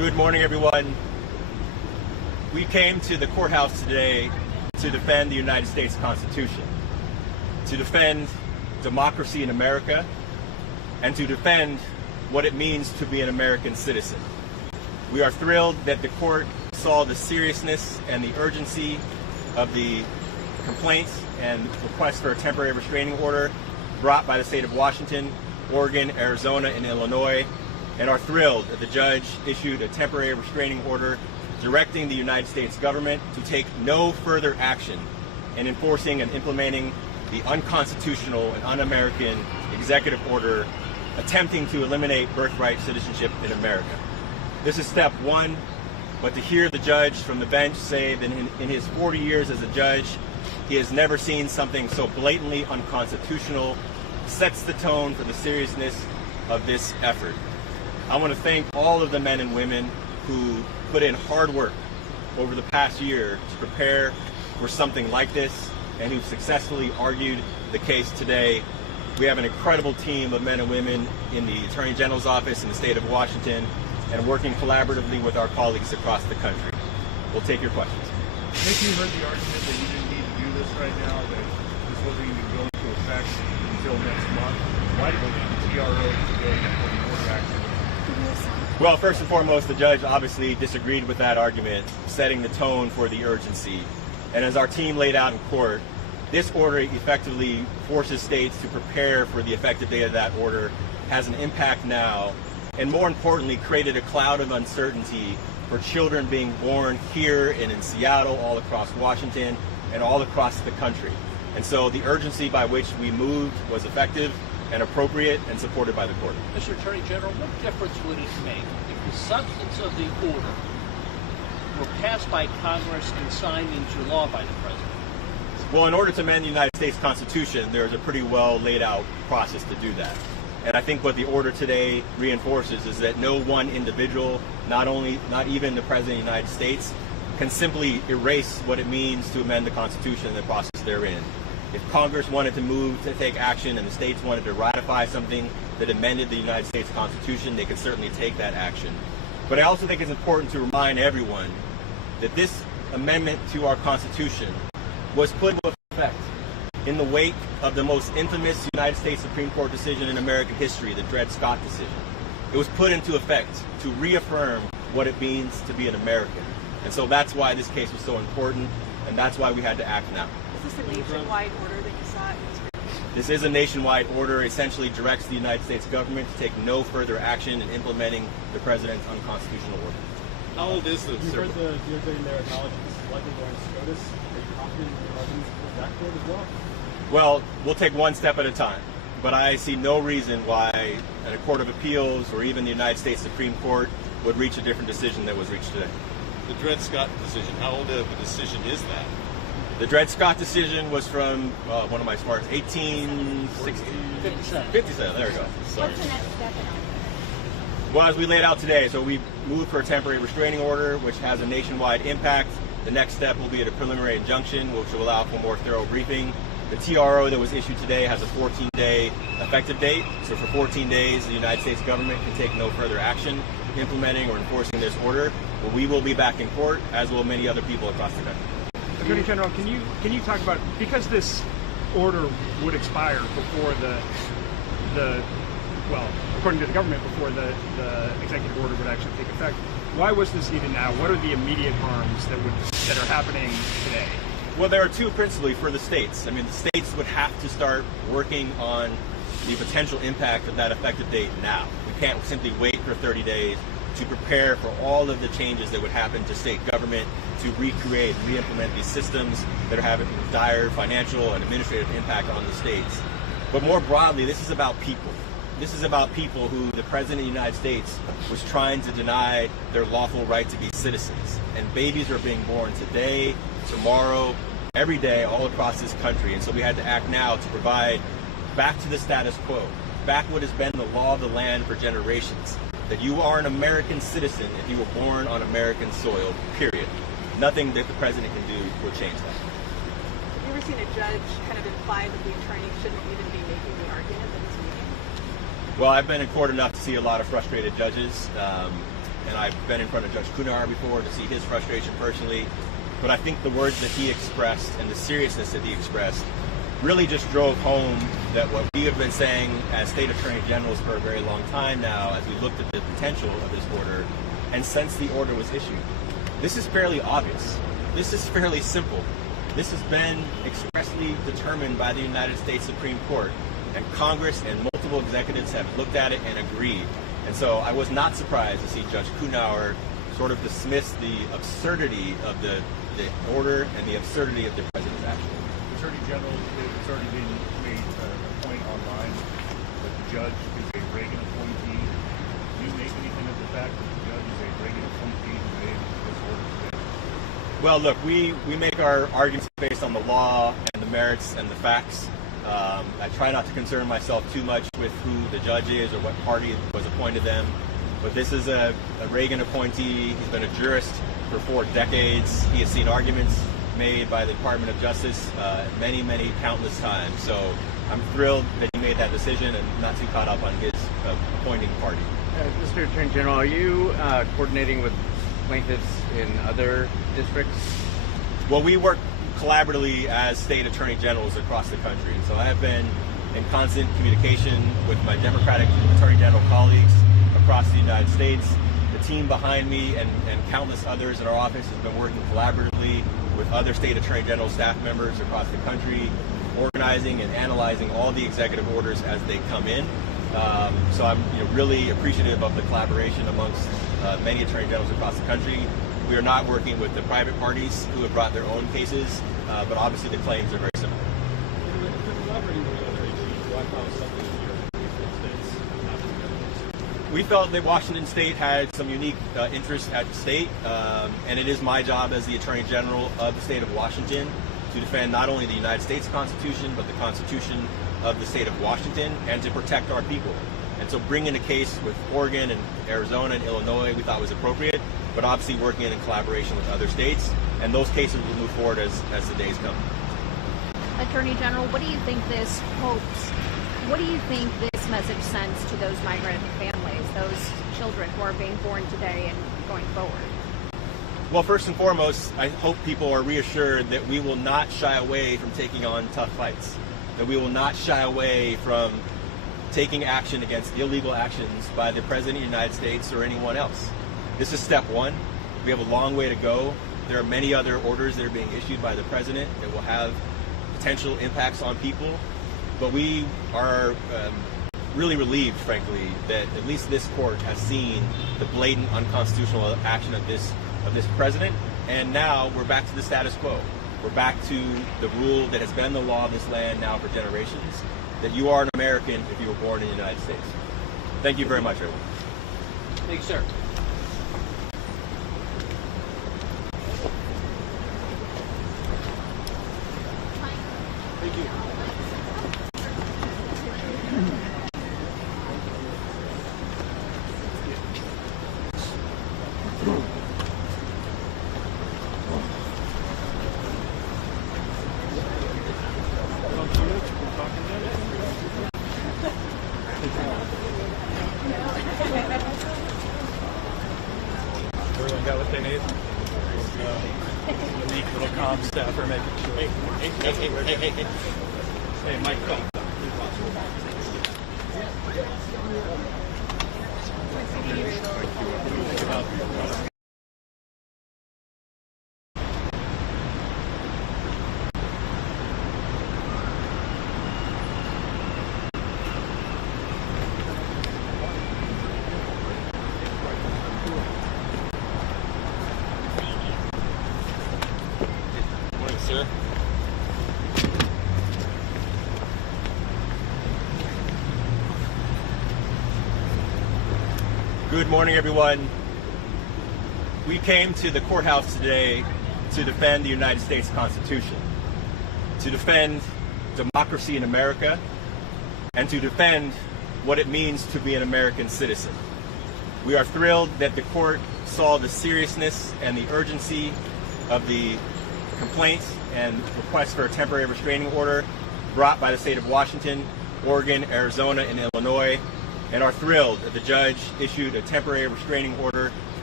Good morning, everyone. We came to the courthouse today to defend the United States Constitution, to defend democracy in America, and to defend what it means to be an American citizen. We are thrilled that the court saw the seriousness and the urgency of the complaints and requests for a temporary restraining order brought by the state of Washington, Oregon, Arizona, and Illinois, and are thrilled that the judge issued a temporary restraining order directing the United States government to take no further action in enforcing and implementing the unconstitutional and un-American executive order attempting to eliminate birthright citizenship in America. This is step one, but to hear the judge from the bench say that in his 40 years as a judge, he has never seen something so blatantly unconstitutional sets the tone for the seriousness of this effort. I want to thank all of the men and women who put in hard work over the past year to prepare for something like this and who've successfully argued the case today. We have an incredible team of men and women in the Attorney General's office in the state of Washington and working collaboratively with our colleagues across the country. We'll take your questions. Nick, you heard the argument that you didn't need to do this right now, that this wasn't even going to affect until next month. Why did the TRO today for the court action? Well, first and foremost, the judge obviously disagreed with that argument, setting the tone for the urgency. And as our team laid out in court, this order effectively forces states to prepare for the effective date of that order, has an impact now, and more importantly, created a cloud of uncertainty for children being born here and in Seattle, all across Washington, and all across the country. And so the urgency by which we moved was effective and appropriate and supported by the court. Mr. Attorney General, what difference would it make if the substance of the order were passed by Congress and signed into law by the President? Well, in order to amend the United States Constitution, there's a pretty well laid out process to do that. And I think what the order today reinforces is that no one individual, not even the President of the United States, can simply erase what it means to amend the Constitution and the process therein. If Congress wanted to move to take action and the states wanted to ratify something that amended the United States Constitution, they could certainly take that action. But I also think it's important to remind everyone that this amendment to our Constitution was put into effect in the wake of the most infamous United States Supreme Court decision in American history, the Dred Scott decision. It was put into effect to reaffirm what it means to be an American. And so that's why this case was so important, and that's why we had to act now. Is this a nationwide order that you saw? This is a nationwide order, essentially directs the United States government to take no further action in implementing the President's unconstitutional order. How old is this? You've heard the DOJ in there acknowledge it's likely going to SCOTUS. Are you confident in your arguments with that court as well? Well, we'll take one step at a time, but I see no reason why a court of appeals or even the United States Supreme Court would reach a different decision that was reached today. The Dred Scott decision, how old of a decision is that? The Dred Scott decision was from, one of my smarts, 1860. 57, there we go. Sorry. What's the next step in all this? Well, as we laid out today, so we moved for a temporary restraining order, which has a nationwide impact. The next step will be at a preliminary injunction, which will allow for more thorough briefing. The TRO that was issued today has a 14-day effective date. So for 14 days, the United States government can take no further action implementing or enforcing this order. But we will be back in court, as will many other people across the country. Attorney General, can you talk about, because this order would expire before well, according to the government, before the executive order would actually take effect, why was this needed now? What are the immediate harms that are happening today? Well, there are two principally for the states. I mean, the states would have to start working on the potential impact of that effective date now. We can't simply wait for 30 days to prepare for all of the changes that would happen to state government to recreate and re-implement these systems that are having dire financial and administrative impact on the states. But more broadly, this is about people. This is about people who the President of the United States was trying to deny their lawful right to be citizens. And babies are being born today, tomorrow, every day, all across this country. And so we had to act now to provide back to the status quo, back what has been the law of the land for generations, that you are an American citizen if you were born on American soil, period. Nothing that the President can do will change that. Have you ever seen a judge kind of imply that the attorney shouldn't even be making the argument that he's making? Well, I've been in court enough to see a lot of frustrated judges. and I've been in front of Judge Coughenour before to see his frustration personally. But I think the words that he expressed and the seriousness that he expressed really just drove home that what we have been saying as state attorney generals for a very long time now, as we looked at the potential of this order, and since the order was issued. This is fairly obvious. This is fairly simple. This has been expressly determined by the United States Supreme Court, and Congress and multiple executives have looked at it and agreed. And so I was not surprised to see Judge Coughenour sort of dismiss the absurdity of the order and the absurdity of the president's action. Attorney General, it's already been made a point online that the judge is a Reagan appointee. Do you make anything of the fact that the judge is a Reagan appointee who made this order today? Well, look, we make our arguments based on the law and the merits and the facts. I try not to concern myself too much with who the judge is or what party was appointed them. But this is a Reagan appointee. He's been a jurist for 4 decades. He has seen arguments made by the Department of Justice many, countless times. So I'm thrilled that he made that decision and not too caught up on his appointing party. Mr. Attorney General, are you coordinating with plaintiffs in other districts? Well, we work collaboratively as state attorney generals across the country. So I have been in constant communication with my Democratic attorney general colleagues across the United States. The team behind me and countless others in our office has been working collaboratively with other state attorney general staff members across the country, organizing and analyzing all the executive orders as they come in. So I'm really appreciative of the collaboration amongst many attorney generals across the country. We are not working with the private parties who have brought their own cases, but obviously the claims are very similar. We felt that Washington State had some unique interests at stake, and it is my job as the Attorney General of the state of Washington to defend not only the United States Constitution, but the Constitution of the state of Washington, and to protect our people. And so bringing a case with Oregon and Arizona and Illinois we thought was appropriate, but obviously working in collaboration with other states, and those cases will move forward as the days come. Attorney General, what do you think this hopes? What do you think this message sends to those migrant families, those children who are being born today and going forward? Well, first and foremost, I hope people are reassured that we will not shy away from taking on tough fights, that we will not shy away from taking action against illegal actions by the President of the United States or anyone else. This is step one. We have a long way to go. There are many other orders that are being issued by the President that will have potential impacts on people. But we are really relieved, frankly, that at least this court has seen the blatant unconstitutional action of this president. And now we're back to the status quo. We're back to the rule that has been the law of this land now for generations, that you are an American if you were born in the United States. Thank you very much, everyone. Thank you, sir. Thank you. Everyone got what they need? Unique little comm staffer making sure. Hey, Mike, come. Morning, sir. Good morning, everyone. We came to the courthouse today to defend the United States Constitution, to defend democracy in America, and to defend what it means to be an American citizen. We are thrilled that the court saw the seriousness and the urgency of the complaints and requests for a temporary restraining order brought by the state of Washington, Oregon, Arizona, and Illinois, and are thrilled that the judge issued a temporary restraining order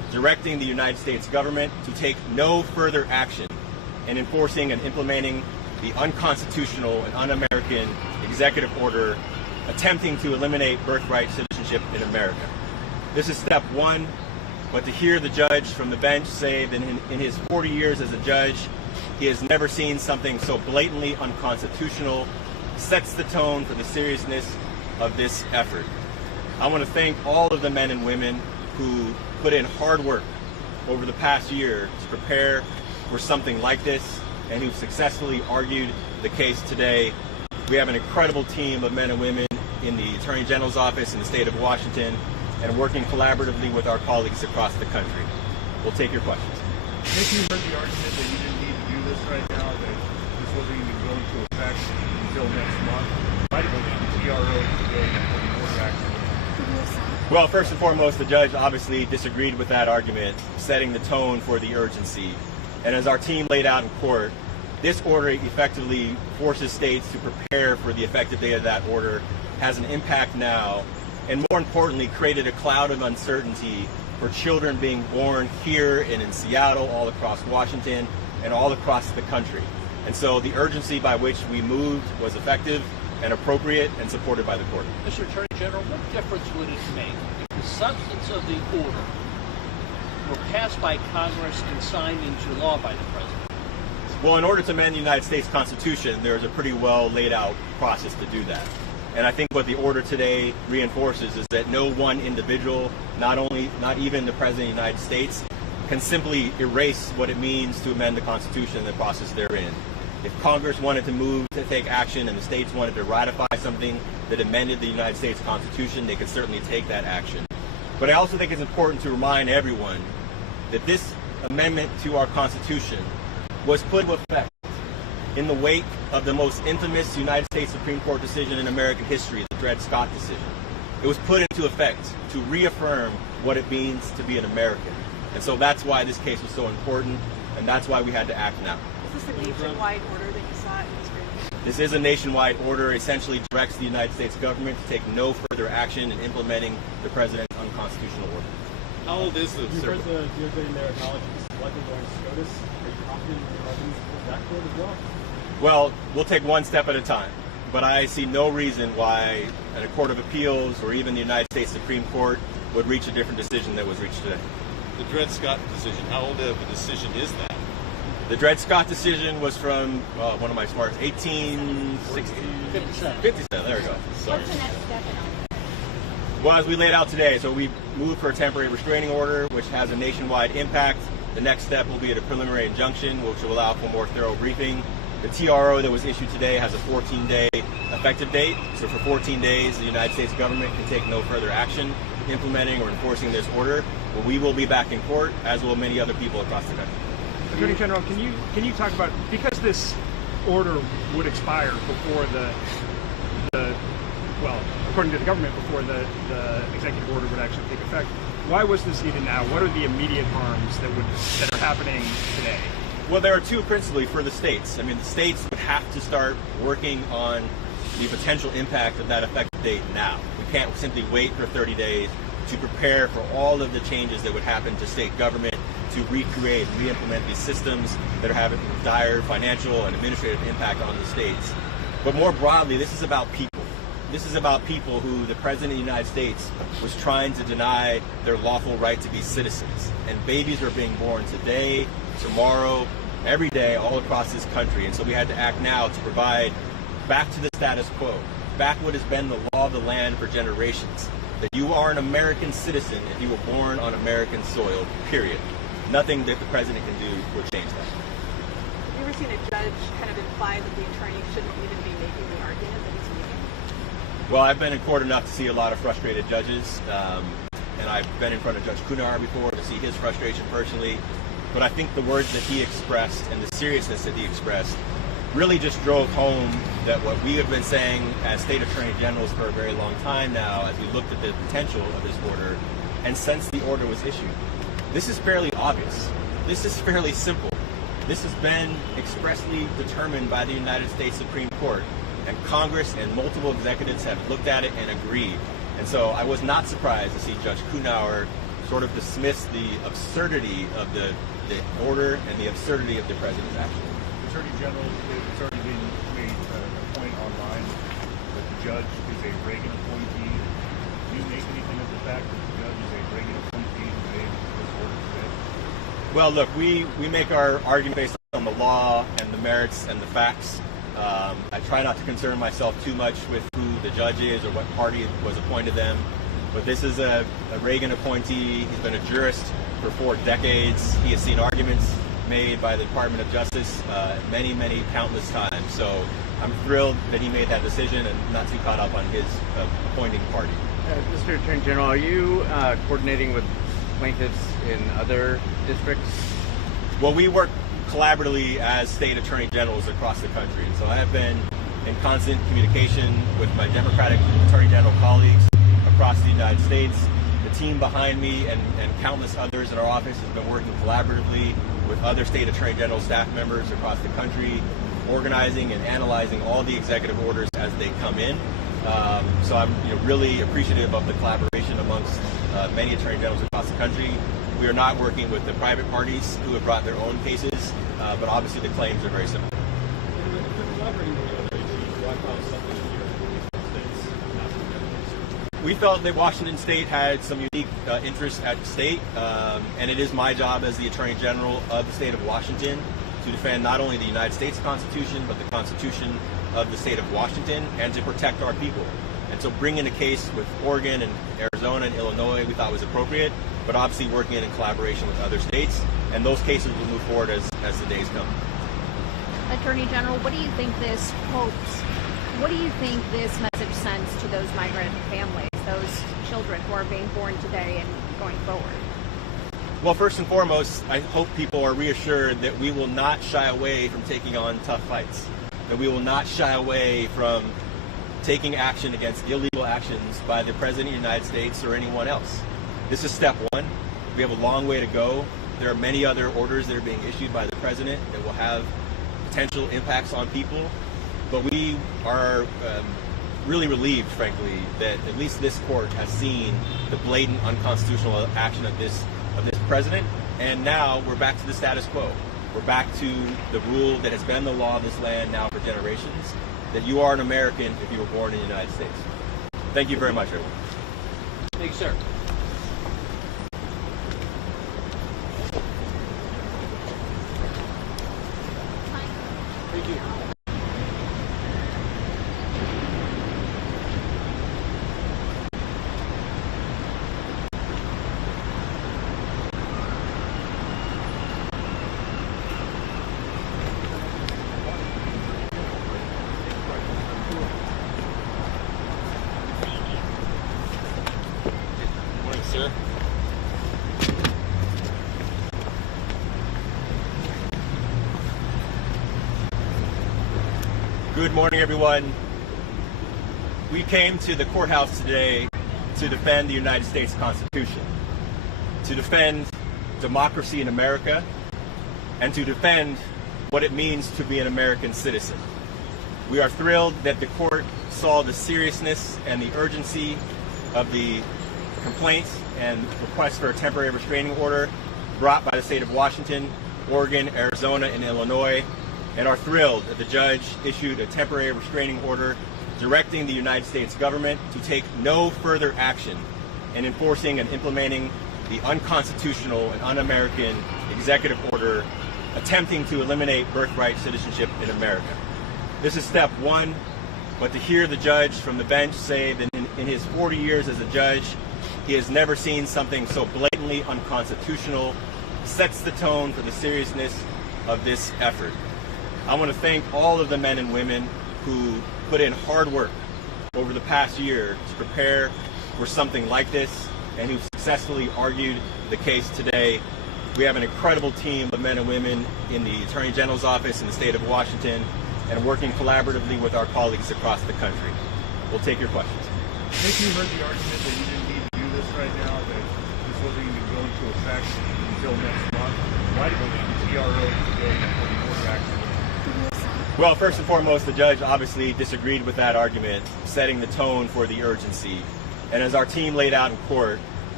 directing the United States government to take no further action in enforcing and implementing the unconstitutional and un-American executive order attempting to eliminate birthright citizenship in America. This is step one, but to hear the judge from the bench say that in his 40 years as a judge, he has never seen something so blatantly unconstitutional sets the tone for the seriousness of this effort. I want to thank all of the men and women who put in hard work over the past year to prepare for something like this and who successfully argued the case today. We have an incredible team of men and women in the Attorney General's office in the state of Washington and working collaboratively with our colleagues across the country. We'll take your questions. If you heard the argument that you didn't need to do this right now, that this wasn't even going to affect until next month, why did the TRO today for the order action? Well, first and foremost, the judge obviously disagreed with that argument, setting the tone for the urgency. And as our team laid out in court, this order effectively forces states to prepare for the effective date of that order, has an impact now, and more importantly, created a cloud of uncertainty for children being born here and in Seattle, all across Washington, and all across the country. And so the urgency by which we moved was effective and appropriate and supported by the court. Mr. Attorney General, what difference would it make if the substance of the order were passed by Congress and signed into law by the President? Well, in order to amend the United States Constitution, there's a pretty well laid out process to do that. And I think what the order today reinforces is that no one individual, not even the President of the United States, can simply erase what it means to amend the Constitution and the process therein. If Congress wanted to move to take action and the states wanted to ratify something that amended the United States Constitution, they could certainly take that action. But I also think it's important to remind everyone that this amendment to our Constitution was put into effect in the wake of the most infamous United States Supreme Court decision in American history, the Dred Scott decision. It was put into effect to reaffirm what it means to be an American. And so that's why this case was so important, and that's why we had to act now. Is this a nationwide order that you saw in this group? This is a nationwide order, essentially directs the United States government to take no further action in implementing the President's unconstitutional order. How old is the You heard the DOJ in there acknowledge it's likely going to SCOTUS. Are you confident in your arguments for that court as well? Well, we'll take one step at a time, but I see no reason why a court of appeals or even the United States Supreme Court would reach a different decision that was reached today. The Dred Scott decision, how old of a decision is that? The Dred Scott decision was from, one of my smarts, 1860. 57. 57, there we go. Sorry. What's the next step in all this? Well, as we laid out today, so we moved for a temporary restraining order, which has a nationwide impact. The next step will be at a preliminary injunction, which will allow for more thorough briefing. The TRO that was issued today has a 14-day effective date. So for 14 days, the United States government can take no further action implementing or enforcing this order. But we will be back in court, as will many other people across the country. Attorney General, can you talk about, because this order would expire before well, according to the government, before the executive order would actually take effect, why was this needed now? What are the immediate harms that are happening today? Well, there are two principally for the states. I mean, the states would have to start working on the potential impact of that effective date now. We can't simply wait for 30 days to prepare for all of the changes that would happen to state government to recreate and re-implement these systems that are having dire financial and administrative impact on the states. But more broadly, this is about people. This is about people who the President of the United States was trying to deny their lawful right to be citizens. And babies are being born today, tomorrow, every day, all across this country. And so we had to act now to provide back to the status quo, back what has been the law of the land for generations, that you are an American citizen if you were born on American soil, period. Nothing that the President can do will change that. Have you ever seen a judge kind of imply that the attorney shouldn't even be making the argument that he's making? Well, I've been in court enough to see a lot of frustrated judges, and I've been in front of Judge Coughenour before to see his frustration personally. But I think the words that he expressed and the seriousness that he expressed really just drove home that what we have been saying as state attorney generals for a very long time now, as we looked at the potential of this order, and since the order was issued. This is fairly obvious. This is fairly simple. This has been expressly determined by the United States Supreme Court, and Congress and multiple executives have looked at it and agreed. And so I was not surprised to see Judge Coughenour sort of dismiss the absurdity of the order and the absurdity of the president's action. Attorney General, it's already been made a point online that the judge is a Reagan appointee. Do you make anything of the fact that the judge is a Reagan appointee who made this order today? Well, look, we make our argument based on the law and the merits and the facts. I try not to concern myself too much with who the judge is or what party was appointed them. But this is a Reagan appointee. He's been a jurist for 4 decades. He has seen arguments made by the Department of Justice many, countless times. So I'm thrilled that he made that decision and not too caught up on his appointing party. Mr. Attorney General, are you coordinating with plaintiffs in other districts? Well, we work collaboratively as state attorney generals across the country. So I have been in constant communication with my Democratic attorney general colleagues across the United States. The team behind me and countless others in our office has been working collaboratively with other state attorney general staff members across the country, organizing and analyzing all the executive orders as they come in. So I'm really appreciative of the collaboration amongst many attorney generals across the country. We are not working with the private parties who have brought their own cases, but obviously the claims are very similar. We felt that Washington State had some unique interests at stake, and it is my job as the Attorney General of the state of Washington to defend not only the United States Constitution, but the Constitution of the state of Washington, and to protect our people. And so bringing a case with Oregon and Arizona and Illinois we thought was appropriate, but obviously working in collaboration with other states, and those cases will move forward as the days come. Attorney General, what do you think this message sends to those migrant families, those children who are being born today and going forward? Well, first and foremost, I hope people are reassured that we will not shy away from taking on tough fights, that we will not shy away from taking action against illegal actions by the President of the United States or anyone else. This is step one. We have a long way to go. There are many other orders that are being issued by the President that will have potential impacts on people. But we are really relieved, frankly, that at least this court has seen the blatant unconstitutional action of this president. And now we're back to the status quo. We're back to the rule that has been the law of this land now for generations, that you are an American if you were born in the United States. Thank you very much, everyone. Thank you, sir. Thank you. Morning, sir. Good morning, everyone. We came to the courthouse today to defend the United States Constitution, to defend democracy in America, and to defend what it means to be an American citizen. We are thrilled that the court saw the seriousness and the urgency of the complaints and requests for a temporary restraining order brought by the state of Washington, Oregon, Arizona, and Illinois, and are thrilled that the judge issued a temporary restraining order directing the United States government to take no further action in enforcing and implementing the unconstitutional and un-American executive order attempting to eliminate birthright citizenship in America. This is step one, but to hear the judge from the bench say that in his 40 years as a judge, he has never seen something so blatantly unconstitutional sets the tone for the seriousness of this effort. I want to thank all of the men and women who put in hard work over the past year to prepare for something like this and who successfully argued the case today. We have an incredible team of men and women in the Attorney General's office in the state of Washington and working collaboratively with our colleagues across the country. We'll take your questions. If you heard the argument that you didn't need to do this right now, that this wasn't even going to affect until next month, why did the TRO today for the order action? Well, first and foremost, the judge obviously disagreed with that argument, setting the tone for the urgency. And as our team laid out in court,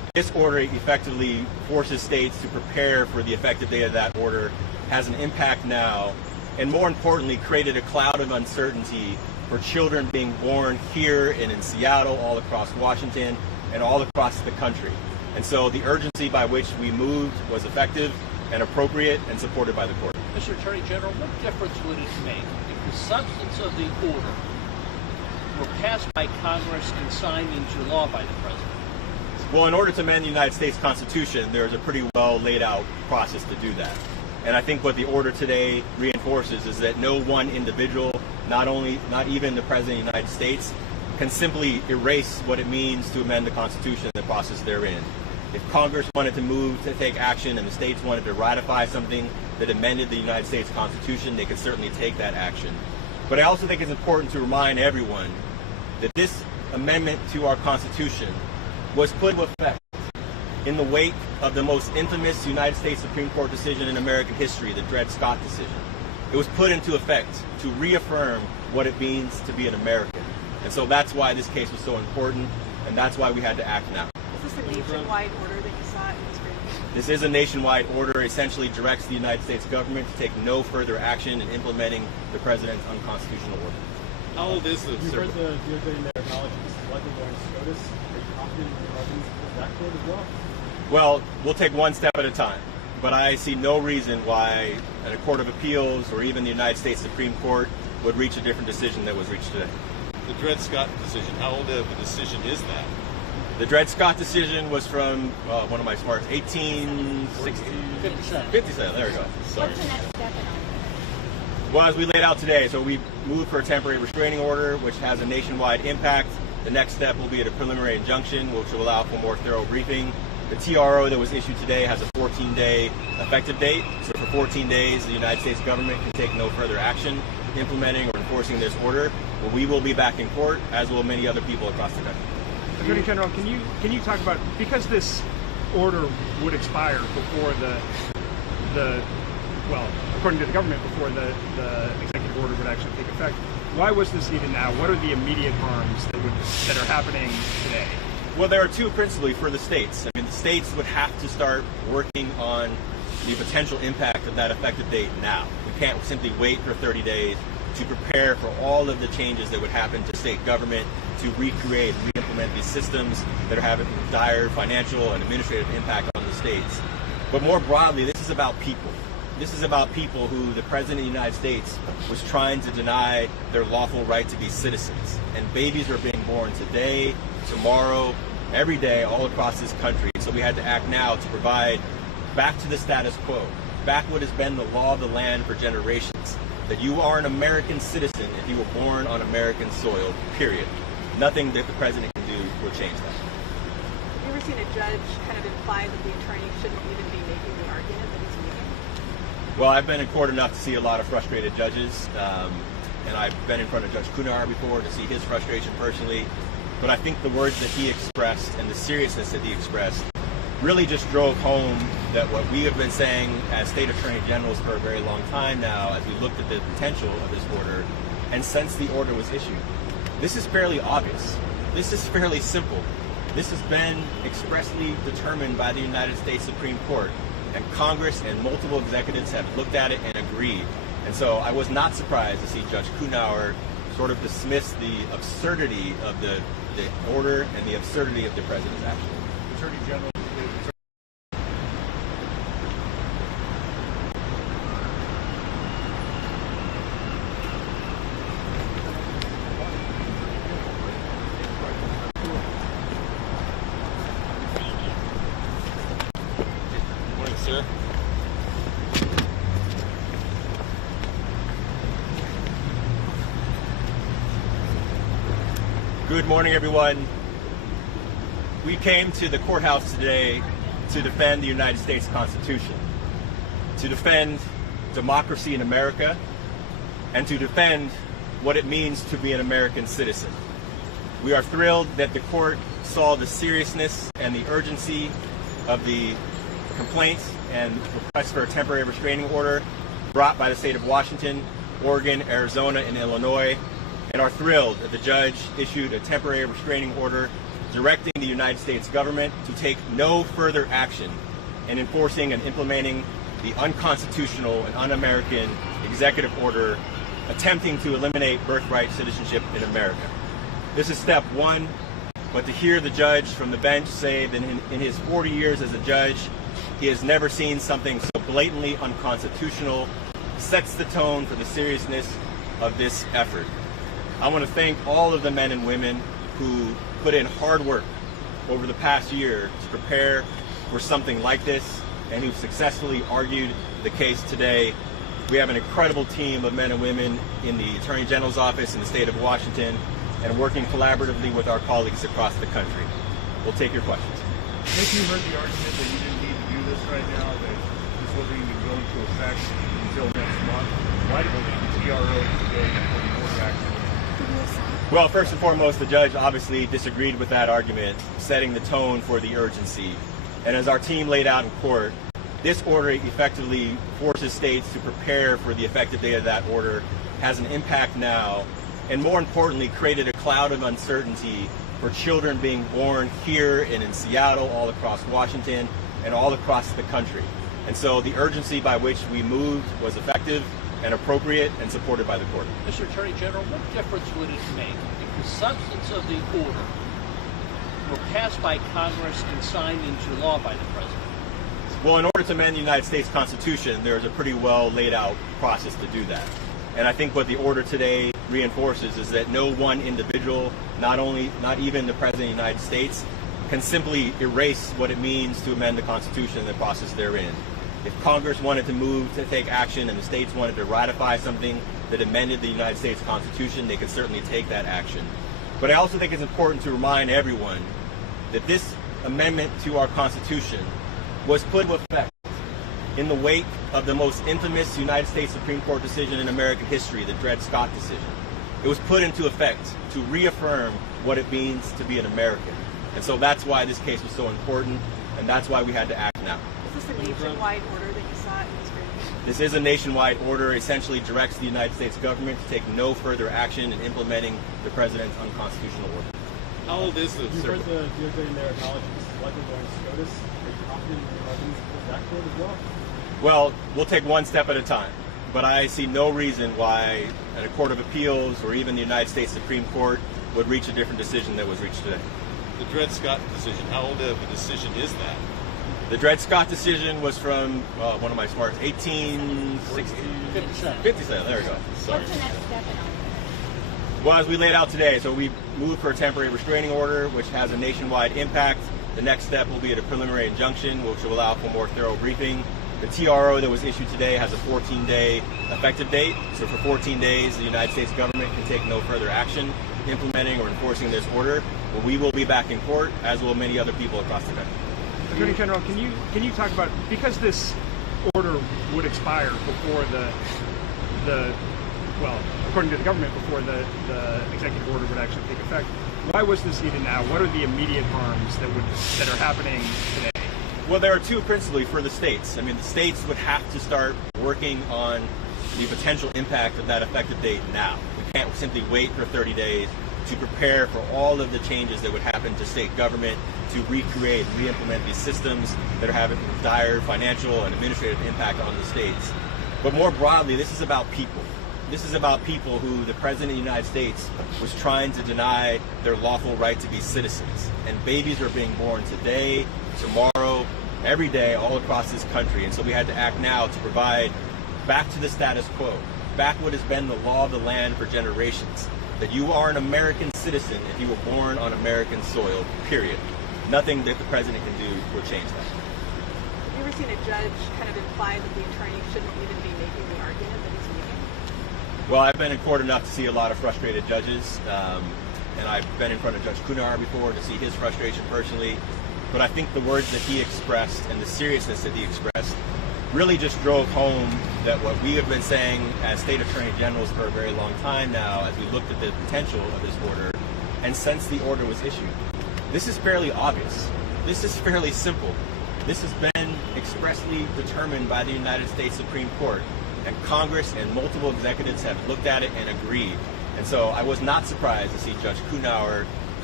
This order effectively forces states to prepare for the effective date of that order, has an impact now, and more importantly, created a cloud of uncertainty for children being born here and in Seattle, all across Washington, and all across the country. And so the urgency by which we moved was effective and appropriate and supported by the court. Mr. Attorney General, what difference would it make if the substance of the order were passed by Congress and signed into law by the President? Well, in order to amend the United States Constitution, there's a pretty well laid out process to do that. And I think what the order today reinforces is that no one individual, not even the President of the United States, can simply erase what it means to amend the Constitution and the process therein. If Congress wanted to move to take action and the states wanted to ratify something that amended the United States Constitution, they could certainly take that action. But I also think it's important to remind everyone that this amendment to our Constitution was put into effect in the wake of the most infamous United States Supreme Court decision in American history, the Dred Scott decision. It was put into effect to reaffirm what it means to be an American. And so that's why this case was so important, and that's why we had to act now. Is this a nationwide order that you saw in this brief? This is a nationwide order, essentially directs the United States government to take no further action in implementing the President's unconstitutional order. How old is this? You've heard the DOJ in their acknowledge this is likely going to SCOTUS. Are you confident in your evidence of that court as well? Well, we'll take one step at a time, but I see no reason why a court of appeals or even the United States Supreme Court would reach a different decision that was reached today. The Dred Scott decision, how old of a decision is that? The Dred Scott decision was from, one of my smarts, 1860. 57, there we go. Sorry. What's the next step in all this? Well, as we laid out today, so we moved for a temporary restraining order, which has a nationwide impact. The next step will be at a preliminary injunction, which will allow for more thorough briefing. The TRO that was issued today has a 14-day effective date. So for 14 days, the United States government can take no further action implementing or enforcing this order. But we will be back in court, as will many other people across the country. Attorney General, can you talk about, because this order would expire before well, according to the government, before the executive order would actually take effect, why was this needed now? What are the immediate harms that are happening today? Well, there are two principally for the states. I mean, the states would have to start working on the potential impact of that effective date now. We can't simply wait for 30 days to prepare for all of the changes that would happen to state government to recreate, re-implement these systems that are having dire financial and administrative impact on the states. But more broadly, this is about people. This is about people who the President of the United States was trying to deny their lawful right to be citizens. And babies are being born today, tomorrow, every day, all across this country. So we had to act now to provide back to the status quo, back what has been the law of the land for generations, that you are an American citizen if you were born on American soil, period. Nothing that the President can do will change that. Have you ever seen a judge kind of imply that the attorney shouldn't even be making the argument that he's making? Well, I've been in court enough to see a lot of frustrated judges, and I've been in front of Judge Coughenour before to see his frustration personally. But I think the words that he expressed and the seriousness that he expressed really just drove home that what we have been saying as state attorney generals for a very long time now, as we looked at the potential of this order, and since the order was issued. This is fairly obvious. This is fairly simple. This has been expressly determined by the United States Supreme Court, and Congress and multiple executives have looked at it and agreed. And so I was not surprised to see Judge Coughenour sort of dismiss the absurdity of the order and the absurdity of the President's action. Attorney General. Morning, sir. Good morning, everyone. We came to the courthouse today to defend the United States Constitution, to defend democracy in America, and to defend what it means to be an American citizen. We are thrilled that the court saw the seriousness and the urgency of the complaints and request for a temporary restraining order brought by the state of Washington, Oregon, Arizona, and Illinois, and are thrilled that the judge issued a temporary restraining order directing the United States government to take no further action in enforcing and implementing the unconstitutional and un-American executive order attempting to eliminate birthright citizenship in America. This is step one, but to hear the judge from the bench say that in his 40 years as a judge, he has never seen something so blatantly unconstitutional sets the tone for the seriousness of this effort. I want to thank all of the men and women who put in hard work over the past year to prepare for something like this and who successfully argued the case today. We have an incredible team of men and women in the Attorney General's office in the state of Washington and working collaboratively with our colleagues across the country. We'll take your questions. If you heard the argument that you didn't need to do this right now, that this wasn't even going to effect until next month, why did the TRO today for the order action? Well, first and foremost, the judge obviously disagreed with that argument, setting the tone for the urgency. And as our team laid out in court, this order effectively forces states to prepare for the effective date of that order, has an impact now, and more importantly, created a cloud of uncertainty for children being born here and in Seattle, all across Washington, and all across the country. And so the urgency by which we moved was effective and appropriate and supported by the court. Mr. Attorney General, what difference would it make if the substance of the order were passed by Congress and signed into law by the President? Well, in order to amend the United States Constitution, there's a pretty well laid out process to do that. And I think what the order today reinforces is that no one individual, not even the President of the United States, can simply erase what it means to amend the Constitution and the process therein. If Congress wanted to move to take action and the states wanted to ratify something that amended the United States Constitution, they could certainly take that action. But I also think it's important to remind everyone that this amendment to our Constitution was put into effect in the wake of the most infamous United States Supreme Court decision in American history, the Dred Scott decision. It was put into effect to reaffirm what it means to be an American. And so that's why this case was so important, and that's why we had to act now. Is this a nationwide order that you saw in this group? This is a nationwide order, essentially directs the United States government to take no further action in implementing the President's unconstitutional order. How old is this? You've heard the DOJ in their acknowledge this is likely going to SCOTUS. Are you confident in the evidence of that court as well? Well, we'll take one step at a time, but I see no reason why a court of appeals or even the United States Supreme Court would reach a different decision that was reached today. The Dred Scott decision, how old of a decision is that? The Dred Scott decision was from, one of my smarts, 1860. 57, there we go. Sorry. What's the next step in all this? Well, as we laid out today, so we moved for a temporary restraining order, which has a nationwide impact. The next step will be a preliminary injunction, which will allow for more thorough briefing. The TRO that was issued today has a 14-day effective date. So for 14 days, the United States government can take no further action implementing or enforcing this order. But we will be back in court, as will many other people across the country. Attorney General, can you talk about, because this order would expire before well, according to the government, before the executive order would actually take effect, why was this needed now? What are the immediate harms that are happening today? Well, there are two principally for the states. I mean, the states would have to start working on the potential impact of that effective date now. We can't simply wait for 30 days to prepare for all of the changes that would happen to state government to recreate and re-implement these systems that are having dire financial and administrative impact on the states. But more broadly, this is about people. This is about people who the President of the United States was trying to deny their lawful right to be citizens. And babies are being born today, tomorrow, every day, all across this country. And so we had to act now to provide back to the status quo, back what has been the law of the land for generations, that you are an American citizen if you were born on American soil, period. Nothing that the President can do will change that. Have you ever seen a judge kind of imply that the attorney shouldn't even be making the argument that he's making? Well, I've been in court enough to see a lot of frustrated judges, and I've been in front of Judge Coughenour before to see his frustration personally. But I think the words that he expressed and the seriousness that he expressed really just drove home that what we have been saying as state attorney generals for a very long time now, as we looked at the potential of this order, and since the order was issued. This is fairly obvious. This is fairly simple. This has been expressly determined by the United States Supreme Court, and Congress and multiple executives have looked at it and agreed. And so I was not surprised to see Judge Coughenour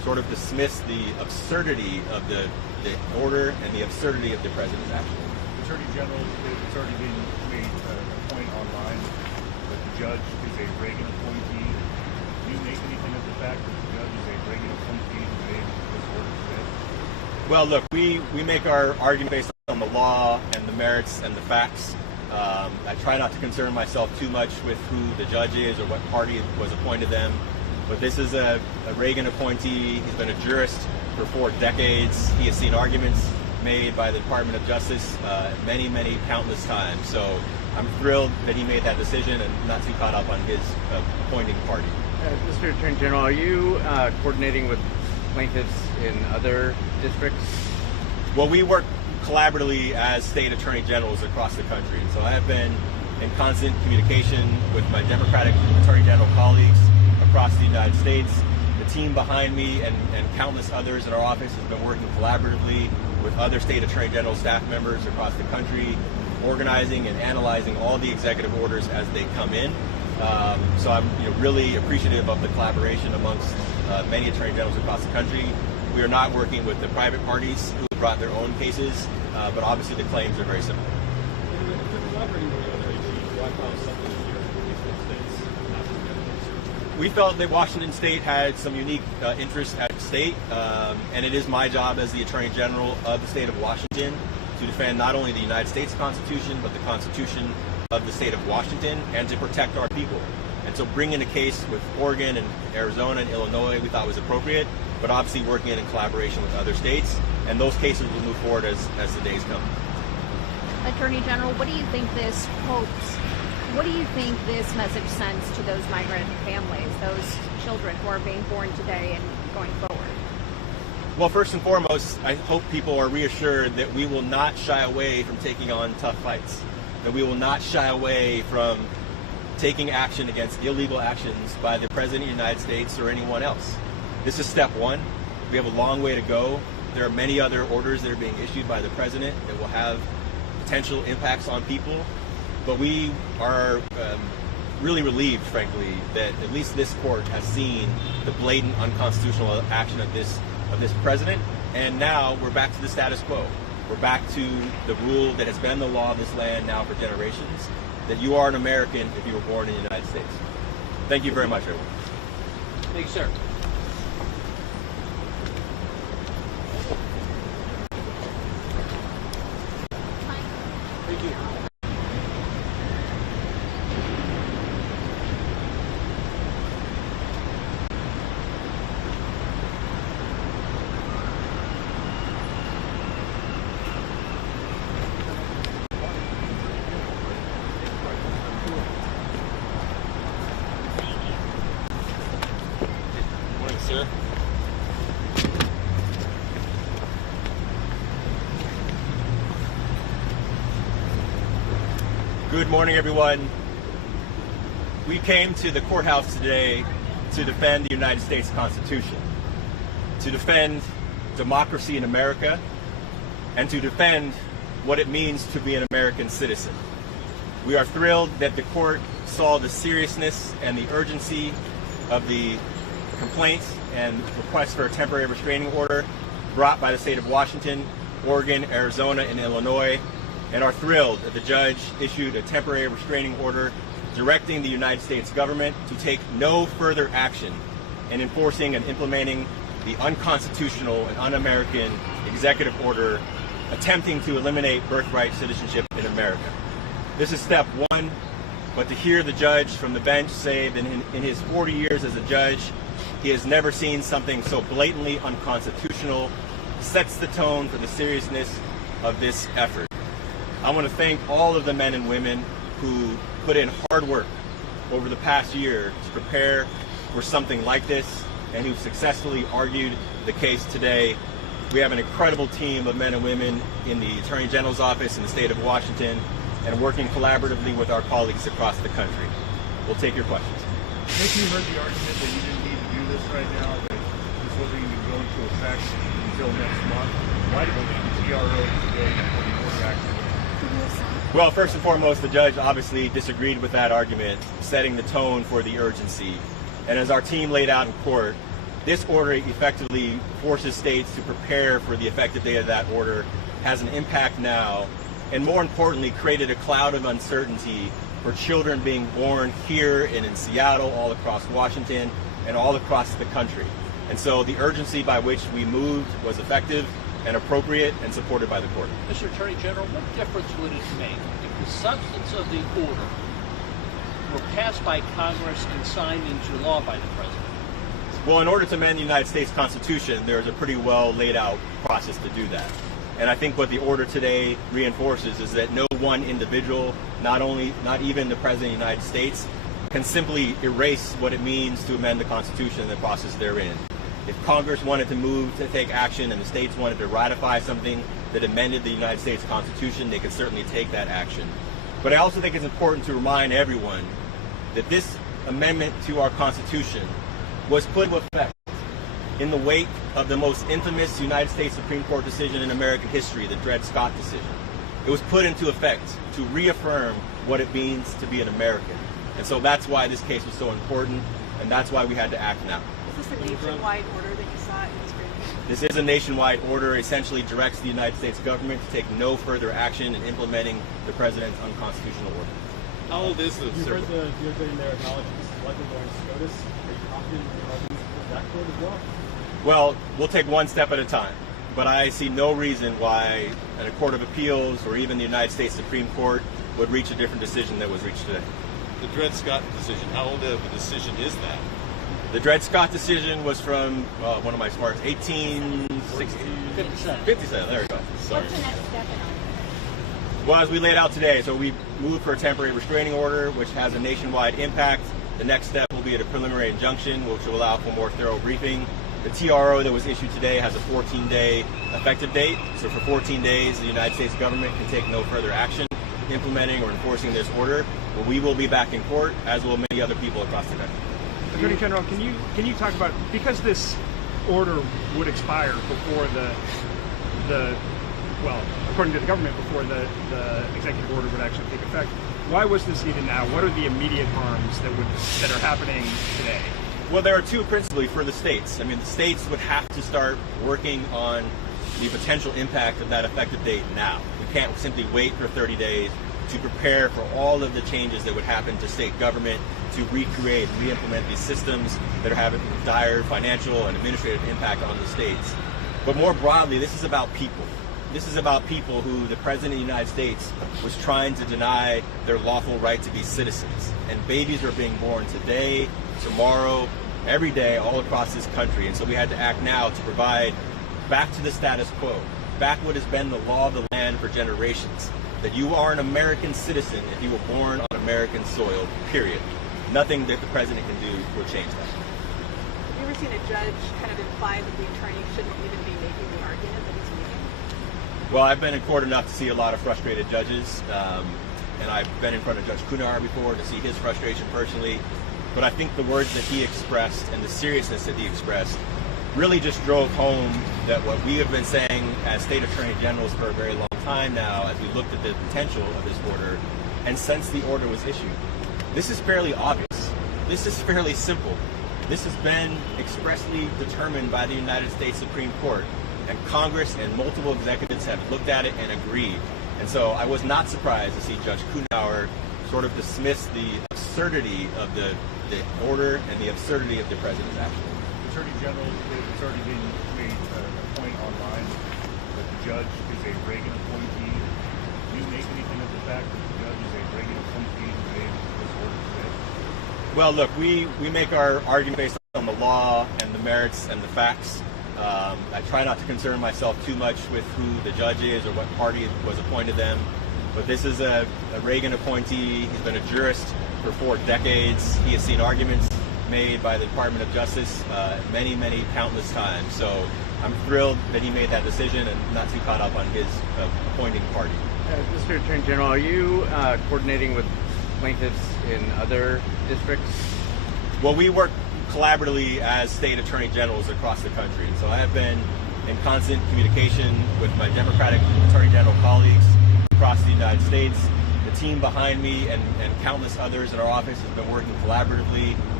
sort of dismiss the absurdity of the order and the absurdity of the president's action. Attorney General, it's already been made a point online that the judge is a Reagan appointee. Do you make anything of the fact that the judge is a Reagan appointee who made this order today? Well, look, we make our argument based on the law and the merits and the facts. I try not to concern myself too much with who the judge is or what party was appointed them. But this is a Reagan appointee. He's been a jurist for 4 decades. He has seen arguments made by the Department of Justice many, countless times. So I'm thrilled that he made that decision and not too caught up on his appointing party. Mr. Attorney General, are you coordinating with plaintiffs in other districts? Well, we work collaboratively as state attorney generals across the country. So I have been in constant communication with my Democratic attorney general colleagues across the United States. The team behind me and countless others in our office has been working collaboratively with other state attorney general staff members across the country, organizing and analyzing all the executive orders as they come in. So I'm really appreciative of the collaboration amongst many attorney generals across the country. We are not working with the private parties who brought their own cases, but obviously the claims are very similar. We felt that Washington State had some unique interests at stake, and it is my job as the Attorney General of the state of Washington to defend not only the United States Constitution, but the Constitution of the state of Washington, and to protect our people. And so bringing a case with Oregon and Arizona and Illinois we thought was appropriate, but obviously working in collaboration with other states, and those cases will move forward as the days come. Attorney General, what do you think this message sends to those migrant families, those children who are being born today and going forward? Well, first and foremost, I hope people are reassured that we will not shy away from taking on tough fights, that we will not shy away from taking action against illegal actions by the President of the United States or anyone else. This is step one. We have a long way to go. There are many other orders that are being issued by the President that will have potential impacts on people. But we are really relieved, frankly, that at least this court has seen the blatant unconstitutional action of this president. And now we're back to the status quo. We're back to the rule that has been the law of this land now for generations, that you are an American if you were born in the United States. Thank you very much, everyone. Thank you, sir. Thank you. Morning, sir. Good morning, everyone. We came to the courthouse today to defend the United States Constitution, to defend democracy in America, and to defend what it means to be an American citizen. We are thrilled that the court saw the seriousness and the urgency of the complaint and request for a temporary restraining order brought by the state of Washington, Oregon, Arizona, and Illinois, and are thrilled that the judge issued a temporary restraining order directing the United States government to take no further action in enforcing and implementing the unconstitutional and un-American executive order attempting to eliminate birthright citizenship in America. This is step one, but to hear the judge from the bench say that in his 40 years as a judge, he has never seen something so blatantly unconstitutional sets the tone for the seriousness of this effort. I want to thank all of the men and women who put in hard work over the past year to prepare for something like this and who successfully argued the case today. We have an incredible team of men and women in the Attorney General's office in the state of Washington and working collaboratively with our colleagues across the country. We'll take your questions. Nick, you heard the argument that you didn't need to do this right now, that this wasn't even going to affect until next month. Why did the TRO today before the court action? Well, first and foremost, the judge obviously disagreed with that argument, setting the tone for the urgency. And as our team laid out in court, This order effectively forces states to prepare for the effective date of that order, has an impact now, and more importantly, created a cloud of uncertainty for children being born here and in Seattle, all across Washington, and all across the country. And so the urgency by which we moved was effective and appropriate and supported by the court. Mr. Attorney General, what difference would it make if the substance of the order were passed by Congress and signed into law by the President? Well, in order to amend the United States Constitution, there's a pretty well laid out process to do that. And I think what the order today reinforces is that no one individual, not even the President of the United States, can simply erase what it means to amend the Constitution and the process therein. If Congress wanted to move to take action and the states wanted to ratify something that amended the United States Constitution, they could certainly take that action. But I also think it's important to remind everyone that this amendment to our Constitution was put into effect in the wake of the most infamous United States Supreme Court decision in American history, the Dred Scott decision. It was put into effect to reaffirm what it means to be an American. And so that's why this case was so important, and that's why we had to act now. Is this a nationwide order that you saw in this briefing? This is a nationwide order, essentially directs the United States government to take no further action in implementing the President's unconstitutional order. How old is this? You heard the DOJ in there acknowledge this is likely going to SCOTUS. Are you confident in your arguments with that court as well? Well, we'll take one step at a time, but I see no reason why a court of appeals or even the United States Supreme Court would reach a different decision that was reached today. The Dred Scott decision, how old of a decision is that? The Dred Scott decision was from, one of my smarts, 1860. 57, there we go. Sorry. What's the next step in all Well, as we laid out today, so we moved for a temporary restraining order, which has a nationwide impact. The next step will be at a preliminary injunction, which will allow for more thorough briefing. The TRO that was issued today has a 14-day effective date. So for 14 days, the United States government can take no further action implementing or enforcing this order. But we will be back in court, as will many other people across the country. Attorney General, can you talk about, because this order would expire before well, according to the government, before the executive order would actually take effect, why was this needed now? What are the immediate harms that are happening today? Well, there are two principally for the states. I mean, the states would have to start working on the potential impact of that effective date now. We can't simply wait for 30 days to prepare for all of the changes that would happen to state government to recreate, re-implement these systems that are having dire financial and administrative impact on the states. But more broadly, this is about people. This is about people who the President of the United States was trying to deny their lawful right to be citizens. And babies are being born today, tomorrow, every day, all across this country. And so we had to act now to provide back to the status quo, back what has been the law of the land for generations, that you are an American citizen if you were born on American soil, period. Nothing that the President can do will change that. Have you ever seen a judge kind of imply that the attorney shouldn't even be making the argument that he's making? Well, I've been in court enough to see a lot of frustrated judges, and I've been in front of Judge Coughenour before to see his frustration personally. But I think the words that he expressed and the seriousness that he expressed really just drove home that what we have been saying as state attorney generals for a very long time now, as we looked at the potential of this order, and since the order was issued. This is fairly obvious. This is fairly simple. This has been expressly determined by the United States Supreme Court, and Congress and multiple executives have looked at it and agreed. And so I was not surprised to see Judge Coughenour sort of dismiss the absurdity of the order and the absurdity of the President's action. Attorney General, it's already been made a point online that the judge is a Reagan appointee. Do you make anything of the fact that the judge is a Reagan appointee who made this order today? Well, look, we make our argument based on the law and the merits and the facts. I try not to concern myself too much with who the judge is or what party was appointed them. But this is a Reagan appointee. He's been a jurist for 4 decades. He has seen arguments made by the Department of Justice many, countless times. So I'm thrilled that he made that decision and not too caught up on his appointing party. Mr. Attorney General, are you coordinating with plaintiffs in other districts? Well, we work collaboratively as state attorney generals across the country. And so I have been in constant communication with my Democratic attorney general colleagues across the United States. The team behind me and countless others in our office have been working collaboratively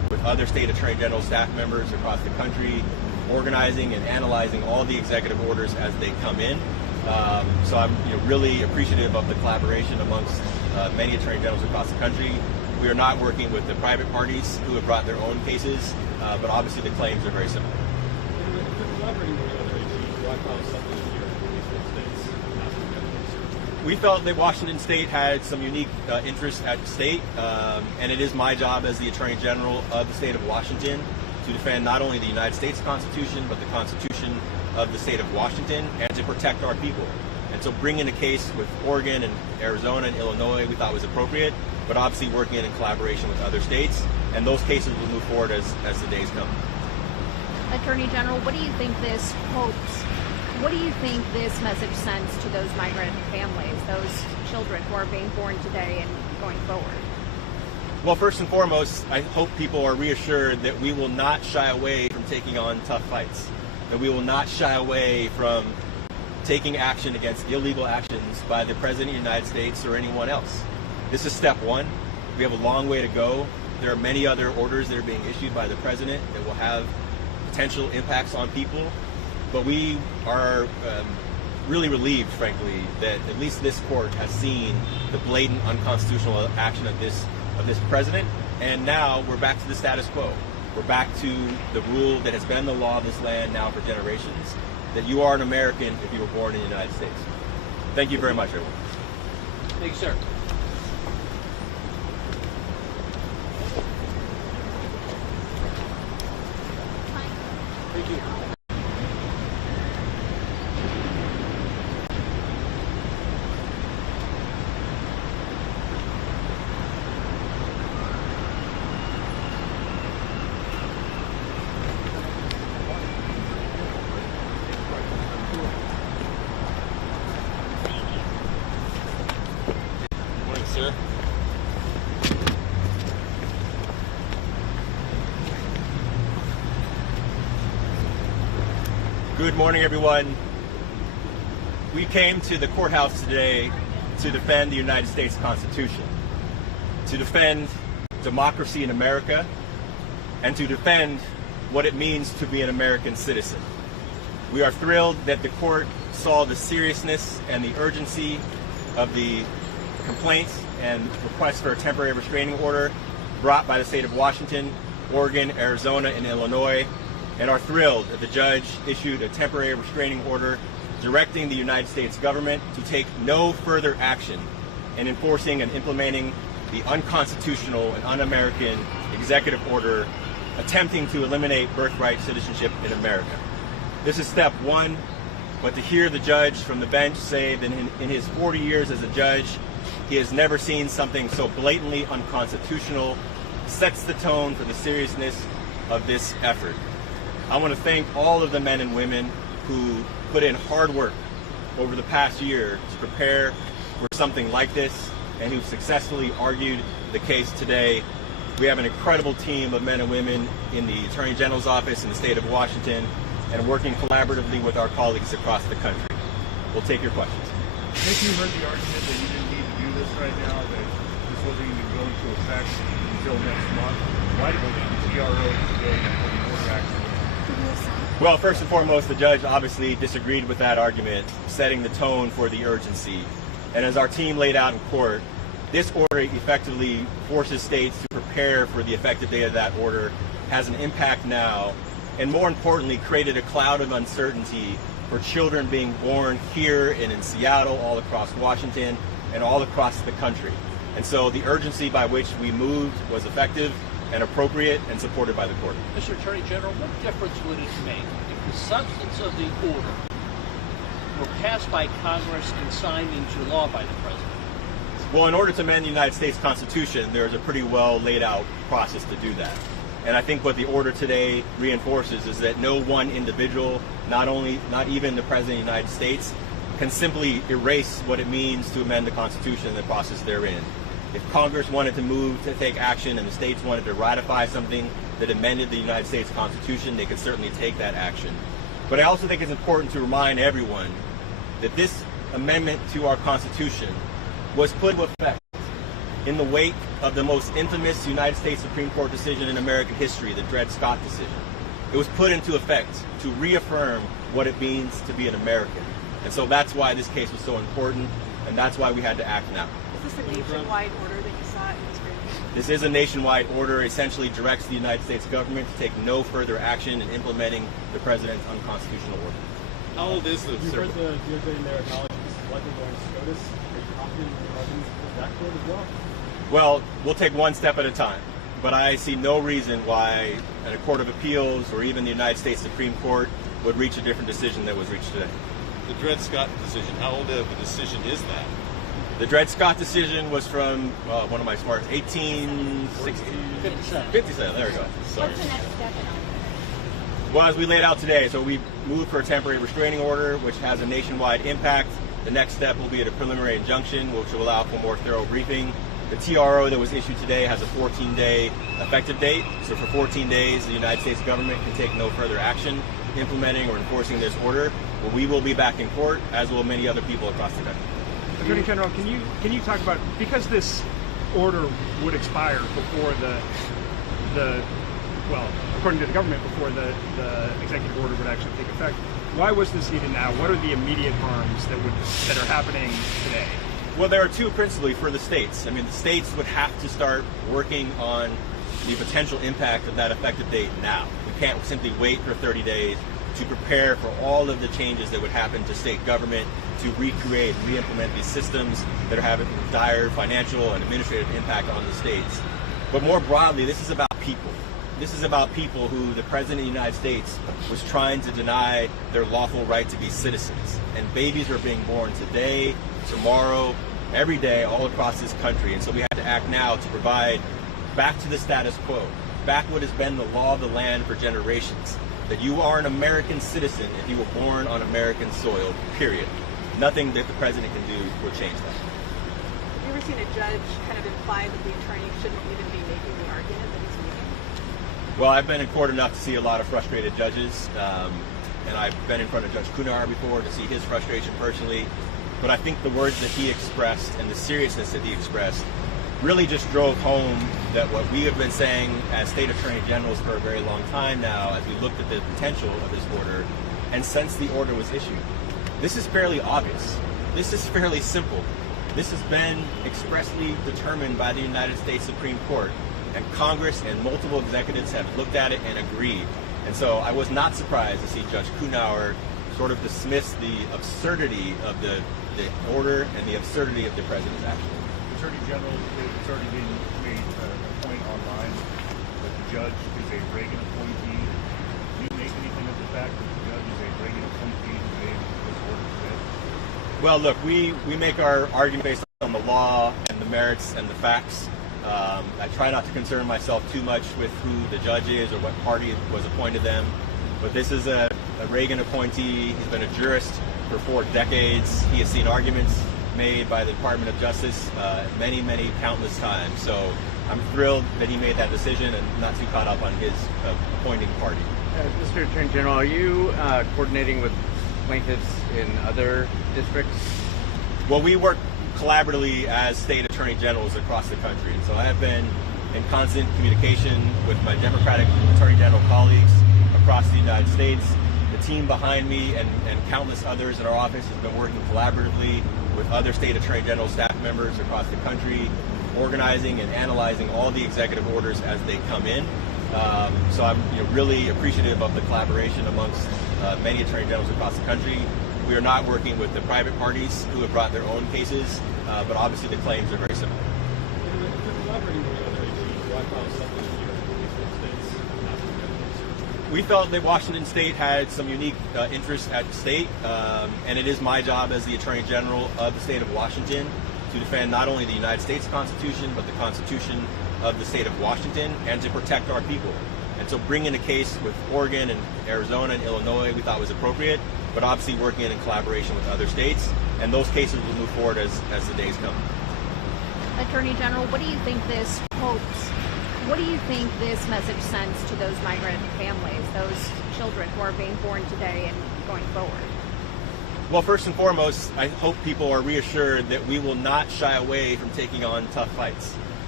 with other state attorney general staff members across the country, organizing and analyzing all the executive orders as they come in. So I'm really appreciative of the collaboration amongst many attorney generals across the country. We are not working with the private parties who have brought their own cases, but obviously the claims are very similar. We felt that Washington State had some unique interests at state, and it is my job as the Attorney General of the state of Washington to defend not only the United States Constitution, but the Constitution of the state of Washington, and to protect our people. And so bringing a case with Oregon and Arizona and Illinois we thought was appropriate, but obviously working in collaboration with other states, and those cases will move forward as the days come. Attorney General, what do you think this hopes? What do you think this message sends to those migrant families, those children who are being born today and going forward? Well, first and foremost, I hope people are reassured that we will not shy away from taking on tough fights, that we will not shy away from taking action against illegal actions by the President of the United States or anyone else. This is step one. We have a long way to go. There are many other orders that are being issued by the President that will have potential impacts on people. But we are really relieved, frankly, that at least this court has seen the blatant unconstitutional action of this president, and now we're back to the status quo. We're back to the rule that has been the law of this land now for generations, that you are an American if you were born in the United States. Thank you very much, everyone. Thank you, sir. Thank you. Sir. Good morning, everyone. We came to the courthouse today to defend the United States Constitution, to defend democracy in America, and to defend what it means to be an American citizen. We are thrilled that the court saw the seriousness and the urgency of the complaints and requests for a temporary restraining order brought by the state of Washington, Oregon, Arizona, and Illinois, and are thrilled that the judge issued a temporary restraining order directing the United States government to take no further action in enforcing and implementing the unconstitutional and un-American executive order attempting to eliminate birthright citizenship in America. This is step one, but to hear the judge from the bench say that in his 40 years as a judge, he has never seen something so blatantly unconstitutional sets the tone for the seriousness of this effort. I want to thank all of the men and women who put in hard work over the past year to prepare for something like this and who successfully argued the case today. We have an incredible team of men and women in the Attorney General's office in the state of Washington and working collaboratively with our colleagues across the country. We'll take your questions. If you heard the argument that you didn't need to do this right now, that this wasn't even going to effect until next month, why did the TRO today for the order action? Well, first and foremost, the judge obviously disagreed with that argument, setting the tone for the urgency. And as our team laid out in court, this order effectively forces states to prepare for the effective date of that order, has an impact now, and more importantly, created a cloud of uncertainty for children being born here and in Seattle, all across Washington, and all across the country. And so the urgency by which we moved was effective and appropriate and supported by the court. Mr. Attorney General, what difference would it make if the substance of the order were passed by Congress and signed into law by the President? Well, in order to amend the United States Constitution, there's a pretty well laid out process to do that. And I think what the order today reinforces is that no one individual, not even the President of the United States, can simply erase what it means to amend the Constitution and the process therein. If Congress wanted to move to take action and the states wanted to ratify something that amended the United States Constitution, they could certainly take that action. But I also think it's important to remind everyone that this amendment to our Constitution was put into effect in the wake of the most infamous United States Supreme Court decision in American history, the Dred Scott decision. It was put into effect to reaffirm what it means to be an American. And so that's why this case was so important, and that's why we had to act now. Is this a nationwide order that you saw in this group? This is a nationwide order, essentially directs the United States government to take no further action in implementing the president's unconstitutional order. How old is this? You've heard the DOJ in their acknowledgement this is likely going to SCOTUS. Are you confident in the presence of that court as well? Well, we'll take one step at a time, but I see no reason why a court of appeals or even the United States Supreme Court would reach a different decision that was reached today. The Dred Scott decision. How old of a decision is that? The Dred Scott decision was from, one of my smarts, 1860. 57, there we go. Sorry. What's the next step in all this? Well, as we laid out today, so we moved for a temporary restraining order, which has a nationwide impact. The next step will be a preliminary injunction, which will allow for more thorough briefing. The TRO that was issued today has a 14-day effective date. So for 14 days, the United States government can take no further action implementing or enforcing this order. But we will be back in court, as will many other people across the country. Attorney General, can you talk about, because this order would expire before well, according to the government, before the executive order would actually take effect, why was this needed now? What are the immediate harms that are happening today? Well, there are two principally for the states. I mean, the states would have to start working on the potential impact of that effective date now. We can't simply wait for 30 days to prepare for all of the changes that would happen to state government to recreate and re-implement these systems that are having dire financial and administrative impact on the states. But more broadly, this is about people. This is about people who the President of the United States was trying to deny their lawful right to be citizens. And babies are being born today, tomorrow, every day, all across this country. And so we have to act now to provide back to the status quo, back what has been the law of the land for generations, that you are an American citizen if you were born on American soil, period. Nothing that the President can do will change that. Have you ever seen a judge kind of imply that the attorney shouldn't even be making the argument that he's making? Well, I've been in court enough to see a lot of frustrated judges, and I've been in front of Judge Coughenour before to see his frustration personally. But I think the words that he expressed and the seriousness that he expressed really just drove home that what we have been saying as state attorney generals for a very long time now, as we looked at the potential of this order, and since the order was issued. This is fairly obvious. This is fairly simple. This has been expressly determined by the United States Supreme Court, and Congress and multiple executives have looked at it and agreed. And so I was not surprised to see Judge Coughenour sort of dismiss the absurdity of the order and the absurdity of the President's action. Attorney General, it's already been made a point online that the judge is a Reagan appointee. Do you make anything of the fact that the judge is a Reagan appointee who made this order today? Well, look, we make our argument based on the law and the merits and the facts. I try not to concern myself too much with who the judge is or what party was appointed them. But this is a Reagan appointee. He's been a jurist for 4 decades. He has seen arguments made by the Department of Justice many, countless times. So I'm thrilled that he made that decision and not too caught up on his appointing party. Mr. Attorney General, are you coordinating with plaintiffs in other districts? Well, we work collaboratively as state attorney generals across the country. And so I have been in constant communication with my Democratic attorney general colleagues across the United States. The team behind me and countless others in our office have been working collaboratively with other state attorney general staff members across the country, organizing and analyzing all the executive orders as they come in. So I'm really appreciative of the collaboration amongst many attorney generals across the country. We are not working with the private parties who have brought their own cases, but obviously the claims are very similar. We felt that Washington State had some unique interests at stake, and it is my job as the Attorney General of the state of Washington to defend not only the United States Constitution, but the Constitution of the state of Washington, and to protect our people. And so bringing a case with Oregon and Arizona and Illinois we thought was appropriate, but obviously working in collaboration with other states, and those cases will move forward as the days come. Attorney General, what do you think this message sends to those migrant families, those children who are being born today and going forward? Well, first and foremost, I hope people are reassured that we will not shy away from taking on tough fights.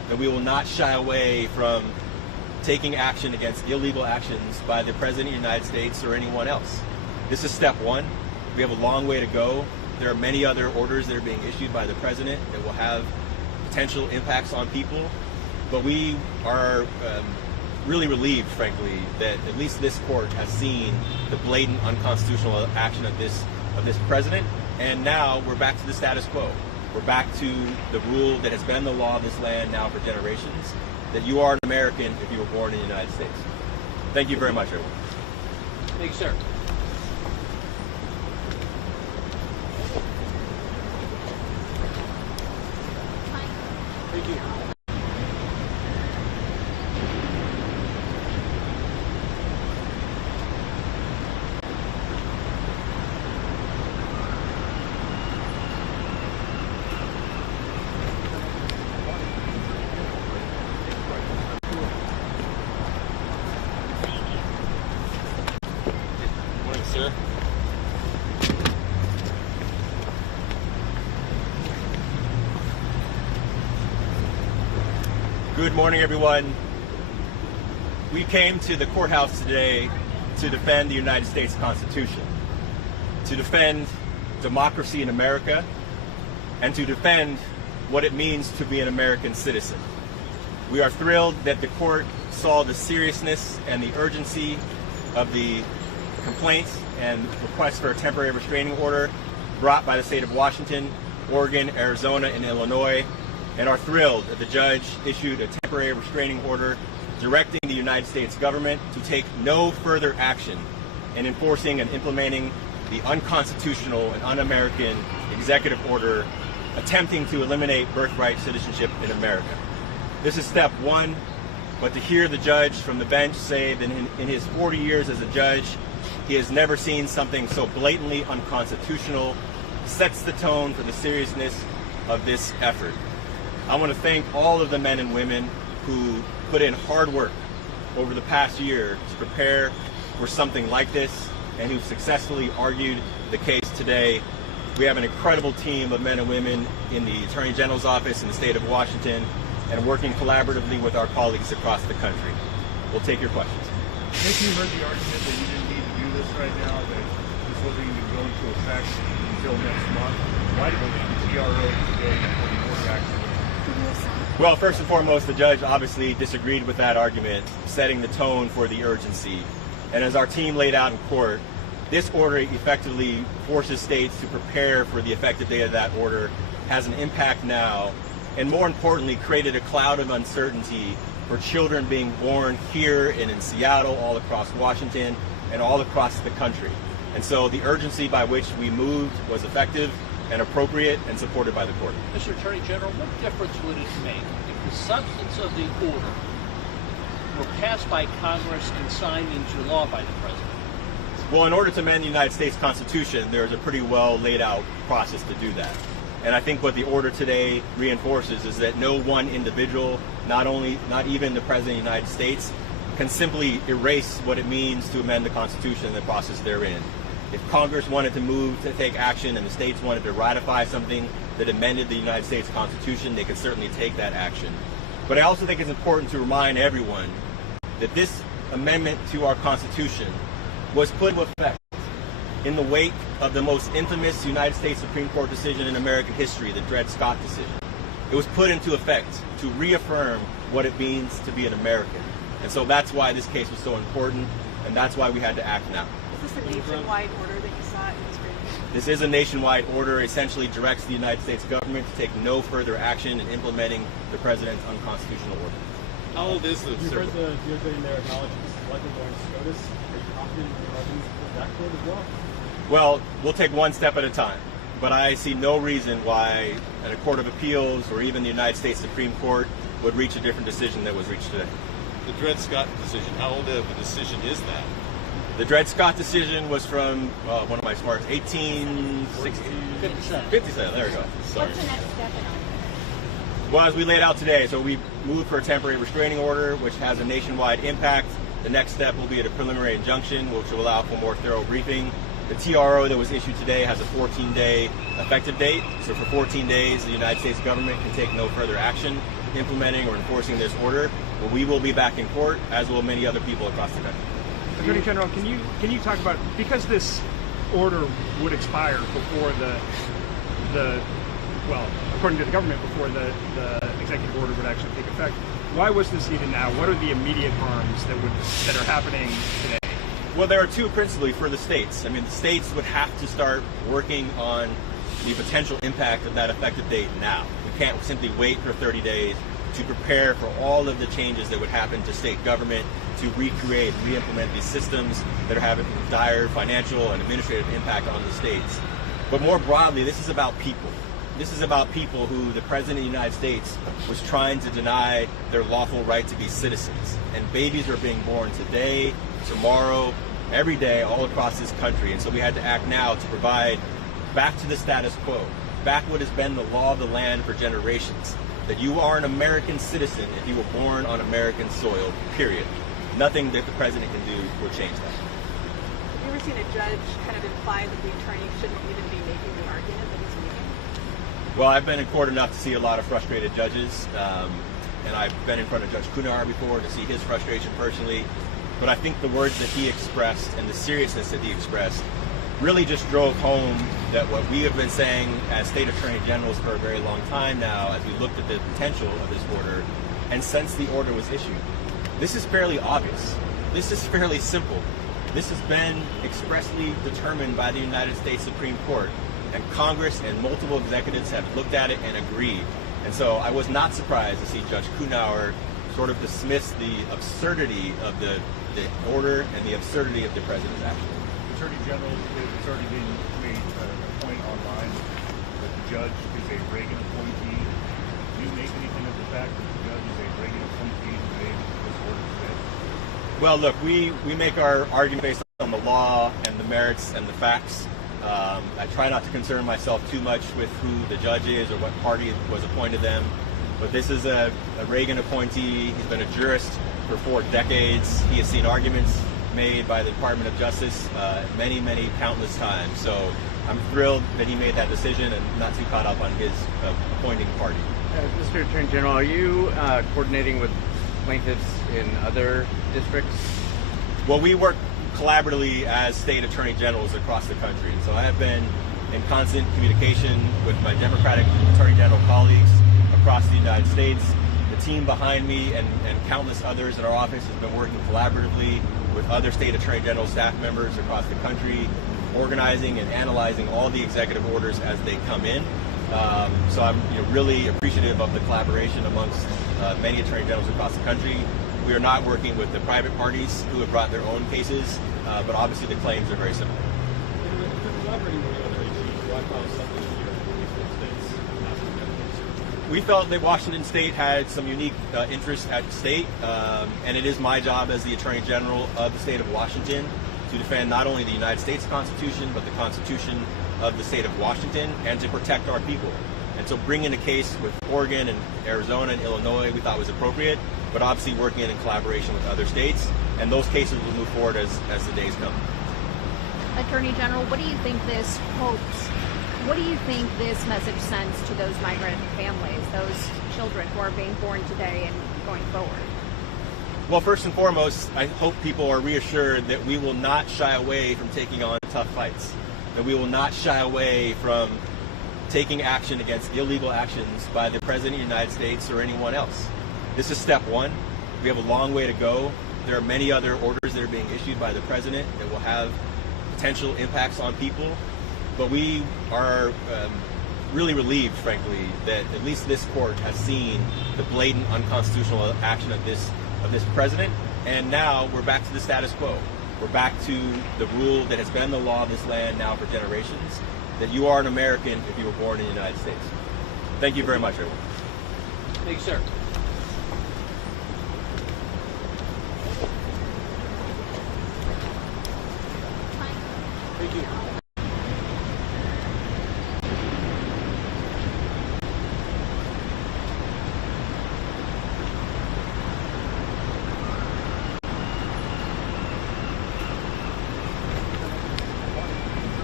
and we will not shy away from taking action against illegal actions by the President of the United States or anyone else. This is step one. We have a long way to go. There are many other orders that are being issued by the President that will have potential impacts on people, but we are really relieved, frankly, that at least this court has seen the blatant unconstitutional action of this president, and now we're back to the status quo. We're back to the rule that has been the law of this land now for generations, that you are an American if you were born in the United States. Thank you very much, everyone. Thank you, sir. Morning, sir. Good morning, everyone. We came to the courthouse today to defend the United States Constitution, to defend democracy in America, and to defend what it means to be an American citizen. We are thrilled that the court saw the seriousness and the urgency of the complaints and requests for a temporary restraining order brought by the state of Washington, Oregon, Arizona, and Illinois, and are thrilled that the judge issued a temporary restraining order directing the United States government to take no further action in enforcing and implementing the unconstitutional and un-American executive order attempting to eliminate birthright citizenship in America. This is step one, but to hear the judge from the bench say that in his 40 years as a judge, he has never seen something so blatantly unconstitutional sets the tone for the seriousness of this effort. I want to thank all of the men and women who put in hard work over the past year to prepare for something like this and who successfully argued the case today. We have an incredible team of men and women in the Attorney General's office in the state of Washington and working collaboratively with our colleagues across the country. We'll take your questions. If you heard the argument that you didn't need to do this right now, that this wasn't even going to affect until next month, why did the TRO today for the order action? Well, first and foremost, the judge obviously disagreed with that argument, setting the tone for the urgency. And as our team laid out in court, this order effectively forces states to prepare for the effective date of that order, has an impact now, and more importantly, created a cloud of uncertainty for children being born here and in Seattle, all across Washington, and all across the country. And so the urgency by which we moved was effective and appropriate and supported by the court. Mr. Attorney General, what difference would it make if the substance of the order were passed by Congress and signed into law by the President? Well, in order to amend the United States Constitution, there's a pretty well laid out process to do that. And I think what the order today reinforces is that no one individual, not even the President of the United States, can simply erase what it means to amend the Constitution and the process therein. If Congress wanted to move to take action and the states wanted to ratify something that amended the United States Constitution, they could certainly take that action. But I also think it's important to remind everyone that this amendment to our Constitution was put into effect in the wake of the most infamous United States Supreme Court decision in American history, the Dred Scott decision. It was put into effect to reaffirm what it means to be an American. And so that's why this case was so important, and that's why we had to act now. Is this a nationwide order that you saw in this briefing? This is a nationwide order, essentially directs the United States government to take no further action in implementing the President's unconstitutional order. How old is the You've heard the DOJ in their acknowledgments likely going to SCOTUS. Are you confident in the evidence of that court as well? Well, we'll take one step at a time, but I see no reason why a court of appeals or even the United States Supreme Court would reach a different decision that was reached today. The Dred Scott decision, how old of a decision is that? The Dred Scott decision was from, one of my smarts, 1860. 57, there we go. Sorry. What's the next step in all this? Well, as we laid out today, so we moved for a temporary restraining order, which has a nationwide impact. The next step will be at a preliminary injunction, which will allow for more thorough briefing. The TRO that was issued today has a 14-day effective date. So for 14 days, the United States government can take no further action implementing or enforcing this order. But we will be back in court, as will many other people across the country. Attorney General, can you talk about, because this order would expire before well, according to the government, before the executive order would actually take effect, why was this needed now? What are the immediate harms that are happening today? Well, there are two principally for the states. I mean, the states would have to start working on the potential impact of that effective date now. We can't simply wait for 30 days to prepare for all of the changes that would happen to state government to recreate and re-implement these systems that are having dire financial and administrative impact on the states. But more broadly, this is about people. This is about people who the President of the United States was trying to deny their lawful right to be citizens. And babies are being born today, tomorrow, every day, all across this country. And so we had to act now to provide back to the status quo, back what has been the law of the land for generations, that you are an American citizen if you were born on American soil, period. Nothing that the President can do will change that. Have you ever seen a judge kind of imply that the attorney shouldn't even be making the argument that he's making? Well, I've been in court enough to see a lot of frustrated judges, and I've been in front of Judge Coughenour before to see his frustration personally. But I think the words that he expressed and the seriousness that he expressed really just drove home that what we have been saying as state attorney generals for a very long time now, as we looked at the potential of this order, and since the order was issued. This is fairly obvious. This is fairly simple. This has been expressly determined by the United States Supreme Court, and Congress and multiple executives have looked at it and agreed. And so I was not surprised to see Judge Coughenour sort of dismiss the absurdity of the order and the absurdity of the President's action. Attorney General, it's already been made a point online that the judge is a Reagan appointee. Do you make anything of the fact that the judge is a Reagan appointee who made this order today? Well, look, we make our argument based on the law and the merits and the facts. I try not to concern myself too much with who the judge is or what party was appointed them. But this is a Reagan appointee. He's been a jurist for 4 decades. He has seen arguments made by the Department of Justice many, countless times. So I'm thrilled that he made that decision and not too caught up on his appointing party. Mr. Attorney General, are you coordinating with plaintiffs in other districts? Well, we work collaboratively as state attorney generals across the country. And so I have been in constant communication with my Democratic attorney general colleagues across the United States. The team behind me and countless others in our office has been working collaboratively with other state attorney general staff members across the country, organizing and analyzing all the executive orders as they come in. So I'm really appreciative of the collaboration amongst many attorney generals across the country. We are not working with the private parties who have brought their own cases, but obviously the claims are very similar. We felt that Washington State had some unique interests at stake, and it is my job as the Attorney General of the state of Washington to defend not only the United States Constitution, but the Constitution of the state of Washington, and to protect our people. And so bringing a case with Oregon and Arizona and Illinois we thought was appropriate, but obviously working in collaboration with other states, and those cases will move forward as the days come. Attorney General, what do you think this message sends to those migrant families, those children who are being born today and going forward? Well, first and foremost, I hope people are reassured that we will not shy away from taking on tough fights, that we will not shy away from taking action against illegal actions by the President of the United States or anyone else. This is step one. We have a long way to go. There are many other orders that are being issued by the President that will have potential impacts on people. But we are really relieved, frankly, that at least this court has seen the blatant unconstitutional action of this president. And now we're back to the status quo. We're back to the rule that has been the law of this land now for generations, that you are an American if you were born in the United States. Thank you very much, everyone. Thank you, sir. Thank you.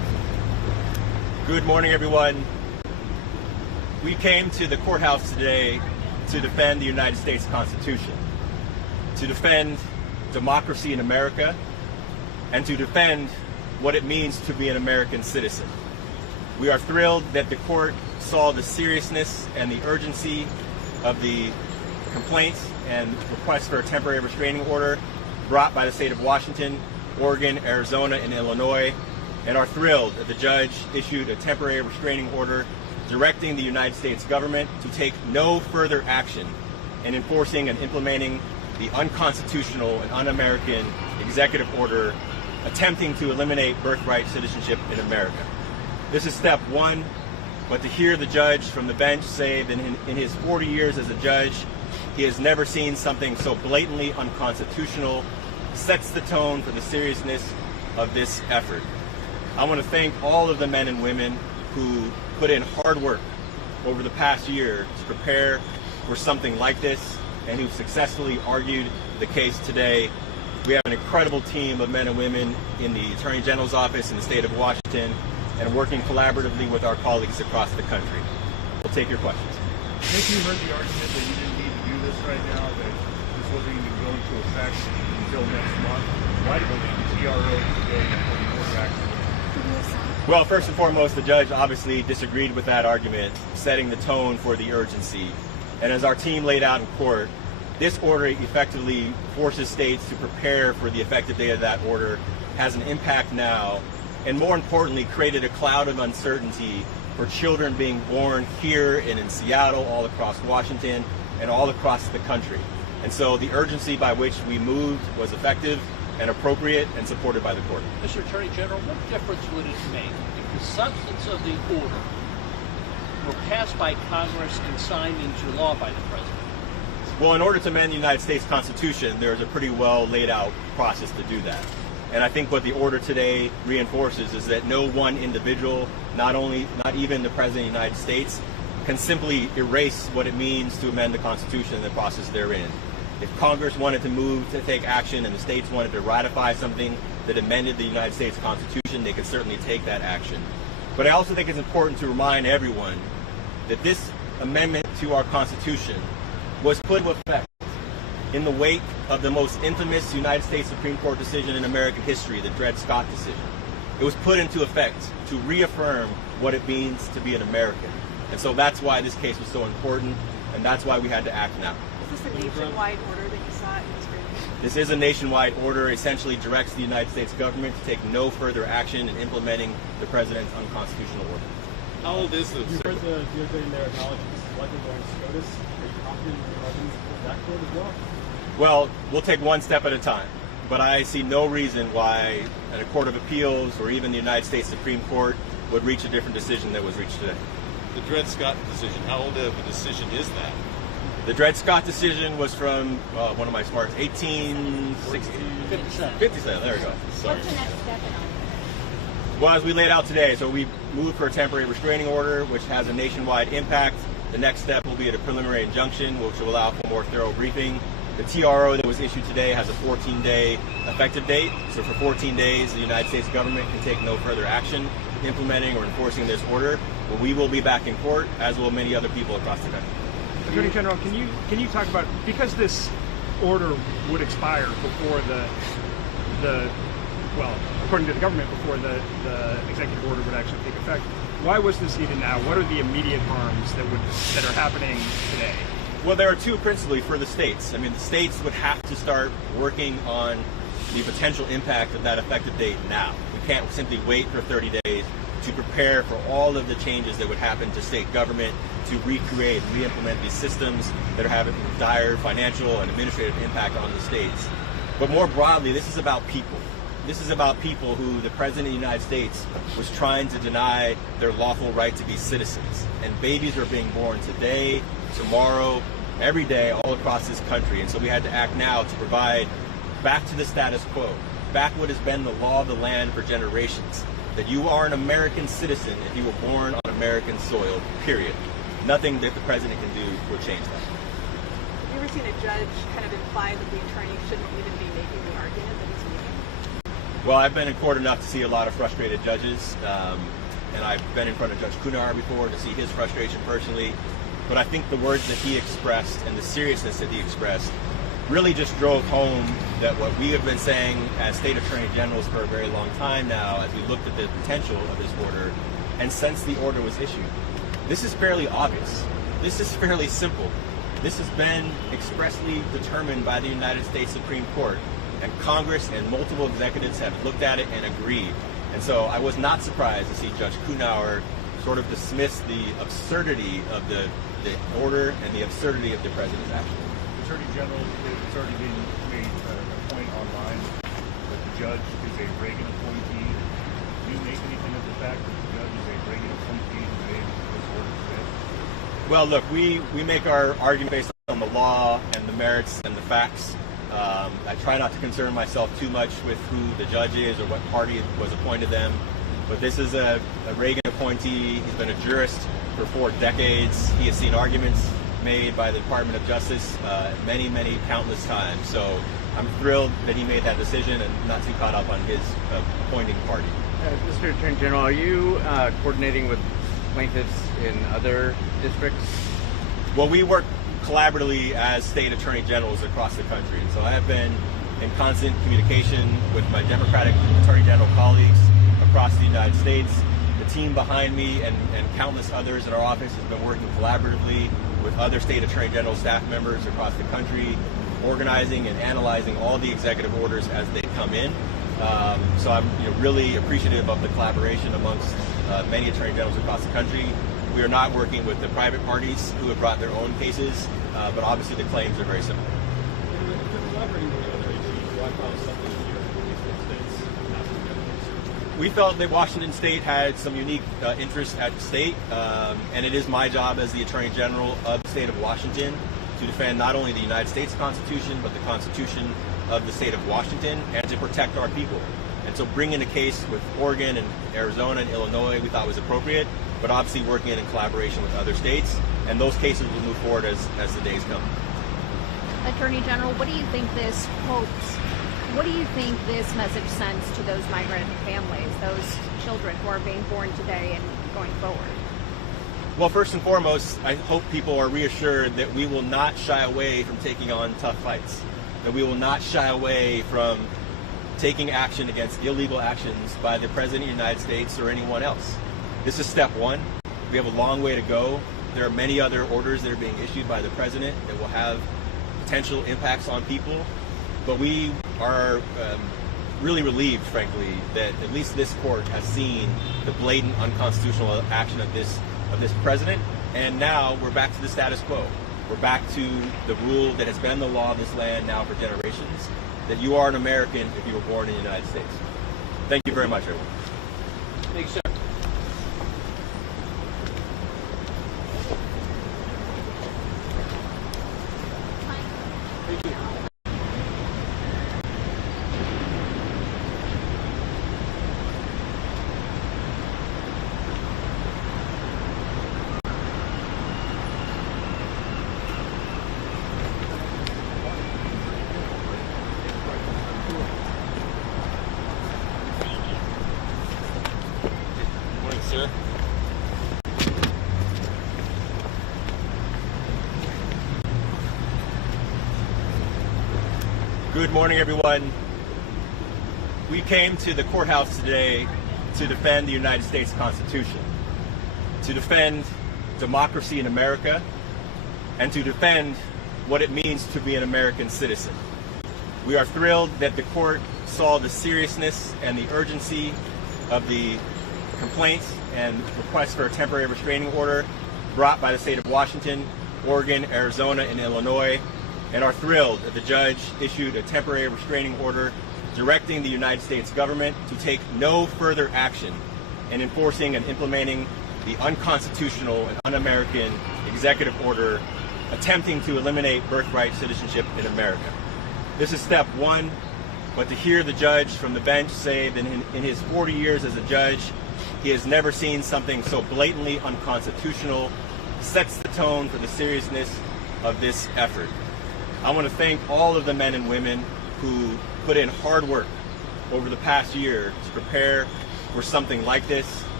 Good morning, everyone. We came to the courthouse today to defend the United States Constitution, to defend democracy in America, and to defend what it means to be an American citizen. We are thrilled that the court saw the seriousness and the urgency of the complaints and requests for a temporary restraining order brought by the state of Washington, Oregon, Arizona, and Illinois, and are thrilled that the judge issued a temporary restraining order directing the United States government to take no further action in enforcing and implementing the unconstitutional and un-American executive order attempting to eliminate birthright citizenship in America. This is step one, but to hear the judge from the bench say that in his 40 years as a judge, he has never seen something so blatantly unconstitutional sets the tone for the seriousness of this effort. I want to thank all of the men and women who put in hard work over the past year to prepare for something like this and who successfully argued the case today. We have an incredible team of men and women in the Attorney General's office in the state of Washington and working collaboratively with our colleagues across the country. We'll take your questions. Nick, you heard the argument that you didn't need to do this right now, that this wasn't even going to effect until next month. Why did the TRO today for the order action? Well, first and foremost, the judge obviously disagreed with that argument, setting the tone for the urgency. And as our team laid out in court, this order effectively forces states to prepare for the effective date of that order, has an impact now, and more importantly, created a cloud of uncertainty for children being born here and in Seattle, all across Washington, and all across the country. And so the urgency by which we moved was effective and appropriate and supported by the court. Mr. Attorney General, what difference would it make if the substance of the order were passed by Congress and signed into law by the President? Well, in order to amend the United States Constitution, there's a pretty well laid out process to do that. And I think what the order today reinforces is that no one individual, not even the President of the United States, can simply erase what it means to amend the Constitution and the process therein. If Congress wanted to move to take action and the states wanted to ratify something that amended the United States Constitution, they could certainly take that action. But I also think it's important to remind everyone that this amendment to our Constitution was put into effect in the wake of the most infamous United States Supreme Court decision in American history, the Dred Scott decision. It was put into effect to reaffirm what it means to be an American. And so that's why this case was so important, and that's why we had to act now. Is this a nationwide order that you saw in this room? This is a nationwide order, essentially directs the United States government to take no further action in implementing the President's unconstitutional order. How old is this? You heard the DOJ in their acknowledge this is likely going to SCOTUS. Are you confident in your arguments with that court as well? Well, we'll take one step at a time, but I see no reason why a court of appeals or even the United States Supreme Court would reach a different decision that was reached today. The Dred Scott decision, how old of a decision is that? The Dred Scott decision was from, one of my smarts, 1860. 57, there we go. Sorry. What's the next step in all this? Well, as we laid out today, so we moved for a temporary restraining order, which has a nationwide impact. The next step will be at a preliminary injunction, which will allow for more thorough briefing. The TRO that was issued today has a 14-day effective date. So for 14 days, the United States government can take no further action implementing or enforcing this order. But we will be back in court, as will many other people across the country. Attorney General, can you talk about, because this order would expire before well, according to the government, before the executive order would actually take effect, why was this needed now? What are the immediate harms that are happening today? Well, there are two principally for the states. I mean, the states would have to start working on the potential impact of that effective date now. We can't simply wait for 30 days to prepare for all of the changes that would happen to state government to recreate and re-implement these systems that are having dire financial and administrative impact on the states. But more broadly, this is about people. This is about people who the President of the United States was trying to deny their lawful right to be citizens. And babies are being born today, tomorrow, every day, all across this country. And so we had to act now to provide back to the status quo, back what has been the law of the land for generations, that you are an American citizen if you were born on American soil, period. Nothing that the President can do will change that. Have you ever seen a judge kind of imply that the attorney shouldn't even be making the argument that he's making? Well, I've been in court enough to see a lot of frustrated judges. and I've been in front of Judge Coughenour before to see his frustration personally. But I think the words that he expressed and the seriousness that he expressed really just drove home that what we have been saying as state attorney generals for a very long time now, as we looked at the potential of this order, and since the order was issued. This is fairly obvious. This is fairly simple. This has been expressly determined by the United States Supreme Court, and Congress and multiple executives have looked at it and agreed. And so I was not surprised to see Judge Coughenour sort of dismiss the absurdity of the order and the absurdity of the president's action. Attorney General, it's already been made a point online that the judge is a Reagan appointee. Do you make anything of the fact that the judge is a Reagan appointee who made this order today? Well, look, we make our argument based on the law and the merits and the facts. I try not to concern myself too much with who the judge is or what party was appointed them. But this is a Reagan appointee. He's been a jurist for 4 decades. He has seen arguments made by the Department of Justice many, countless times. So I'm thrilled that he made that decision and not too caught up on his appointing party. Mr. Attorney General, are you coordinating with plaintiffs in other districts? Well, we work collaboratively as state attorney generals across the country. And so I have been in constant communication with my Democratic attorney general colleagues across the United States. The team behind me and countless others in our office has been working collaboratively with other state attorney general staff members across the country, organizing and analyzing all the executive orders as they come in. So I'm really appreciative of the collaboration amongst many attorney generals across the country. We are not working with the private parties who have brought their own cases, but obviously the claims are very similar. We felt that Washington State had some unique interests at stake, and it is my job as the Attorney General of the state of Washington to defend not only the United States Constitution, but the Constitution of the state of Washington, and to protect our people. And so bringing a case with Oregon and Arizona and Illinois we thought was appropriate, but obviously working in collaboration with other states, and those cases will move forward as the days come. Attorney General, what do you think this message sends to those migrant families, those children who are being born today and going forward? Well, first and foremost, I hope people are reassured that we will not shy away from taking on tough fights, that we will not shy away from taking action against illegal actions by the President of the United States or anyone else. This is step one. We have a long way to go. There are many other orders that are being issued by the President that will have potential impacts on people. But we are really relieved, frankly, that at least this court has seen the blatant unconstitutional action of this president. And now we're back to the status quo. We're back to the rule that has been the law of this land now for generations, that you are an American if you were born in the United States. Thank you very much, everyone. Thanks, sir. Sir. Good morning, everyone. We came to the courthouse today to defend the United States Constitution, to defend democracy in America, and to defend what it means to be an American citizen. We are thrilled that the court saw the seriousness and the urgency of the complaints and requests for a temporary restraining order brought by the state of Washington, Oregon, Arizona, and Illinois, and are thrilled that the judge issued a temporary restraining order directing the United States government to take no further action in enforcing and implementing the unconstitutional and un-American executive order attempting to eliminate birthright citizenship in America. This is step one, but to hear the judge from the bench say that in his 40 years as a judge, he has never seen something so blatantly unconstitutional sets the tone for the seriousness of this effort. I want to thank all of the men and women who put in hard work over the past year to prepare for something like this.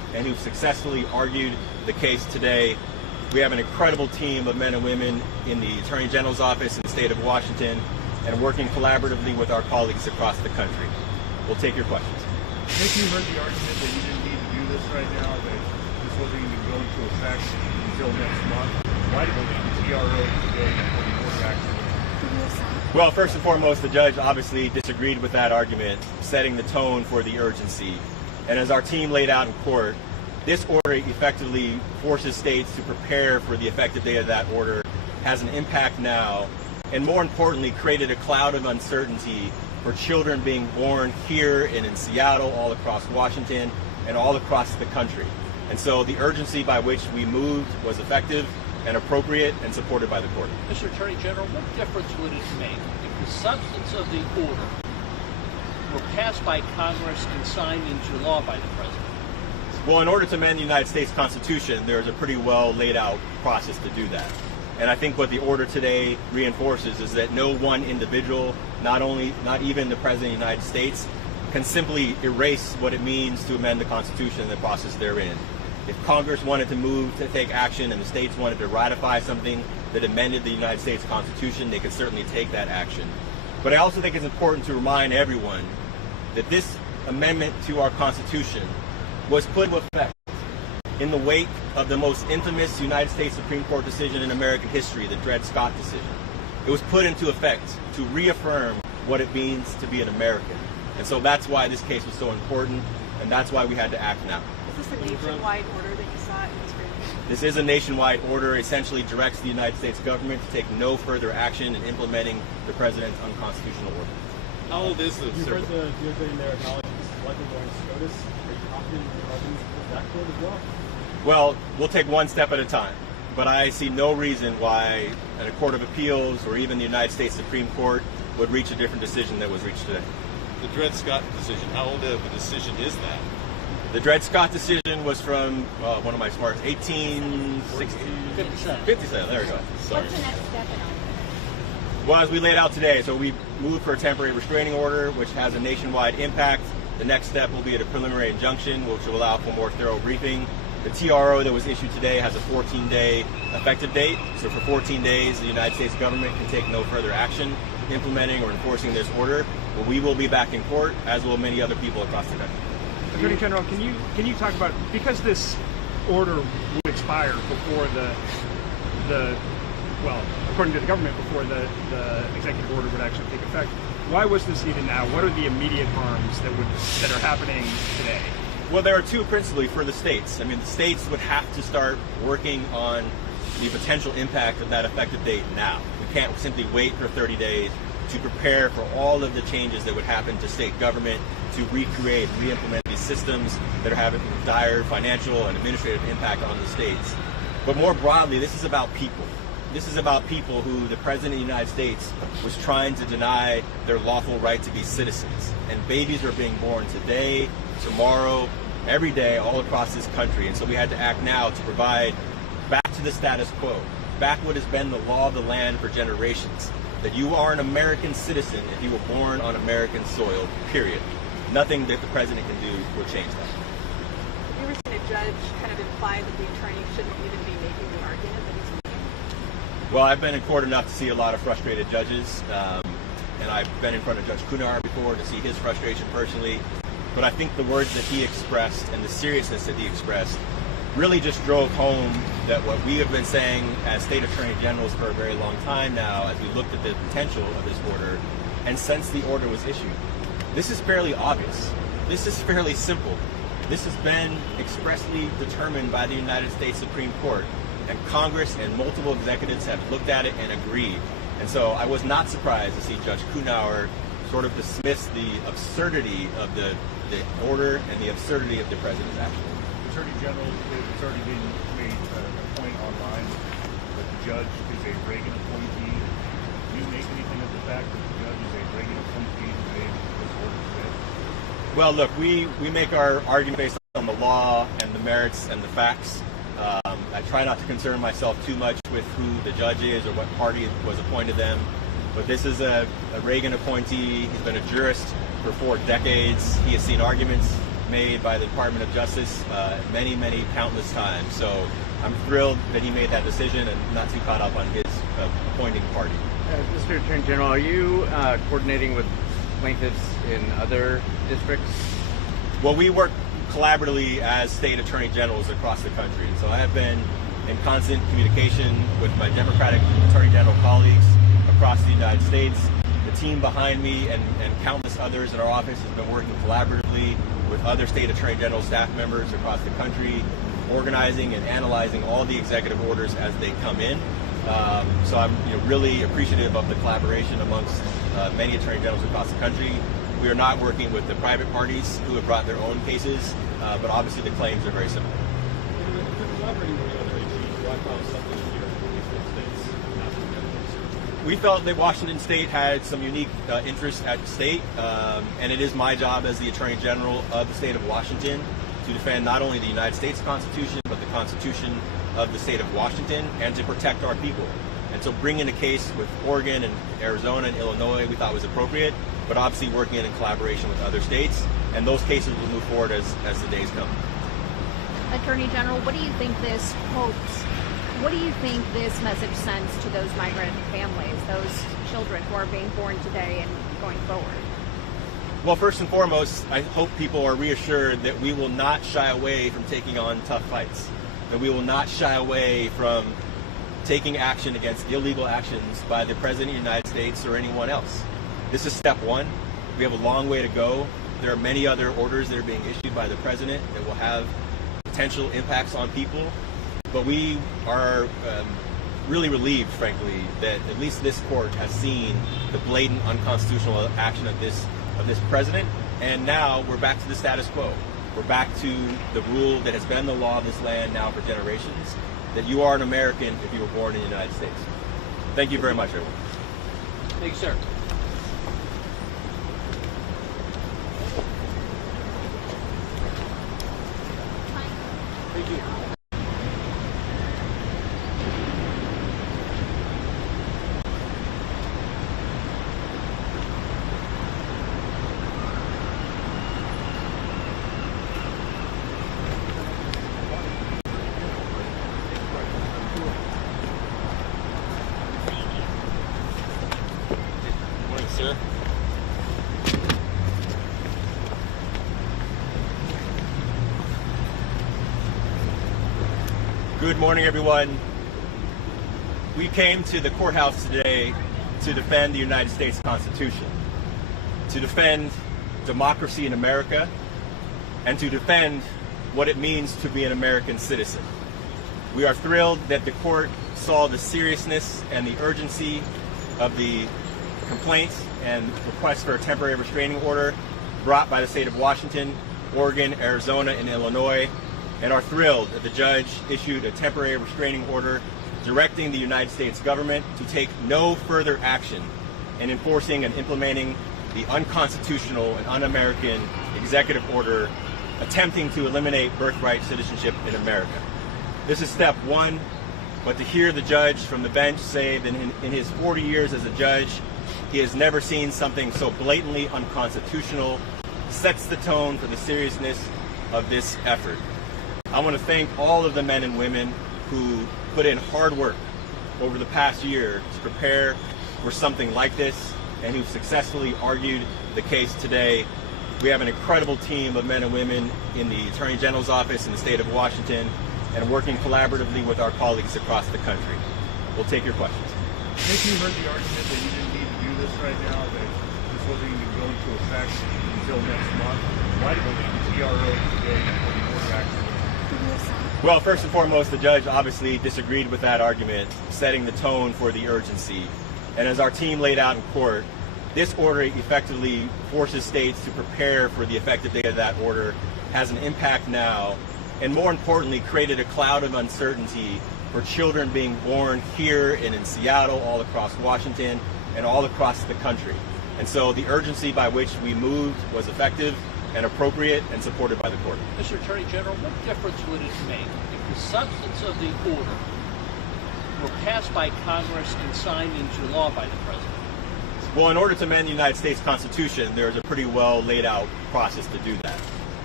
and who successfully argued the case today. We have an incredible team of men and women in the Attorney General's office in the state of Washington and working collaboratively with our colleagues across the country. We'll take your questions. Nick, you heard the argument that you didn't need to do this right now, that this wasn't even going to effect until next month. Why did you think the TRO today before the order action? Well, first and foremost, the judge obviously disagreed with that argument, setting the tone for the urgency. And as our team laid out in court, this order effectively forces states to prepare for the effective date of that order, has an impact now, and more importantly, created a cloud of uncertainty for children being born here and in Seattle, all across Washington, and all across the country. And so the urgency by which we moved was effective and appropriate and supported by the court. Mr. Attorney General, what difference would it make if the substance of the order were passed by Congress and signed into law by the President? Well, in order to amend the United States Constitution, there's a pretty well laid out process to do that. And I think what the order today reinforces is that no one individual, not even the President of the United States, can simply erase what it means to amend the Constitution and the process therein. If Congress wanted to move to take action and the states wanted to ratify something that amended the United States Constitution, they could certainly take that action. But I also think it's important to remind everyone that this amendment to our Constitution was put into effect in the wake of the most infamous United States Supreme Court decision in American history, the Dred Scott decision. It was put into effect to reaffirm what it means to be an American. And so that's why this case was so important, and that's why we had to act now. Is this a nationwide order that you saw in this group? This is a nationwide order, essentially directs the United States government to take no further action in implementing the President's unconstitutional order. How old is this? You've heard the DOJ in their acknowledgement this is likely going SCOTUS. Are you confident in your arguments with that court as well? Well, we'll take one step at a time, but I see no reason why a court of appeals or even the United States Supreme Court would reach a different decision that was reached today. The Dred Scott decision, how old of a decision is that? The Dred Scott decision was from, one of my smarts, 1860. 57, there we go. Sorry. What's the next step in all this? Well, as we laid out today, so we moved for a temporary restraining order, which has a nationwide impact. The next step will be a preliminary injunction, which will allow for more thorough briefing. The TRO that was issued today has a 14-day effective date. So for 14 days, the United States government can take no further action implementing or enforcing this order. But we will be back in court, as will many other people across the country. Attorney General, can you talk about, because this order would expire before well, according to the government, before the executive order would actually take effect, why was this needed now? What are the immediate harms that are happening today? Well, there are two principally for the states. I mean, the states would have to start working on the potential impact of that effective date now. We can't simply wait for 30 days to prepare for all of the changes that would happen to state government to recreate and re-implement these systems that are having dire financial and administrative impact on the states. But more broadly, this is about people. This is about people who the President of the United States was trying to deny their lawful right to be citizens. And babies are being born today, tomorrow, every day, all across this country. And so we had to act now to provide back to the status quo, back what has been the law of the land for generations, that you are an American citizen if you were born on American soil, period. Nothing that the President can do will change that. Have you ever seen a judge kind of imply that the attorney shouldn't even be making the argument that he's making? Well, I've been in court enough to see a lot of frustrated judges, and I've been in front of Judge Coughenour before to see his frustration personally. But I think the words that he expressed and the seriousness that he expressed really just drove home that what we have been saying as state attorney generals for a very long time now, as we looked at the potential of this order, and since the order was issued. This is fairly obvious. This is fairly simple. This has been expressly determined by the United States Supreme Court, and Congress and multiple executives have looked at it and agreed. And so I was not surprised to see Judge Coughenour sort of dismiss the absurdity of the order and the absurdity of the President's action. Attorney General, it's already been made a point online that the judge is a Reagan appointee. Do you make anything of the fact that the judge is a Reagan appointee who made this order today? Well, look, we make our argument based on the law and the merits and the facts. I try not to concern myself too much with who the judge is or what party was appointed them. But this is a Reagan appointee. He's been a jurist for 4 decades. He has seen arguments made by the Department of Justice many countless times. So I'm thrilled that he made that decision and not too caught up on his appointing party. Mr. Attorney General, are you coordinating with plaintiffs in other districts? Well, we work collaboratively as state attorney generals across the country. So I have been in constant communication with my Democratic attorney general colleagues across the United States. The team behind me and countless others in our office has been working collaboratively with other state attorney general staff members across the country, organizing and analyzing all the executive orders as they come in. So I'm really appreciative of the collaboration amongst many attorney generals across the country. We are not working with the private parties who have brought their own cases, but obviously the claims are very similar. We felt that Washington State had some unique interests at stake, and it is my job as the Attorney General of the state of Washington to defend not only the United States Constitution, but the Constitution of the state of Washington, and to protect our people. And so bringing a case with Oregon and Arizona and Illinois we thought was appropriate, but obviously working in collaboration with other states, and those cases will move forward as the days come. Attorney General, what do you think this hopes? What do you think this message sends to those migrant families, those children who are being born today and going forward? Well, first and foremost, I hope people are reassured that we will not shy away from taking on tough fights, that we will not shy away from taking action against illegal actions by the President of the United States or anyone else. This is step one. We have a long way to go. There are many other orders that are being issued by the President that will have potential impacts on people. But we are really relieved, frankly, that at least this court has seen the blatant unconstitutional action of this president, and now we're back to the status quo. We're back to the rule that has been the law of this land now for generations, that you are an American if you were born in the United States. Thank you very much, everyone. Thank you, sir. Thank you. Morning, sir. Good morning, everyone. We came to the courthouse today to defend the United States Constitution, to defend democracy in America, and to defend what it means to be an American citizen. We are thrilled that the court saw the seriousness and the urgency of the complaints and requests for a temporary restraining order brought by the state of Washington, Oregon, Arizona, and Illinois, and are thrilled that the judge issued a temporary restraining order directing the United States government to take no further action in enforcing and implementing the unconstitutional and un-American executive order attempting to eliminate birthright citizenship in America. This is step one, but to hear the judge from the bench say that in his 40 years as a judge, he has never seen something so blatantly unconstitutional sets the tone for the seriousness of this effort. I want to thank all of the men and women who put in hard work over the past year to prepare for something like this and who successfully argued the case today. We have an incredible team of men and women in the Attorney General's office in the state of Washington and working collaboratively with our colleagues across the country. We'll take your questions. Nick, you heard the argument that you didn't need to do this right now, that this wasn't even going to effect until next month. Why did you leave the TRO today before the court action? Well, first and foremost, the judge obviously disagreed with that argument, setting the tone for the urgency. And as our team laid out in court, this order effectively forces states to prepare for the effective date of that order, has an impact now, and more importantly, created a cloud of uncertainty for children being born here and in Seattle, all across Washington, and all across the country. And so the urgency by which we moved was effective and appropriate and supported by the court. Mr. Attorney General, what difference would it make if the substance of the order were passed by Congress and signed into law by the President? Well, in order to amend the United States Constitution, there's a pretty well laid out process to do that.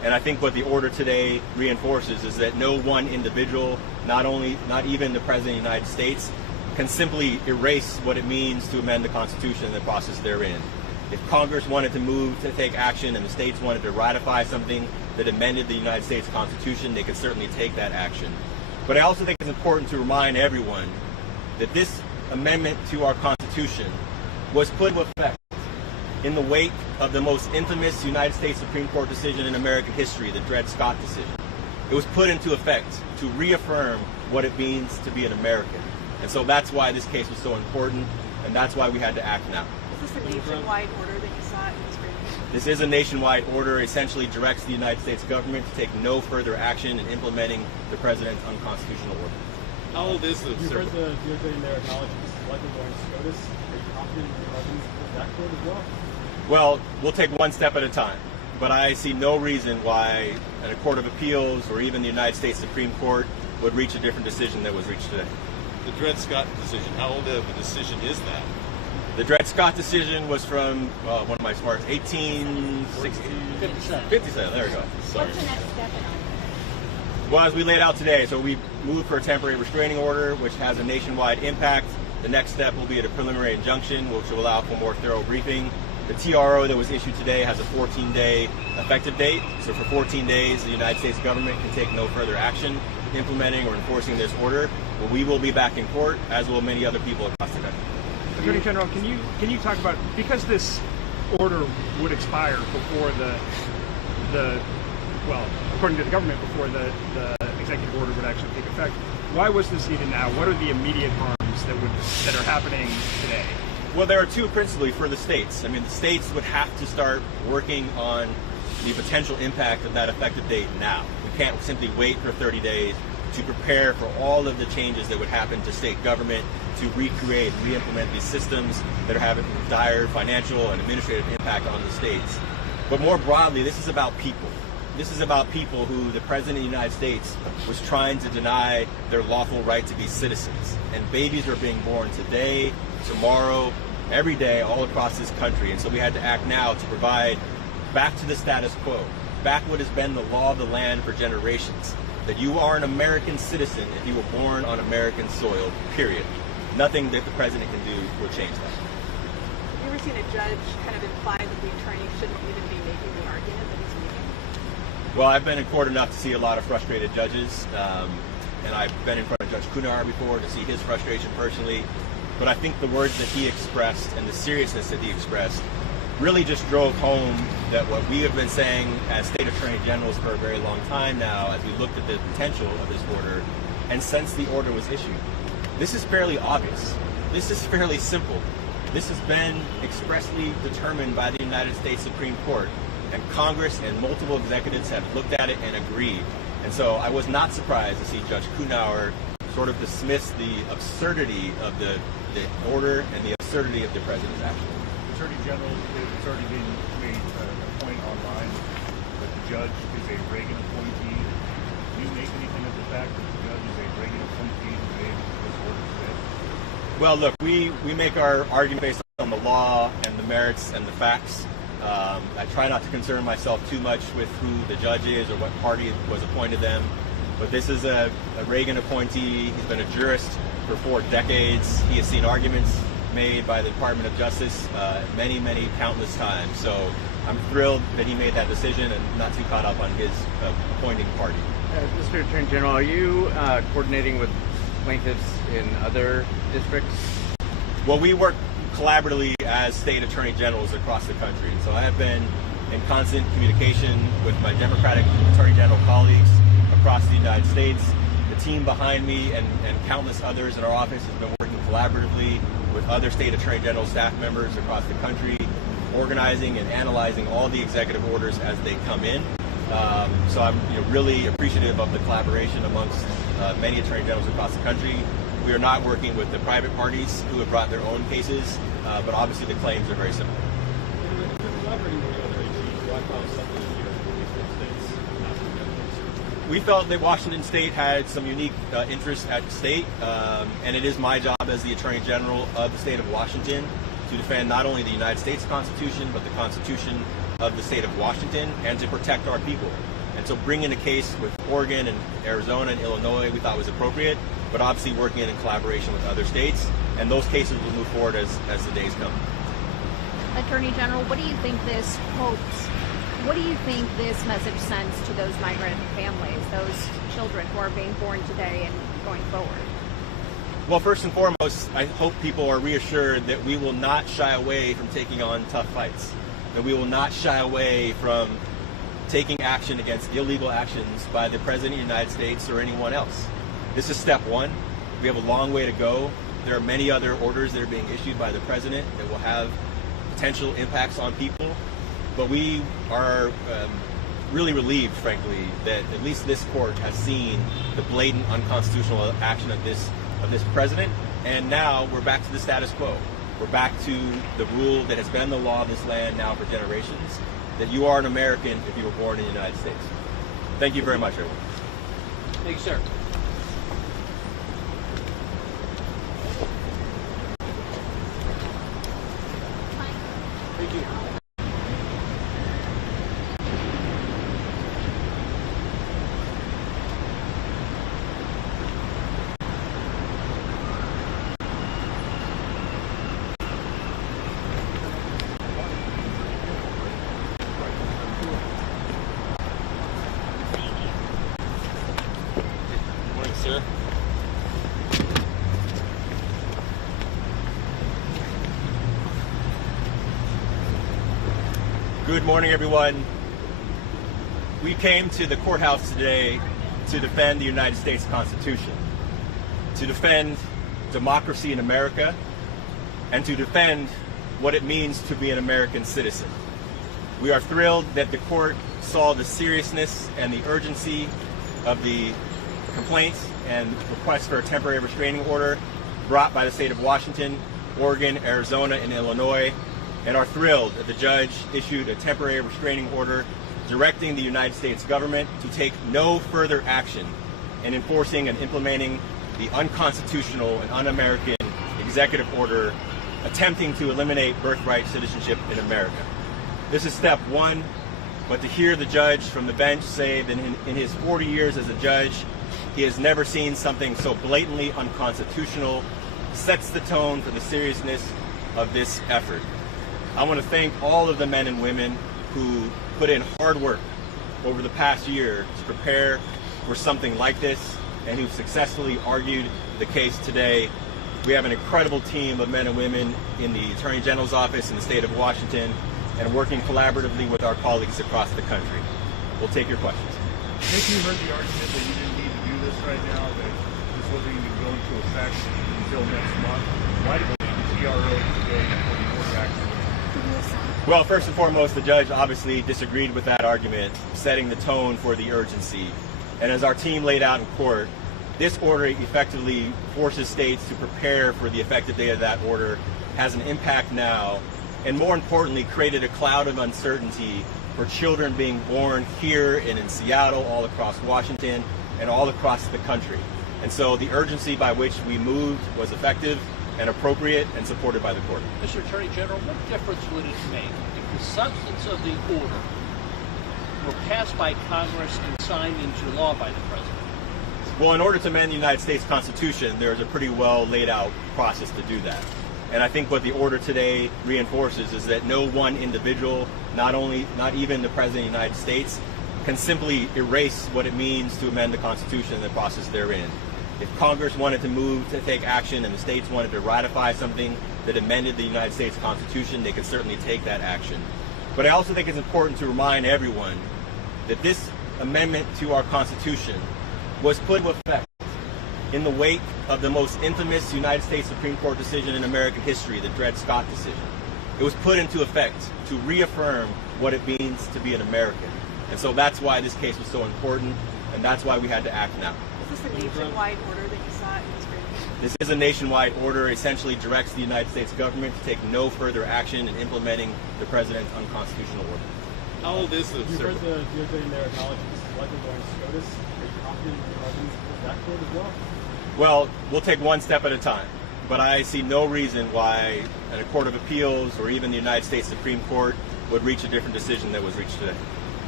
And I think what the order today reinforces is that no one individual, not even the President of the United States, can simply erase what it means to amend the Constitution and the process therein. If Congress wanted to move to take action and the states wanted to ratify something that amended the United States Constitution, they could certainly take that action. But I also think it's important to remind everyone that this amendment to our Constitution was put into effect in the wake of the most infamous United States Supreme Court decision in American history, the Dred Scott decision. It was put into effect to reaffirm what it means to be an American. And so that's why this case was so important, and that's why we had to act now. Is this a nationwide order that you saw in this briefing? This is a nationwide order, essentially directs the United States government to take no further action in implementing the President's unconstitutional order. How old is the You've heard the DOJ in there acknowledge this is likely going to SCOTUS. Are you confident in your arguments with that court as well? Well, we'll take one step at a time, but I see no reason why a Court of Appeals or even the United States Supreme Court would reach a different decision that was reached today. The Dred Scott decision, how old of a decision is that? The Dred Scott decision was from, one of my smarts, 1860. 57, there we go. Sorry. What's the next step in all? Well, as we laid out today, so we moved for a temporary restraining order, which has a nationwide impact. The next step will be at a preliminary injunction, which will allow for more thorough briefing. The TRO that was issued today has a 14-day effective date. So for 14 days, the United States government can take no further action implementing or enforcing this order. But we will be back in court, as will many other people across the country. Attorney General, can you talk about, because this order would expire before according to the government, before the executive order would actually take effect, why was this needed now? What are the immediate harms that are happening today? Well, there are two principally for the states. I mean, the states would have to start working on the potential impact of that effective date now. We can't simply wait for 30 days to prepare for all of the changes that would happen to state government to recreate, re-implement these systems that are having dire financial and administrative impact on the states. But more broadly, this is about people. This is about people who the President of the United States was trying to deny their lawful right to be citizens. And babies are being born today, tomorrow, every day, all across this country. And so we had to act now to provide back to the status quo, back what has been the law of the land for generations, that you are an American citizen if you were born on American soil, period. Nothing that the President can do will change that. Have you ever seen a judge kind of imply that the attorney shouldn't even be making the argument that he's making? Well, I've been in court enough to see a lot of frustrated judges, and I've been in front of Judge Coughenour before to see his frustration personally. But I think the words that he expressed and the seriousness that he expressed really just drove home that what we have been saying as state attorney generals for a very long time now, as we looked at the potential of this order, and since the order was issued. This is fairly obvious. This is fairly simple. This has been expressly determined by the United States Supreme Court, and Congress and multiple executives have looked at it and agreed. And so I was not surprised to see Judge Coughenour sort of dismiss the absurdity of the order and the absurdity of the President's action. Attorney General, it's already been made a point online that the judge is a Reagan appointee. Do you make anything of the fact that the judge is a Reagan appointee who made this order today? Well, look, we make our argument based on the law and the merits and the facts. I try not to concern myself too much with who the judge is or what party was appointed them. But this is a Reagan appointee. He's been a jurist for 4 decades. He has seen arguments made by the Department of Justice many, countless times. So I'm thrilled that he made that decision and not too caught up on his appointing party. Mr. Attorney General, are you coordinating with plaintiffs in other districts? Well, we work collaboratively as state attorney generals across the country. So I have been in constant communication with my Democratic attorney general colleagues across the United States. The team behind me and countless others in our office has been working collaboratively with other state attorney general staff members across the country, organizing and analyzing all the executive orders as they come in. So I'm really appreciative of the collaboration amongst many attorney generals across the country. We are not working with the private parties who have brought their own cases, but obviously the claims are very similar. We felt that Washington State had some unique interests at stake, and it is my job as the Attorney General of the state of Washington to defend not only the United States Constitution, but the Constitution of the state of Washington, and to protect our people. And so bringing a case with Oregon and Arizona and Illinois we thought was appropriate, but obviously working in collaboration with other states. And those cases will move forward as the days come. Attorney General, what do you think this message sends to those migrant families, those children who are being born today and going forward? Well, first and foremost, I hope people are reassured that we will not shy away from taking on tough fights, that we will not shy away from taking action against illegal actions by the President of the United States or anyone else. This is step one. We have a long way to go. There are many other orders that are being issued by the President that will have potential impacts on people, but we are really relieved, frankly, that at least this court has seen the blatant unconstitutional action of this president, and now we're back to the status quo. We're back to the rule that has been the law of this land now for generations, that you are an American if you were born in the United States. Thank you very much, everyone. Thank you, sir. Thank you. Morning, sir. Good morning, everyone. We came to the courthouse today to defend the United States Constitution, to defend democracy in America, and to defend what it means to be an American citizen. We are thrilled that the court saw the seriousness and the urgency of the complaints and requests for a temporary restraining order brought by the state of Washington, Oregon, Arizona, and Illinois, and are thrilled that the judge issued a temporary restraining order directing the United States government to take no further action in enforcing and implementing the unconstitutional and un-American executive order attempting to eliminate birthright citizenship in America. This is step one, but to hear the judge from the bench say that in his 40 years as a judge, he has never seen something so blatantly unconstitutional sets the tone for the seriousness of this effort. I want to thank all of the men and women who put in hard work over the past year to prepare for something like this and who successfully argued the case today. We have an incredible team of men and women in the Attorney General's office in the state of Washington and working collaboratively with our colleagues across the country. We'll take your questions. If you heard the argument that you didn't need to do this right now, that this wasn't even going to affect until next month, why did the TRO today for the order action? Well, first and foremost, the judge obviously disagreed with that argument, setting the tone for the urgency. And as our team laid out in court, this order effectively forces states to prepare for the effective date of that order, has an impact now, and more importantly, created a cloud of uncertainty for children being born here and in Seattle, all across Washington, and all across the country. And so the urgency by which we moved was effective and appropriate and supported by the court. Mr. Attorney General, what difference would it make if the substance of the order were passed by Congress and signed into law by the President? Well, in order to amend the United States Constitution, there is a pretty well laid out process to do that. And I think what the order today reinforces is that no one individual, not even the President of the United States, can simply erase what it means to amend the Constitution and the process therein. If Congress wanted to move to take action and the states wanted to ratify something that amended the United States Constitution, they could certainly take that action. But I also think it's important to remind everyone that this amendment to our Constitution was put into effect in the wake of the most infamous United States Supreme Court decision in American history, the Dred Scott decision. It was put into effect to reaffirm what it means to be an American. And so that's why this case was so important, and that's why we had to act now. Is this a nationwide order that you saw in this group? This is a nationwide order, essentially directs the United States government to take no further action in implementing the President's unconstitutional order. How old is this? You've heard the DOJ in their acknowledge it's likely going to SCOTUS. Are you confident in your arguments with that court as well? Well, we'll take one step at a time, but I see no reason why a court of appeals or even the United States Supreme Court would reach a different decision that was reached today.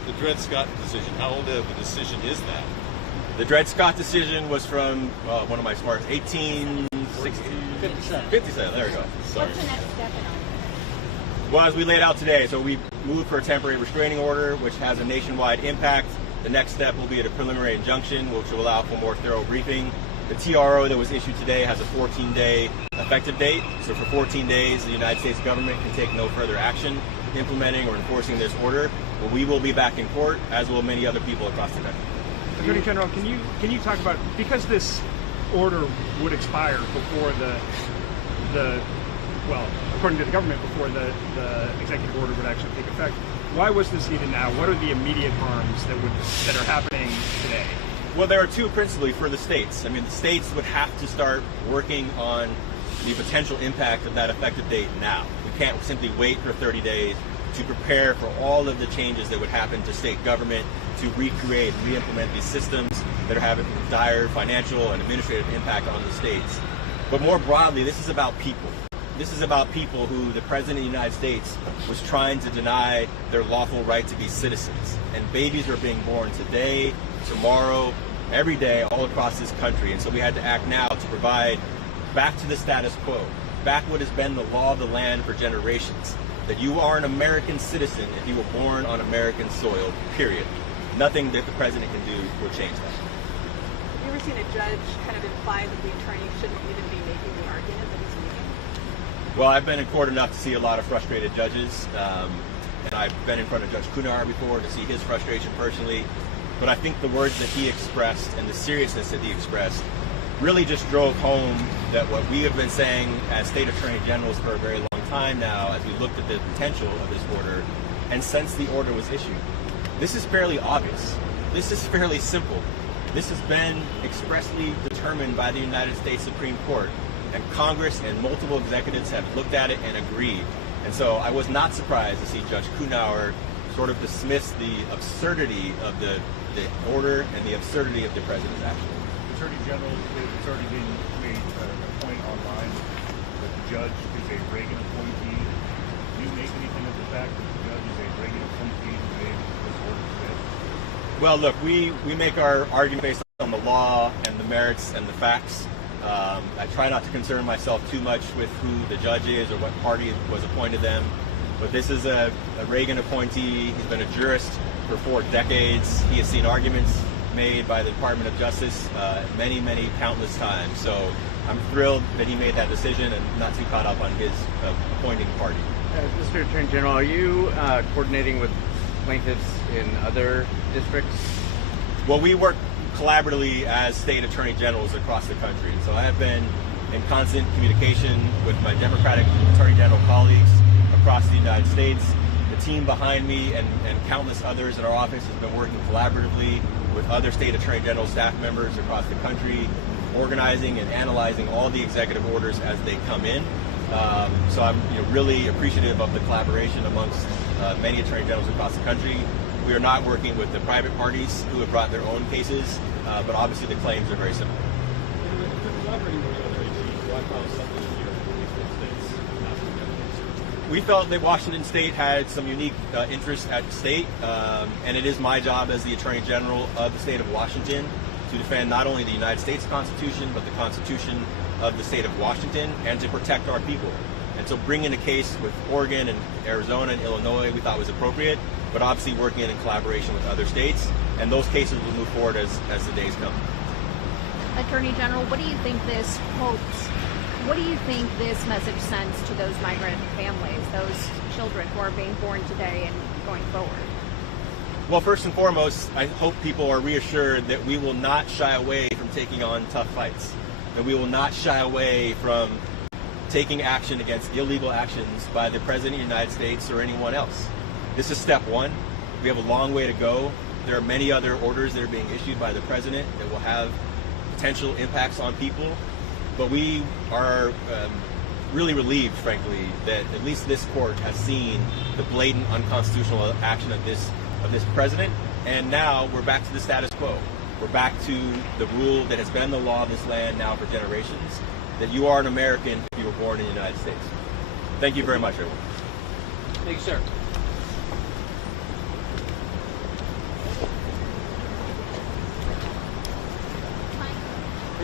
the Dred Scott decision. How old of a decision is that? The Dred Scott decision was from one of my smarts, 57. There we go. Sorry. What's the next step in all this? Well, as we laid out today, so we moved for a temporary restraining order, which has a nationwide impact. The next step will be a preliminary injunction, which will allow for more thorough briefing. The TRO that was issued today has a 14-day effective date. So for 14 days, the United States government can take no further action implementing or enforcing this order. But we will be back in court, as will many other people across the country. Attorney General, can you talk about, because this order would expire before according to the government, before the executive order would actually take effect, why was this needed now? What are the immediate harms that are happening today? Well, there are two principally for the states. I mean, the states would have to start working on the potential impact of that effective date now. We can't simply wait for 30 days to prepare for all of the changes that would happen to state government to recreate, re-implement these systems that are having dire financial and administrative impact on the states. But more broadly, this is about people. This is about people who the President of the United States was trying to deny their lawful right to be citizens. And babies are being born today, tomorrow, every day, all across this country. And so we had to act now to provide back to the status quo, back what has been the law of the land for generations, that you are an American citizen if you were born on American soil, period. Nothing that the President can do will change that. Have you ever seen a judge kind of imply that the attorney shouldn't even be making the argument that he's making? Well, I've been in court enough to see a lot of frustrated judges, and I've been in front of Judge Coughenour before to see his frustration personally. But I think the words that he expressed and the seriousness that he expressed really just drove home that what we have been saying as state attorney generals for a very long time now, as we looked at the potential of this order, and since the order was issued. This is fairly obvious. This is fairly simple. This has been expressly determined by the United States Supreme Court, and Congress and multiple executives have looked at it and agreed. And so I was not surprised to see Judge Coughenour sort of dismiss the absurdity of the order and the absurdity of the President's action. Attorney General, it's already been made a point online that the judge is a Reagan appointee. Do you make anything of the fact that the judge is a Reagan appointee who made this order today? Well, look, we make our argument based on the law and the merits and the facts. I try not to concern myself too much with who the judge is or what party was appointed them. But this is a Reagan appointee. He's been a jurist for 4 decades. He has seen arguments made by the Department of Justice many, countless times. So I'm thrilled that he made that decision and not too caught up on his appointing party. Mr. Attorney General, are you coordinating with plaintiffs in other districts? Well, we work collaboratively as state attorney generals across the country. So I have been in constant communication with my Democratic attorney general colleagues across the United States. The team behind me and countless others in our office has been working collaboratively with other state attorney general staff members across the country, organizing and analyzing all the executive orders as they come in. So I'm really appreciative of the collaboration amongst many attorney generals across the country. We are not working with the private parties who have brought their own cases, but obviously the claims are very similar. We felt that Washington State had some unique interests at stake, and it is my job as the Attorney General of the state of Washington to defend not only the United States Constitution, but the Constitution of the state of Washington, and to protect our people. And so bringing a case with Oregon and Arizona and Illinois we thought was appropriate, but obviously working in collaboration with other states, and those cases will move forward as the days come. Attorney General, what do you think this message sends to those migrant families, those children who are being born today and going forward? Well, first and foremost, I hope people are reassured that we will not shy away from taking on tough fights, that we will not shy away from taking action against illegal actions by the President of the United States or anyone else. This is step one. We have a long way to go. There are many other orders that are being issued by the President that will have potential impacts on people. But we are really relieved, frankly, that at least this court has seen the blatant unconstitutional action of this president. And now we're back to the status quo. We're back to the rule that has been the law of this land now for generations, that you are an American if you were born in the United States. Thank you very much, everyone. Thank you, sir.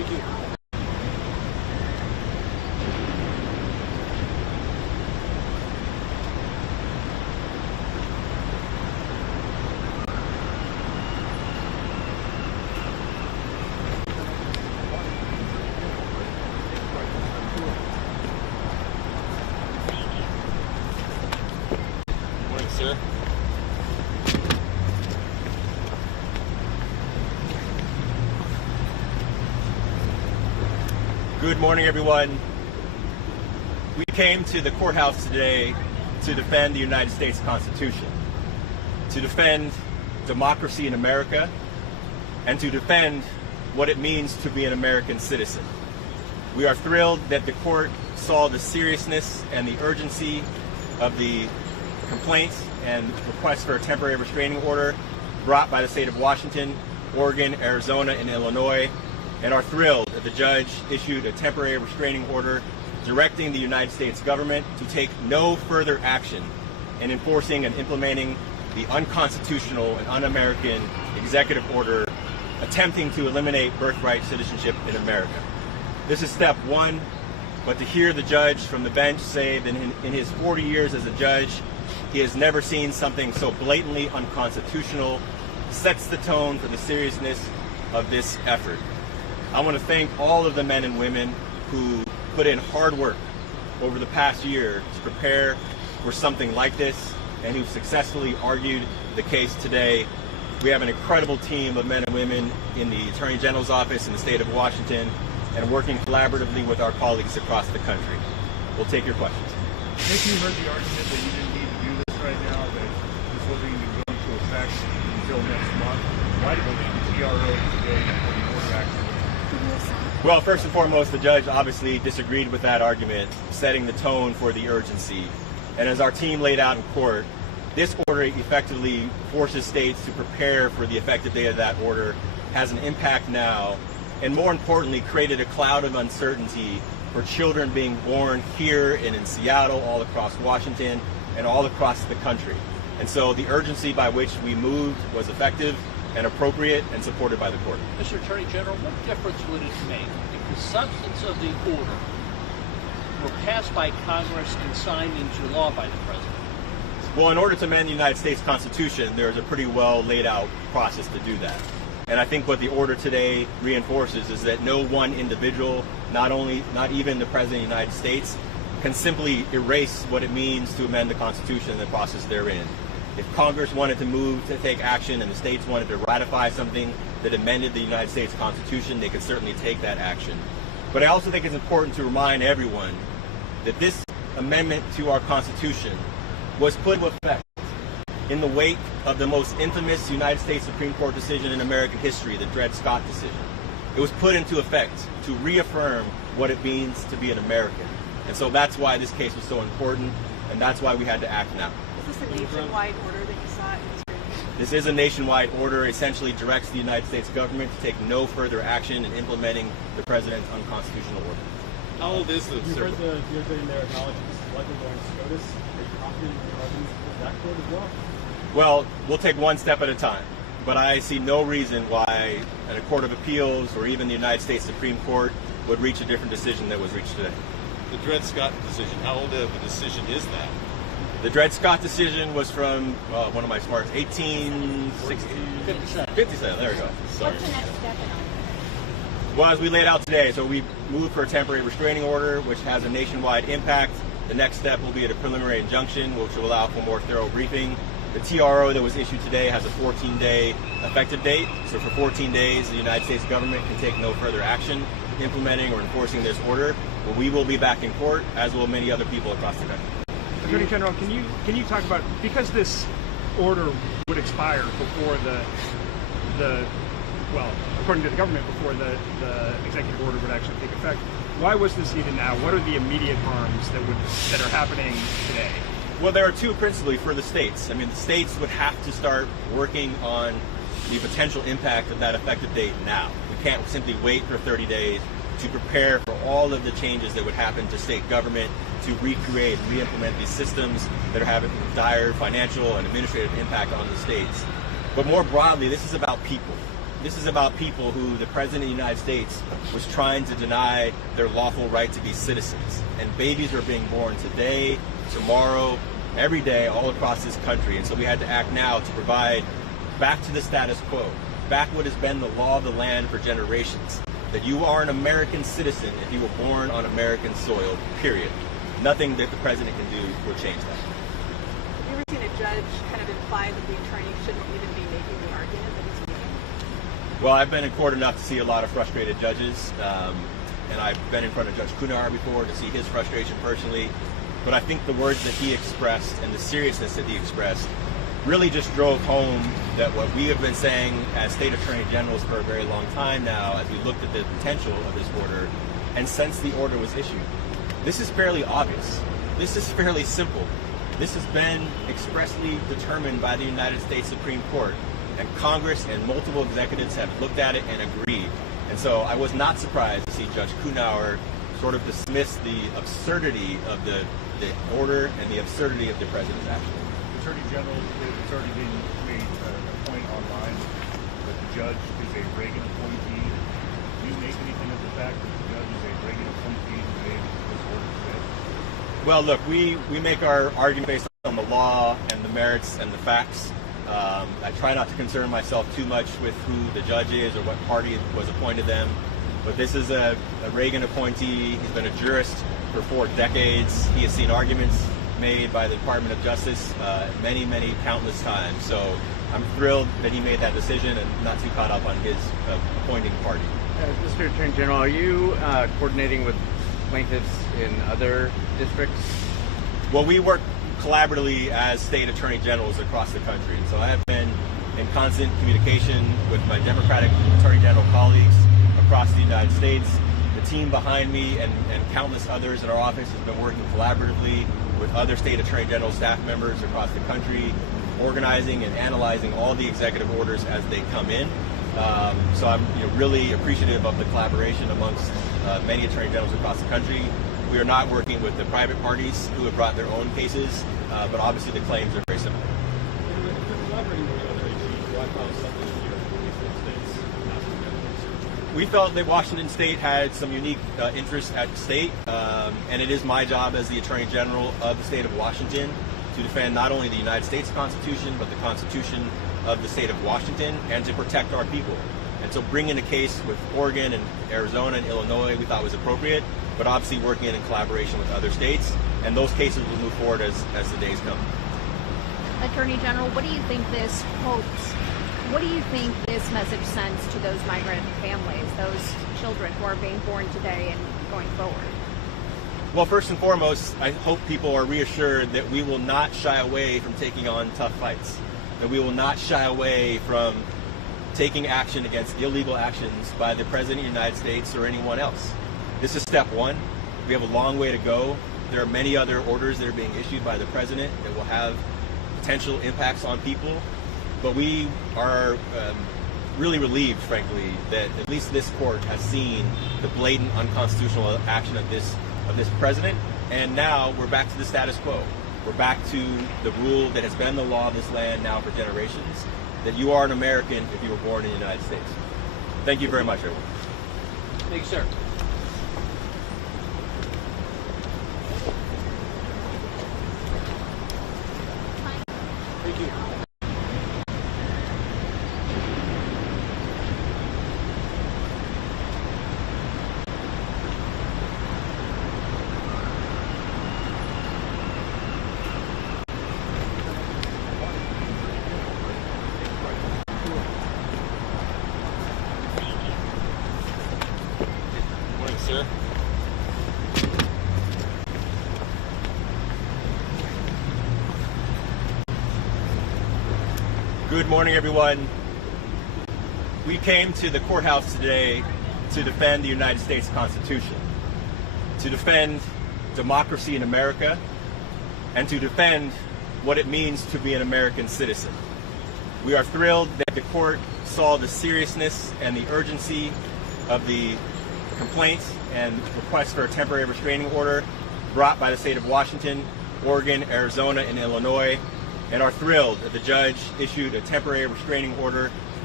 Thank you. Morning, sir. Good morning, everyone. We came to the courthouse today to defend the United States Constitution, to defend democracy in America, and to defend what it means to be an American citizen. We are thrilled that the court saw the seriousness and the urgency of the complaints and requests for a temporary restraining order brought by the state of Washington, Oregon, Arizona, and Illinois, and are thrilled that the judge issued a temporary restraining order directing the United States government to take no further action in enforcing and implementing the unconstitutional and un-American executive order attempting to eliminate birthright citizenship in America. This is step one, but to hear the judge from the bench say that in his 40 years as a judge, he has never seen something so blatantly unconstitutional sets the tone for the seriousness of this effort. I want to thank all of the men and women who put in hard work over the past year to prepare for something like this and who successfully argued the case today. We have an incredible team of men and women in the Attorney General's office in the state of Washington and working collaboratively with our colleagues across the country. We'll take your questions. Nick, you heard the argument that you didn't need to do this right now, that this wasn't even going to affect until next month. Why did the TRO today for the order action? Well, first and foremost, the judge obviously disagreed with that argument, setting the tone for the urgency. And as our team laid out in court, this order effectively forces states to prepare for the effective date of that order, has an impact now, and more importantly, created a cloud of uncertainty for children being born here and in Seattle, all across Washington, and all across the country. And so the urgency by which we moved was effective and appropriate and supported by the court. Mr. Attorney General, what difference would it make if the substance of the order were passed by Congress and signed into law by the President? Well, in order to amend the United States Constitution, there's a pretty well laid out process to do that. And I think what the order today reinforces is that no one individual, not even the President of the United States, can simply erase what it means to amend the Constitution and the process therein. If Congress wanted to move to take action and the states wanted to ratify something that amended the United States Constitution, they could certainly take that action. But I also think it's important to remind everyone that this amendment to our Constitution was put into effect in the wake of the most infamous United States Supreme Court decision in American history, the Dred Scott decision. It was put into effect to reaffirm what it means to be an American. And so that's why this case was so important, and that's why we had to act now. Is this a nationwide order that you saw in this review? This is a nationwide order, essentially directs the United States government to take no further action in implementing the President's unconstitutional order. How old is the You've heard the DOJ in their acknowledge it's likely going to SCOTUS. Are you confident in your arguments with that court as well? Well, we'll take one step at a time, but I see no reason why a court of appeals or even the United States Supreme Court would reach a different decision that was reached today. The Dred Scott decision, how old of a decision is that? The Dred Scott decision was from, one of my smarts, 1860. 57, there we go. Sorry. What's the next step in all this? Well, as we laid out today, so we moved for a temporary restraining order, which has a nationwide impact. The next step will be at a preliminary injunction, which will allow for more thorough briefing. The TRO that was issued today has a 14-day effective date. So for 14 days, the United States government can take no further action implementing or enforcing this order. But we will be back in court, as will many other people across the country. Attorney General, can you talk about, because this order would expire before well, according to the government, before the executive order would actually take effect, why was this needed now? What are the immediate harms that are happening today? Well, there are two principally for the states. I mean, the states would have to start working on the potential impact of that effective date now. We can't simply wait for 30 days to prepare for all of the changes that would happen to state government to recreate and re-implement these systems that are having dire financial and administrative impact on the states. But more broadly, this is about people. This is about people who the President of the United States was trying to deny their lawful right to be citizens. And babies are being born today, tomorrow, every day, all across this country. And so we had to act now to provide back to the status quo, back what has been the law of the land for generations, that you are an American citizen if you were born on American soil, period. Nothing that the President can do will change that. Have you ever seen a judge kind of imply that the attorney shouldn't even be making the argument that he's making? Well, I've been in court enough to see a lot of frustrated judges, and I've been in front of Judge Coughenour before to see his frustration personally. But I think the words that he expressed and the seriousness that he expressed really just drove home that what we have been saying as state attorney generals for a very long time now, as we looked at the potential of this order, and since the order was issued. This is fairly obvious. This is fairly simple. This has been expressly determined by the United States Supreme Court, and Congress and multiple executives have looked at it and agreed. And so I was not surprised to see Judge Coughenour sort of dismiss the absurdity of the order and the absurdity of the President's action. Attorney General, it's already been made a point online that the judge is a Reagan appointee. Do you make anything of the fact that the judge is a Reagan appointee who made this order today? Well, look, we make our argument based on the law and the merits and the facts. I try not to concern myself too much with who the judge is or what party was appointed them. But this is a Reagan appointee. He's been a jurist for 4 decades. He has seen arguments made by the Department of Justice many, countless times. So I'm thrilled that he made that decision and not too caught up on his appointing party. Mr. Attorney General, are you coordinating with plaintiffs in other districts? Well, we work collaboratively as state attorney generals across the country. So I have been in constant communication with my Democratic attorney general colleagues across the United States. The team behind me and countless others in our office has been working collaboratively with other state attorney general staff members across the country, organizing and analyzing all the executive orders as they come in. So I'm really appreciative of the collaboration amongst many attorney generals across the country. We are not working with the private parties who have brought their own cases, but obviously the claims are very similar. We felt that Washington State had some unique interests at stake, and it is my job as the Attorney General of the state of Washington to defend not only the United States Constitution, but the Constitution of the state of Washington, and to protect our people. And so bringing a case with Oregon and Arizona and Illinois we thought was appropriate, but obviously working in collaboration with other states, and those cases will move forward as the days come. Attorney General, what do you think this message sends to those migrant families, those children who are being born today and going forward? Well, first and foremost, I hope people are reassured that we will not shy away from taking on tough fights, that we will not shy away from taking action against illegal actions by the President of the United States or anyone else. This is step one. We have a long way to go. There are many other orders that are being issued by the President that will have potential impacts on people. But we are really relieved, frankly, that at least this court has seen the blatant unconstitutional action of this president. And now we're back to the status quo. We're back to the rule that has been the law of this land now for generations, that you are an American if you were born in the United States. Thank you very much, everyone. Thank you, sir. Thank you. Morning, sir. Good morning, everyone. We came to the courthouse today to defend the United States Constitution, to defend democracy in America, and to defend what it means to be an American citizen. We are thrilled that the court saw the seriousness and the urgency of the complaints and requests for a temporary restraining order brought by the state of Washington, Oregon, Arizona, and Illinois, and are thrilled that the judge issued a temporary restraining order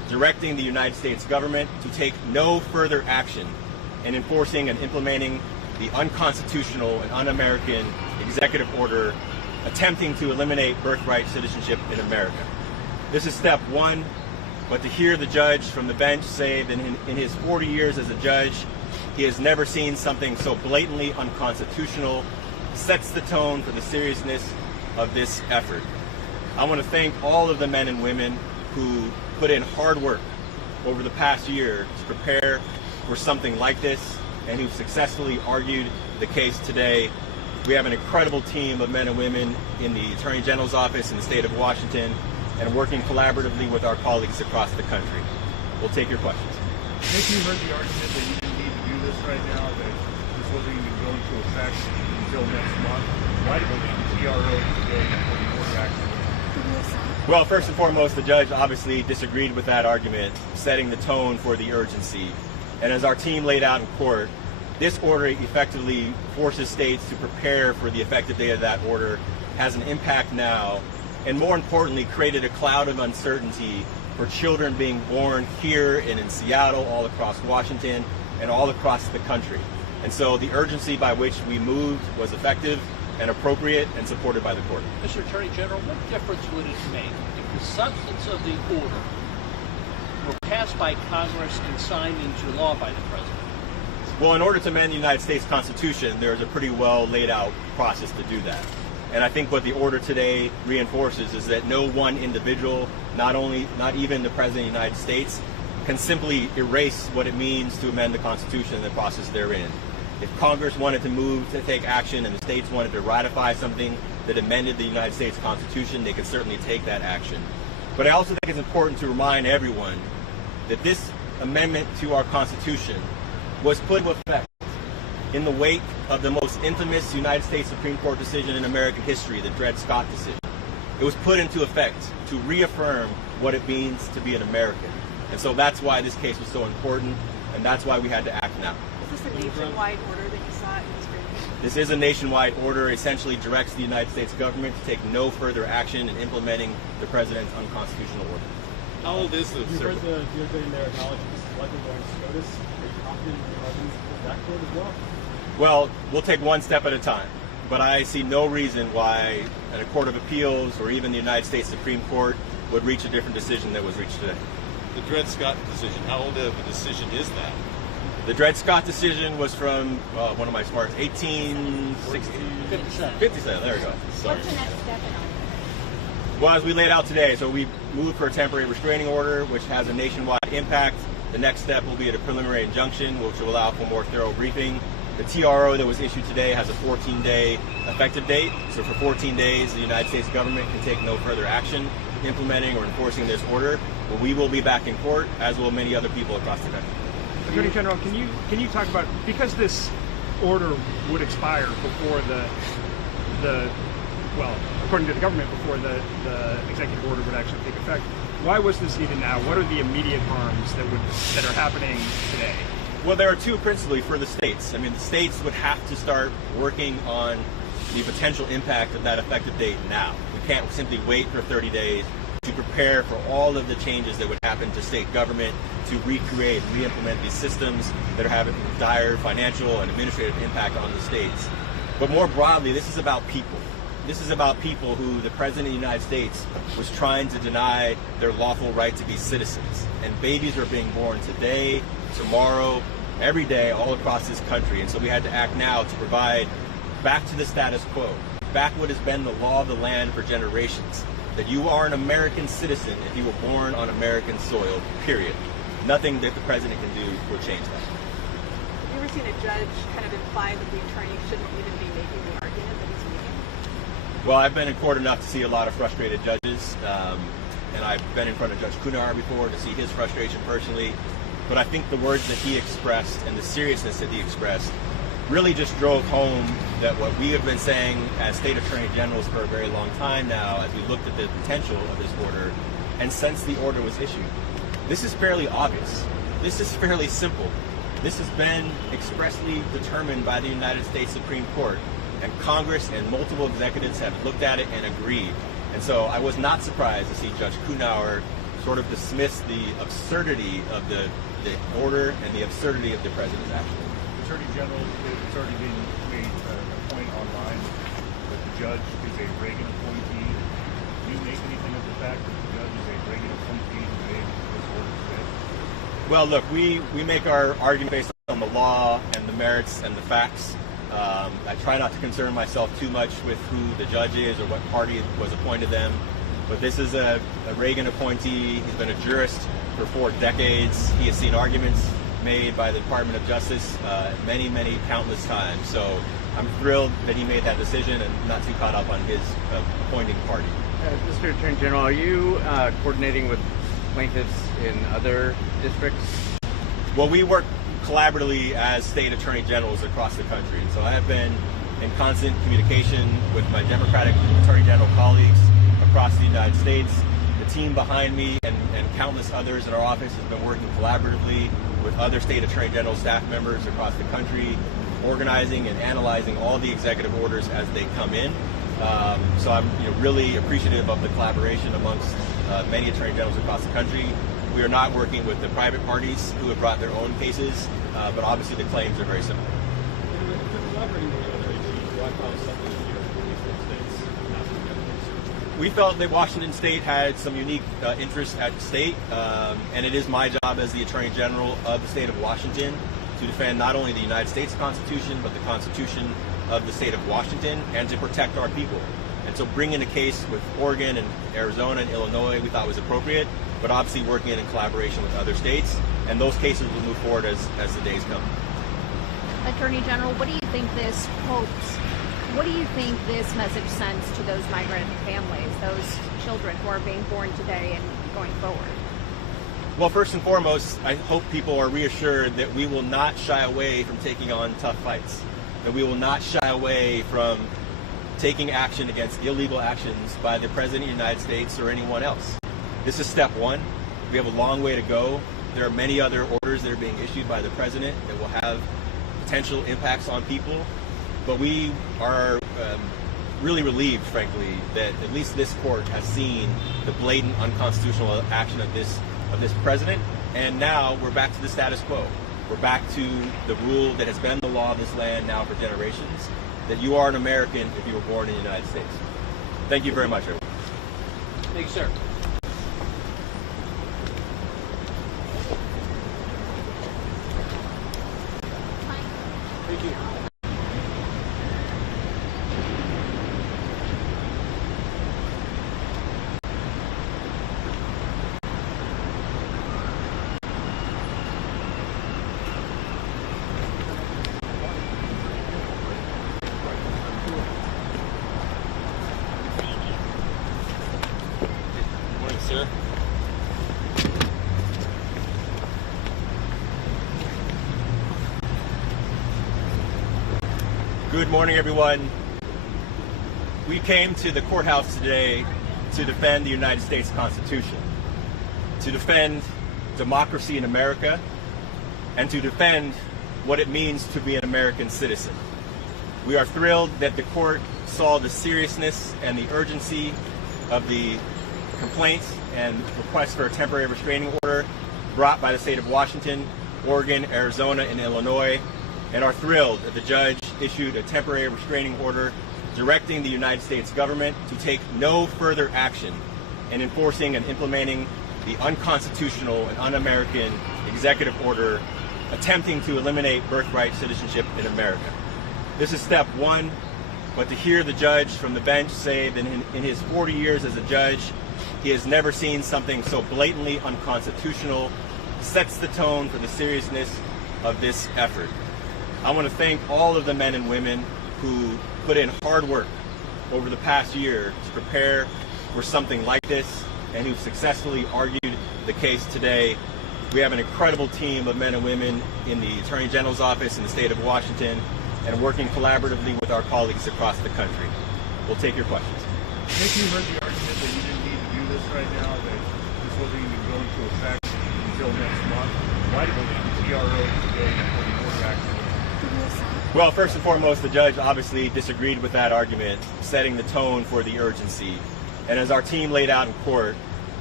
directing the United States government to take no further action in enforcing and implementing the unconstitutional and un-American executive order attempting to eliminate birthright citizenship in America. This is step one, but to hear the judge from the bench say that in his 40 years as a judge, he has never seen something so blatantly unconstitutional sets the tone for the seriousness of this effort. I want to thank all of the men and women who put in hard work over the past year to prepare for something like this and who successfully argued the case today. We have an incredible team of men and women in the Attorney General's office in the state of Washington and working collaboratively with our colleagues across the country. We'll take your questions. Nick, you heard the argument that you didn't need to do this right now, that this wasn't even going to affect until next month. Why did the TRO today for the order action? Well, first and foremost, the judge obviously disagreed with that argument, setting the tone for the urgency. And as our team laid out in court, this order effectively forces states to prepare for the effective date of that order, has an impact now, and more importantly, created a cloud of uncertainty for children being born here and in Seattle, all across Washington, and all across the country. And so the urgency by which we moved was effective and appropriate and supported by the court. Mr. Attorney General, what difference would it make if the substance of the order were passed by Congress and signed into law by the President? Well, in order to amend the United States Constitution, there's a pretty well laid out process to do that. And I think what the order today reinforces is that no one individual, not even the President of the United States, can simply erase what it means to amend the Constitution and the process therein. If Congress wanted to move to take action and the states wanted to ratify something that amended the United States Constitution, they could certainly take that action. But I also think it's important to remind everyone that this amendment to our Constitution was put into effect in the wake of the most infamous United States Supreme Court decision in American history, the Dred Scott decision. It was put into effect to reaffirm what it means to be an American. And so that's why this case was so important, and that's why we had to act now. Is this a nationwide order that you saw in this briefing? This is a nationwide order, essentially directs the United States government to take no further action in implementing the President's unconstitutional order. How old is this? You heard the DOJ in there acknowledge this is likely going to SCOTUS. Are you confident in your arguments with that court as well? Well, we'll take one step at a time, but I see no reason why a court of appeals or even the United States Supreme Court would reach a different decision that was reached today. The Dred Scott decision, how old of a decision is that? The Dred Scott decision was from, one of my smarts, 1860. 57, there we go. Sorry. What's the next step in all this? Well, as we laid out today, so we moved for a temporary restraining order, which has a nationwide impact. The next step will be at a preliminary injunction, which will allow for more thorough briefing. The TRO that was issued today has a 14-day effective date. So for 14 days, the United States government can take no further action implementing or enforcing this order. But we will be back in court, as will many other people across the country. Attorney General, can you talk about, because this order would expire before well, according to the government, before the executive order would actually take effect, why was this needed now? What are the immediate harms that are happening today? Well, there are two principally for the states. I mean, the states would have to start working on the potential impact of that effective date now. We can't simply wait for 30 days to prepare for all of the changes that would happen to state government to recreate and re-implement these systems that are having dire financial and administrative impact on the states. But more broadly, this is about people. This is about people who the President of the United States was trying to deny their lawful right to be citizens. And babies are being born today, tomorrow, every day, all across this country. And so we had to act now to provide back to the status quo, back what has been the law of the land for generations, that you are an American citizen if you were born on American soil, period. Nothing that the President can do will change that. Have you ever seen a judge kind of imply that the attorney shouldn't even be making the argument that he's making? Well, I've been in court enough to see a lot of frustrated judges, and I've been in front of Judge Coughenour before to see his frustration personally. But I think the words that he expressed and the seriousness that he expressed really just drove home that what we have been saying as state attorney generals for a very long time now, as we looked at the potential of this order, and since the order was issued. This is fairly obvious. This is fairly simple. This has been expressly determined by the United States Supreme Court, and Congress and multiple executives have looked at it and agreed. And so I was not surprised to see Judge Coughenour sort of dismiss the absurdity of the order and the absurdity of the president's action. Attorney General, it's already been made a point online that the judge is a Reagan appointee. Do you make anything of the fact that the judge is a Reagan appointee who made this order today? Well, look, we make our argument based on the law and the merits and the facts. I try not to concern myself too much with who the judge is or what party was appointed them. But this is a Reagan appointee. He's been a jurist for 4 decades. He has seen arguments made by the Department of Justice many, countless times. So I'm thrilled that he made that decision and not too caught up on his appointing party. Mr. Attorney General, are you coordinating with plaintiffs in other districts? Well, we work collaboratively as state attorney generals across the country. So I have been in constant communication with my Democratic attorney general colleagues across the United States. The team behind me and countless others in our office has been working collaboratively with other state attorney general staff members across the country, organizing and analyzing all the executive orders as they come in. So I'm really appreciative of the collaboration amongst many attorney generals across the country. We are not working with the private parties who have brought their own cases, but obviously the claims are very similar. We felt that Washington State had some unique interests at stake, and it is my job as the Attorney General of the state of Washington to defend not only the United States Constitution, but the Constitution of the state of Washington, and to protect our people. And so bringing a case with Oregon and Arizona and Illinois we thought was appropriate, but obviously working in collaboration with other states, and those cases will move forward as the days come. Attorney General, what do you think this hopes? What do you think this message sends to those migrant families, those children who are being born today and going forward? Well, first and foremost, I hope people are reassured that we will not shy away from taking on tough fights, that we will not shy away from taking action against illegal actions by the President of the United States or anyone else. This is step one. We have a long way to go. There are many other orders that are being issued by the President that will have potential impacts on people. But we are really relieved, frankly, that at least this court has seen the blatant unconstitutional action of this president. And now we're back to the status quo. We're back to the rule that has been the law of this land now for generations, that you are an American if you were born in the United States. Thank you very much, everyone. Thank you, sir. Thank you. Morning, sir. Good morning, everyone. We came to the courthouse today to defend the United States Constitution, to defend democracy in America, and to defend what it means to be an American citizen. We are thrilled that the court saw the seriousness and the urgency of the complaints and requests for a temporary restraining order brought by the state of Washington, Oregon, Arizona, and Illinois, and are thrilled that the judge issued a temporary restraining order directing the United States government to take no further action in enforcing and implementing the unconstitutional and un-American executive order attempting to eliminate birthright citizenship in America. This is step one, but to hear the judge from the bench say that in his 40 years as a judge, he has never seen something so blatantly unconstitutional sets the tone for the seriousness of this effort. I want to thank all of the men and women who put in hard work over the past year to prepare for something like this and who successfully argued the case today. We have an incredible team of men and women in the Attorney General's office in the state of Washington and working collaboratively with our colleagues across the country. We'll take your questions. Nick, you heard the argument that you didn't need to do this right now, that this wasn't even going to effect until next month. Why did the TRO today for the order action? Well, first and foremost, the judge obviously disagreed with that argument, setting the tone for the urgency. And as our team laid out in court,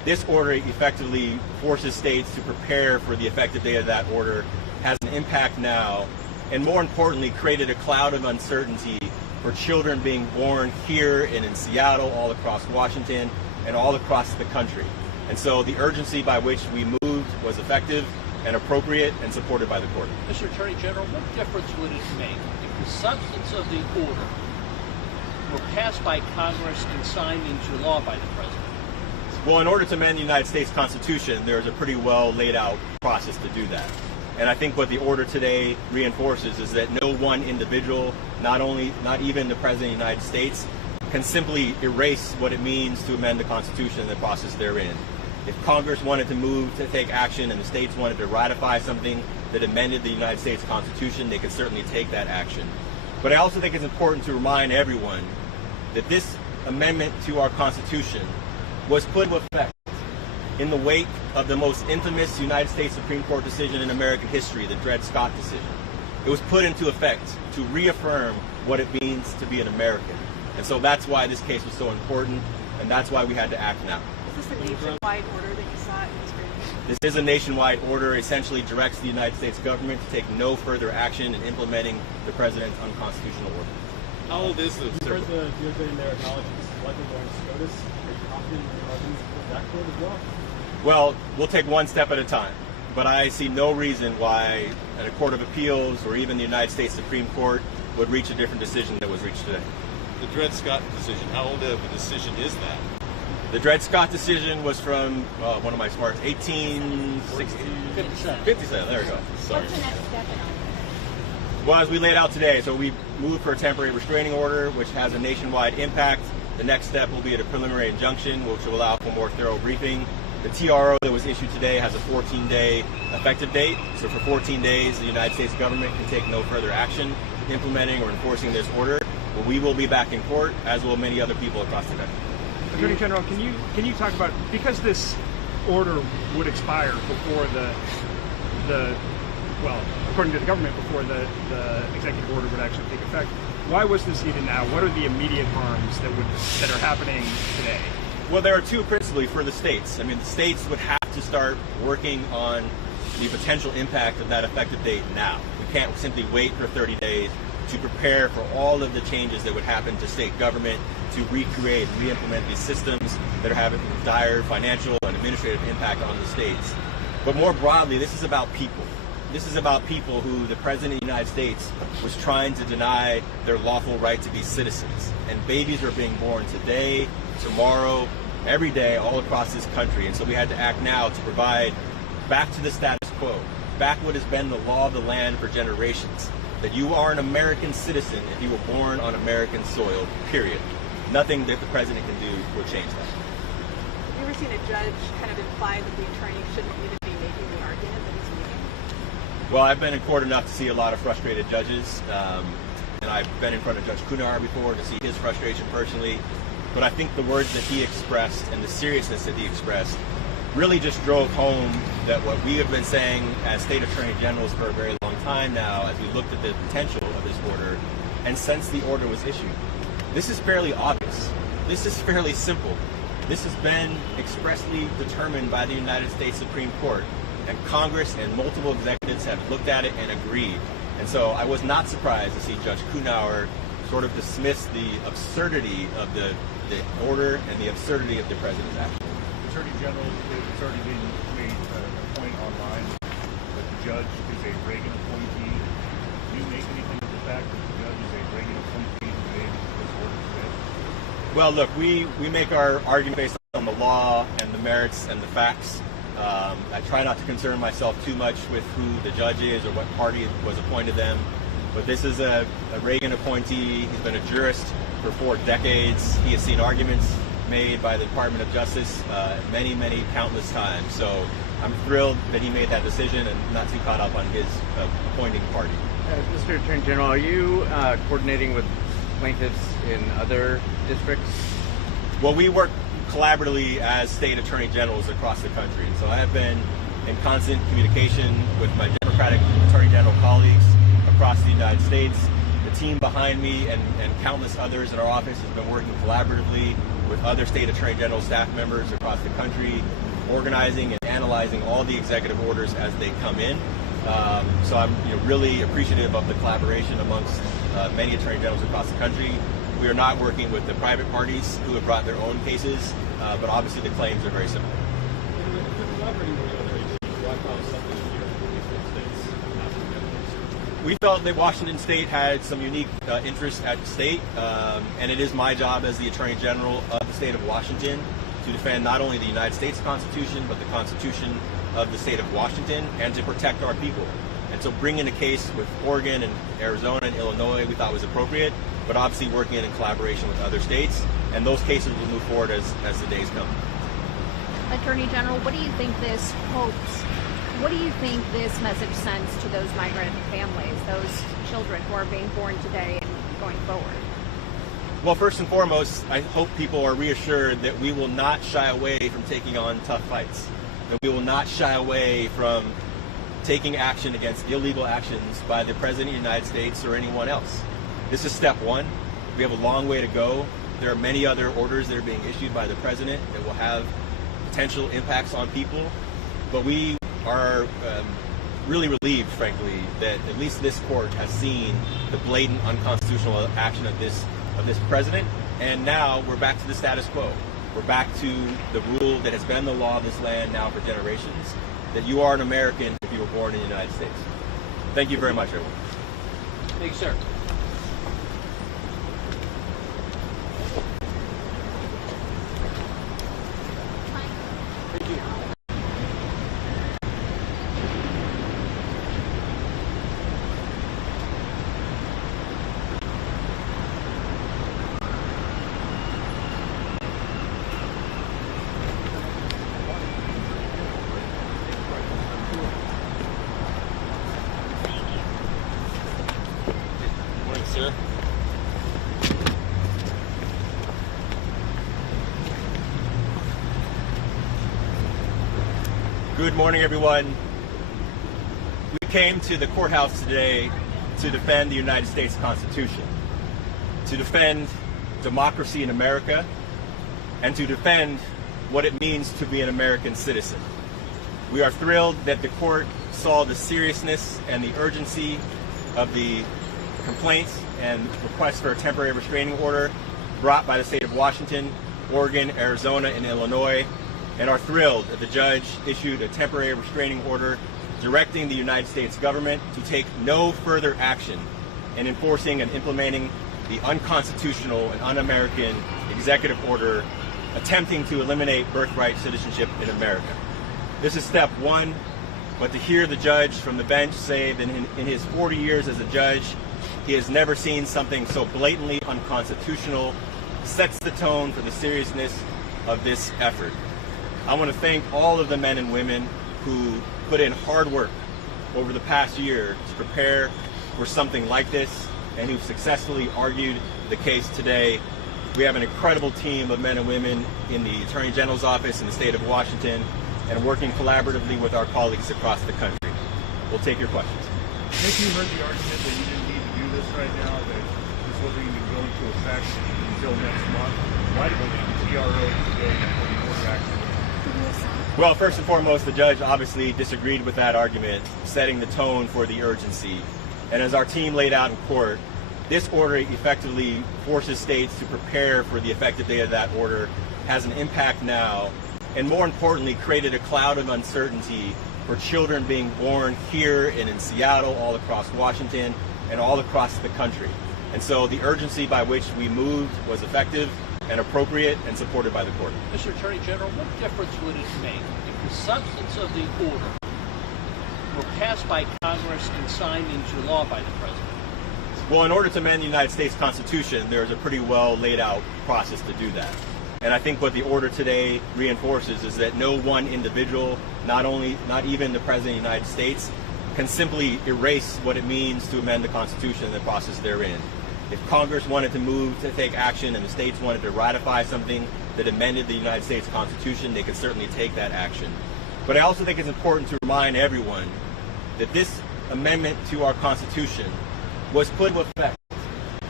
this order effectively forces states to prepare for the effective date of that order, has an impact now, and more importantly, created a cloud of uncertainty for children being born here and in Seattle, all across Washington, and all across the country. And so the urgency by which we moved was effective and appropriate and supported by the court. Mr. Attorney General, what difference would it make if the substance of the order were passed by Congress and signed into law by the President? Well, in order to amend the United States Constitution, there's a pretty well laid out process to do that. And I think what the order today reinforces is that no one individual, not even the President of the United States, can simply erase what it means to amend the Constitution and the process therein. If Congress wanted to move to take action and the states wanted to ratify something that amended the United States Constitution, they could certainly take that action. But I also think it's important to remind everyone that this amendment to our Constitution was put into effect in the wake of the most infamous United States Supreme Court decision in American history, the Dred Scott decision. It was put into effect to reaffirm what it means to be an American. And so that's why this case was so important, and that's why we had to act now. Is this a nationwide order that you saw in this briefing? This is a nationwide order, essentially directs the United States government to take no further action in implementing the President's unconstitutional order. How old is this? You've heard the DOJ in their acknowledgement this is likely going to SCOTUS. Are you confident in your arguments with that court as well? Well, we'll take one step at a time, but I see no reason why a Court of Appeals or even the United States Supreme Court would reach a different decision that was reached today. The Dred Scott decision, how old of a decision is that? The Dred Scott decision was from, one of my smarts, 1860. 57, there we go. Sorry. What's the next step in all this? Well, as we laid out today, so we moved for a temporary restraining order, which has a nationwide impact. The next step will be at a preliminary injunction, which will allow for more thorough briefing. The TRO that was issued today has a 14-day effective date. So for 14 days, the United States government can take no further action implementing or enforcing this order. But we will be back in court, as will many other people across the country. Attorney General, can you talk about, because this order would expire before well, according to the government, before the executive order would actually take effect, why was this needed now? What are the immediate harms that are happening today? Well, there are two principally for the states. I mean, the states would have to start working on the potential impact of that effective date now. We can't simply wait for 30 days to prepare for all of the changes that would happen to state government to recreate and re-implement these systems that are having dire financial and administrative impact on the states. But more broadly, this is about people. This is about people who the President of the United States was trying to deny their lawful right to be citizens. And babies are being born today, tomorrow, every day, all across this country. And so we had to act now to provide back to the status quo, back what has been the law of the land for generations, that you are an American citizen if you were born on American soil, period. Nothing that the President can do will change that. Have you ever seen a judge kind of imply that the attorney shouldn't even be making the argument that he's making? Well, I've been in court enough to see a lot of frustrated judges, and I've been in front of Judge Coughenour before to see his frustration personally. But I think the words that he expressed and the seriousness that he expressed really just drove home that what we have been saying as state attorney generals for a very long time now, as we looked at the potential of this order, and since the order was issued. This is fairly obvious. This is fairly simple. This has been expressly determined by the United States Supreme Court, and Congress and multiple executives have looked at it and agreed. And so I was not surprised to see Judge Coughenour sort of dismiss the absurdity of the order and the absurdity of the President's action. Attorney General, it's already been made a point online that the judge is a Reagan appointee. Do you make anything of the fact that the judge is a Reagan appointee who made this order today? Well, look, we make our argument based on the law and the merits and the facts. I try not to concern myself too much with who the judge is or what party was appointed them. But this is a Reagan appointee. He's been a jurist for 4 decades. He has seen arguments made by the Department of Justice many, countless times. So I'm thrilled that he made that decision and not too caught up on his appointing party. Mr. Attorney General, are you coordinating with plaintiffs in other districts? Well, we work collaboratively as state attorney generals across the country. And so I have been in constant communication with my Democratic attorney general colleagues across the United States. The team behind me and countless others in our office has been working collaboratively with other state attorney general staff members across the country, organizing and analyzing all the executive orders as they come in. So I'm really appreciative of the collaboration amongst many attorney generals across the country. We are not working with the private parties who have brought their own cases, but obviously the claims are very similar. We felt that Washington State had some unique interests at stake, and it is my job as the Attorney General of the state of Washington to defend not only the United States Constitution, but the Constitution of the state of Washington, and to protect our people. And so bringing a case with Oregon and Arizona and Illinois we thought was appropriate, but obviously working in collaboration with other states, and those cases will move forward as the days come. Attorney General, what do you think this hopes? What do you think this message sends to those migrant families, those children who are being born today and going forward? Well, first and foremost, I hope people are reassured that we will not shy away from taking on tough fights, that we will not shy away from taking action against illegal actions by the President of the United States or anyone else. This is step one. We have a long way to go. There are many other orders that are being issued by the President that will have potential impacts on people, but we are really relieved, frankly, that at least this court has seen the blatant unconstitutional action of this president, and now we're back to the status quo. We're back to the rule that has been the law of this land now for generations, that you are an American if you were born in the United States. Thank you very much, everyone. Thank you, sir. Sir. Good morning, everyone. We came to the courthouse today to defend the United States Constitution, to defend democracy in America, and to defend what it means to be an American citizen. We are thrilled that the court saw the seriousness and the urgency of the complaints and requests for a temporary restraining order brought by the state of Washington, Oregon, Arizona, and Illinois, and are thrilled that the judge issued a temporary restraining order directing the United States government to take no further action in enforcing and implementing the unconstitutional and un-American executive order attempting to eliminate birthright citizenship in America. This is step one, but to hear the judge from the bench say that in his 40 years as a judge, he has never seen something so blatantly unconstitutional sets the tone for the seriousness of this effort. I want to thank all of the men and women who put in hard work over the past year to prepare for something like this and who've successfully argued the case today. We have an incredible team of men and women in the Attorney General's office in the state of Washington and working collaboratively with our colleagues across the country. We'll take your questions. If you heard the argument that you didn't need to do this right now, that this wasn't even going to effect until next month, why did the TRO today for the order action? Well, first and foremost, the judge obviously disagreed with that argument, setting the tone for the urgency. And as our team laid out in court, this order effectively forces states to prepare for the effective date of that order, has an impact now, and more importantly, created a cloud of uncertainty for children being born here and in Seattle, all across Washington, and all across the country. And so the urgency by which we moved was effective and appropriate and supported by the court. Mr. Attorney General, what difference would it make if the substance of the order were passed by Congress and signed into law by the President? Well, in order to amend the United States Constitution, there is a pretty well laid out process to do that. And I think what the order today reinforces is that no one individual, not even the President of the United States, can simply erase what it means to amend the Constitution and the process therein. If Congress wanted to move to take action and the states wanted to ratify something that amended the United States Constitution, they could certainly take that action. But I also think it's important to remind everyone that this amendment to our Constitution was put into effect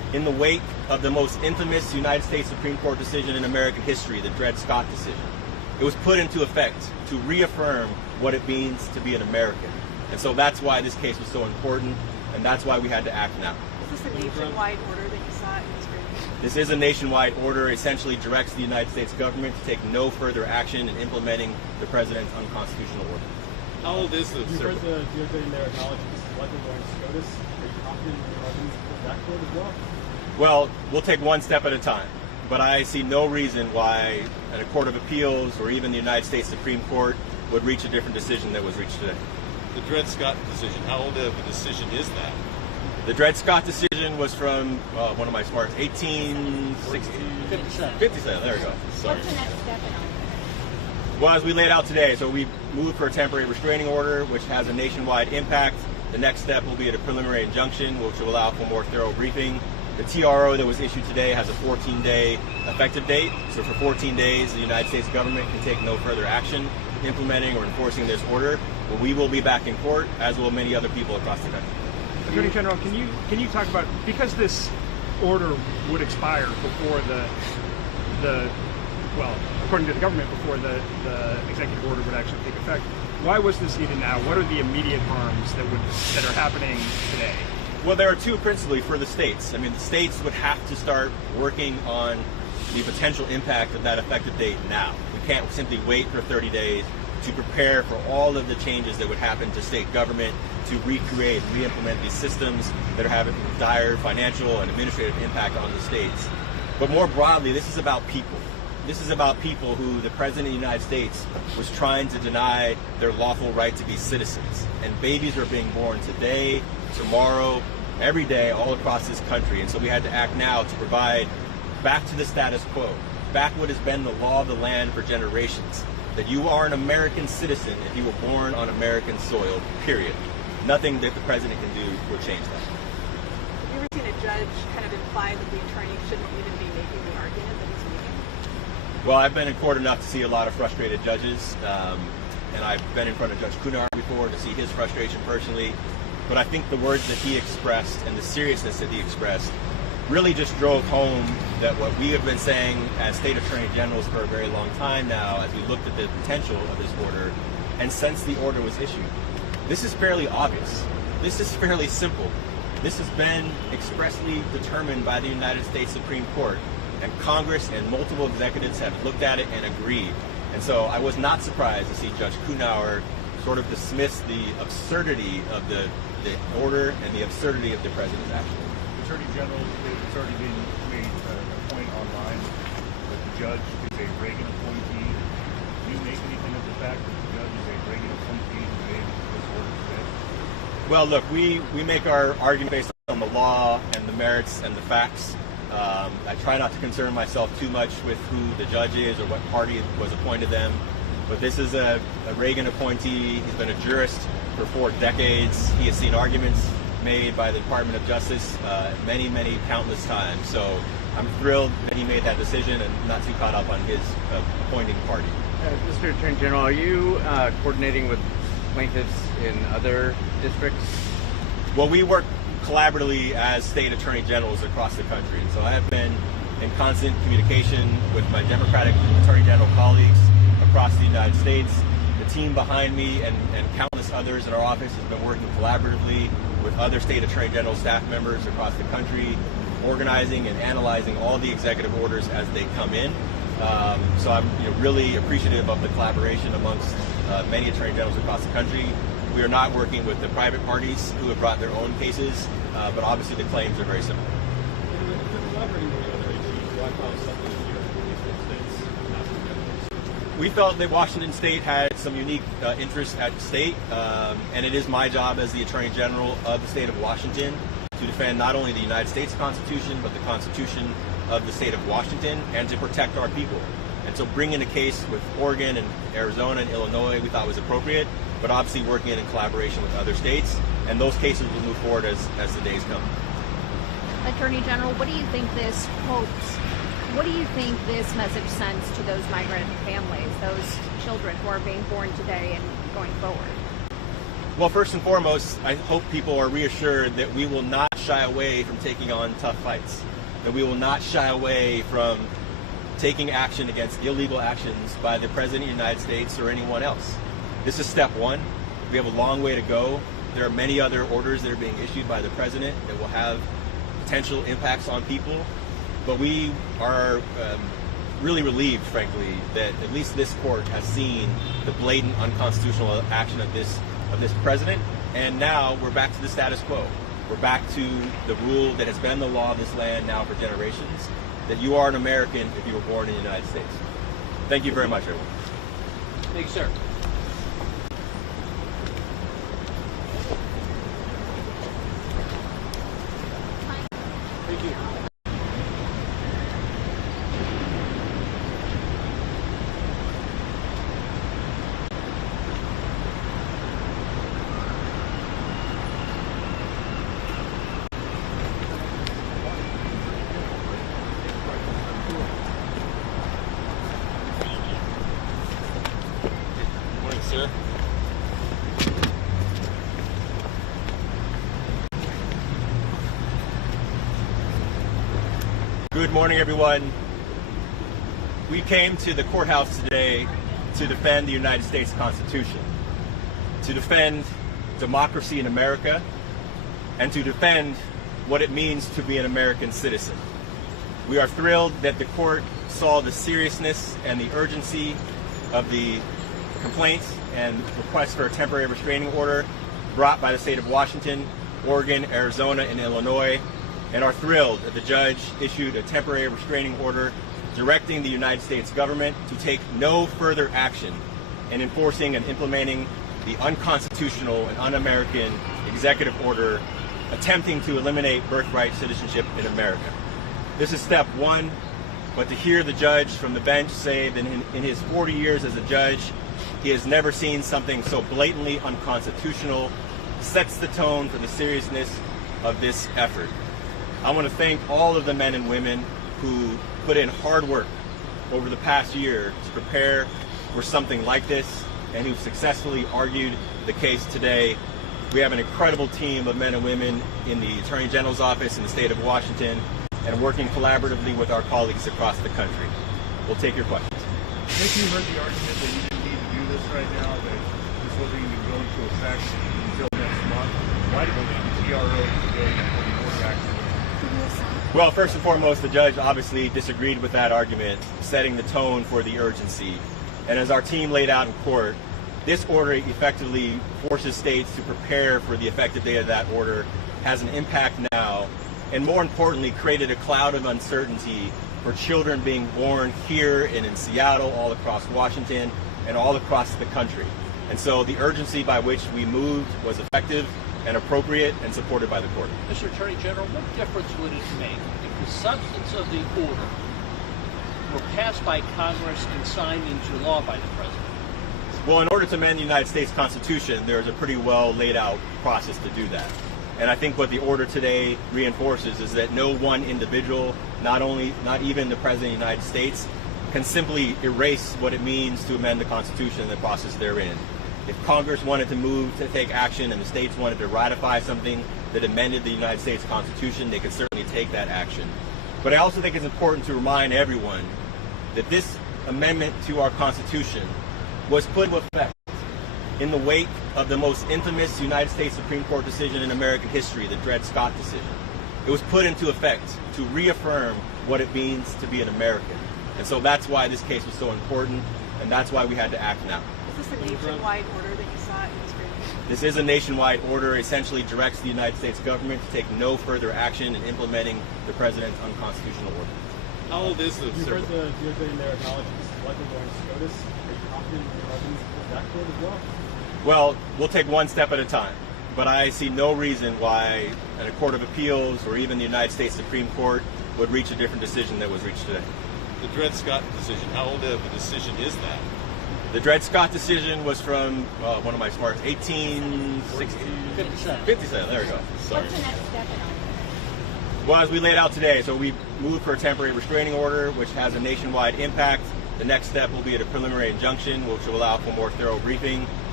in the wake of the most infamous United States Supreme Court decision in American history, the Dred Scott decision. It was put into effect to reaffirm what it means to be an American. And so that's why this case was so important, and that's why we had to act now. Is this a nationwide order that you saw in this briefing? This is a nationwide order, essentially directs the United States government to take no further action in implementing the president's unconstitutional order. How old is the You've server? heard the DOJ in there acknowledge this is likely going to SCOTUS. Are you confident in your arguments for that court as well? Well, we'll take one step at a time, but I see no reason why a court of appeals or even the United States Supreme Court would reach a different decision that was reached today. The Dred Scott decision, how old of a decision is that? The Dred Scott decision was from, one of my smarts, 1860. 57, there we go. Sorry. What's the next step in all this? Well, as we laid out today, so we moved for a temporary restraining order, which has a nationwide impact. The next step will be at a preliminary injunction, which will allow for more thorough briefing. The TRO that was issued today has a 14-day effective date. So for 14 days, the United States government can take no further action implementing or enforcing this order. But we will be back in court, as will many other people across the country. Attorney General, can you talk about, because this order would expire before well, according to the government, before the executive order would actually take effect, why was this needed now? What are the immediate harms that are happening today? Well, there are two principally for the states. I mean, the states would have to start working on the potential impact of that effective date now. We can't simply wait for 30 days to prepare for all of the changes that would happen to state government to recreate and re-implement these systems that are having dire financial and administrative impact on the states. But more broadly, this is about people. This is about people who the President of the United States was trying to deny their lawful right to be citizens. And babies are being born today, tomorrow, every day, all across this country. And so we had to act now to provide back to the status quo, back what has been the law of the land for generations, that you are an American citizen if you were born on American soil, period. Nothing that the President can do will change that. Have you ever seen a judge kind of imply that the attorney shouldn't even be making the argument that he's making? Well, I've been in court enough to see a lot of frustrated judges, and I've been in front of Judge Coughenour before to see his frustration personally. But I think the words that he expressed and the seriousness that he expressed really just drove home that what we have been saying as state attorney generals for a very long time now, as we looked at the potential of this order, and since the order was issued. This is fairly obvious. This is fairly simple. This has been expressly determined by the United States Supreme Court, and Congress and multiple executives have looked at it and agreed. And so I was not surprised to see Judge Coughenour sort of dismiss the absurdity of the order and the absurdity of the President's action. Attorney General, it's already been made a point online that the judge is a Reagan appointee. Do you make anything of the fact that the judge is a Reagan appointee who made this order today? Well, look, we make our argument based on the law and the merits and the facts. I try not to concern myself too much with who the judge is or what party was appointed them. But this is a Reagan appointee. He's been a jurist for 4 decades. He has seen arguments made by the Department of Justice many, countless times. So I'm thrilled that he made that decision and not too caught up on his appointing party. Mr. Attorney General, are you coordinating with plaintiffs in other districts? Well, we work collaboratively as state attorney generals across the country. And so I have been in constant communication with my Democratic attorney general colleagues across the United States. The team behind me and countless others in our office has been working collaboratively with other state attorney general staff members across the country, organizing and analyzing all the executive orders as they come in. So I'm really appreciative of the collaboration amongst many attorney generals across the country. We are not working with the private parties who have brought their own cases, but obviously the claims are very similar. We felt that Washington State had some unique interests at stake, and it is my job as the Attorney General of the state of Washington to defend not only the United States Constitution, but the Constitution of the state of Washington, and to protect our people. And so bringing a case with Oregon and Arizona and Illinois we thought was appropriate, but obviously working in collaboration with other states, and those cases will move forward as the days come. Attorney General, what do you think this message sends to those migrant families, those children who are being born today and going forward? Well, first and foremost, I hope people are reassured that we will not shy away from taking on tough fights, that we will not shy away from taking action against illegal actions by the President of the United States or anyone else. This is step one. We have a long way to go. There are many other orders that are being issued by the President that will have potential impacts on people, but we are really relieved, frankly, that at least this court has seen the blatant unconstitutional action of this president, and now we're back to the status quo. We're back to the rule that has been the law of this land now for generations, that you are an American if you were born in the United States. Thank you very much, everyone. Thank you, sir. Thank you. Morning, sir. Good morning, everyone. We came to the courthouse today to defend the United States Constitution, to defend democracy in America, and to defend what it means to be an American citizen. We are thrilled that the court saw the seriousness and the urgency of the complaints and requests for a temporary restraining order brought by the state of Washington, Oregon, Arizona, and Illinois, and are thrilled that the judge issued a temporary restraining order directing the United States government to take no further action in enforcing and implementing the unconstitutional and un-American executive order attempting to eliminate birthright citizenship in America. This is step one, but to hear the judge from the bench say that in his 40 years as a judge, he has never seen something so blatantly unconstitutional sets the tone for the seriousness of this effort. I want to thank all of the men and women who put in hard work over the past year to prepare for something like this and who successfully argued the case today. We have an incredible team of men and women in the Attorney General's office in the state of Washington and working collaboratively with our colleagues across the country. We'll take your questions. Nick, you heard the argument that you didn't need to do this right now, that this wasn't even going to affect until next month. Why did the TRO today for more action? Well, first and foremost, the judge obviously disagreed with that argument, setting the tone for the urgency. And as our team laid out in court, this order effectively forces states to prepare for the effective date of that order, has an impact now, and more importantly, created a cloud of uncertainty for children being born here and in Seattle, all across Washington, and all across the country. And so the urgency by which we moved was effective and appropriate and supported by the court. Mr. Attorney General, what difference would it make if the substance of the order were passed by Congress and signed into law by the President? Well, in order to amend the United States Constitution, there's a pretty well laid out process to do that. And I think what the order today reinforces is that no one individual, not even the President of the United States, can simply erase what it means to amend the Constitution and the process therein. If Congress wanted to move to take action and the states wanted to ratify something that amended the United States Constitution, they could certainly take that action. But I also think it's important to remind everyone that this amendment to our Constitution was put into effect in the wake of the most infamous United States Supreme Court decision in American history, the Dred Scott decision. It was put into effect to reaffirm what it means to be an American. And so that's why this case was so important, and that's why we had to act now. Is this a nationwide order that you saw in this group? This is a nationwide order, essentially directs the United States government to take no further action in implementing the President's unconstitutional order. How old is this? You heard the DOJ in there acknowledge this is likely going SCOTUS. Are you confident in your evidence with that court as well? Well, we'll take one step at a time, but I see no reason why a court of appeals or even the United States Supreme Court would reach a different decision that was reached today. The Dred Scott decision, how old of a decision is that? The Dred Scott decision was from, one of my smarts, 1860. 57, there we go. Sorry. What's the next step in all this? Well, as we laid out today, so we moved for a temporary restraining order, which has a nationwide impact. The next step will be at a preliminary injunction, which will allow for more thorough briefing.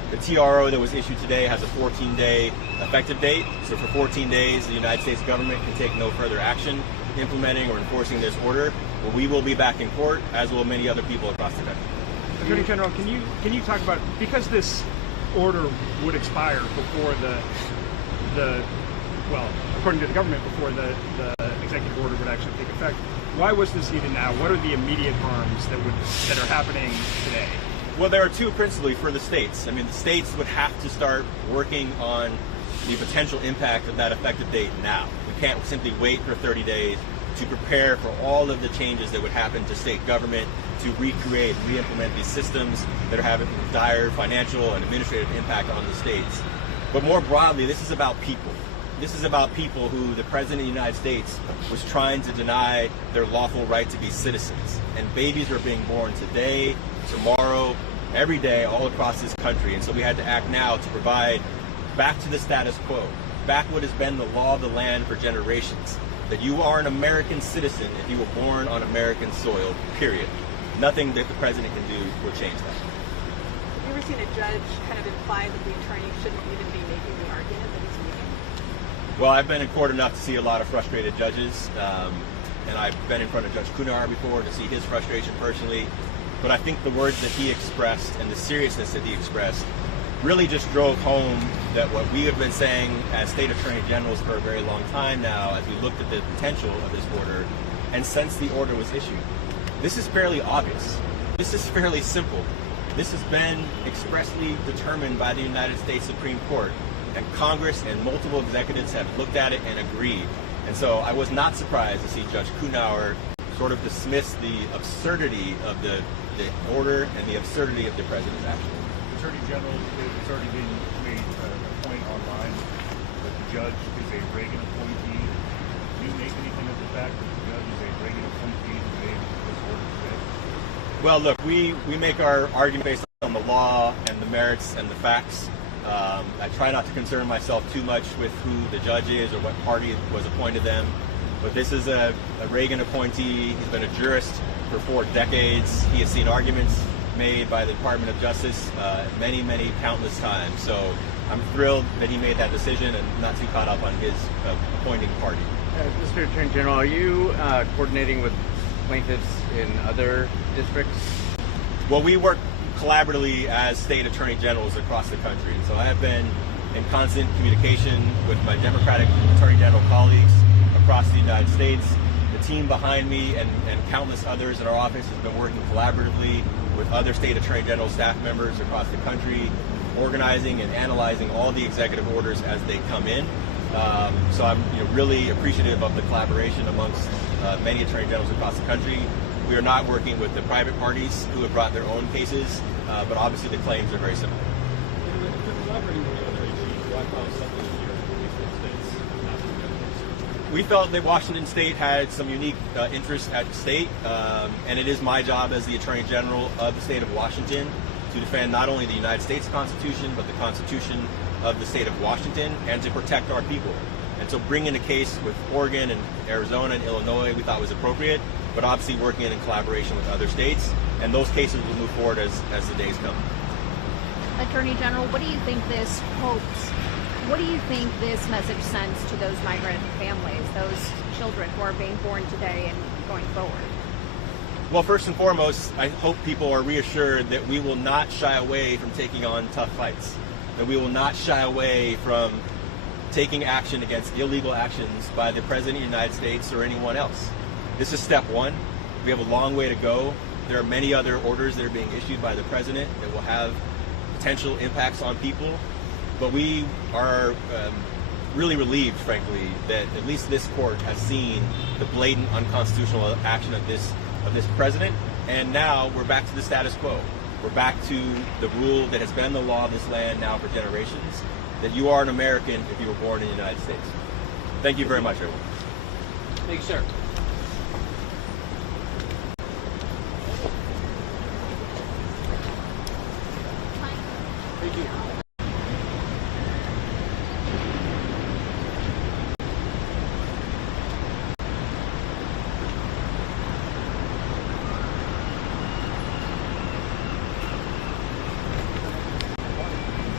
The TRO that was issued today has a 14-day effective date. So for 14 days, the United States government can take no further action implementing or enforcing this order. But we will be back in court, as will many other people across the country. Attorney General, can you talk about, because this order would expire before well, according to the government, before the executive order would actually take effect, why was this needed now? What are the immediate harms that are happening today? Well, there are two principally for the states. I mean, the states would have to start working on the potential impact of that effective date now. We can't simply wait for 30 days to prepare for all of the changes that would happen to state government to recreate, re-implement these systems that are having dire financial and administrative impact on the states. But more broadly, this is about people. This is about people who the President of the United States was trying to deny their lawful right to be citizens. And babies are being born today, tomorrow, every day, all across this country. And so we had to act now to provide back to the status quo, back what has been the law of the land for generations, that you are an American citizen if you were born on American soil, period. Nothing that the President can do will change that. Have you ever seen a judge kind of imply that the attorney shouldn't even be making the argument that he's making? Well, I've been in court enough to see a lot of frustrated judges, and I've been in front of Judge Coughenour before to see his frustration personally. But I think the words that he expressed and the seriousness that he expressed really just drove home that what we have been saying as state attorney generals for a very long time now, as we looked at the potential of this order, and since the order was issued. This is fairly obvious. This is fairly simple. This has been expressly determined by the United States Supreme Court, and Congress and multiple executives have looked at it and agreed. And so I was not surprised to see Judge Coughenour sort of dismiss the absurdity of the order and the absurdity of the President's action. Attorney General, it's already been made a point online that the judge is a Reagan appointee. Do you make anything of the fact that the judge is a Reagan appointee who made this order today? Well, look, we make our argument based on the law and the merits and the facts. I try not to concern myself too much with who the judge is or what party was appointed them. But this is a Reagan appointee. He's been a jurist for 4 decades. He has seen arguments made by the Department of Justice many, countless times. So I'm thrilled that he made that decision and not too caught up on his appointing party. Mr. Attorney General, are you coordinating with plaintiffs in other districts? Well, we work collaboratively as state attorney generals across the country. And so I have been in constant communication with my Democratic attorney general colleagues across the United States. The team behind me and countless others in our office has been working collaboratively with other state attorney general staff members across the country, organizing and analyzing all the executive orders as they come in. So I'm really appreciative of the collaboration amongst many attorney generals across the country. We are not working with the private parties who have brought their own cases, but obviously the claims are very similar. We felt that Washington State had some unique interests at stake, and it is my job as the Attorney General of the state of Washington to defend not only the United States Constitution, but the Constitution of the state of Washington, and to protect our people. And so bringing a case with Oregon and Arizona and Illinois we thought was appropriate, but obviously working in collaboration with other states, and those cases will move forward as the days come. Attorney General, what do you think this message sends to those migrant families, those children who are being born today and going forward? Well, first and foremost, I hope people are reassured that we will not shy away from taking on tough fights, that we will not shy away from taking action against illegal actions by the President of the United States or anyone else. This is step one. We have a long way to go. There are many other orders that are being issued by the President that will have potential impacts on people. But we are really relieved, frankly, that at least this court has seen the blatant unconstitutional action of this president, and now we're back to the status quo. We're back to the rule that has been the law of this land now for generations, that you are an American if you were born in the United States. Thank you very much, everyone. Thank you, sir. Thank you.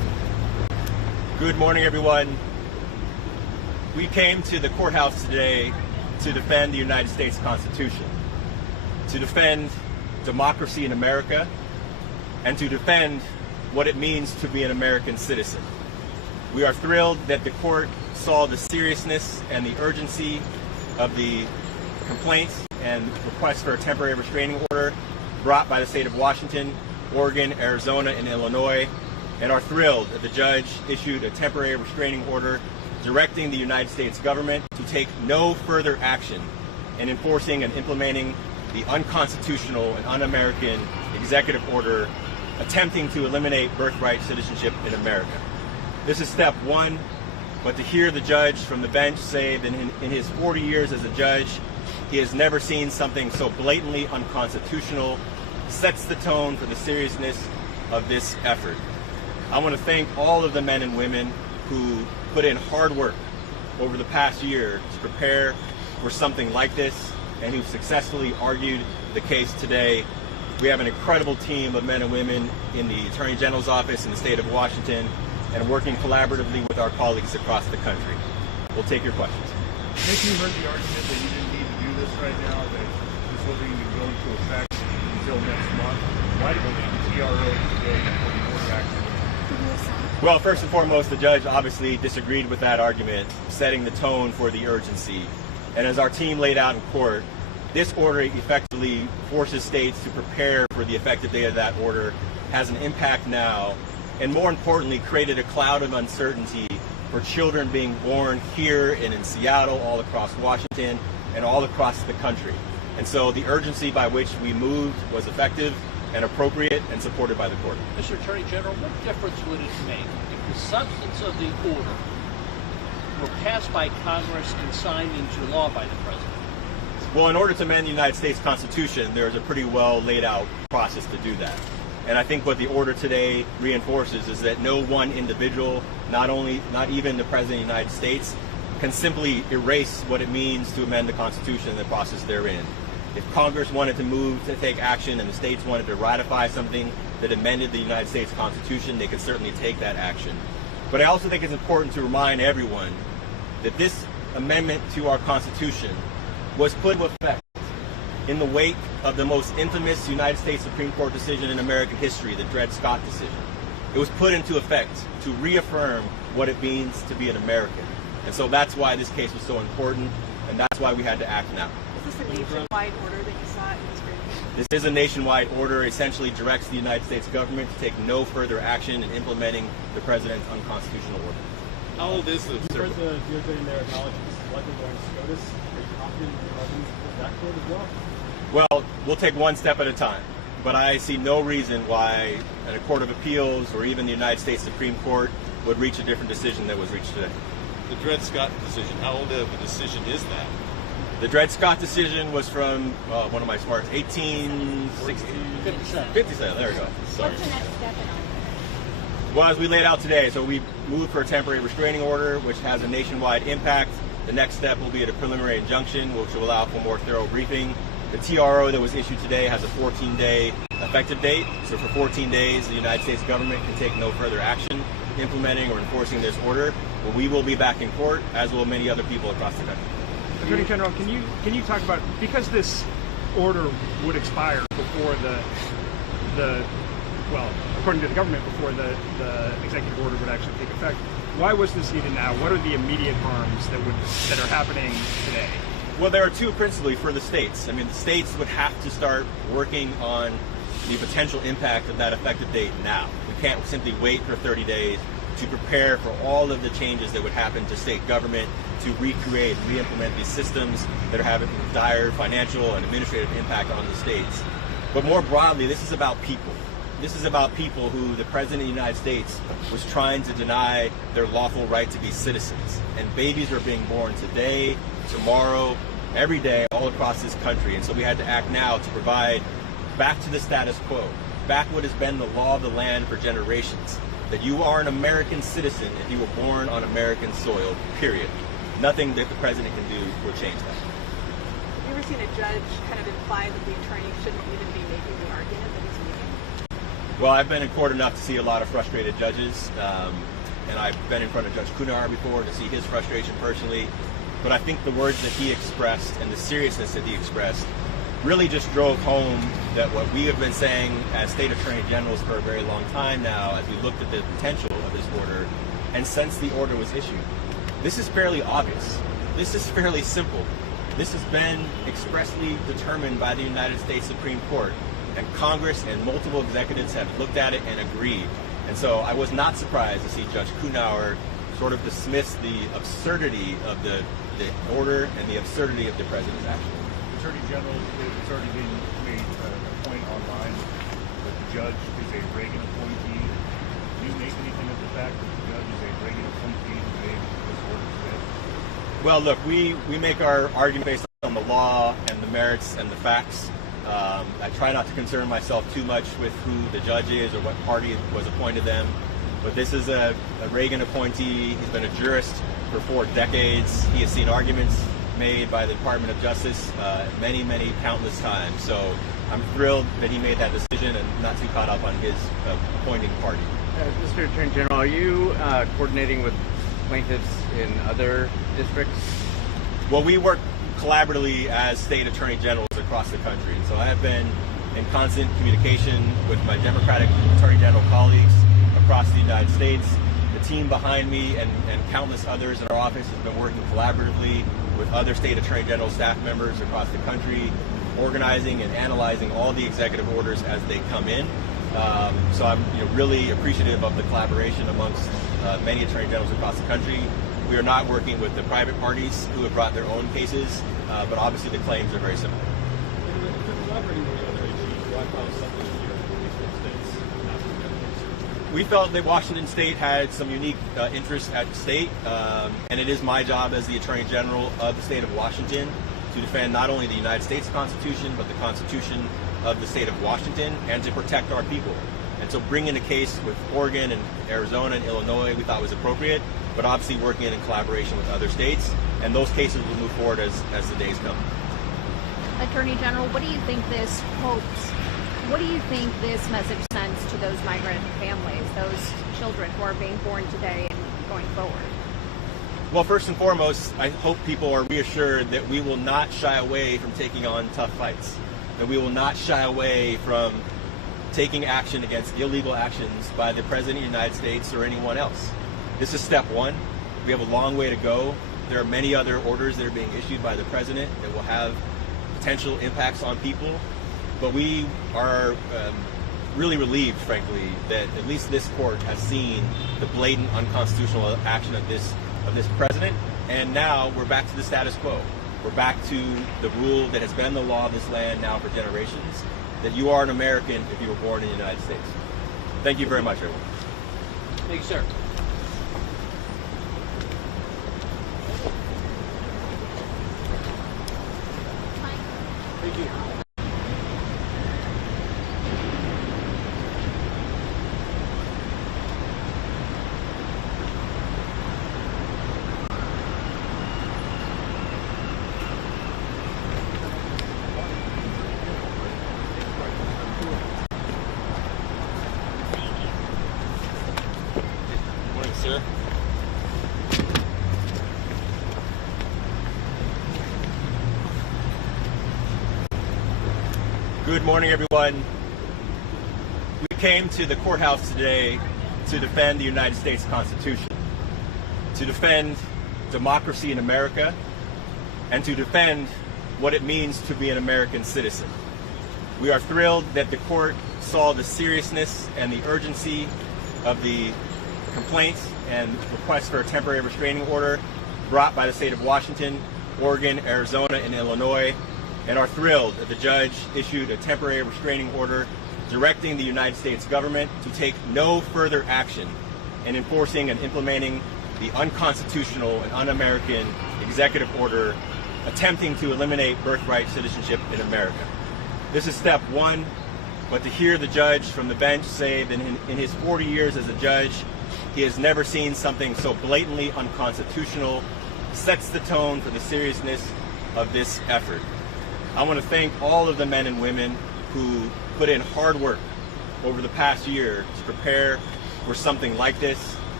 Good morning, everyone. We came to the courthouse today to defend the United States Constitution, to defend democracy in America, and to defend what it means to be an American citizen. We are thrilled that the court saw the seriousness and the urgency of the complaints and requests for a temporary restraining order brought by the state of Washington, Oregon, Arizona, and Illinois, and are thrilled that the judge issued a temporary restraining order directing the United States government to take no further action in enforcing and implementing the unconstitutional and un-American executive order attempting to eliminate birthright citizenship in America. This is step one, but to hear the judge from the bench say that in his 40 years as a judge, he has never seen something so blatantly unconstitutional sets the tone for the seriousness of this effort. I want to thank all of the men and women who put in hard work over the past year to prepare for something like this and who successfully argued the case today. We have an incredible team of men and women in the Attorney General's office in the state of Washington and working collaboratively with our colleagues across the country. We'll take your questions. Nick, you heard the argument that you didn't need to do this right now, that this wasn't even going to effect until next month. Why did you need the TRO today for more action? Well, first and foremost, the judge obviously disagreed with that argument, setting the tone for the urgency. And as our team laid out in court, this order effectively forces states to prepare for the effective date of that order, has an impact now, and more importantly, created a cloud of uncertainty for children being born here and in Seattle, all across Washington, and all across the country. And so the urgency by which we moved was effective and appropriate and supported by the court. Mr. Attorney General, what difference would it make if the substance of the order were passed by Congress and signed into law by the President? Well, in order to amend the United States Constitution, there's a pretty well laid out process to do that. And I think what the order today reinforces is that no one individual, not even the President of the United States, can simply erase what it means to amend the Constitution and the process therein. If Congress wanted to move to take action and the states wanted to ratify something that amended the United States Constitution, they could certainly take that action. But I also think it's important to remind everyone that this amendment to our Constitution was put into effect in the wake of the most infamous United States Supreme Court decision in American history, the Dred Scott decision. It was put into effect to reaffirm what it means to be an American. And so that's why this case was so important, and that's why we had to act now. Is this a nationwide order that you saw in this group? This is a nationwide order, essentially directs the United States government to take no further action in implementing the President's unconstitutional order. How old is this? You heard the DOJ in there acknowledge this is likely going to SCOTUS. Are you confident in your arguments with that court as well? Well, we'll take one step at a time, but I see no reason why a Court of Appeals or even the United States Supreme Court would reach a different decision that was reached today. The Dred Scott decision, how old of a decision is that? The Dred Scott decision was from, one of my smarts, 1860. 57, there we go. Sorry. What's the next step in all this? Well, as we laid out today, so we moved for a temporary restraining order, which has a nationwide impact. The next step will be at a preliminary injunction, which will allow for more thorough briefing. The TRO that was issued today has a 14-day effective date. So for 14 days, the United States government can take no further action implementing or enforcing this order. But we will be back in court, as will many other people across the country. Attorney General, can you talk about, because this order would expire before well, according to the government, before the executive order would actually take effect, why was this needed now? What are the immediate harms that are happening today? Well, there are two principally for the states. I mean, the states would have to start working on the potential impact of that effective date now. We can't simply wait for 30 days to prepare for all of the changes that would happen to state government to recreate, re-implement these systems that are having dire financial and administrative impact on the states. But more broadly, this is about people. This is about people who the President of the United States was trying to deny their lawful right to be citizens. And babies are being born today, tomorrow, every day, all across this country. And so we had to act now to provide back to the status quo, back what has been the law of the land for generations, that you are an American citizen if you were born on American soil, period. Nothing that the President can do will change that. Have you ever seen a judge kind of imply that the attorney shouldn't even be making the argument that he's making? Well, I've been in court enough to see a lot of frustrated judges. and I've been in front of Judge Coughenour before to see his frustration personally. But I think the words that he expressed and the seriousness that he expressed really just drove home that what we have been saying as state attorney generals for a very long time now, as we looked at the potential of this order, and since the order was issued. This is fairly obvious. This is fairly simple. This has been expressly determined by the United States Supreme Court, and Congress and multiple executives have looked at it and agreed. And so I was not surprised to see Judge Coughenour sort of dismiss the absurdity of the order and the absurdity of the president's action. Attorney General, it's already been made a point online that the judge is a Reagan appointee. Do you make anything of the fact that the judge is a Reagan appointee who made this order today? Well, look, we make our argument based on the law and the merits and the facts. I try not to concern myself too much with who the judge is or what party was appointed them. But this is a Reagan appointee. He's been a jurist for 4 decades. He has seen arguments made by the Department of Justice many, countless times. So I'm thrilled that he made that decision and not too caught up on his appointing party. Mr. Attorney General, are you coordinating with plaintiffs in other districts? Well, we work collaboratively as state attorney generals across the country. And so I have been in constant communication with my Democratic attorney general colleagues across the United States. The team behind me and countless others in our office have been working collaboratively with other state attorney general staff members across the country, organizing and analyzing all the executive orders as they come in. So I'm really appreciative of the collaboration amongst many attorney generals across the country. We are not working with the private parties who have brought their own cases, but obviously the claims are very similar. We felt that Washington State had some unique interests at stake, and it is my job as the Attorney General of the state of Washington to defend not only the United States Constitution, but the Constitution of the state of Washington, and to protect our people. And so bringing a case with Oregon and Arizona and Illinois we thought was appropriate, but obviously working in collaboration with other states, and those cases will move forward as the days come. Attorney General, what do you think this message sends to those migrant families, those children who are being born today and going forward? Well, first and foremost, I hope people are reassured that we will not shy away from taking on tough fights, that we will not shy away from taking action against illegal actions by the President of the United States or anyone else. This is step one. We have a long way to go. There are many other orders that are being issued by the President that will have potential impacts on people. But we are really relieved, frankly, that at least this court has seen the blatant unconstitutional action of this president, and now we're back to the status quo. We're back to the rule that has been the law of this land now for generations, that you are an American if you were born in the United States. Thank you very much, everyone. Thank you, sir. Thank you. Morning, sir. Good morning, everyone. We came to the courthouse today to defend the United States Constitution, to defend democracy in America, and to defend what it means to be an American citizen. We are thrilled that the court saw the seriousness and the urgency of the complaints and requests for a temporary restraining order brought by the state of Washington, Oregon, Arizona, and Illinois, and are thrilled that the judge issued a temporary restraining order directing the United States government to take no further action in enforcing and implementing the unconstitutional and un-American executive order attempting to eliminate birthright citizenship in America. This is step one, but to hear the judge from the bench say that in his 40 years as a judge, he has never seen something so blatantly unconstitutional sets the tone for the seriousness of this effort. I want to thank all of the men and women who put in hard work over the past year to prepare for something like this,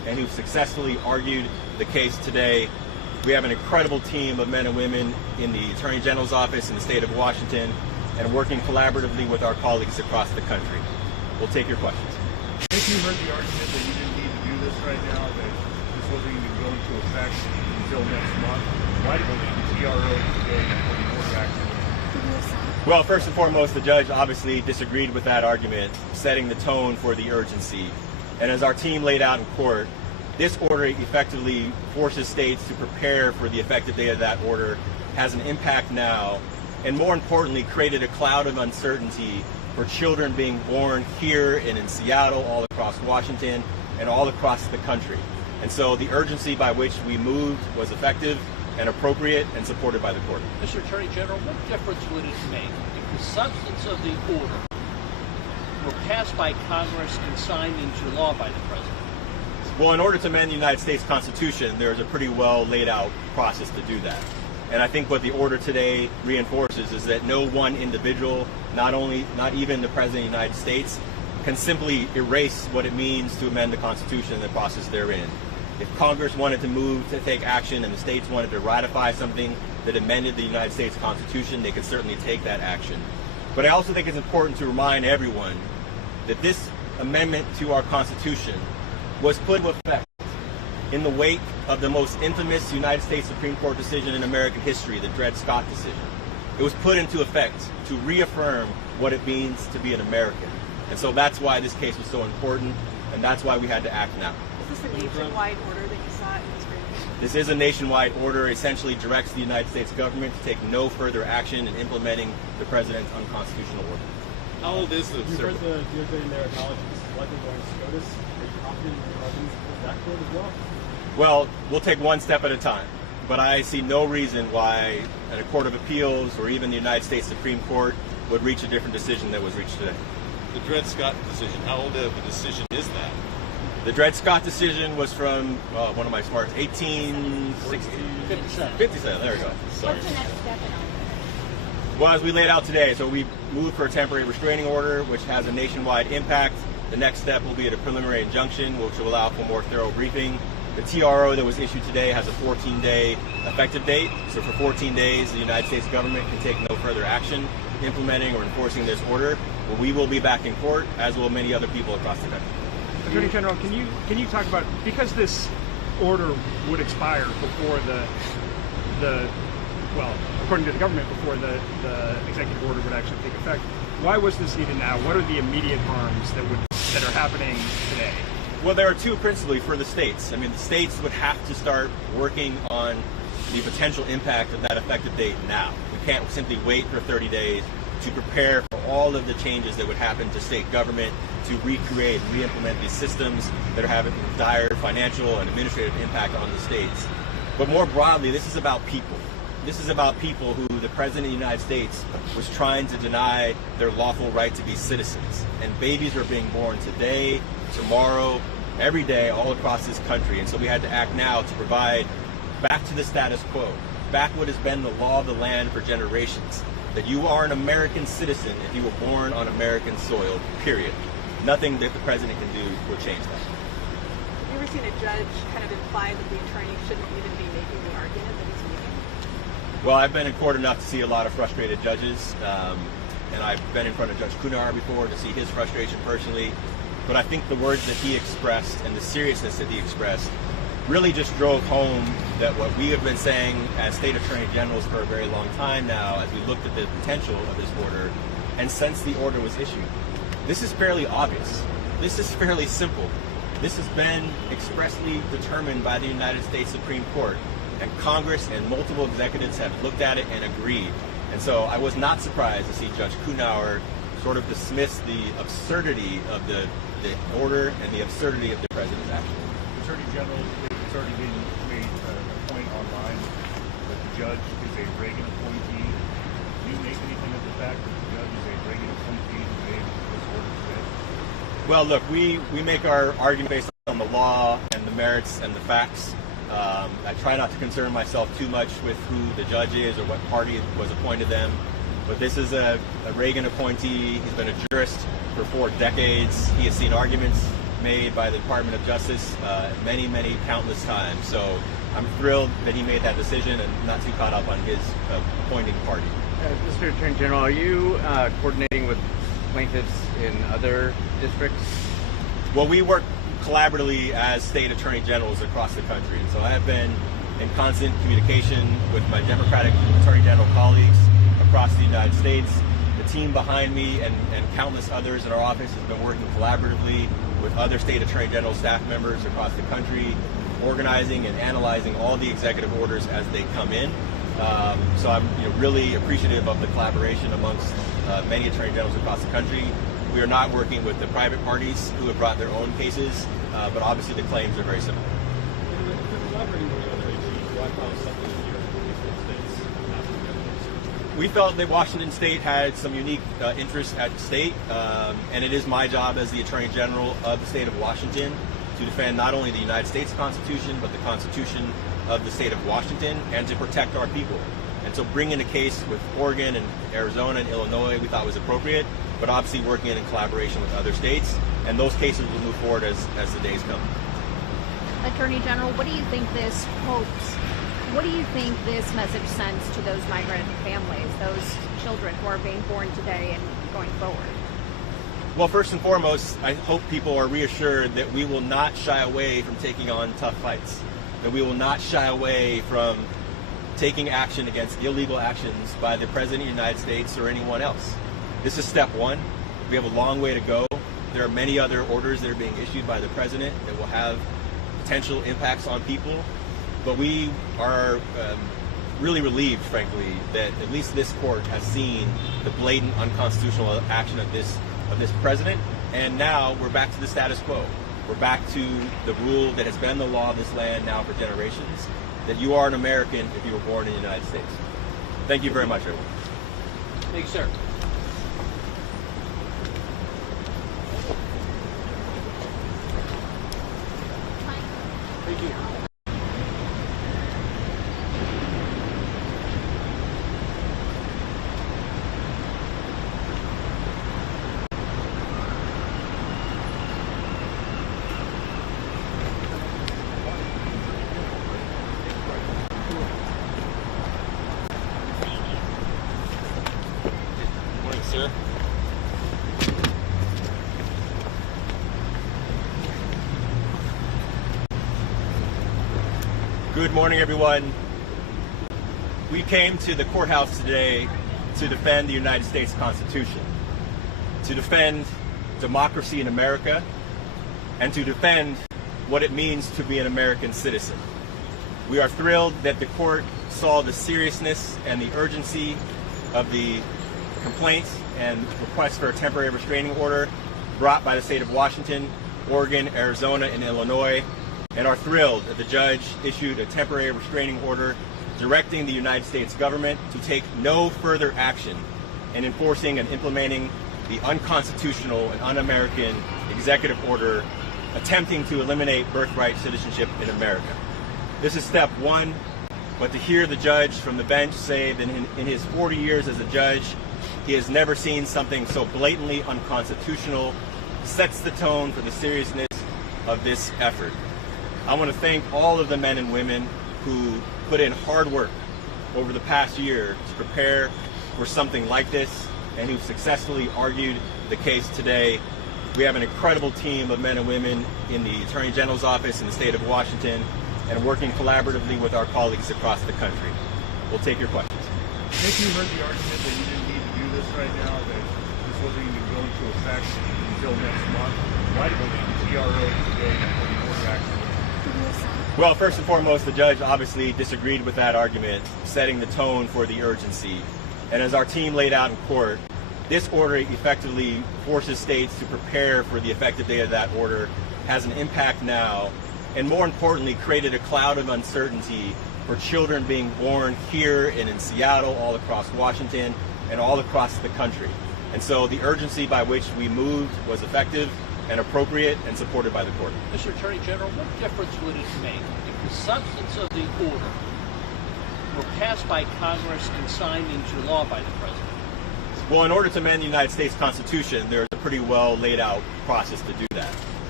and who successfully argued the case today. We have an incredible team of men and women in the Attorney General's office in the state of Washington and working collaboratively with our colleagues across the country. We'll take your questions. If you heard the argument that you didn't need to do this right now, that this wasn't even going to effect until next month, why did the TRO today for the order action? Well, first and foremost, the judge obviously disagreed with that argument, setting the tone for the urgency. And as our team laid out in court, this order effectively forces states to prepare for the effective date of that order, has an impact now, and more importantly, created a cloud of uncertainty for children being born here and in Seattle, all across Washington, and all across the country. And so the urgency by which we moved was effective and appropriate and supported by the court. Mr. Attorney General, what difference would it make if the substance of the order were passed by Congress and signed into law by the President? Well, in order to amend the United States Constitution, there's a pretty well laid out process to do that. And I think what the order today reinforces is that no one individual, not even the President of the United States, can simply erase what it means to amend the Constitution and the process therein. If Congress wanted to move to take action and the states wanted to ratify something that amended the United States Constitution, they could certainly take that action. But I also think it's important to remind everyone that this amendment to our Constitution was put into effect in the wake of the most infamous United States Supreme Court decision in American history, the Dred Scott decision. It was put into effect to reaffirm what it means to be an American. And so that's why this case was so important, and that's why we had to act now. Is this a nationwide order that you saw in this briefing? This is a nationwide order, essentially directs the United States government to take no further action in implementing the President's unconstitutional order. How old is the You've server? heard the DOJ in their acknowledge it's likely going to SCOTUS. Are you confident in your evidence with that court as well? Well, we'll take one step at a time, but I see no reason why a court of appeals or even the United States Supreme Court would reach a different decision that was reached today. The Dred Scott decision, how old of a decision is that? The Dred Scott decision was from, one of my smarts, 1860. 57, there we go. Sorry. What's the next step in all this? Well, as we laid out today, so we moved for a temporary restraining order, which has a nationwide impact. The next step will be at a preliminary injunction, which will allow for more thorough briefing. The TRO that was issued today has a 14-day effective date. So for 14 days, the United States government can take no further action implementing or enforcing this order. But we will be back in court, as will many other people across the country. Attorney General, can you talk about, because this order would expire before well, according to the government, before the executive order would actually take effect, why was this needed now? What are the immediate harms that are happening today? Well, there are two principally for the states. I mean, the states would have to start working on the potential impact of that effective date now. We can't simply wait for 30 days to prepare for all of the changes that would happen to state government to recreate and re-implement these systems that are having dire financial and administrative impact on the states. But more broadly, this is about people. This is about people who the President of the United States was trying to deny their lawful right to be citizens. And babies are being born today, tomorrow, every day, all across this country. And so we had to act now to provide back to the status quo, back what has been the law of the land for generations, that you are an American citizen if you were born on American soil, period. Nothing that the President can do will change that. Have you ever seen a judge kind of imply that the attorney shouldn't even be making the argument that he's making? Well, I've been in court enough to see a lot of frustrated judges, and I've been in front of Judge Coughenour before to see his frustration personally. But I think the words that he expressed and the seriousness that he expressed really just drove home that what we have been saying as state attorney generals for a very long time now, as we looked at the potential of this order, and since the order was issued. This is fairly obvious. This is fairly simple. This has been expressly determined by the United States Supreme Court, and Congress and multiple executives have looked at it and agreed. And so I was not surprised to see Judge Coughenour sort of dismiss the absurdity of the order and the absurdity of the President's action. Attorney General, it's already been made a point online that the judge is a Reagan appointee. Do you make anything of the fact that the judge is a Reagan appointee who made this order today? Well, look, we make our argument based on the law and the merits and the facts. I try not to concern myself too much with who the judge is or what party was appointed them. But this is a Reagan appointee. He's been a jurist for 4 decades. He has seen arguments made by the Department of Justice many countless times. So I'm thrilled that he made that decision and not too caught up on his appointing party. Mr. Attorney General, are you coordinating with plaintiffs in other districts? Well, we work collaboratively as state attorney generals across the country. So I have been in constant communication with my Democratic attorney general colleagues across the United States. The team behind me and countless others in our office has been working collaboratively with other state attorney general staff members across the country, organizing and analyzing all the executive orders as they come in. So I'm really appreciative of the collaboration amongst many attorney generals across the country. We are not working with the private parties who have brought their own cases, but obviously the claims are very similar. We felt that Washington State had some unique interests at stake, and it is my job as the Attorney General of the state of Washington to defend not only the United States Constitution, but the Constitution of the state of Washington, and to protect our people. And so bringing a case with Oregon and Arizona and Illinois we thought was appropriate, but obviously working in collaboration with other states, and those cases will move forward as the days come. Attorney General, what do you think this message sends to those migrant families, those children who are being born today and going forward? Well, first and foremost, I hope people are reassured that we will not shy away from taking on tough fights, that we will not shy away from taking action against illegal actions by the President of the United States or anyone else. This is step one. We have a long way to go. There are many other orders that are being issued by the President that will have potential impacts on people. But we are really relieved, frankly, that at least this court has seen the blatant unconstitutional action of this president. And now we're back to the status quo. We're back to the rule that has been the law of this land now for generations, that you are an American if you were born in the United States. Thank you very much, everyone. Thank you, sir. Thank you. Morning, sir. Good morning, everyone. We came to the courthouse today to defend the United States Constitution, to defend democracy in America, and to defend what it means to be an American citizen. We are thrilled that the court saw the seriousness and the urgency of the complaints and requests for a temporary restraining order brought by the state of Washington, Oregon, Arizona, and Illinois, and are thrilled that the judge issued a temporary restraining order directing the United States government to take no further action in enforcing and implementing the unconstitutional and un-American executive order attempting to eliminate birthright citizenship in America. This is step one, but to hear the judge from the bench say that in his 40 years as a judge, he has never seen something so blatantly unconstitutional sets the tone for the seriousness of this effort. I want to thank all of the men and women who put in hard work over the past year to prepare for something like this and who successfully argued the case today. We have an incredible team of men and women in the Attorney General's office in the state of Washington and working collaboratively with our colleagues across the country. We'll take your questions. If you heard the argument that you didn't need to do this right now, that this wasn't even going to affect until next month, why did the TRO today for the order action? Well, first and foremost, the judge obviously disagreed with that argument, setting the tone for the urgency. And as our team laid out in court, this order effectively forces states to prepare for the effective date of that order, has an impact now, and more importantly, created a cloud of uncertainty for children being born here and in Seattle, all across Washington, and all across the country. And so the urgency by which we moved was effective and appropriate and supported by the court. Mr. Attorney General, what difference would it make if the substance of the order were passed by Congress and signed into law by the President? Well, in order to amend the United States Constitution, there's a pretty well laid out process to do that.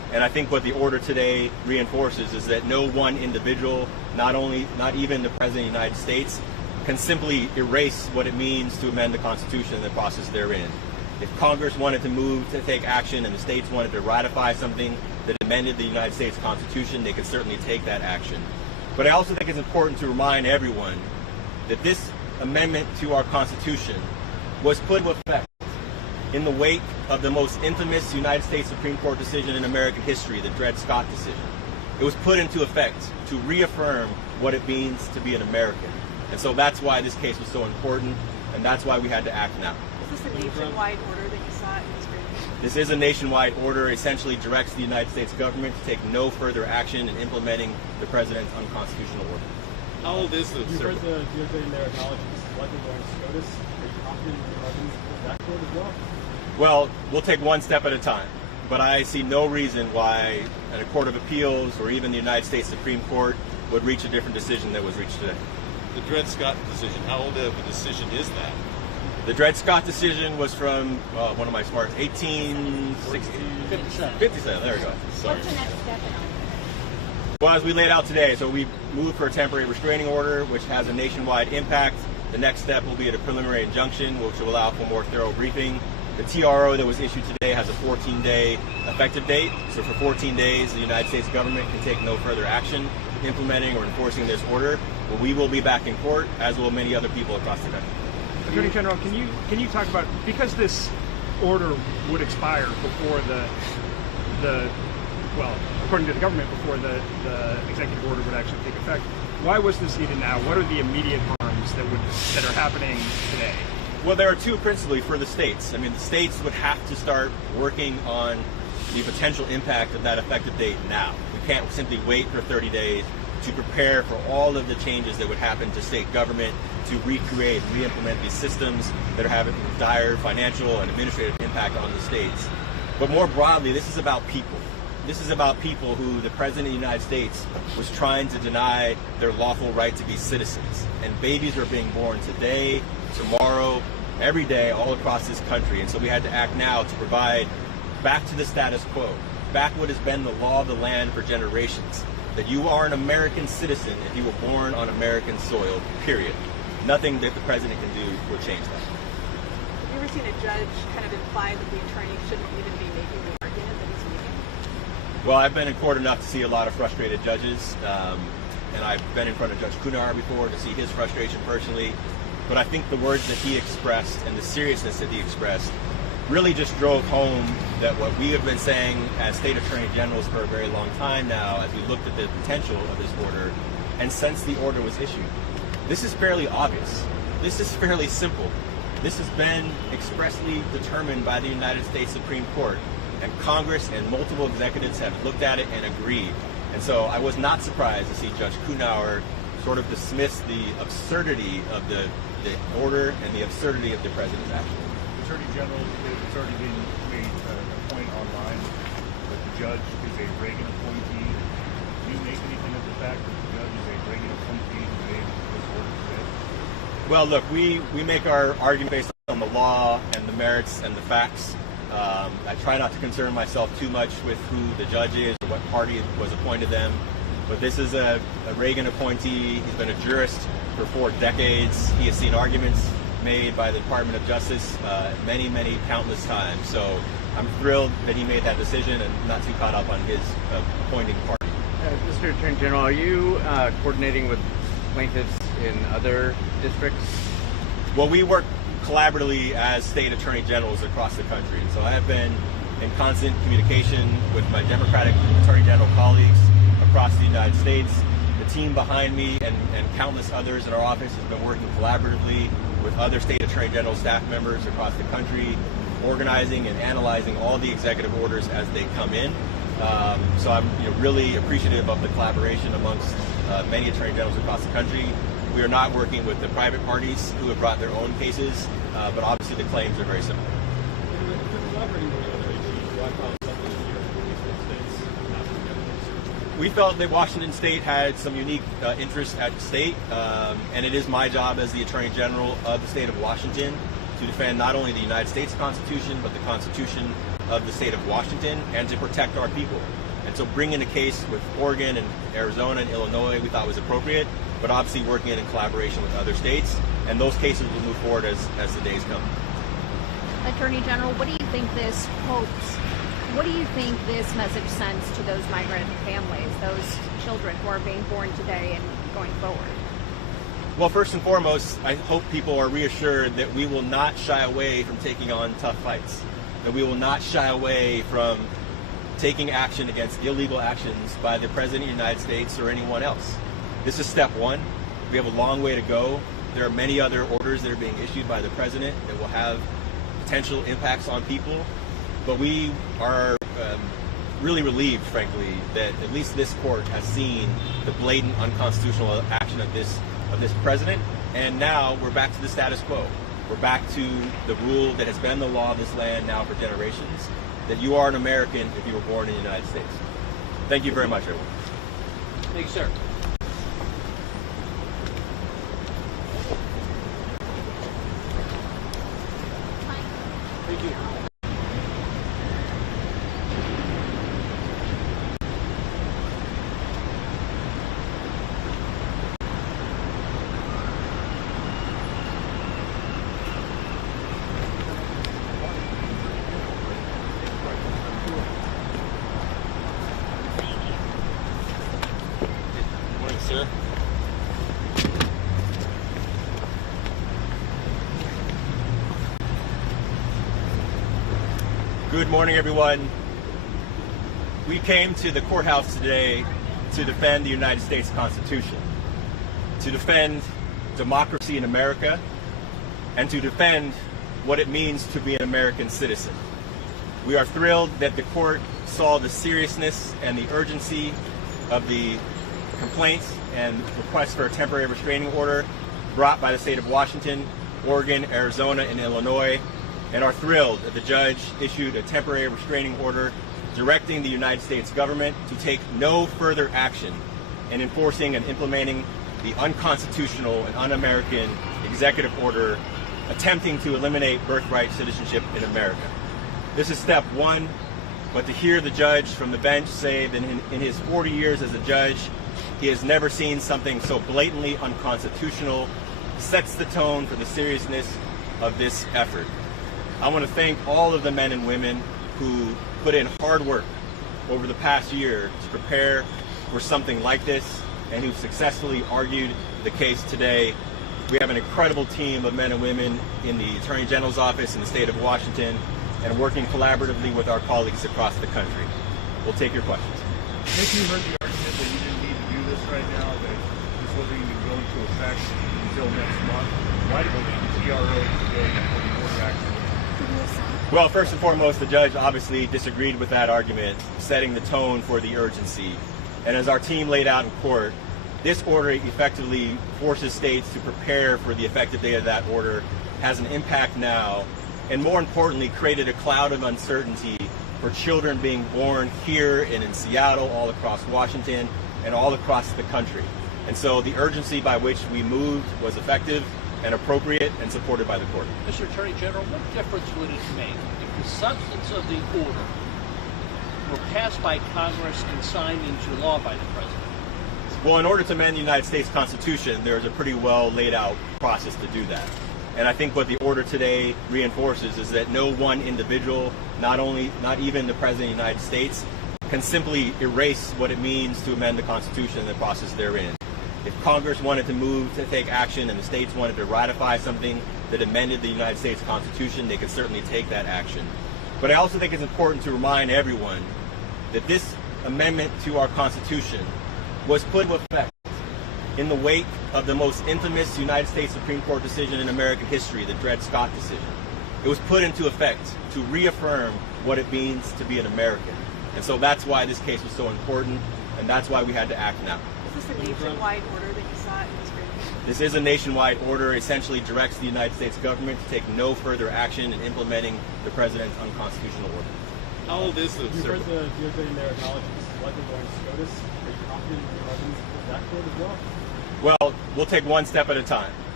And I think what the order today reinforces is that no one individual, not even the President of the United States, can simply erase what it means to amend the Constitution and the process therein. If Congress wanted to move to take action and the states wanted to ratify something that amended the United States Constitution, they could certainly take that action. But I also think it's important to remind everyone that this amendment to our Constitution was put into effect in the wake of the most infamous United States Supreme Court decision in American history, the Dred Scott decision. It was put into effect to reaffirm what it means to be an American. And so that's why this case was so important, and that's why we had to act now. Is this a nationwide order that you saw in this group? This is a nationwide order, essentially directs the United States government to take no further action in implementing the president's unconstitutional order. How old is the You've circuit? heard the DOJ in their acknowledgments likely going SCOTUS. Are you confident in your arguments for that court as well? Well, we'll take one step at a time, but I see no reason why a court of appeals or even the United States Supreme Court would reach a different decision that was reached today. The Dred Scott decision, how old of a decision is that? The Dred Scott decision was from, one of my smarts, 1860. 57, there we go. Sorry. What's the next step in all this? Well, as we laid out today, so we moved for a temporary restraining order, which has a nationwide impact. The next step will be at a preliminary injunction, which will allow for more thorough briefing. The TRO that was issued today has a 14-day effective date. So for 14 days, the United States government can take no further action implementing or enforcing this order. But we will be back in court, as will many other people across the country. Attorney General, can you talk about, because this order would expire before well, according to the government, before the executive order would actually take effect, why was this needed now? What are the immediate harms that are happening today? Well, there are two principally for the states. I mean, the states would have to start working on the potential impact of that effective date now. We can't simply wait for 30 days to prepare for all of the changes that would happen to state government to recreate and re-implement these systems that are having dire financial and administrative impact on the states. But more broadly, this is about people. This is about people who the President of the United States was trying to deny their lawful right to be citizens. And babies are being born today, tomorrow, every day, all across this country. And so we had to act now to provide back to the status quo, back what has been the law of the land for generations, that you are an American citizen if you were born on American soil, period. Nothing that the President can do will change that. Have you ever seen a judge kind of imply that the attorney shouldn't even be making the argument that he's making? Well, I've been in court enough to see a lot of frustrated judges, and I've been in front of Judge Coughenour before to see his frustration personally. But I think the words that he expressed and the seriousness that he expressed really just drove home that what we have been saying as state attorney generals for a very long time now, as we looked at the potential of this order, and since the order was issued. This is fairly obvious. This is fairly simple. This has been expressly determined by the United States Supreme Court, and Congress and multiple executives have looked at it and agreed. And so I was not surprised to see Judge Coughenour sort of dismiss the absurdity of the order and the absurdity of the President's action. Attorney General, it's already been made a point online that the judge is a Reagan appointee. Do you make anything of the fact that the judge is a Reagan appointee who made this order today? Well, look, we make our argument based on the law and the merits and the facts. I try not to concern myself too much with who the judge is or what party was appointed them. But this is a Reagan appointee. He's been a jurist for 4 decades. He has seen arguments made by the Department of Justice many, countless times. So I'm thrilled that he made that decision and not too caught up on his appointing party. Mr. Attorney General, are you coordinating with plaintiffs in other districts? Well, we work collaboratively as state attorney generals across the country. And so I have been in constant communication with my Democratic attorney general colleagues across the United States. The team behind me and countless others in our office has been working collaboratively with other state attorney general staff members across the country, organizing and analyzing all the executive orders as they come in. So I'm really appreciative of the collaboration amongst many attorney generals across the country. We are not working with the private parties who have brought their own cases, but obviously the claims are very similar. We felt that Washington State had some unique interests at the state, and it is my job as the Attorney General of the state of Washington to defend not only the United States Constitution, but the Constitution of the state of Washington, and to protect our people. And so bringing a case with Oregon and Arizona and Illinois we thought was appropriate, but obviously working in collaboration with other states, and those cases will move forward as the days come. Attorney General, what do you think this hopes? What do you think this message sends to those migrant families, those children who are being born today and going forward? Well, first and foremost, I hope people are reassured that we will not shy away from taking on tough fights, that we will not shy away from taking action against illegal actions by the President of the United States or anyone else. This is step one. We have a long way to go. There are many other orders that are being issued by the President that will have potential impacts on people. But we are really relieved, frankly, that at least this court has seen the blatant unconstitutional action of this president. And now we're back to the status quo. We're back to the rule that has been the law of this land now for generations, that you are an American if you were born in the United States. Thank you very much, everyone. Thank you, sir. Thank you. Morning, sir. Good morning, everyone. We came to the courthouse today to defend the United States Constitution, to defend democracy in America, and to defend what it means to be an American citizen. We are thrilled that the court saw the seriousness and the urgency of the complaints and requests for a temporary restraining order brought by the state of Washington, Oregon, Arizona, and Illinois, and are thrilled that the judge issued a temporary restraining order directing the United States government to take no further action in enforcing and implementing the unconstitutional and un-American executive order attempting to eliminate birthright citizenship in America. This is step one, but to hear the judge from the bench say that in his 40 years as a judge, he has never seen something so blatantly unconstitutional sets the tone for the seriousness of this effort. I want to thank all of the men and women who put in hard work over the past year to prepare for something like this and who successfully argued the case today. We have an incredible team of men and women in the Attorney General's office in the state of Washington and working collaboratively with our colleagues across the country. We'll take your questions. If you heard the argument that you didn't need to do this right now, that this wasn't even going to affect until next month, why did the TRO today for the order action? Well, first and foremost, the judge obviously disagreed with that argument, setting the tone for the urgency. And as our team laid out in court, this order effectively forces states to prepare for the effective date of that order, has an impact now, and more importantly, created a cloud of uncertainty for children being born here and in Seattle, all across Washington, and all across the country. And so the urgency by which we moved was effective and appropriate and supported by the court. Mr. Attorney General, what difference would it make if the substance of the order were passed by Congress and signed into law by the President? Well, in order to amend the United States Constitution, there's a pretty well laid out process to do that. And I think what the order today reinforces is that no one individual, not even the President of the United States, can simply erase what it means to amend the Constitution and the process therein. If Congress wanted to move to take action and the states wanted to ratify something that amended the United States Constitution, they could certainly take that action. But I also think it's important to remind everyone that this amendment to our Constitution was put into effect in the wake of the most infamous United States Supreme Court decision in American history, the Dred Scott decision. It was put into effect to reaffirm what it means to be an American. And so that's why this case was so important, and that's why we had to act now. Is this a nationwide order that you saw in this group? This is a nationwide order, essentially directs the United States government to take no further action in implementing the President's unconstitutional order. How old is this, You've sir? heard the DOJ in their acknowledgement this is likely going to SCOTUS. Are you confident in your arguments with that court as well? Well, we'll take one step at a time.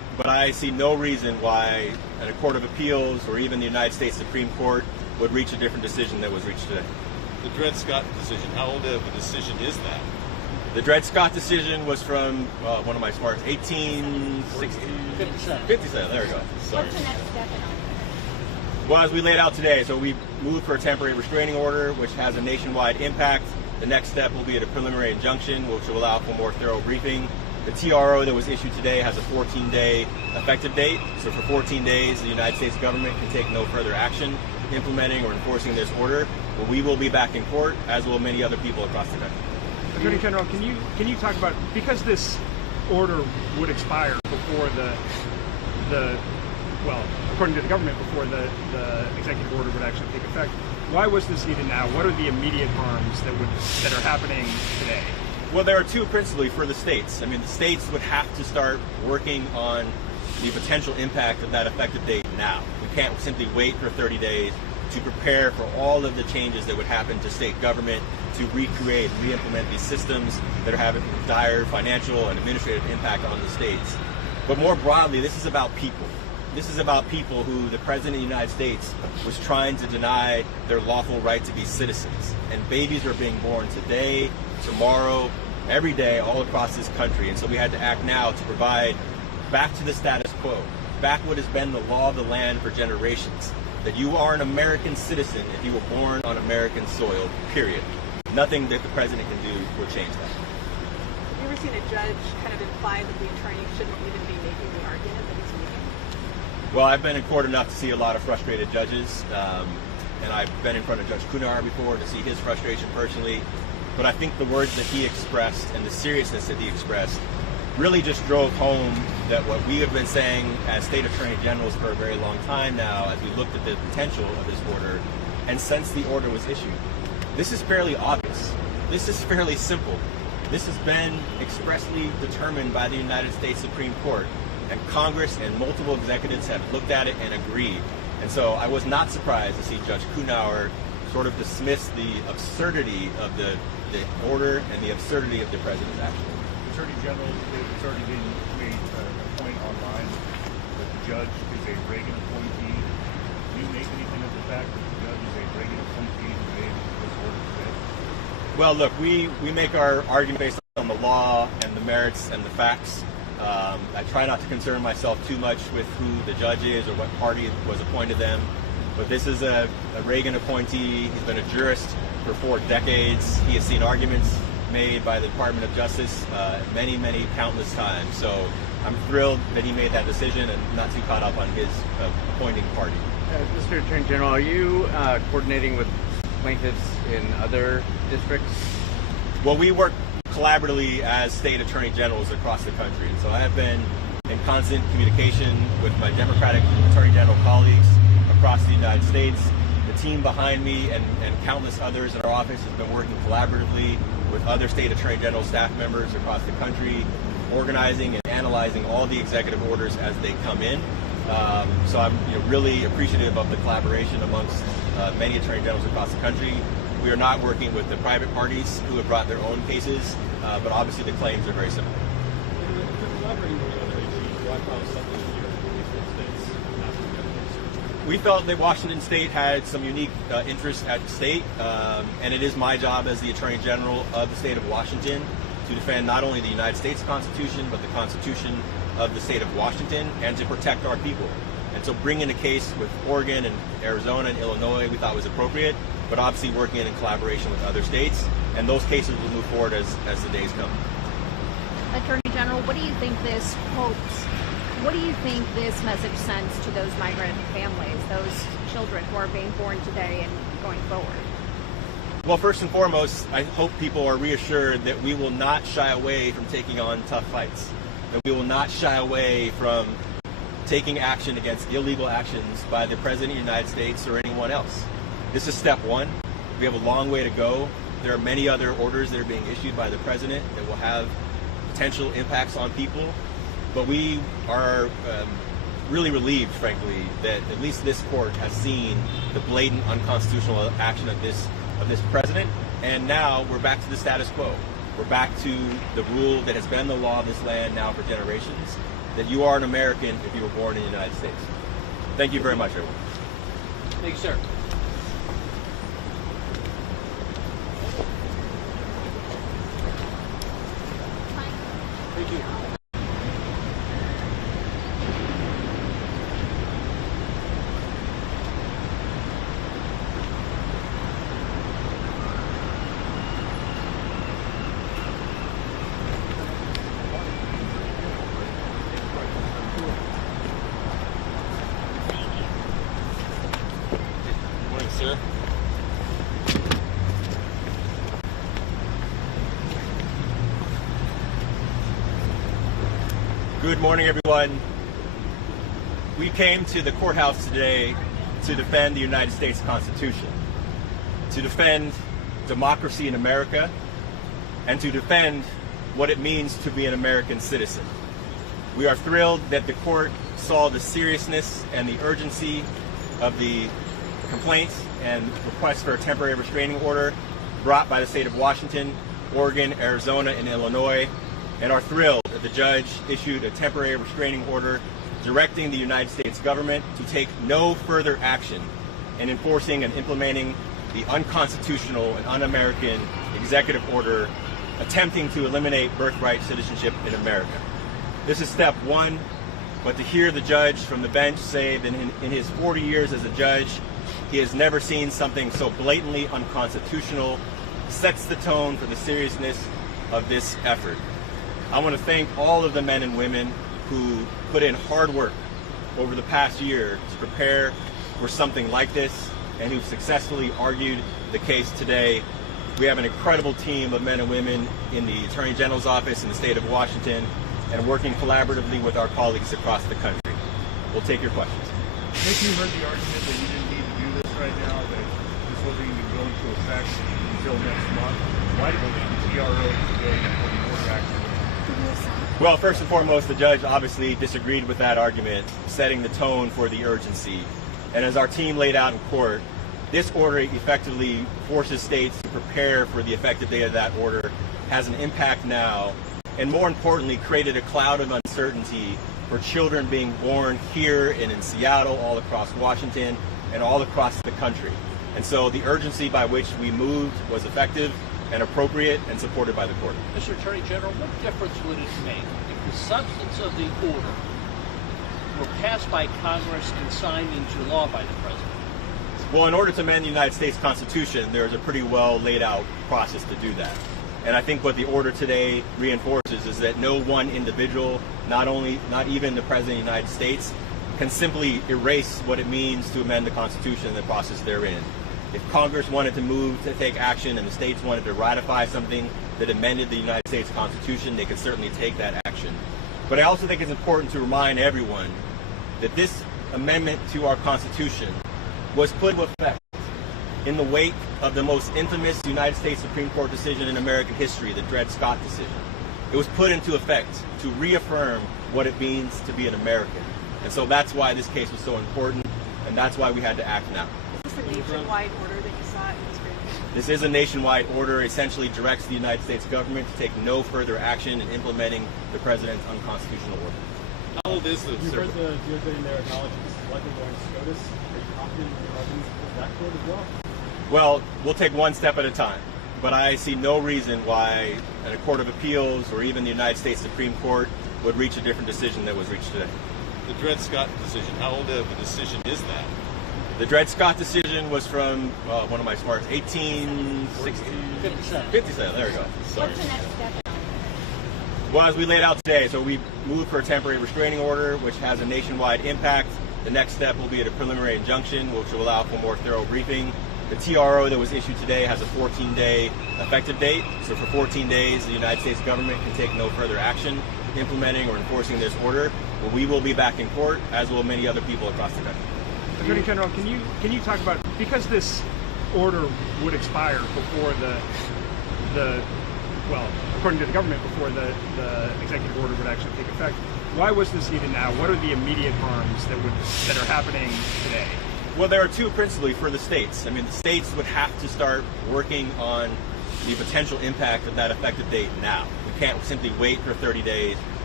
but I see no reason why a court of appeals or even the United States Supreme Court would reach a different decision that was reached today. The Dred Scott decision, how old of a decision is that? The Dred Scott decision was from one of my smarts, 1860. 57. There we go. Sorry. What's the next step in all this? Well, as we laid out today, so we moved for a temporary restraining order, which has a nationwide impact. The next step will be at a preliminary injunction, which will allow for more thorough briefing. The TRO that was issued today has a 14-day effective date. So for 14 days, the United States government can take no further action implementing or enforcing this order. But we will be back in court, as will many other people across the country. Attorney General, can you talk about, because this order would expire before well, according to the government, before the executive order would actually take effect, why was this needed now? What are the immediate harms that are happening today? Well, there are two principally for the states. I mean, the states would have to start working on the potential impact of that effective date now. We can't simply wait for 30 days to prepare for all of the changes that would happen to state government to recreate, re-implement these systems that are having dire financial and administrative impact on the states. But more broadly, this is about people. This is about people who the President of the United States was trying to deny their lawful right to be citizens. And babies are being born today, tomorrow, every day, all across this country. And so we had to act now to provide back to the status quo, back what has been the law of the land for generations, that you are an American citizen if you were born on American soil, period. Nothing that the President can do will change that. Have you ever seen a judge kind of imply that the attorney shouldn't even be making the argument that he's making? Well, I've been in court enough to see a lot of frustrated judges, and I've been in front of Judge Coughenour before to see his frustration personally. But I think the words that he expressed and the seriousness that he expressed really just drove home that what we have been saying as state attorney generals for a very long time now, as we looked at the potential of this order, and since the order was issued. This is fairly obvious. This is fairly simple. This has been expressly determined by the United States Supreme Court, and Congress and multiple executives have looked at it and agreed. And so I was not surprised to see Judge Coughenour sort of dismiss the absurdity of the order and the absurdity of the President's action. Attorney General, it's already been made a point online that the judge is a Reagan appointee. Do you make anything of the fact that the judge is a Reagan appointee who made this order today? Well, look, we make our argument based on the law and the merits and the facts. I try not to concern myself too much with who the judge is or what party was appointed them. But this is a Reagan appointee. He's been a jurist for 4 decades. He has seen arguments made by the Department of Justice many, countless times. So I'm thrilled that he made that decision and not too caught up on his appointing party. Mr. Attorney General, are you coordinating with plaintiffs in other districts? Well, we work collaboratively as state attorney generals across the country. And so I have been in constant communication with my Democratic attorney general colleagues across the United States. The team behind me and countless others in our office has been working collaboratively with other state attorney general staff members across the country, organizing and analyzing all the executive orders as they come in. So I'm really appreciative of the collaboration amongst many attorney generals across the country. We are not working with the private parties who have brought their own cases, but obviously the claims are very similar. We felt that Washington State had some unique interests at stake, and it is my job as the Attorney General of the state of Washington to defend not only the United States Constitution, but the Constitution of the state of Washington, and to protect our people. And so bringing a case with Oregon and Arizona and Illinois we thought was appropriate, but obviously working in collaboration with other states, and those cases will move forward as the days come. Attorney General, what do you think this message sends to those migrant families, those children who are being born today and going forward? Well, first and foremost, I hope people are reassured that we will not shy away from taking on tough fights, that we will not shy away from taking action against illegal actions by the President of the United States or anyone else. This is step one. We have a long way to go. There are many other orders that are being issued by the President that will have potential impacts on people. But we are really relieved, frankly, that at least this court has seen the blatant unconstitutional action of this President. And now we're back to the status quo. We're back to the rule that has been the law of this land now for generations, that you are an American if you were born in the United States. Thank you very much, everyone. Thank you, sir. Thank you. Morning, sir. Good morning, everyone. We came to the courthouse today to defend the United States Constitution, to defend democracy in America, and to defend what it means to be an American citizen. We are thrilled that the court saw the seriousness and the urgency of the complaints and requests for a temporary restraining order brought by the state of Washington, Oregon, Arizona, and Illinois, and are thrilled that the judge issued a temporary restraining order directing the United States government to take no further action in enforcing and implementing the unconstitutional and un-American executive order attempting to eliminate birthright citizenship in America. This is step one, but to hear the judge from the bench say that in his 40 years as a judge, he has never seen something so blatantly unconstitutional sets the tone for the seriousness of this effort. I want to thank all of the men and women who put in hard work over the past year to prepare for something like this and who successfully argued the case today. We have an incredible team of men and women in the Attorney General's office in the state of Washington and working collaboratively with our colleagues across the country. We'll take your questions. If you heard the argument that you didn't need to do this right now, that this wasn't even going to effect until next month, why did the TRO today for the order action? Well, first and foremost, the judge obviously disagreed with that argument, setting the tone for the urgency. And as our team laid out in court, this order effectively forces states to prepare for the effective date of that order, has an impact now, and more importantly, created a cloud of uncertainty for children being born here and in Seattle, all across Washington, and all across the country. And so the urgency by which we moved was effective and appropriate and supported by the court. Mr. Attorney General, what difference would it make if the substance of the order were passed by Congress and signed into law by the President? Well, in order to amend the United States Constitution, there is a pretty well laid out process to do that. And I think what the order today reinforces is that no one individual, not even the President of the United States, can simply erase what it means to amend the Constitution and the process therein. If Congress wanted to move to take action and the states wanted to ratify something that amended the United States Constitution, they could certainly take that action. But I also think it's important to remind everyone that this amendment to our Constitution was put into effect in the wake of the most infamous United States Supreme Court decision in American history, the Dred Scott decision. It was put into effect to reaffirm what it means to be an American. And so that's why this case was so important, and that's why we had to act now. Is this a nationwide order that you saw in this Supreme Court? This is a nationwide order, essentially directs the United States government to take no further action in implementing the President's unconstitutional order. How old is this? You've heard the DOJ in there acknowledge this is likely going to SCOTUS. Are you confident in your arguments for that court as well? Well, we'll take one step at a time, but I see no reason why a court of appeals or even the United States Supreme Court would reach a different decision that was reached today. The Dred Scott decision, how old of a decision is that? The Dred Scott decision was from, one of my smarts, 1860. 57, there we go. Sorry. What's the next step? Well, as we laid out today, so we moved for a temporary restraining order, which has a nationwide impact. The next step will be at a preliminary injunction, which will allow for more thorough briefing. The TRO that was issued today has a 14-day effective date. So for 14 days, the United States government can take no further action implementing or enforcing this order. But we will be back in court, as will many other people across the country. Attorney General, can you talk about, because this order would expire before well, according to the government, before the executive order would actually take effect, why was this needed now? What are the immediate harms that are happening today? Well, there are two principally for the states. I mean, the states would have to start working on the potential impact of that effective date now. We can't simply wait for 30 days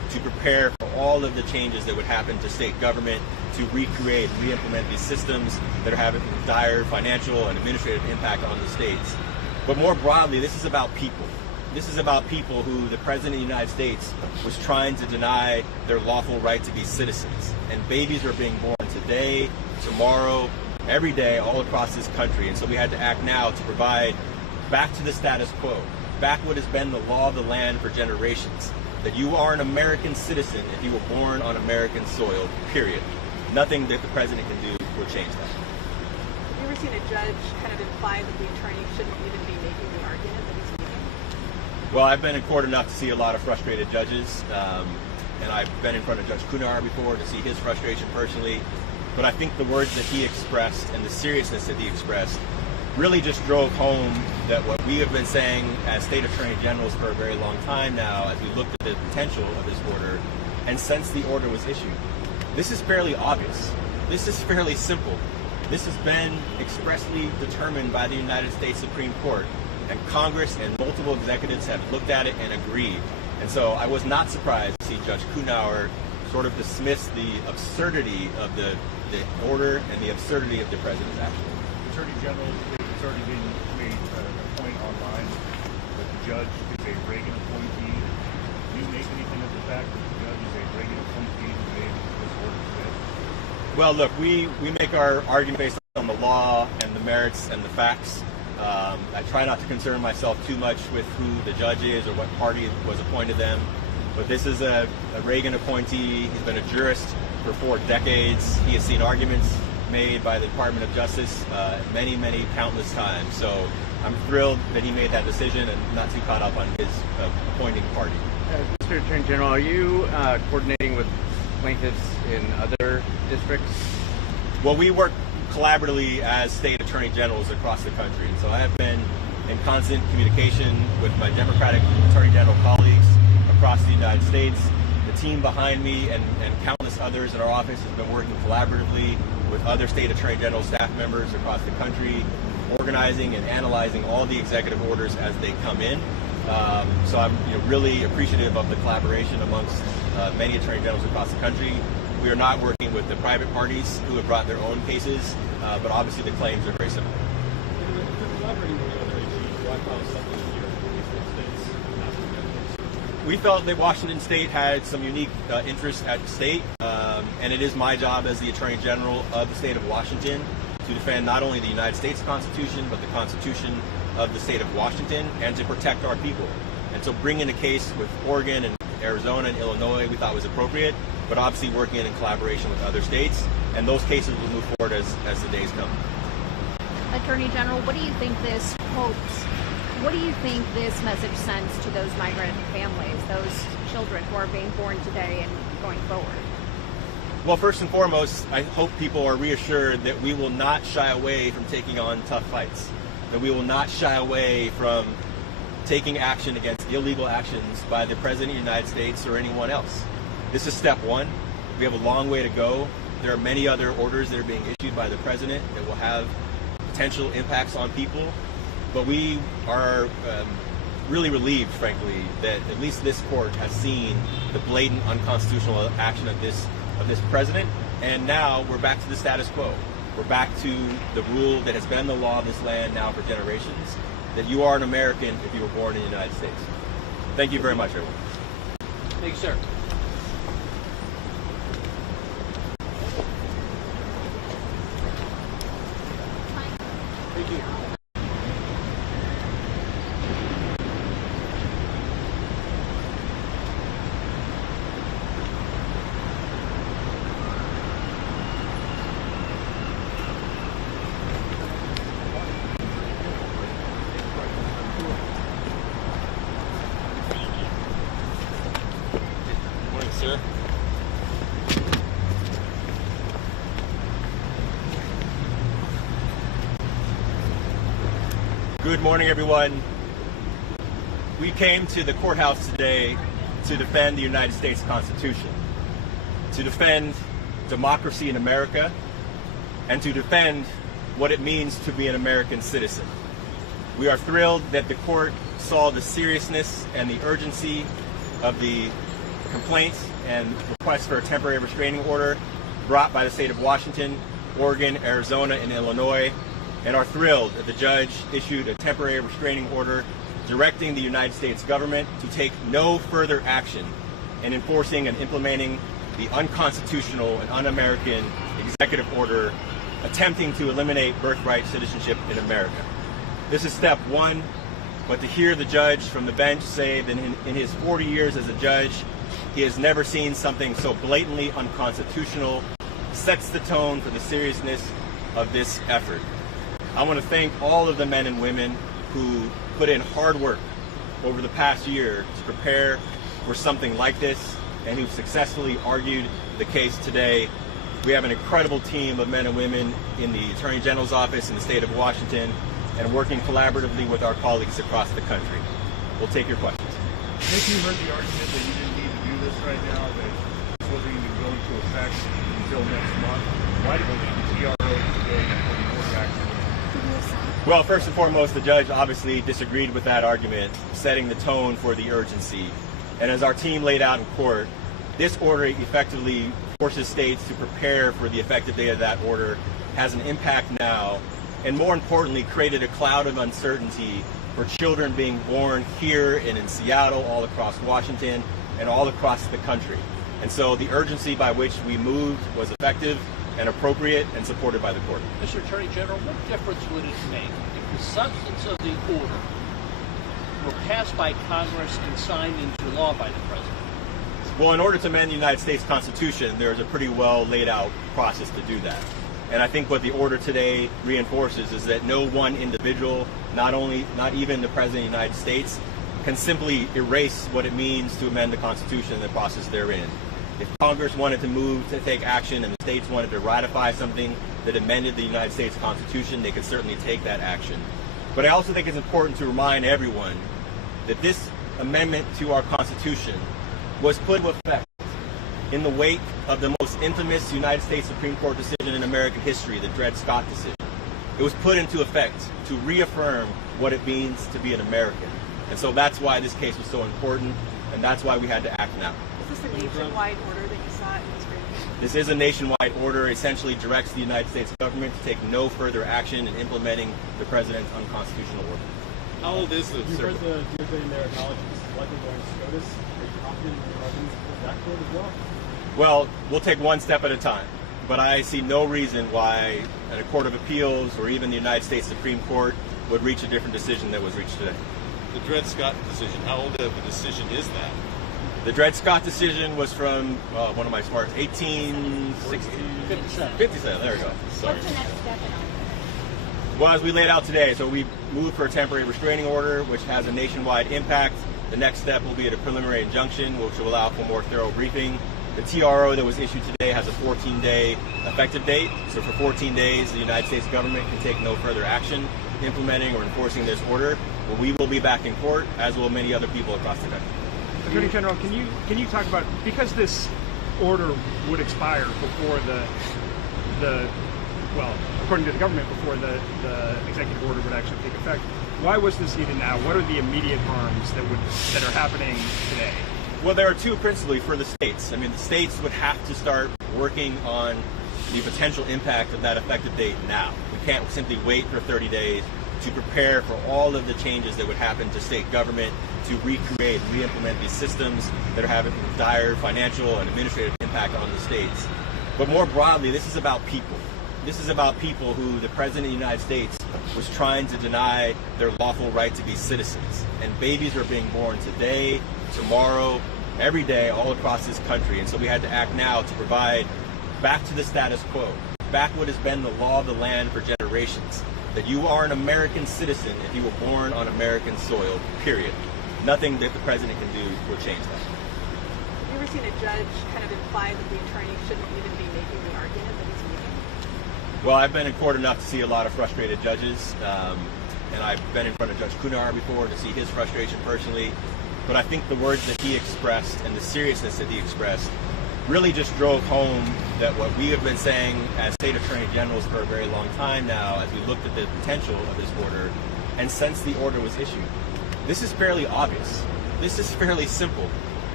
to prepare for all of the changes that would happen to state government to recreate and re-implement these systems that are having dire financial and administrative impact on the states. But more broadly, this is about people. This is about people who the President of the United States was trying to deny their lawful right to be citizens. And babies are being born today, tomorrow, every day, all across this country. And so we had to act now to provide back to the status quo, back what has been the law of the land for generations, that you are an American citizen if you were born on American soil, period. Nothing that the President can do will change that. Have you ever seen a judge kind of imply that the attorney shouldn't even be making the argument that he's making? Well, I've been in court enough to see a lot of frustrated judges, and I've been in front of Judge Coughenour before to see his frustration personally. But I think the words that he expressed and the seriousness that he expressed really just drove home that what we have been saying as state attorney generals for a very long time now, as we looked at the potential of this order, and since the order was issued. This is fairly obvious. This is fairly simple. This has been expressly determined by the United States Supreme Court, and Congress and multiple executives have looked at it and agreed. And so I was not surprised to see Judge Coughenour sort of dismiss the absurdity of the order and the absurdity of the President's action. Attorney General, it's already been made a point online that the judge is a Reagan appointee. Do you make anything of the fact that the judge is a Reagan appointee who made this order today? Well, look, we make our argument based on the law and the merits and the facts. I try not to concern myself too much with who the judge is or what party was appointed them. But this is a Reagan appointee. He's been a jurist for 4 decades. He has seen arguments made by the Department of Justice many, countless times. So I'm thrilled that he made that decision and not too caught up on his appointing party. Mr. Attorney General, are you coordinating with plaintiffs in other districts? Well, we work collaboratively as state attorney generals across the country. And so I have been in constant communication with my Democratic attorney general colleagues across the United States. The team behind me and countless others in our office has been working collaboratively with other state attorney general staff members across the country, organizing and analyzing all the executive orders as they come in. So I'm really appreciative of the collaboration amongst many attorney generals across the country. We are not working with the private parties who have brought their own cases, but obviously the claims are very similar. We felt that Washington State had some unique interests at stake, and it is my job as the Attorney General of the state of Washington to defend not only the United States Constitution, but the Constitution of the state of Washington, and to protect our people. And so bringing a case with Oregon and Arizona and Illinois we thought was appropriate, but obviously working in collaboration with other states, and those cases will move forward as the days come. Attorney General, what do you think this message sends to those migrant families, those children who are being born today and going forward? Well, first and foremost, I hope people are reassured that we will not shy away from taking on tough fights, that we will not shy away from taking action against illegal actions by the President of the United States or anyone else. This is step one. We have a long way to go. There are many other orders that are being issued by the President that will have potential impacts on people. But we are really relieved, frankly, that at least this court has seen the blatant unconstitutional action of this president. And now we're back to the status quo. We're back to the rule that has been the law of this land now for generations, that you are an American if you were born in the United States. Thank you very much, everyone. Thank you, sir. Thank you. Morning, sir. Good morning, everyone. We came to the courthouse today to defend the United States Constitution, to defend democracy in America, and to defend what it means to be an American citizen. We are thrilled that the court saw the seriousness and the urgency of the complaints and requests for a temporary restraining order brought by the state of Washington, Oregon, Arizona, and Illinois, and are thrilled that the judge issued a temporary restraining order directing the United States government to take no further action in enforcing and implementing the unconstitutional and un-American executive order attempting to eliminate birthright citizenship in America. This is step one, but to hear the judge from the bench say that in his 40 years as a judge, he has never seen something so blatantly unconstitutional sets the tone for the seriousness of this effort. I want to thank all of the men and women who put in hard work over the past year to prepare for something like this and who successfully argued the case today. We have an incredible team of men and women in the Attorney General's office in the state of Washington and working collaboratively with our colleagues across the country. We'll take your questions. Nick, you heard the argument that you didn't need to do this right now, that this wasn't even going to effect until next month. Why did the TRO today for the order action? Well, first and foremost, the judge obviously disagreed with that argument, setting the tone for the urgency. And as our team laid out in court, this order effectively forces states to prepare for the effective date of that order, has an impact now, and more importantly, created a cloud of uncertainty for children being born here and in Seattle, all across Washington, and all across the country. And so the urgency by which we moved was effective and appropriate and supported by the court. Mr. Attorney General, what difference would it make if the substance of the order were passed by Congress and signed into law by the President? Well, in order to amend the United States Constitution, there is a pretty well laid out process to do that. And I think what the order today reinforces is that no one individual, not even the President of the United States, can simply erase what it means to amend the Constitution and the process therein. If Congress wanted to move to take action and the states wanted to ratify something that amended the United States Constitution, they could certainly take that action. But I also think it's important to remind everyone that this amendment to our Constitution was put into effect in the wake of the most infamous United States Supreme Court decision in American history, the Dred Scott decision. It was put into effect to reaffirm what it means to be an American. And so that's why this case was so important, and that's why we had to act now. Is this a nationwide order that you saw in this briefing? This is a nationwide order, essentially directs the United States government to take no further action in implementing the President's unconstitutional order. How old is the You've circle? heard the DOJ in their acknowledgments likely going SCOTUS. Are you confident in your arguments for that court as well? Well, we'll take one step at a time, but I see no reason why a court of appeals or even the United States Supreme Court would reach a different decision that was reached today. The Dred Scott decision, how old of a decision is that? The Dred Scott decision was from, one of my smarts, 1860. 57, there we go. Sorry. What's the next step in all this? Well, as we laid out today, so we moved for a temporary restraining order, which has a nationwide impact. The next step will be at a preliminary injunction, which will allow for more thorough briefing. The TRO that was issued today has a 14-day effective date. So for 14 days, the United States government can take no further action implementing or enforcing this order. But we will be back in court, as will many other people across the country. Attorney General, can you talk about, because this order would expire before well, according to the government, before the executive order would actually take effect, why was this needed now? What are the immediate harms that are happening today? Well, there are two principally for the states. I mean, the states would have to start working on the potential impact of that effective date now. We can't simply wait for 30 days to prepare for all of the changes that would happen to state government to recreate and re-implement these systems that are having dire financial and administrative impact on the states. But more broadly, this is about people. This is about people who the President of the United States was trying to deny their lawful right to be citizens. And babies are being born today, tomorrow, every day, all across this country. And so we had to act now to provide back to the status quo, back what has been the law of the land for generations, that you are an American citizen if you were born on American soil, period. Nothing that the President can do will change that. Have you ever seen a judge kind of imply that the attorney shouldn't even be making the argument that he's making? Well, I've been in court enough to see a lot of frustrated judges, and I've been in front of Judge Coughenour before to see his frustration personally. But I think the words that he expressed and the seriousness that he expressed really just drove home that what we have been saying as state attorney generals for a very long time now, as we looked at the potential of this order, and since the order was issued. This is fairly obvious. This is fairly simple.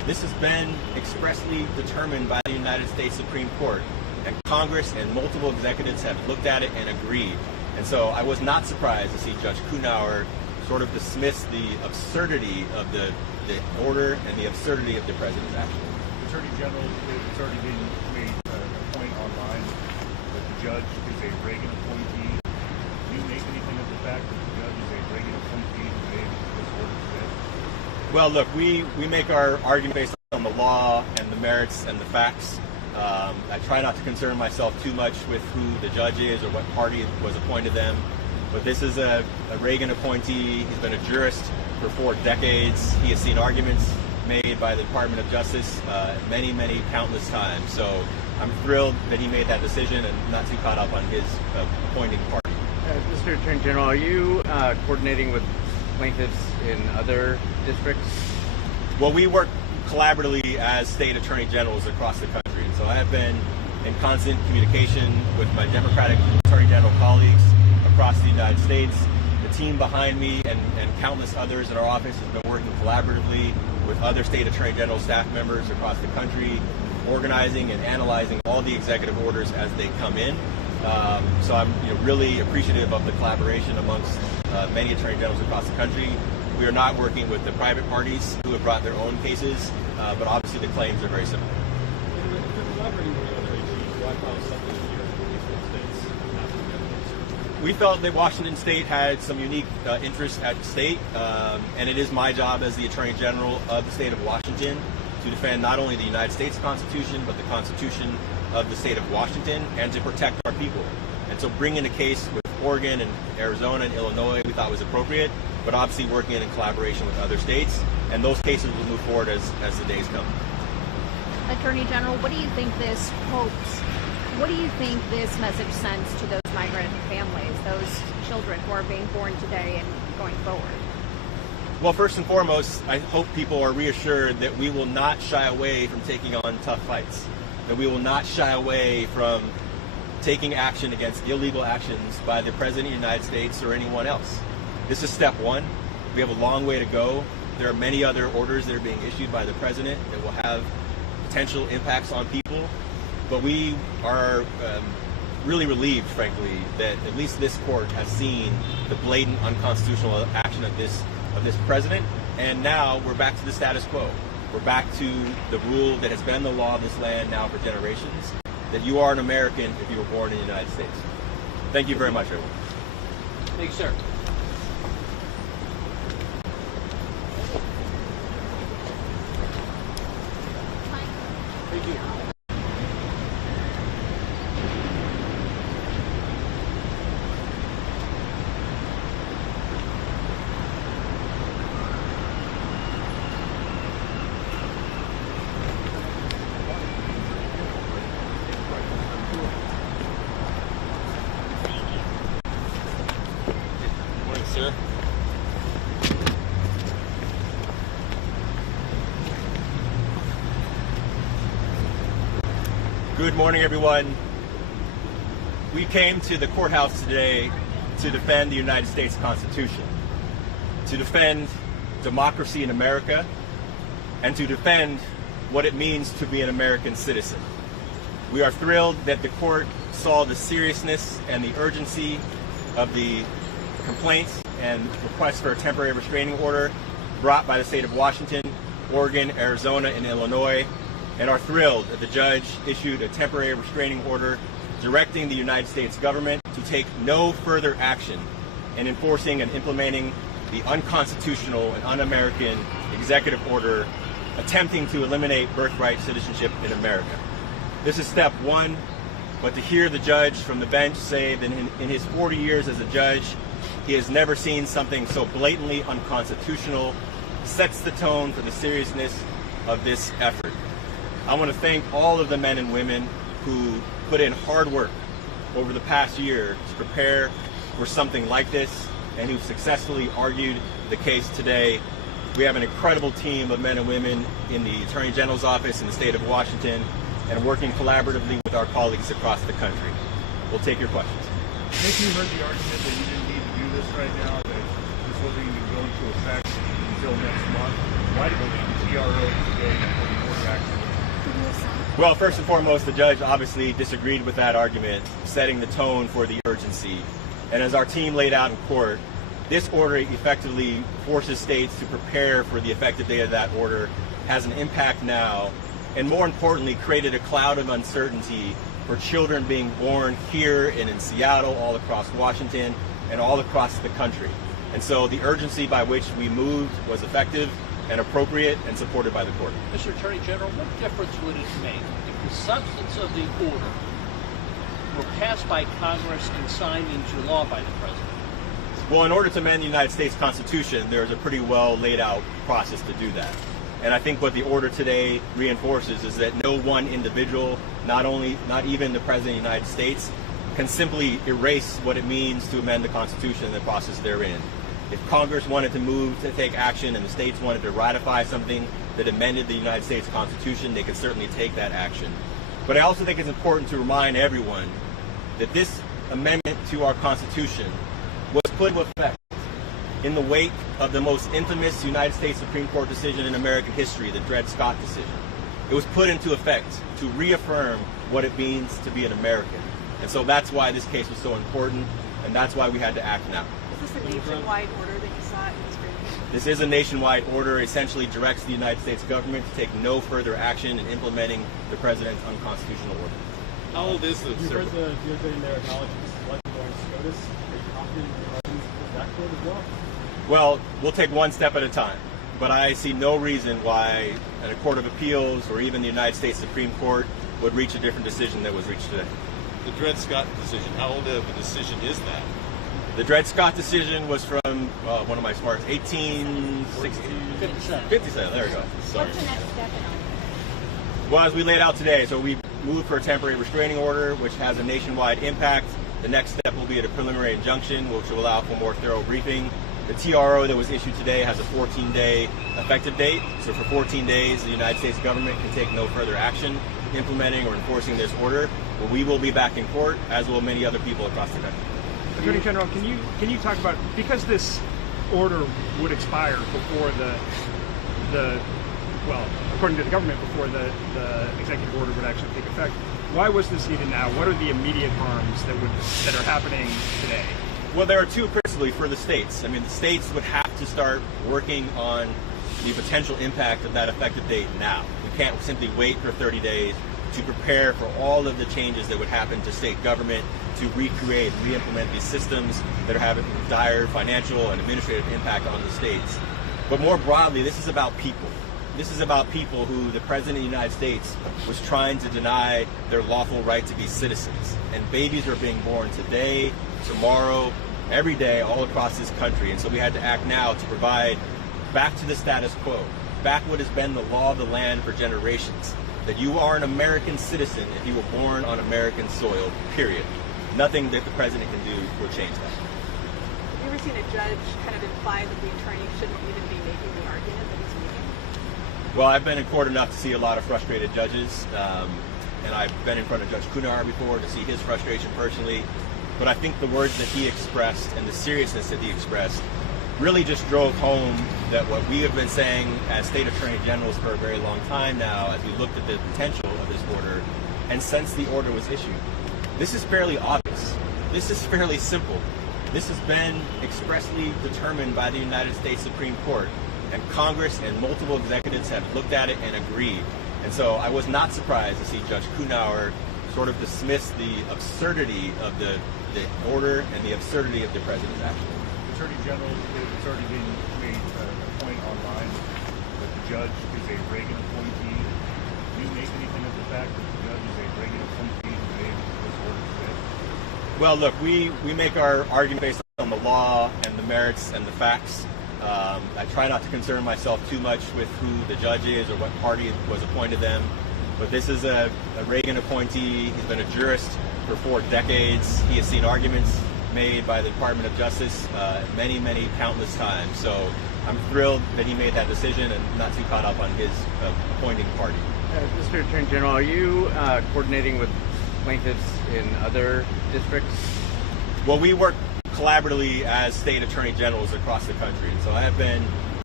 This has been expressly determined by the United States Supreme Court, and Congress and multiple executives have looked at it and agreed. And so I was not surprised to see Judge Coughenour sort of dismiss the absurdity of the order and the absurdity of the president's action. Attorney General, it's already been made a point online that the judge is a Reagan appointee. Do you make anything of the fact that the judge is a Reagan appointee who made this order today? Well, look, we make our argument based on the law and the merits and the facts. I try not to concern myself too much with who the judge is or what party was appointed them. But this is a Reagan appointee. He's been a jurist for 4 decades. He has seen arguments made by the Department of Justice many, countless times. So I'm thrilled that he made that decision and not too caught up on his appointing party. Mr. Attorney General, are you coordinating with plaintiffs in other districts? Well, we work collaboratively as state attorney generals across the country. And so I have been in constant communication with my Democratic attorney general colleagues across the United States. The team behind me and countless others in our office has been working collaboratively with other state attorney general staff members across the country, organizing and analyzing all the executive orders as they come in. So I'm really appreciative of the collaboration amongst many attorney generals across the country. We are not working with the private parties who have brought their own cases, but obviously the claims are very similar. We felt that Washington State had some unique interests at stake, and it is my job as the Attorney General of the state of Washington to defend not only the United States Constitution, but the Constitution of the state of Washington, and to protect our people. And so bringing a case with Oregon and Arizona and Illinois we thought was appropriate, but obviously working in collaboration with other states, and those cases will move forward as the days come. Attorney General, what do you think this message sends to those migrant families, those children who are being born today and going forward? Well, first and foremost, I hope people are reassured that we will not shy away from taking on tough fights, that we will not shy away from taking action against illegal actions by the President of the United States or anyone else. This is step one. We have a long way to go. There are many other orders that are being issued by the President that will have potential impacts on people. But we are really relieved, frankly, that at least this court has seen the blatant unconstitutional action of this president. And now we're back to the status quo. We're back to the rule that has been the law of this land now for generations, that you are an American if you were born in the United States. Thank you very much, everyone. Thank you, sir. Thank you. Morning, sir. Good morning, everyone. We came to the courthouse today to defend the United States Constitution, to defend democracy in America, and to defend what it means to be an American citizen. We are thrilled that the court saw the seriousness and the urgency of the complaints and requests for a temporary restraining order brought by the state of Washington, Oregon, Arizona, and Illinois, and are thrilled that the judge issued a temporary restraining order directing the United States government to take no further action in enforcing and implementing the unconstitutional and un-American executive order attempting to eliminate birthright citizenship in America. This is step one, but to hear the judge from the bench say that in his 40 years as a judge, he has never seen something so blatantly unconstitutional sets the tone for the seriousness of this effort. I want to thank all of the men and women who put in hard work over the past year to prepare for something like this and who successfully argued the case today. We have an incredible team of men and women in the Attorney General's office in the state of Washington and working collaboratively with our colleagues across the country. We'll take your questions. Nick, you heard the argument that you didn't need to do this right now, that this wasn't even going to affect until next month. Why do you believe the TRO today for the order action? Well, first and foremost, the judge obviously disagreed with that argument, setting the tone for the urgency. And as our team laid out in court, this order effectively forces states to prepare for the effective date of that order, has an impact now, and more importantly, created a cloud of uncertainty for children being born here and in Seattle, all across Washington, and all across the country. And so the urgency by which we moved was effective and appropriate and supported by the court. Mr. Attorney General, what difference would it make if the substance of the order were passed by Congress and signed into law by the President? Well, in order to amend the United States Constitution, there's a pretty well laid out process to do that. And I think what the order today reinforces is that no one individual, not even the President of the United States, can simply erase what it means to amend the Constitution and the process therein. If Congress wanted to move to take action and the states wanted to ratify something that amended the United States Constitution, they could certainly take that action. But I also think it's important to remind everyone that this amendment to our Constitution was put into effect in the wake of the most infamous United States Supreme Court decision in American history, the Dred Scott decision. It was put into effect to reaffirm what it means to be an American. And so that's why this case was so important, and that's why we had to act now. Is this a nationwide order that you saw in this briefing? This is a nationwide order, essentially directs the United States government to take no further action in implementing the President's unconstitutional order. How old is the You heard the DOJ in there acknowledge this is likely going SCOTUS. Are you confident in your arguments with that court as well? Well, we'll take one step at a time, but I see no reason why a court of appeals or even the United States Supreme Court would reach a different decision that was reached today. The Dred Scott decision, how old of a decision is that? The Dred Scott decision was from, one of my smarts, 1860. 57, there we go. Sorry. What's the next step in all this? Well, as we laid out today, so we moved for a temporary restraining order, which has a nationwide impact. The next step will be at a preliminary injunction, which will allow for more thorough briefing. The TRO that was issued today has a 14-day effective date. So for 14 days, the United States government can take no further action implementing or enforcing this order. But we will be back in court, as will many other people across the country. Attorney General, can you talk about, because this order would expire before well, according to the government, before the executive order would actually take effect, why was this needed now? What are the immediate harms that are happening today? Well, there are two principally for the states. I mean, the states would have to start working on the potential impact of that effective date now. We can't simply wait for 30 days to prepare for all of the changes that would happen to state government to recreate, re-implement these systems that are having dire financial and administrative impact on the states. But more broadly, this is about people. This is about people who the President of the United States was trying to deny their lawful right to be citizens. And babies are being born today, tomorrow, every day, all across this country. And so we had to act now to provide back to the status quo, back what has been the law of the land for generations, that you are an American citizen if you were born on American soil, period. Nothing that the President can do will change that. Have you ever seen a judge kind of imply that the attorney shouldn't even be making the argument that he's making? Well, I've been in court enough to see a lot of frustrated judges, and I've been in front of Judge Coughenour before to see his frustration personally. But I think the words that he expressed and the seriousness that he expressed really just drove home that what we have been saying as state attorney generals for a very long time now, as we looked at the potential of this order, and since the order was issued. This is fairly obvious. This is fairly simple. This has been expressly determined by the United States Supreme Court, and Congress and multiple executives have looked at it and agreed. And so I was not surprised to see Judge Coughenour sort of dismiss the absurdity of the order and the absurdity of the President's action. Attorney General, it's already been made a point online that the judge is a Reagan appointee. Do you make anything of the fact that the judge is a Reagan appointee who made this order today? Well, look, we make our argument based on the law and the merits and the facts. I try not to concern myself too much with who the judge is or what party was appointed them. But this is a Reagan appointee. He's been a jurist for 4 decades. He has seen arguments made by the Department of Justice many, countless times. So I'm thrilled that he made that decision and not too caught up on his appointing party. Mr. Attorney General, are you coordinating with plaintiffs in other districts? Well, we work collaboratively as state attorney generals across the country. And so I have been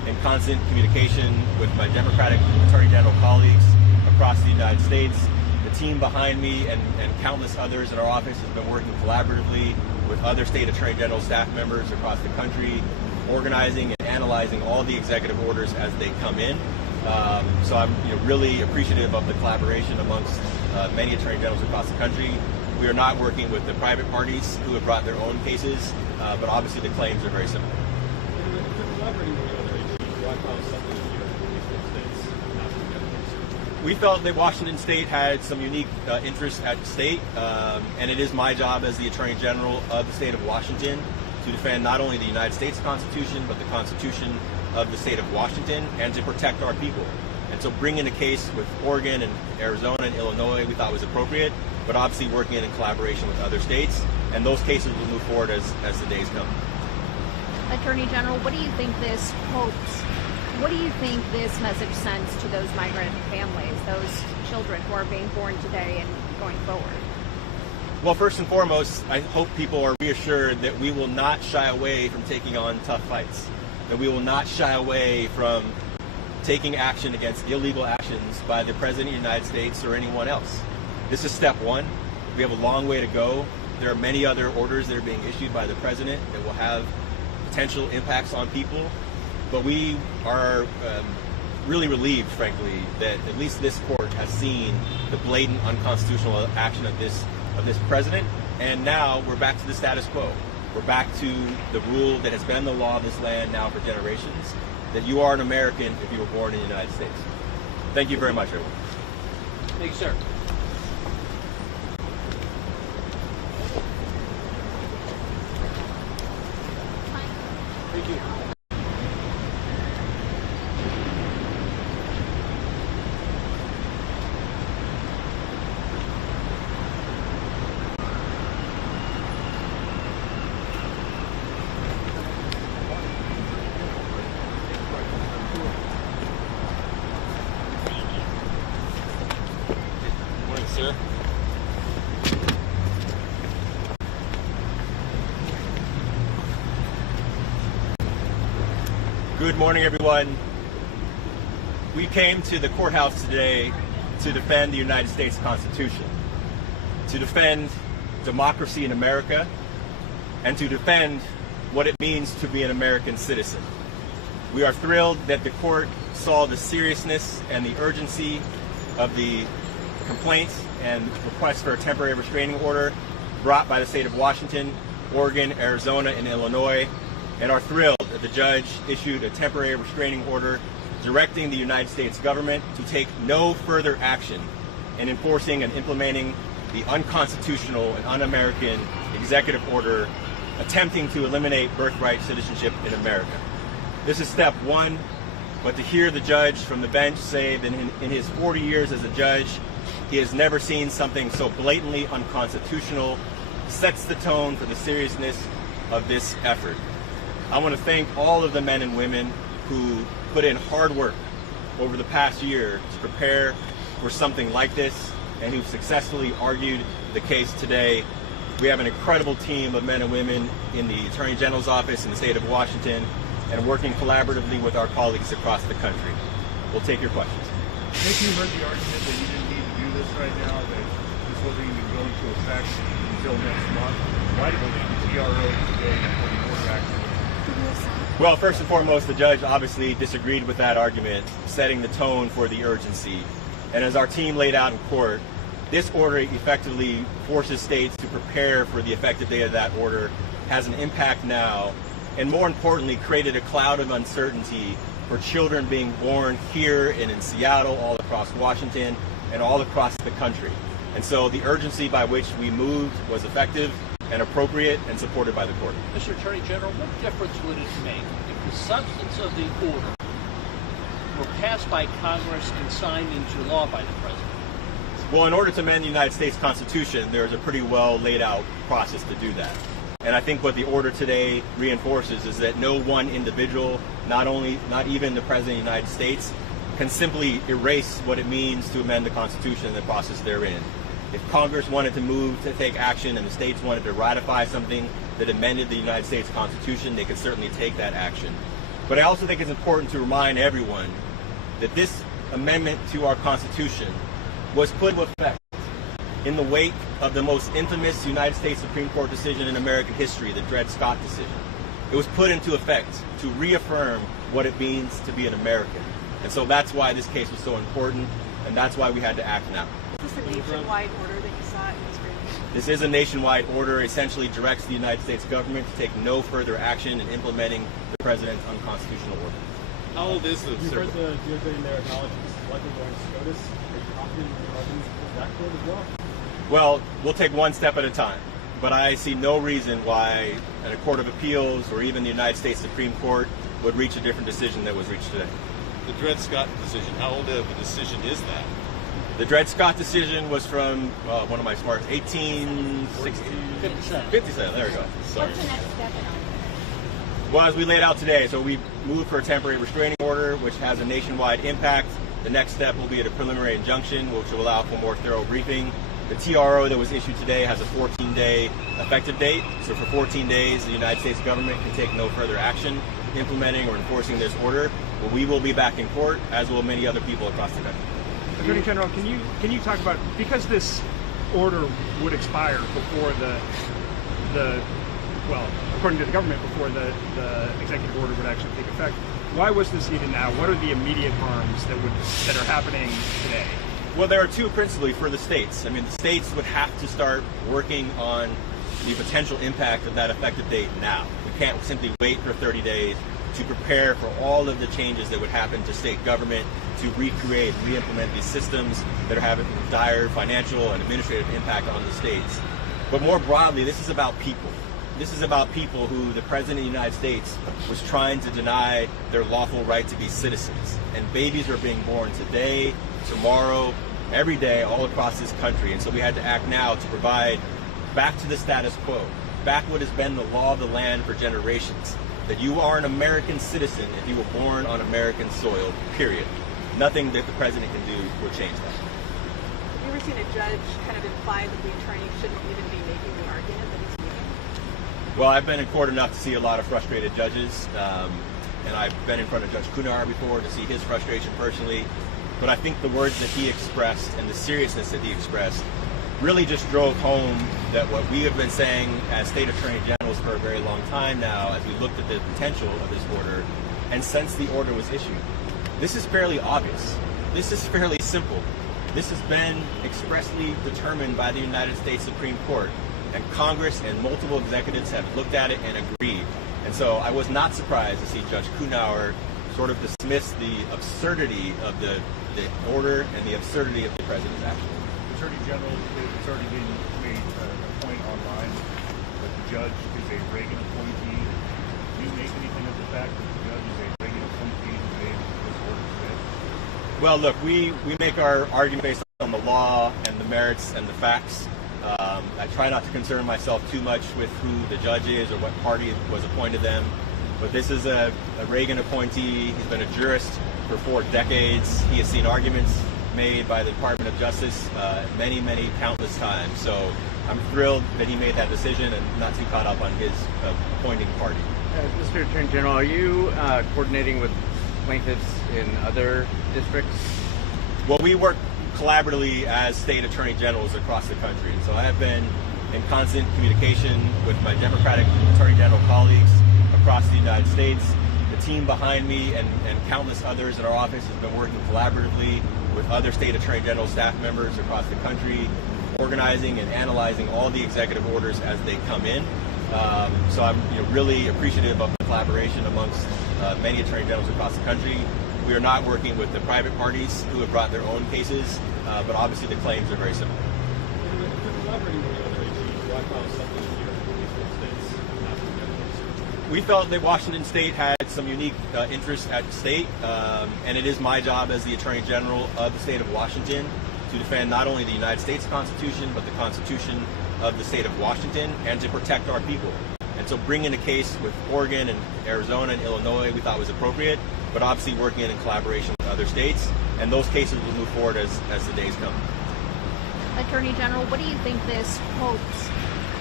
in constant communication with my Democratic Attorney General colleagues across the United States. The team behind me and countless others in our office has been working collaboratively with other state Attorney General staff members across the country, organizing and analyzing all the executive orders as they come in. So I'm really appreciative of the collaboration amongst many Attorney Generals across the country. We are not working with the private parties who have brought their own cases, but obviously the claims are very similar. We felt that Washington State had some unique interests at stake, and it is my job as the Attorney General of the state of Washington to defend not only the United States Constitution, but the Constitution of the state of Washington, and to protect our people. And so bringing a case with Oregon and Arizona and Illinois we thought was appropriate, but obviously working in collaboration with other states, and those cases will move forward as the days come. Attorney General, what do you think this hopes? What do you think this message sends to those migrant families, those children who are being born today and going forward? Well, first and foremost, I hope people are reassured that we will not shy away from taking on tough fights, that we will not shy away from taking action against illegal actions by the President of the United States or anyone else. This is step one. We have a long way to go. There are many other orders that are being issued by the President that will have potential impacts on people. But we are really relieved, frankly, that at least this court has seen the blatant unconstitutional action of this president, and now we're back to the status quo. We're back to the rule that has been the law of this land now for generations, that you are an American if you were born in the United States. Thank you very much, everyone. Thank you, sir. Thank you. Morning, sir. Good morning, everyone. We came to the courthouse today to defend the United States Constitution, to defend democracy in America, and to defend what it means to be an American citizen. We are thrilled that the court saw the seriousness and the urgency of the complaints and requests for a temporary restraining order brought by the state of Washington, Oregon, Arizona, and Illinois, and are thrilled that the judge issued a temporary restraining order directing the United States government to take no further action in enforcing and implementing the unconstitutional and un-American executive order attempting to eliminate birthright citizenship in America. This is step one, but to hear the judge from the bench say that in his 40 years as a judge, he has never seen something so blatantly unconstitutional sets the tone for the seriousness of this effort. I want to thank all of the men and women who put in hard work over the past year to prepare for something like this and who've successfully argued the case today. We have an incredible team of men and women in the Attorney General's office in the state of Washington and working collaboratively with our colleagues across the country. We'll take your questions. If you heard the argument that you didn't need to do this right now, that this wasn't even going to affect until next month, why did the TRO today for the order action? Well, first and foremost, the judge obviously disagreed with that argument, setting the tone for the urgency. And as our team laid out in court, this order effectively forces states to prepare for the effective date of that order, has an impact now, and more importantly, created a cloud of uncertainty for children being born here and in Seattle, all across Washington, and all across the country. And so the urgency by which we moved was effective and appropriate and supported by the court. Mr. Attorney General, what difference would it make if the substance of the order were passed by Congress and signed into law by the President? Well, in order to amend the United States Constitution, there's a pretty well laid out process to do that. And I think what the order today reinforces is that no one individual, not even the President of the United States, can simply erase what it means to amend the Constitution and the process therein. If Congress wanted to move to take action and the states wanted to ratify something that amended the United States Constitution, they could certainly take that action. But I also think it's important to remind everyone that this amendment to our Constitution was put into effect in the wake of the most infamous United States Supreme Court decision in American history, the Dred Scott decision. It was put into effect to reaffirm what it means to be an American. And so that's why this case was so important, and that's why we had to act now. Is this a nationwide order that you saw in this room? This is a nationwide order, essentially directs the United States government to take no further action in implementing the president's unconstitutional order. How old is You've this? heard the DOJ in their acknowledgement this is likely going to SCOTUS. Are you confident in your arguments for that court as well? Well, we'll take one step at a time, but I see no reason why a court of appeals or even the United States Supreme Court would reach a different decision that was reached today. The Dred Scott decision. How old of a decision is that? The Dred Scott decision was from, one of my smarts, 1860. 57, there we go. Sorry. What's the next step in all Well, as we laid out today, so we moved for a temporary restraining order, which has a nationwide impact. The next step will be a preliminary injunction, which will allow for more thorough briefing. The TRO that was issued today has a 14-day effective date. So for 14 days, the United States government can take no further action implementing or enforcing this order. But we will be back in court, as will many other people across the country. Attorney General, can you talk about, because this order would expire before well, according to the government, before the executive order would actually take effect, why was this needed now? What are the immediate harms that are happening today? Well, there are two principally for the states. I mean, the states would have to start working on the potential impact of that effective date now. We can't simply wait for 30 days to prepare for all of the changes that would happen to state government to recreate and re-implement these systems that are having dire financial and administrative impact on the states. But more broadly, this is about people. This is about people who the President of the United States was trying to deny their lawful right to be citizens. And babies are being born today, tomorrow, every day, all across this country. And so we had to act now to provide back to the status quo, back what has been the law of the land for generations, that you are an American citizen if you were born on American soil, period. Nothing that the President can do will change that. Have you ever seen a judge kind of imply that the attorney shouldn't even be making the argument that he's making? Well, I've been in court enough to see a lot of frustrated judges, and I've been in front of Judge Coughenour before to see his frustration personally. But I think the words that he expressed and the seriousness that he expressed really just drove home that what we have been saying as state attorney generals for a very long time now, as we looked at the potential of this order, and since the order was issued. This is fairly obvious. This is fairly simple. This has been expressly determined by the United States Supreme Court, and Congress and multiple executives have looked at it and agreed. And so I was not surprised to see Judge Coughenour sort of dismiss the absurdity of the order and the absurdity of the President's action. Attorney General, it's already been made a point online that the judge is a Reagan appointee. Do you make anything of the fact that the judge is a Reagan appointee who made this order today? Well, look, we make our argument based on the law and the merits and the facts. I try not to concern myself too much with who the judge is or what party was appointed them. But this is a Reagan appointee. He's been a jurist for 4 decades. He has seen arguments made by the Department of Justice many, countless times. So I'm thrilled that he made that decision and not too caught up on his appointing party. Mr. Attorney General, are you coordinating with plaintiffs in other districts? Well, we work collaboratively as state attorney generals across the country. And so I have been in constant communication with my Democratic attorney general colleagues across the United States. The team behind me and countless others in our office has been working collaboratively with other state attorney general staff members across the country, organizing and analyzing all the executive orders as they come in. So I'm really appreciative of the collaboration amongst many attorney generals across the country. We are not working with the private parties who have brought their own cases, but obviously the claims are very similar. We felt that Washington State had some unique interests at stake, and it is my job as the Attorney General of the state of Washington to defend not only the United States Constitution, but the Constitution of the state of Washington, and to protect our people. And so bringing a case with Oregon and Arizona and Illinois we thought was appropriate, but obviously working in collaboration with other states, and those cases will move forward as the days come. Attorney General, what do you think this hopes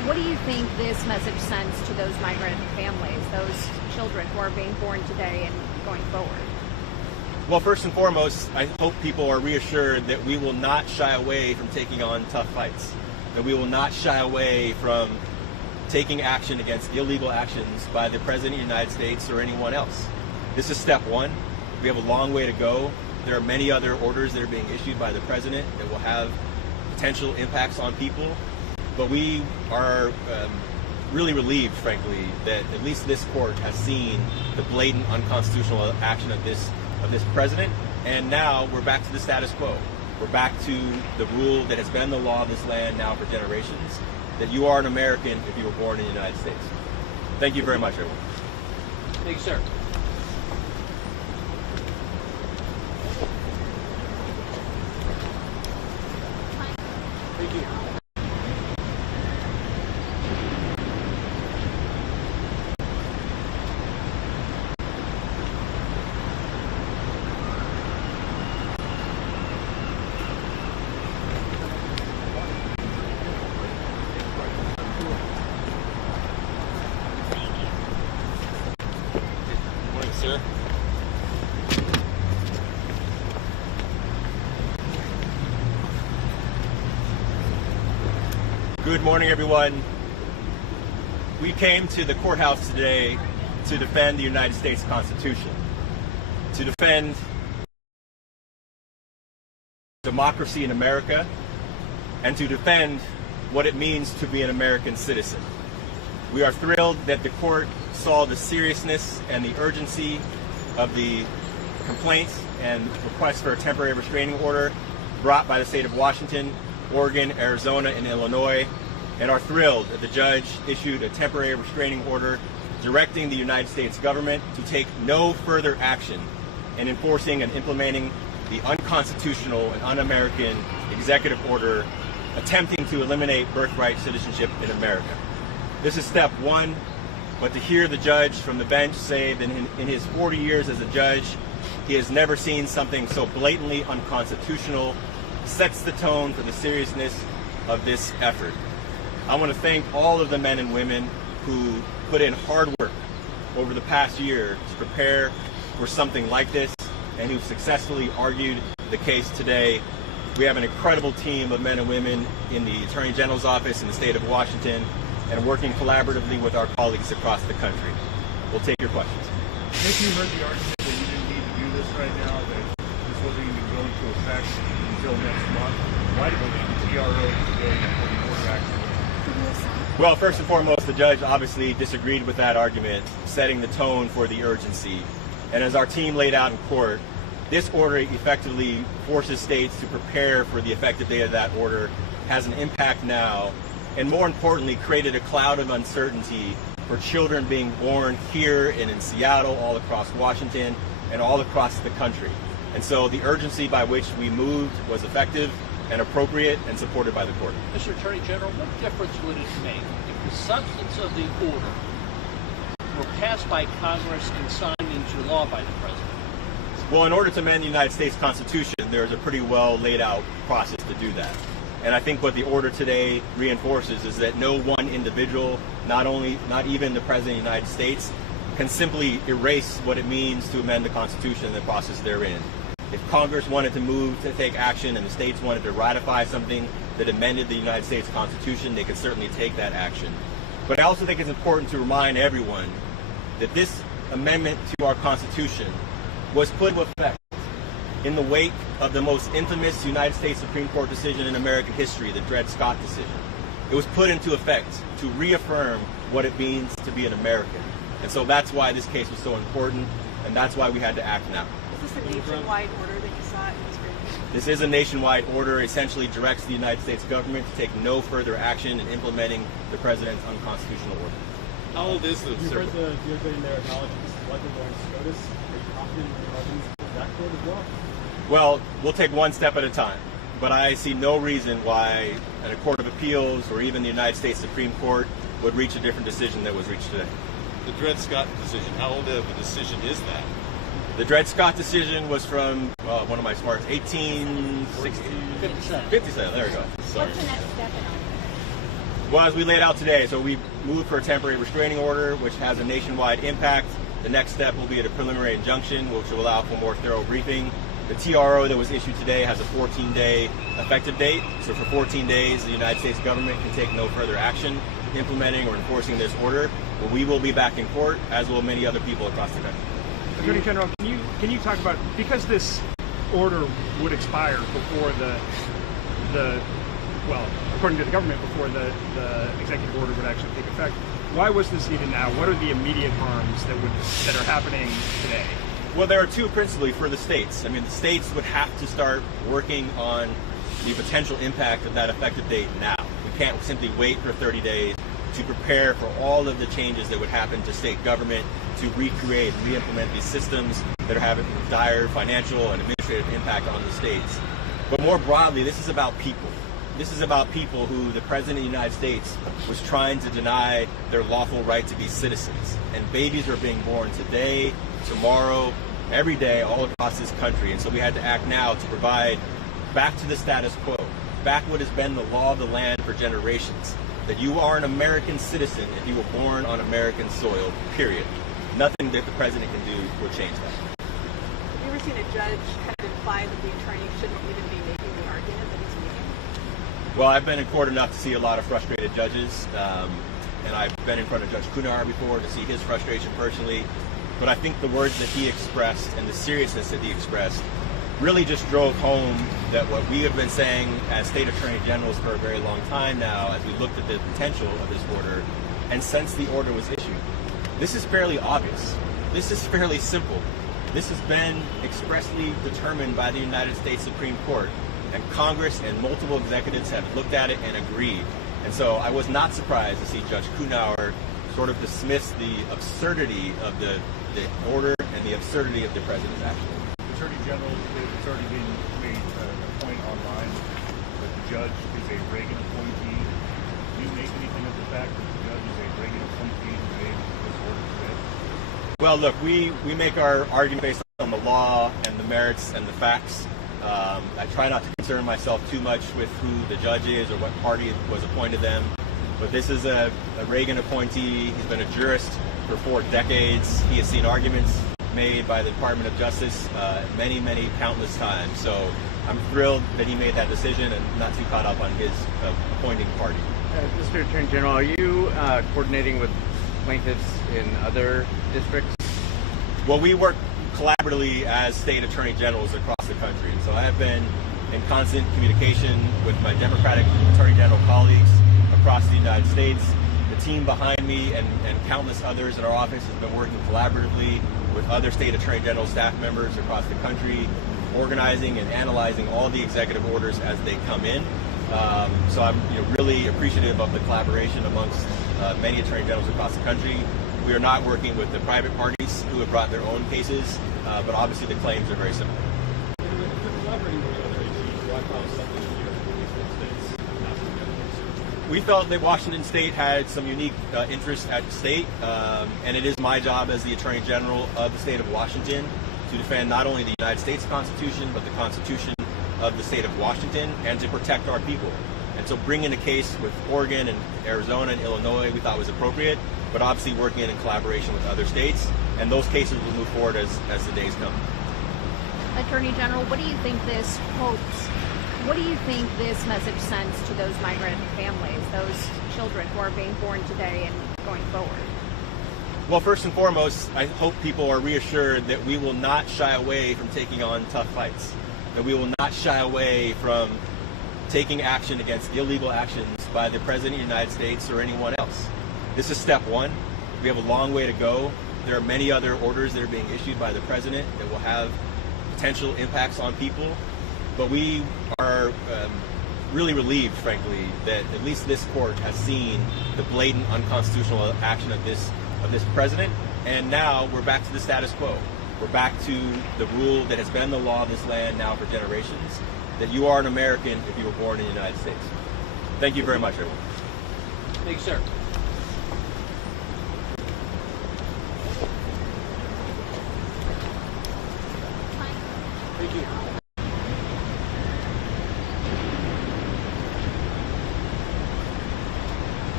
What do you think this message sends to those migrant families, those children who are being born today and going forward? Well, first and foremost, I hope people are reassured that we will not shy away from taking on tough fights, that we will not shy away from taking action against illegal actions by the President of the United States or anyone else. This is step one. We have a long way to go. There are many other orders that are being issued by the President that will have potential impacts on people. But we are really relieved, frankly, that at least this court has seen the blatant unconstitutional action of this president. And now we're back to the status quo. We're back to the rule that has been the law of this land now for generations, that you are an American if you were born in the United States. Thank you very much, everyone. Thank you, sir. Thank you. Morning, sir. Good morning, everyone. We came to the courthouse today to defend the United States Constitution, to defend democracy in America, and to defend what it means to be an American citizen. We are thrilled that the court saw the seriousness and the urgency of the complaints and requests for a temporary restraining order brought by the state of Washington, Oregon, Arizona, and Illinois, and are thrilled that the judge issued a temporary restraining order directing the United States government to take no further action in enforcing and implementing the unconstitutional and un-American executive order attempting to eliminate birthright citizenship in America. This is step one, but to hear the judge from the bench say that in his 40 years as a judge, he has never seen something so blatantly unconstitutional sets the tone for the seriousness of this effort. I want to thank all of the men and women who put in hard work over the past year to prepare for something like this and who successfully argued the case today. We have an incredible team of men and women in the Attorney General's office in the state of Washington and working collaboratively with our colleagues across the country. We'll take your questions. If you heard the argument that you didn't need to do this right now, that this wasn't even going to affect until next month, why did the TRO today for the order action? Well, first and foremost, the judge obviously disagreed with that argument, setting the tone for the urgency. And as our team laid out in court, this order effectively forces states to prepare for the effective date of that order, has an impact now, and more importantly, created a cloud of uncertainty for children being born here and in Seattle, all across Washington, and all across the country. And so the urgency by which we moved was effective and appropriate and supported by the court. Mr. Attorney General, what difference would it make if the substance of the order were passed by Congress and signed into law by the President? Well, in order to amend the United States Constitution, there's a pretty well laid out process to do that. And I think what the order today reinforces is that no one individual, not even the President of the United States, can simply erase what it means to amend the Constitution and the process therein. If Congress wanted to move to take action and the states wanted to ratify something that amended the United States Constitution, they could certainly take that action. But I also think it's important to remind everyone that this amendment to our Constitution was put into effect in the wake of the most infamous United States Supreme Court decision in American history, the Dred Scott decision. It was put into effect to reaffirm what it means to be an American. And so that's why this case was so important, and that's why we had to act now. Is this a nationwide order that you saw in this briefing? This is a nationwide order, essentially directs the United States government to take no further action in implementing the President's unconstitutional order. How old is this, You sir? heard the DOJ in there acknowledging this is likely going SCOTUS. Are you confident in your arguments for that court as well? Well, we'll take one step at a time, but I see no reason why a Court of Appeals or even the United States Supreme Court would reach a different decision that was reached today. The Dred Scott decision, how old of a decision is that? The Dred Scott decision was from, one of my smarts, 1860. 57. 57, there we go. Sorry. What's the next step in all Well, as we laid out today, so we moved for a temporary restraining order, which has a nationwide impact. The next step will be a preliminary injunction, which will allow for more thorough briefing. The TRO that was issued today has a 14-day effective date. So for 14 days, the United States government can take no further action implementing or enforcing this order. But we will be back in court, as will many other people across the country. Attorney General, can you talk about, because this order would expire before well, according to the government, before the executive order would actually take effect, why was this needed now? What are the immediate harms that are happening today? Well, there are two principally for the states. I mean, the states would have to start working on the potential impact of that effective date now. We can't simply wait for 30 days to prepare for all of the changes that would happen to state government to recreate and re-implement these systems that are having dire financial and administrative impact on the states. But more broadly, this is about people. This is about people who the President of the United States was trying to deny their lawful right to be citizens. And babies are being born today, tomorrow, every day, all across this country. And so we had to act now to provide back to the status quo, back what has been the law of the land for generations, that you are an American citizen if you were born on American soil, period. Nothing that the President can do will change that. Have you ever seen a judge kind of imply that the attorney shouldn't even be making the argument that he's making? Well, I've been in court enough to see a lot of frustrated judges, and I've been in front of Judge Coughenour before to see his frustration personally. But I think the words that he expressed and the seriousness that he expressed really just drove home that what we have been saying as state attorney generals for a very long time now, as we looked at the potential of this order, and since the order was issued. This is fairly obvious. This is fairly simple. This has been expressly determined by the United States Supreme Court, and Congress and multiple executives have looked at it and agreed. And so I was not surprised to see Judge Coughenour sort of dismiss the absurdity of the order and the absurdity of the President's action. Attorney General, it's already been made a point online that the judge is a Reagan appointee. Do you make anything of the fact that the judge is a Reagan appointee who made this order today? Well, look, we make our argument based on the law and the merits and the facts. I try not to concern myself too much with who the judge is or what party was appointed them. But this is a Reagan appointee. He's been a jurist for 4 decades. He has seen arguments made by the Department of Justice many, countless times. So I'm thrilled that he made that decision and not too caught up on his appointing party. Mr. Attorney General, are you coordinating with plaintiffs in other districts? Well, we work collaboratively as state attorney generals across the country. So I have been in constant communication with my Democratic attorney general colleagues across the United States. The team behind me and countless others in our office has been working collaboratively with other state attorney general staff members across the country, organizing and analyzing all the executive orders as they come in. So I'm really appreciative of the collaboration amongst many attorney generals across the country. We are not working with the private parties who have brought their own cases, but obviously the claims are very similar. We felt that Washington State had some unique interests at stake, and it is my job as the Attorney General of the state of Washington to defend not only the United States Constitution, but the Constitution of the state of Washington, and to protect our people. And so bringing a case with Oregon and Arizona and Illinois we thought was appropriate, but obviously working in collaboration with other states, and those cases will move forward as the days come. Attorney General, what do you think this message sends to those migrant families, those children who are being born today and going forward? Well, first and foremost, I hope people are reassured that we will not shy away from taking on tough fights, that we will not shy away from taking action against illegal actions by the President of the United States or anyone else. This is step one. We have a long way to go. There are many other orders that are being issued by the President that will have potential impacts on people. But we are really relieved, frankly, that at least this court has seen the blatant unconstitutional action of this president. And now we're back to the status quo. We're back to the rule that has been the law of this land now for generations, that you are an American if you were born in the United States. Thank you very much, everyone. Thank you, sir.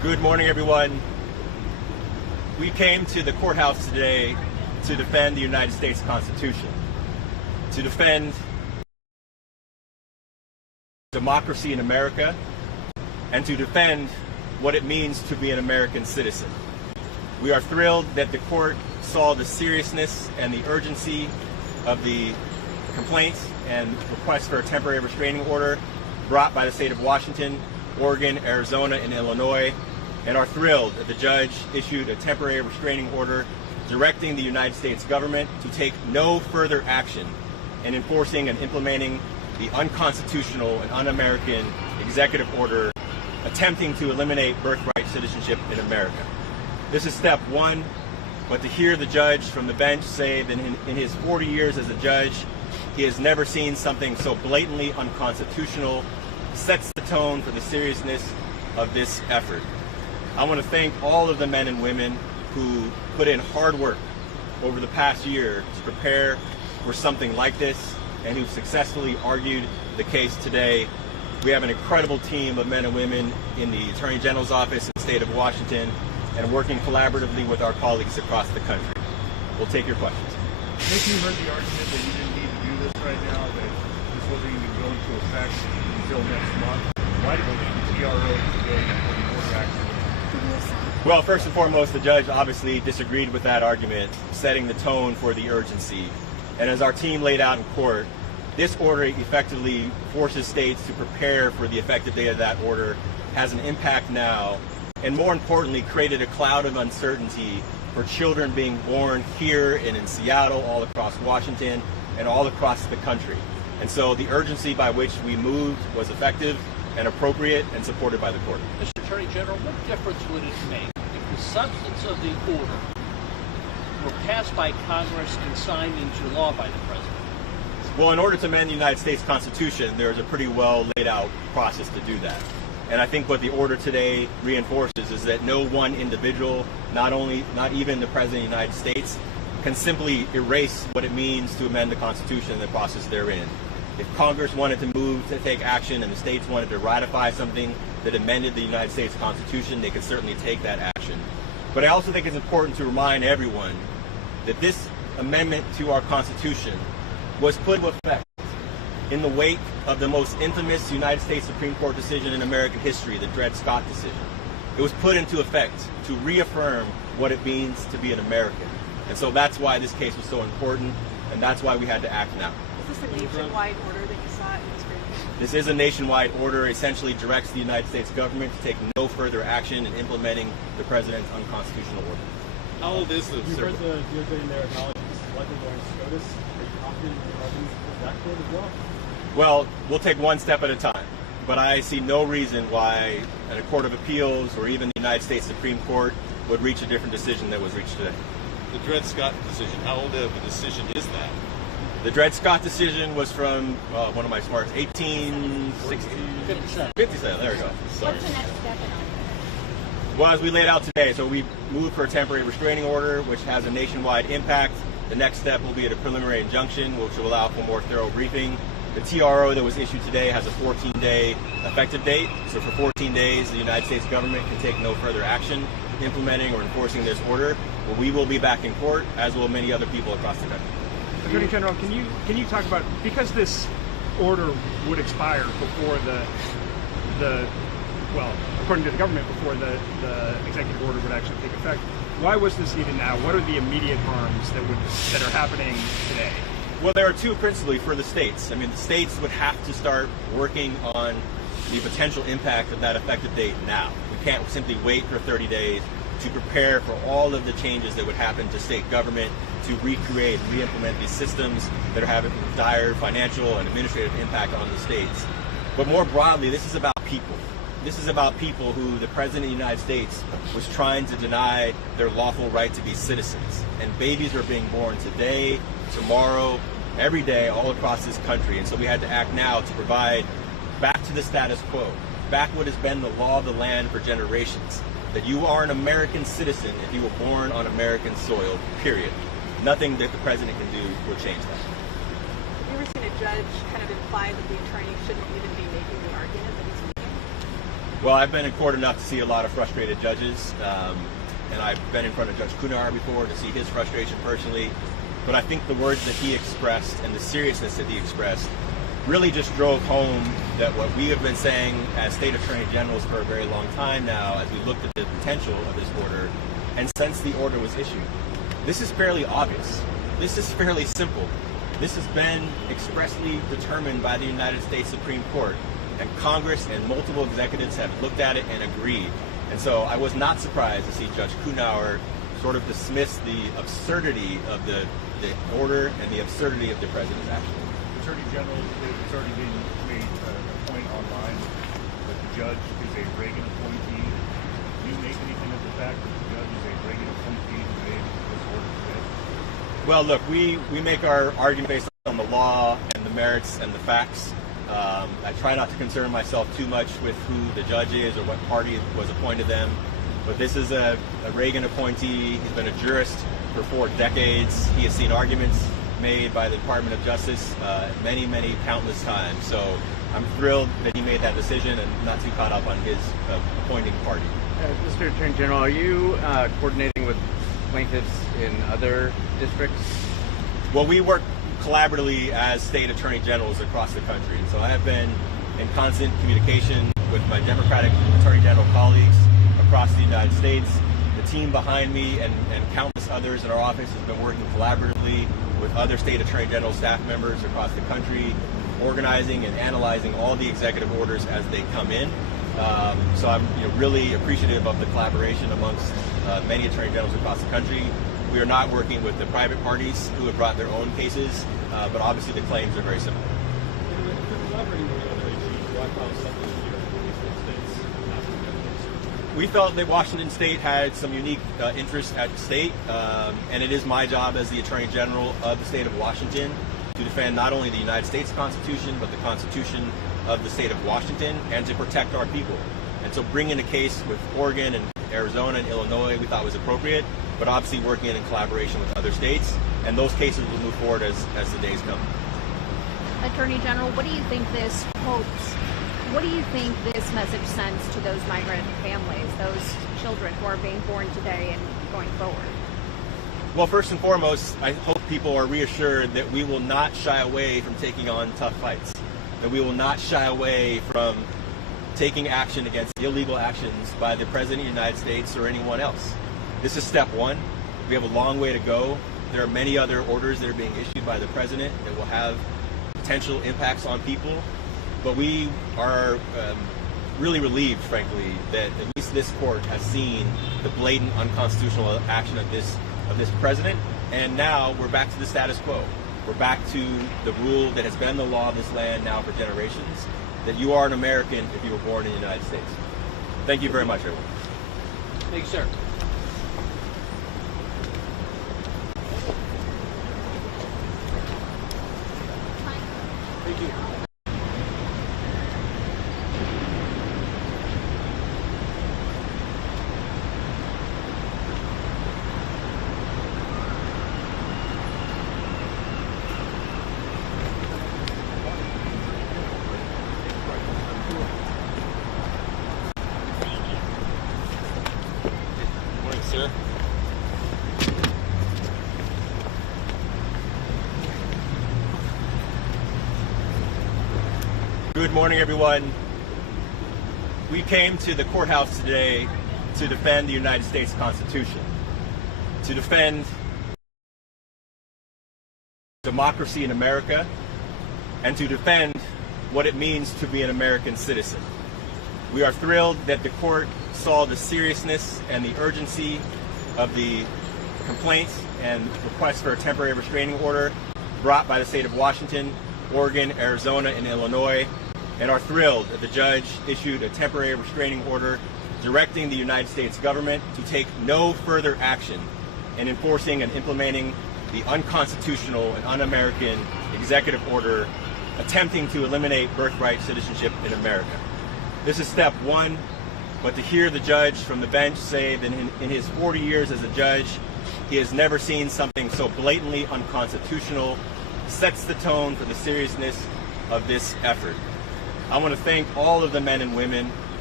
Good morning, everyone. We came to the courthouse today to defend the United States Constitution, to defend democracy in America, and to defend what it means to be an American citizen. We are thrilled that the court saw the seriousness and the urgency of the complaints and requests for a temporary restraining order brought by the state of Washington, Oregon, Arizona, and Illinois, and are thrilled that the judge issued a temporary restraining order directing the United States government to take no further action in enforcing and implementing the unconstitutional and un-American executive order attempting to eliminate birthright citizenship in America. This is step one, but to hear the judge from the bench say that in his 40 years as a judge, he has never seen something so blatantly unconstitutional sets the tone for the seriousness of this effort. I want to thank all of the men and women who put in hard work over the past year to prepare for something like this and who successfully argued the case today. We have an incredible team of men and women in the Attorney General's office in the state of Washington and working collaboratively with our colleagues across the country. We'll take your questions. If you heard the argument that you didn't need to do this right now, that this wasn't even going to effect until next month, why did the TRO today for more action? Well, first and foremost, the judge obviously disagreed with that argument, setting the tone for the urgency. And as our team laid out in court, this order effectively forces states to prepare for the effective date of that order, has an impact now, and more importantly, created a cloud of uncertainty for children being born here and in Seattle, all across Washington, and all across the country. And so the urgency by which we moved was effective and appropriate and supported by the court. Mr. Attorney General, what difference would it make if the substance of the order were passed by Congress and signed into law by the President? Well, in order to amend the United States Constitution, there's a pretty well laid out process to do that. And I think what the order today reinforces is that no one individual, not even the President of the United States, can simply erase what it means to amend the Constitution and the process therein. If Congress wanted to move to take action and the states wanted to ratify something that amended the United States Constitution, they could certainly take that action. But I also think it's important to remind everyone that this amendment to our Constitution was put into effect in the wake of the most infamous United States Supreme Court decision in American history, the Dred Scott decision. It was put into effect to reaffirm what it means to be an American. And so that's why this case was so important, and that's why we had to act now. Is this a nationwide order that you saw in this briefing? This is a nationwide order, essentially directs the United States government to take no further action in implementing the President's unconstitutional order. How old is this? You heard the DOJ in there acknowledge this is likely going to SCOTUS. Are you confident in your arguments with that court as well? Well, we'll take one step at a time, but I see no reason why a court of appeals or even the United States Supreme Court would reach a different decision that was reached today. The Dred Scott decision, how old of a decision is that? The Dred Scott decision was from, one of my smarts, 1860. 57, there we go. Sorry. What's the next step in all? Well, as we laid out today, so we moved for a temporary restraining order, which has a nationwide impact. The next step will be a preliminary injunction, which will allow for more thorough briefing. The TRO that was issued today has a 14-day effective date. So for 14 days, the United States government can take no further action implementing or enforcing this order. But we will be back in court, as will many other people across the country. Attorney General, can you talk about, because this order would expire before well, according to the government, before the executive order would actually take effect, why was this needed now? What are the immediate harms that are happening today? Well, there are two principally for the states. I mean, the states would have to start working on the potential impact of that effective date now. We can't simply wait for 30 days to prepare for all of the changes that would happen to state government to recreate and re-implement these systems that are having dire financial and administrative impact on the states. But more broadly, this is about people. This is about people who the President of the United States was trying to deny their lawful right to be citizens. And babies are being born today, tomorrow, every day, all across this country. And so we had to act now to provide back to the status quo, back what has been the law of the land for generations, that you are an American citizen if you were born on American soil, period. Nothing that the President can do will change that. Have you ever seen a judge kind of imply that the attorney shouldn't even be making the argument that he's making? Well, I've been in court enough to see a lot of frustrated judges, and I've been in front of Judge Coughenour before to see his frustration personally. But I think the words that he expressed and the seriousness that he expressed really just drove home that what we have been saying as state attorney generals for a very long time now, as we looked at the potential of this order, and since the order was issued. This is fairly obvious. This is fairly simple. This has been expressly determined by the United States Supreme Court, and Congress and multiple executives have looked at it and agreed. And so I was not surprised to see Judge Coughenour sort of dismiss the absurdity of the order and the absurdity of the president's action. Attorney General, it's already been made a point online that the judge is a Reagan appointee. Do you make anything of the fact that the judge is a Reagan appointee who made this order today? Well, look, we make our argument based on the law and the merits and the facts. I try not to concern myself too much with who the judge is or what party was appointed them. But this is a Reagan appointee. He's been a jurist for 4 decades. He has seen arguments made by the Department of Justice many, countless times. So I'm thrilled that he made that decision and not too caught up on his appointing party. Mr. Attorney General, are you coordinating with plaintiffs in other districts? Well, we work collaboratively as state attorney generals across the country. So I have been in constant communication with my Democratic attorney general colleagues across the United States. The team behind me and countless others in our office has been working collaboratively with other state attorney general staff members across the country, organizing and analyzing all the executive orders as they come in. So I'm really appreciative of the collaboration amongst many attorney generals across the country. We are not working with the private parties who have brought their own cases, but obviously the claims are very similar. We felt that Washington State had some unique interests at stake, and it is my job as the Attorney General of the state of Washington to defend not only the United States Constitution, but the Constitution of the state of Washington, and to protect our people. And so bringing a case with Oregon and Arizona and Illinois we thought was appropriate, but obviously working in collaboration with other states, and those cases will move forward as the days come. Attorney General, what do you think this message sends to those migrant families, those children who are being born today and going forward? Well, first and foremost, I hope people are reassured that we will not shy away from taking on tough fights, that we will not shy away from taking action against illegal actions by the President of the United States or anyone else. This is step one. We have a long way to go. There are many other orders that are being issued by the President that will have potential impacts on people. But we are really relieved, frankly, that at least this court has seen the blatant unconstitutional action of this president. And now we're back to the status quo. We're back to the rule that has been the law of this land now for generations, that you are an American if you were born in the United States. Thank you very much, everyone. Thank you, sir. Thank you. Morning, sir. Good morning, everyone. We came to the courthouse today to defend the United States Constitution, to defend democracy in America, and to defend what it means to be an American citizen. We are thrilled that the court saw the seriousness and the urgency of the complaints and requests for a temporary restraining order brought by the state of Washington, Oregon, Arizona, and Illinois, and are thrilled that the judge issued a temporary restraining order directing the United States government to take no further action in enforcing and implementing the unconstitutional and un-American executive order attempting to eliminate birthright citizenship in America. This is step one, but to hear the judge from the bench say that in his 40 years as a judge, he has never seen something so blatantly unconstitutional sets the tone for the seriousness of this effort. I want to thank all of the men and women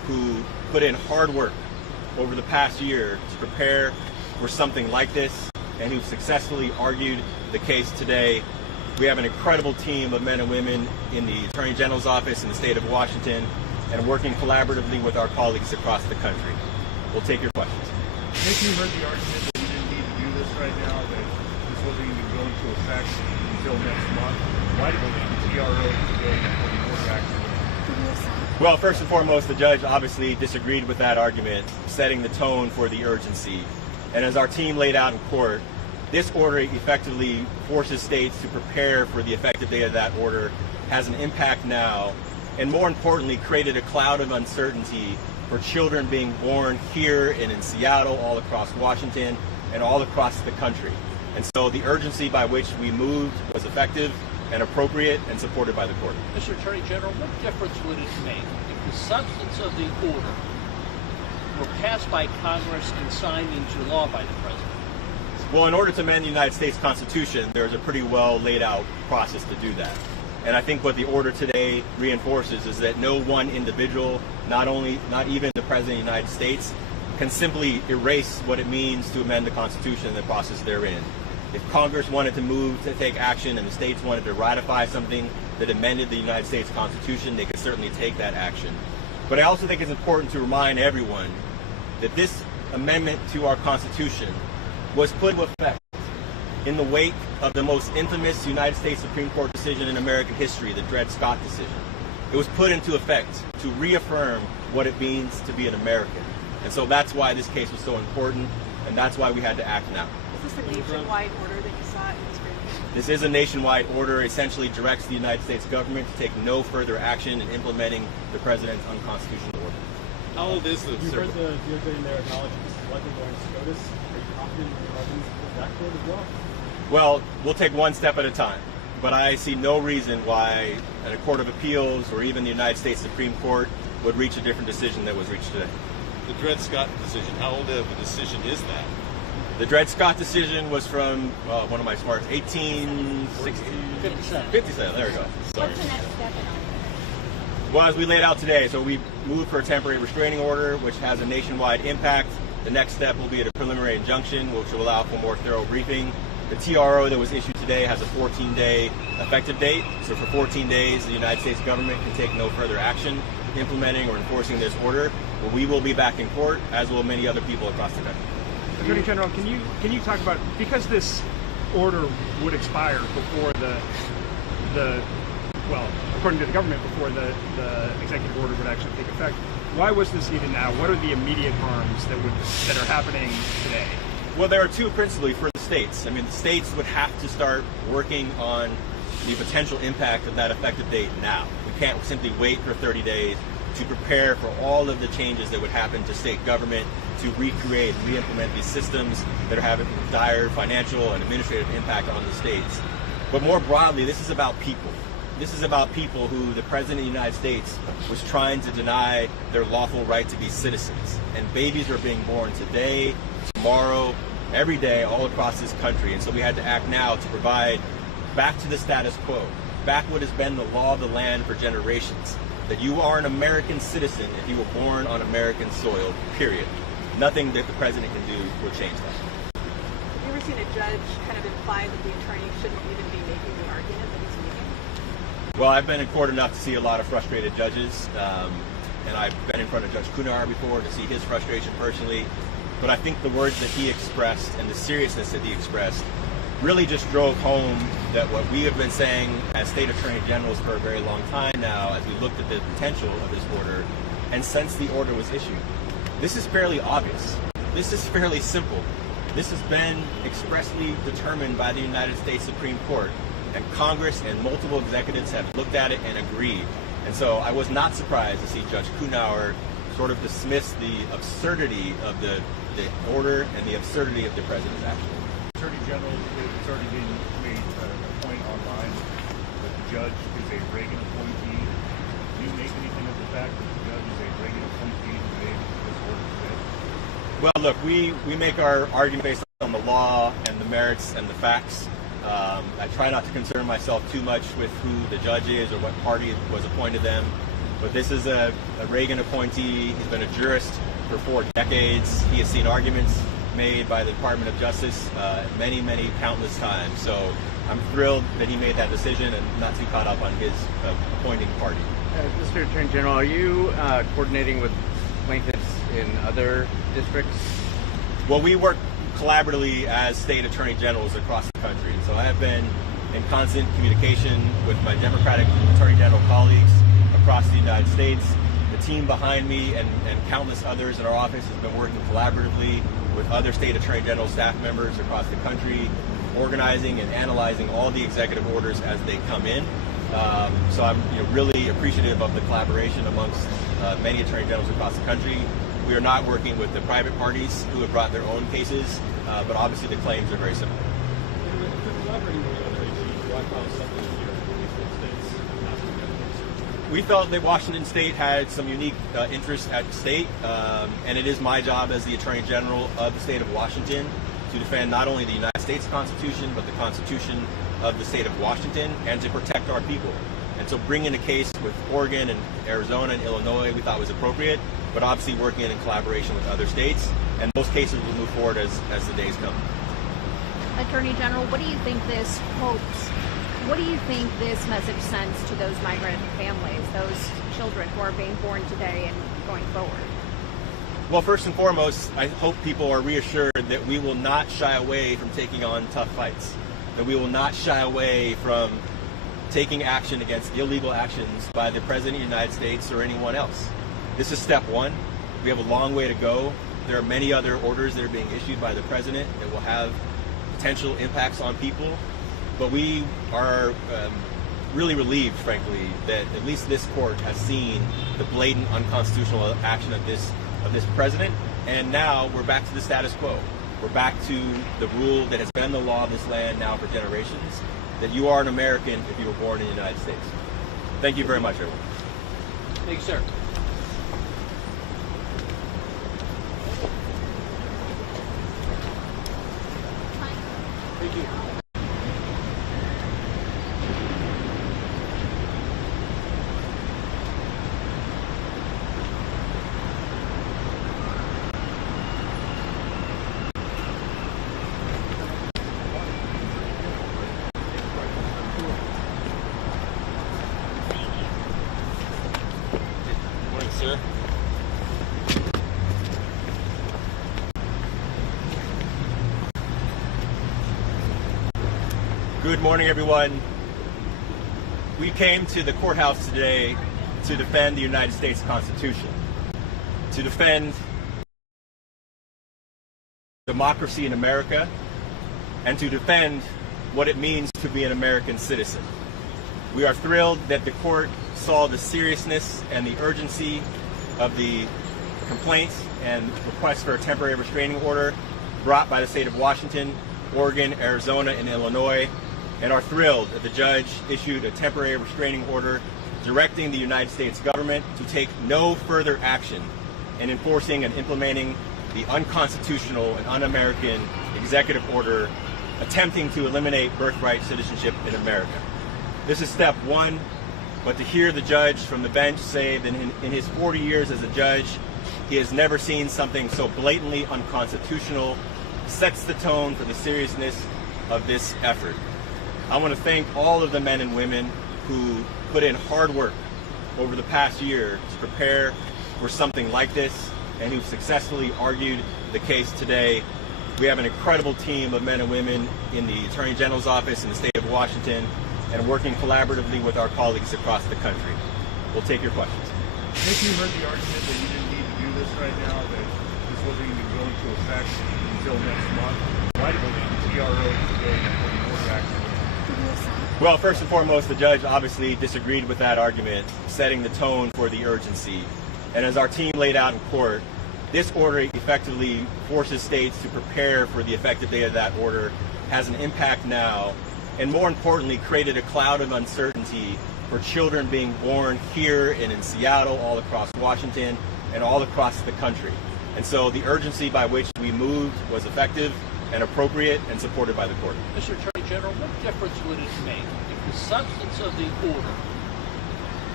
who put in hard work over the past year to prepare for something like this and who successfully argued the case today. We have an incredible team of men and women in the Attorney General's office in the state of Washington and working collaboratively with our colleagues across the country. We'll take your questions. Nick, you heard the argument that we didn't need to do this right now, that this wasn't even going to effect until next month. Why did the TRO today before the court action? Well, first and foremost, the judge obviously disagreed with that argument, setting the tone for the urgency. And as our team laid out in court, this order effectively forces states to prepare for the effective date of that order, has an impact now, and more importantly, created a cloud of uncertainty for children being born here and in Seattle, all across Washington, and all across the country. And so the urgency by which we moved was effective and appropriate and supported by the court. Mr. Attorney General, what difference would it make if the substance of the order were passed by Congress and signed into law by the President? Well, in order to amend the United States Constitution, there's a pretty well laid out process to do that. And I think what the order today reinforces is that no one individual, not even the President of the United States, can simply erase what it means to amend the Constitution and the process therein. If Congress wanted to move to take action and the states wanted to ratify something that amended the United States Constitution, they could certainly take that action. But I also think it's important to remind everyone that this amendment to our Constitution was put into effect in the wake of the most infamous United States Supreme Court decision in American history, the Dred Scott decision. It was put into effect to reaffirm what it means to be an American. And so that's why this case was so important, and that's why we had to act now. Is this a nationwide order that you saw in this briefing? This is a nationwide order, essentially directs the United States government to take no further action in implementing the President's unconstitutional order. How old is the You heard the DOJ in there acknowledge this is likely going to SCOTUS. Are you confident in your evidence with that court as well? Well, we'll take one step at a time, but I see no reason why a court of appeals or even the United States Supreme Court would reach a different decision that was reached today. The Dred Scott decision, how old of a decision is that? The Dred Scott decision was from, one of my smarts, 1860. 57, there we go. Sorry. What's the next step in all this? Well, as we laid out today, so we moved for a temporary restraining order, which has a nationwide impact. The next step will be a preliminary injunction, which will allow for more thorough briefing. The TRO that was issued today has a 14-day effective date. So for 14 days, the United States government can take no further action implementing or enforcing this order. But we will be back in court, as will many other people across the country. Attorney General, can you talk about, because this order would expire before well, according to the government, before the executive order would actually take effect, why was this needed now? What are the immediate harms that are happening today? Well, there are two principally for the states. I mean, the states would have to start working on the potential impact of that effective date now. We can't simply wait for 30 days to prepare for all of the changes that would happen to state government to recreate and re-implement these systems that are having dire financial and administrative impact on the states. But more broadly, this is about people. This is about people who the President of the United States was trying to deny their lawful right to be citizens. And babies are being born today, tomorrow, every day, all across this country. And so we had to act now to provide back to the status quo, back what has been the law of the land for generations, that you are an American citizen if you were born on American soil, period. Nothing that the President can do will change that. Have you ever seen a judge kind of imply that the attorney shouldn't even be making the argument that he's making? Well, I've been in court enough to see a lot of frustrated judges, and I've been in front of Judge Coughenour before to see his frustration personally. But I think the words that he expressed and the seriousness that he expressed really just drove home that what we have been saying as state attorney generals for a very long time now, as we looked at the potential of this order, and since the order was issued. This is fairly obvious. This is fairly simple. This has been expressly determined by the United States Supreme Court, and Congress and multiple executives have looked at it and agreed. And so I was not surprised to see Judge Coughenour sort of dismiss the absurdity of the order and the absurdity of the President's action. Attorney General, it's already been made a point online that the judge is a Reagan appointee. Do you make anything of the fact that the judge is a Reagan appointee who made this order today? Well, look, we make our argument based on the law and the merits and the facts. I try not to concern myself too much with who the judge is or what party was appointed them. But this is a Reagan appointee. He's been a jurist for 4 decades. He has seen arguments made by the Department of Justice many, countless times. So I'm thrilled that he made that decision and not too caught up on his appointing party. Mr. Attorney General, are you coordinating with plaintiffs in other districts? Well, we work collaboratively as state attorney generals across the country. So I have been in constant communication with my Democratic attorney general colleagues across the United States. The team behind me and countless others in our office has been working collaboratively with other state attorney general staff members across the country, organizing and analyzing all the executive orders as they come in. So I'm really appreciative of the collaboration amongst many attorney generals across the country. We are not working with the private parties who have brought their own cases, but obviously the claims are very similar. We felt that Washington State had some unique interests at stake, and it is my job as the Attorney General of the state of Washington to defend not only the United States Constitution, but the Constitution of the state of Washington, and to protect our people. And so bringing a case with Oregon and Arizona and Illinois we thought was appropriate, but obviously working in collaboration with other states, and those cases will move forward as the days come. Attorney General, what do you think this message sends to those migrant families, those children who are being born today and going forward? Well, first and foremost, I hope people are reassured that we will not shy away from taking on tough fights, that we will not shy away from taking action against illegal actions by the President of the United States or anyone else. This is step one. We have a long way to go. There are many other orders that are being issued by the President that will have potential impacts on people. But we are really relieved, frankly, that at least this court has seen the blatant unconstitutional action of this president. And now we're back to the status quo. We're back to the rule that has been the law of this land now for generations, that you are an American if you were born in the United States. Thank you very much, everyone. Thank you, sir. Thank you. Morning, sir. Good morning, everyone. We came to the courthouse today to defend the United States Constitution, to defend democracy in America, and to defend what it means to be an American citizen. We are thrilled that the court saw the seriousness and the urgency of the complaints and requests for a temporary restraining order brought by the state of Washington, Oregon, Arizona, and Illinois, and are thrilled that the judge issued a temporary restraining order directing the United States government to take no further action in enforcing and implementing the unconstitutional and un-American executive order attempting to eliminate birthright citizenship in America. This is step one, but to hear the judge from the bench say that in his 40 years as a judge, he has never seen something so blatantly unconstitutional sets the tone for the seriousness of this effort. I want to thank all of the men and women who put in hard work over the past year to prepare for something like this and who successfully argued the case today. We have an incredible team of men and women in the Attorney General's office in the state of Washington and working collaboratively with our colleagues across the country. We'll take your questions. If you heard the argument that you didn't need to do this right now, that this wasn't even going to affect until next month, why did the TRO today for the order action? Well, first and foremost, the judge obviously disagreed with that argument, setting the tone for the urgency. And as our team laid out in court, this order effectively forces states to prepare for the effective date of that order, has an impact now, and more importantly, created a cloud of uncertainty for children being born here and in Seattle, all across Washington, and all across the country. And so the urgency by which we moved was effective and appropriate and supported by the court. Mr. Attorney General, what difference would it make if the substance of the order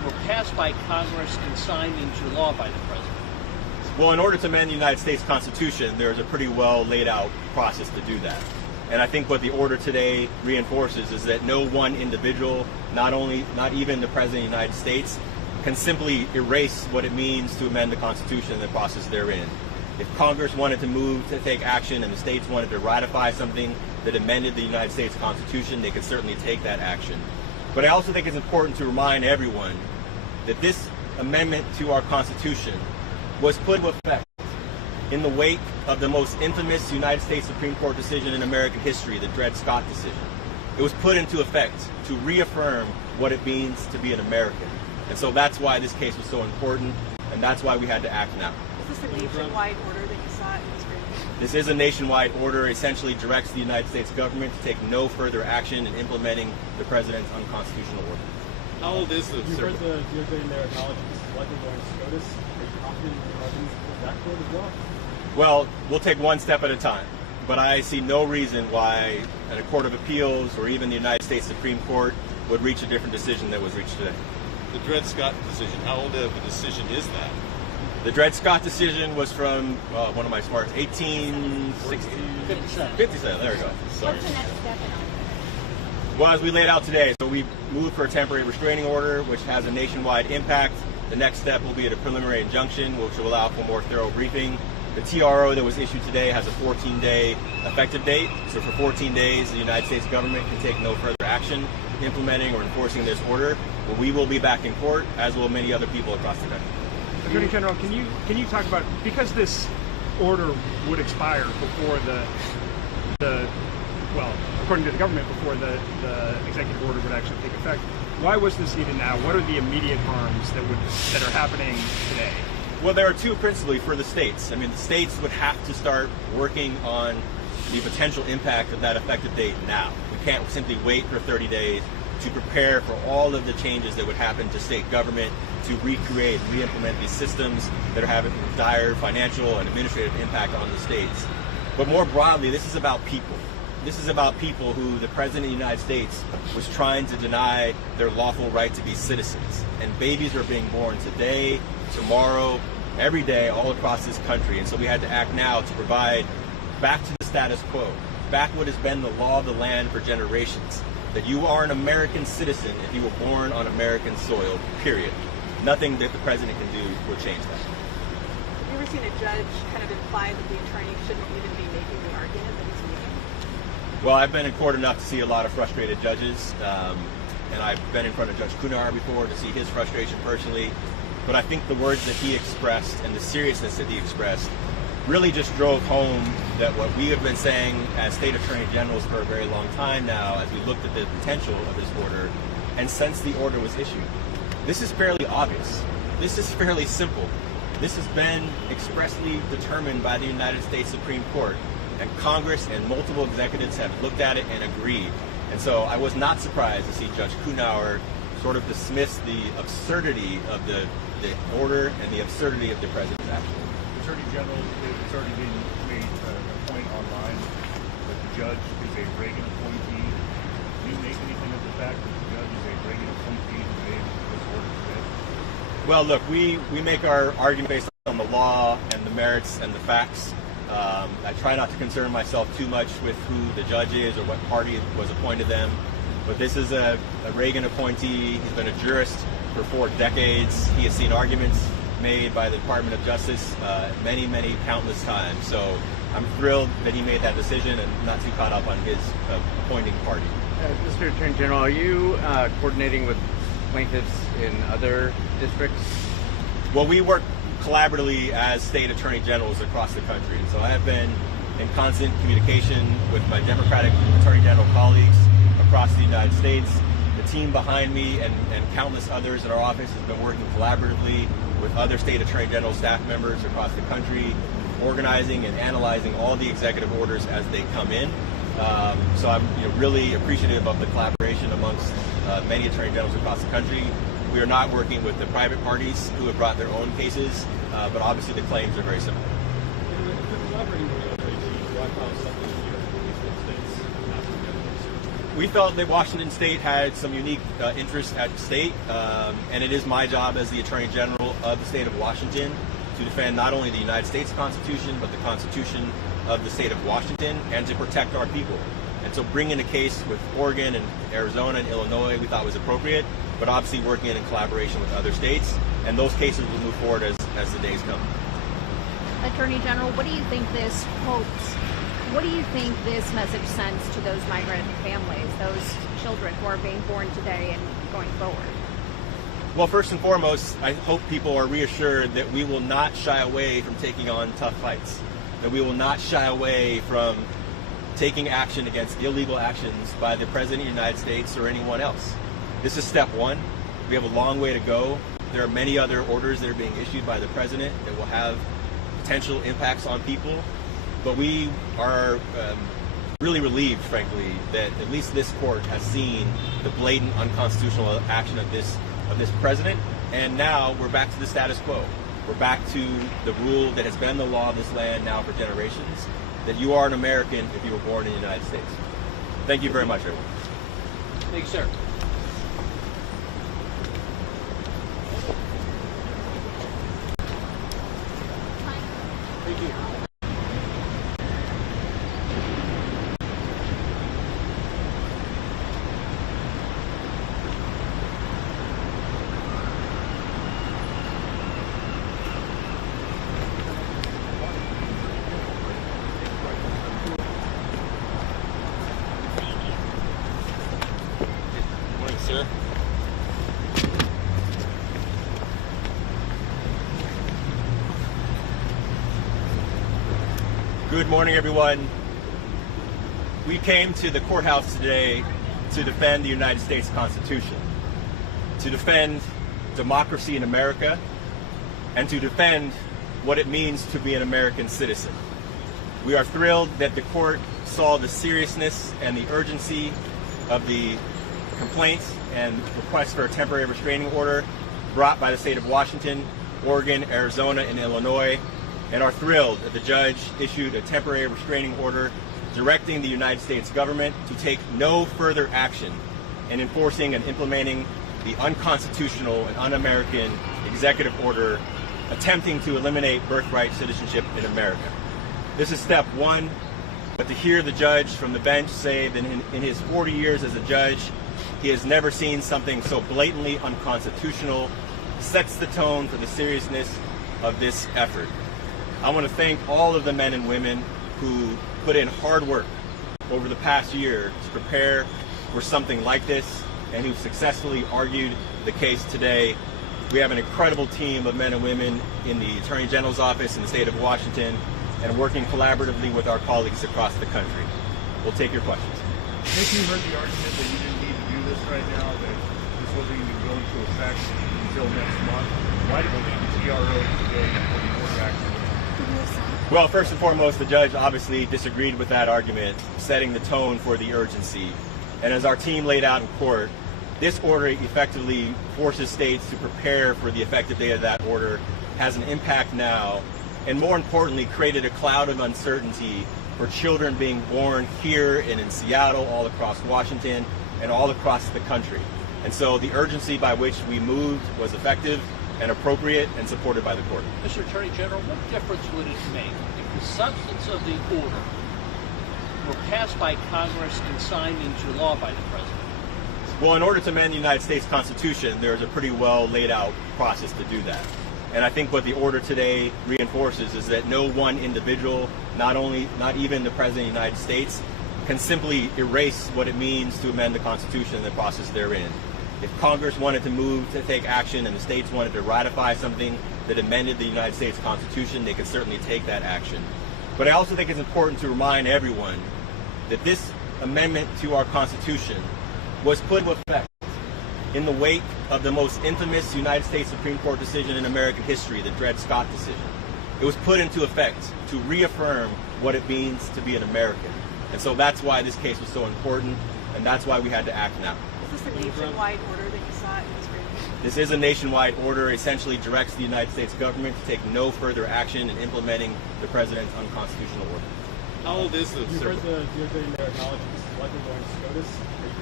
were passed by Congress and signed into law by the president? Well, in order to amend the United States Constitution, there's a pretty well laid out process to do that. And I think what the order today reinforces is that no one individual, not even the President of the United States, can simply erase what it means to amend the Constitution and the process therein. If Congress wanted to move to take action and the states wanted to ratify something that amended the United States Constitution, they could certainly take that action. But I also think it's important to remind everyone that this amendment to our Constitution was put into effect in the wake of the most infamous United States Supreme Court decision in American history, the Dred Scott decision. It was put into effect to reaffirm what it means to be an American. And so that's why this case was so important, and that's why we had to act now. Is this a nationwide order that you saw in this briefing? This is a nationwide order, essentially directs the United States government to take no further action in implementing the president's unconstitutional order. How old is the You've server? heard the DOJ in there acknowledge this is likely going to SCOTUS. Are you confident in your evidence for that court as well? Well, we'll take one step at a time, but I see no reason why a court of appeals or even the United States Supreme Court would reach a different decision that was reached today. The Dred Scott decision, how old of a decision is that? The Dred Scott decision was from, one of my smarts, 1860. 57, there we go. Sorry. What's the next step in all this? Well, as we laid out today, so we moved for a temporary restraining order, which has a nationwide impact. The next step will be at a preliminary injunction, which will allow for more thorough briefing. The TRO that was issued today has a 14-day effective date. So for 14 days, the United States government can take no further action implementing or enforcing this order. But we will be back in court, as will many other people across the country. Attorney General, can you talk about, because this order would expire before well, according to the government, before the executive order would actually take effect, why was this needed now? What are the immediate harms that are happening today? Well, there are two principally for the states. I mean, the states would have to start working on the potential impact of that effective date now. We can't simply wait for 30 days to prepare for all of the changes that would happen to state government to recreate and re-implement these systems that are having dire financial and administrative impact on the states. But more broadly, this is about people. This is about people who the President of the United States was trying to deny their lawful right to be citizens. And babies are being born today, tomorrow, every day, all across this country. And so we had to act now to provide back to the status quo, back what has been the law of the land for generations, that you are an American citizen if you were born on American soil, period. Nothing that the President can do will change that. Have you ever seen a judge kind of imply that the attorney shouldn't even be making the argument that he's making? Well, I've been in court enough to see a lot of frustrated judges, and I've been in front of Judge Coughenour before to see his frustration personally. But I think the words that he expressed and the seriousness that he expressed really just drove home that what we have been saying as state attorney generals for a very long time now, as we looked at the potential of this order, and since the order was issued. This is fairly obvious. This is fairly simple. This has been expressly determined by the United States Supreme Court, and Congress and multiple executives have looked at it and agreed. And so I was not surprised to see Judge Coughenour sort of dismiss the absurdity of the order and the absurdity of the President's action. Attorney General, it's already been made a point online that the judge is a Reagan appointee. Do you make anything of the fact that the judge is a Reagan appointee who made this order today? Well, look, we make our argument based on the law and the merits and the facts. I try not to concern myself too much with who the judge is or what party was appointed them. But this is a Reagan appointee. He's been a jurist for 4 decades. He has seen arguments made by the Department of Justice many, countless times. So I'm thrilled that he made that decision and not too caught up on his appointing party. Mr. Attorney General, are you coordinating with plaintiffs in other districts? Well, we work collaboratively as state attorney generals across the country. And so I have been in constant communication with my Democratic attorney general colleagues across the United States. The team behind me and countless others in our office has been working collaboratively with other state attorney general staff members across the country, organizing and analyzing all the executive orders as they come in. So I'm really appreciative of the collaboration amongst many attorney generals across the country. We are not working with the private parties who have brought their own cases, but obviously the claims are very similar. We felt that Washington State had some unique interests at stake, and it is my job as the Attorney General of the state of Washington to defend not only the United States Constitution, but the Constitution of the state of Washington, and to protect our people. And so bringing a case with Oregon and Arizona and Illinois we thought was appropriate, but obviously working in collaboration with other states, and those cases will move forward as the days come. Attorney General, what do you think this hopes? What do you think this message sends to those migrant families, those children who are being born today and going forward? Well, first and foremost, I hope people are reassured that we will not shy away from taking on tough fights, that we will not shy away from taking action against illegal actions by the President of the United States or anyone else. This is step one. We have a long way to go. There are many other orders that are being issued by the President that will have potential impacts on people. But we are really relieved, frankly, that at least this court has seen the blatant unconstitutional action of this president. And now we're back to the status quo. We're back to the rule that has been the law of this land now for generations, that you are an American if you were born in the United States. Thank you very much, everyone. Thank you, sir. Thank you. Morning, sir. Good morning, everyone. We came to the courthouse today to defend the United States Constitution, to defend democracy in America, and to defend what it means to be an American citizen. We are thrilled that the court saw the seriousness and the urgency of the complaints and requests for a temporary restraining order brought by the state of Washington, Oregon, Arizona, and Illinois, and are thrilled that the judge issued a temporary restraining order directing the United States government to take no further action in enforcing and implementing the unconstitutional and un-American executive order attempting to eliminate birthright citizenship in America. This is step one, but to hear the judge from the bench say that in his 40 years as a judge, he has never seen something so blatantly unconstitutional sets the tone for the seriousness of this effort. I want to thank all of the men and women who put in hard work over the past year to prepare for something like this and who successfully argued the case today. We have an incredible team of men and women in the Attorney General's office in the state of Washington and working collaboratively with our colleagues across the country. We'll take your questions. Nick, you heard the argument that you didn't need to do this right now, that this wasn't even going to effect until next month. Why did the TRO today for the order action? Well, first and foremost, the judge obviously disagreed with that argument, setting the tone for the urgency. And as our team laid out in court, this order effectively forces states to prepare for the effective date of that order, has an impact now, and more importantly, created a cloud of uncertainty for children being born here and in Seattle, all across Washington, and all across the country. And so the urgency by which we moved was effective and appropriate and supported by the court. Mr. Attorney General, what difference would it make if the substance of the order were passed by Congress and signed into law by the President? Well, in order to amend the United States Constitution, there's a pretty well laid out process to do that. And I think what the order today reinforces is that no one individual, not even the President of the United States, can simply erase what it means to amend the Constitution and the process therein. If Congress wanted to move to take action and the states wanted to ratify something that amended the United States Constitution, they could certainly take that action. But I also think it's important to remind everyone that this amendment to our Constitution was put into effect in the wake of the most infamous United States Supreme Court decision in American history, the Dred Scott decision. It was put into effect to reaffirm what it means to be an American. And so that's why this case was so important, and that's why we had to act now. Is this a nationwide order that you saw in this briefing? This is a nationwide order, essentially directs the United States government to take no further action in implementing the President's unconstitutional order. How old is this? You heard the DOJ in their acknowledge this is likely going to SCOTUS. Are you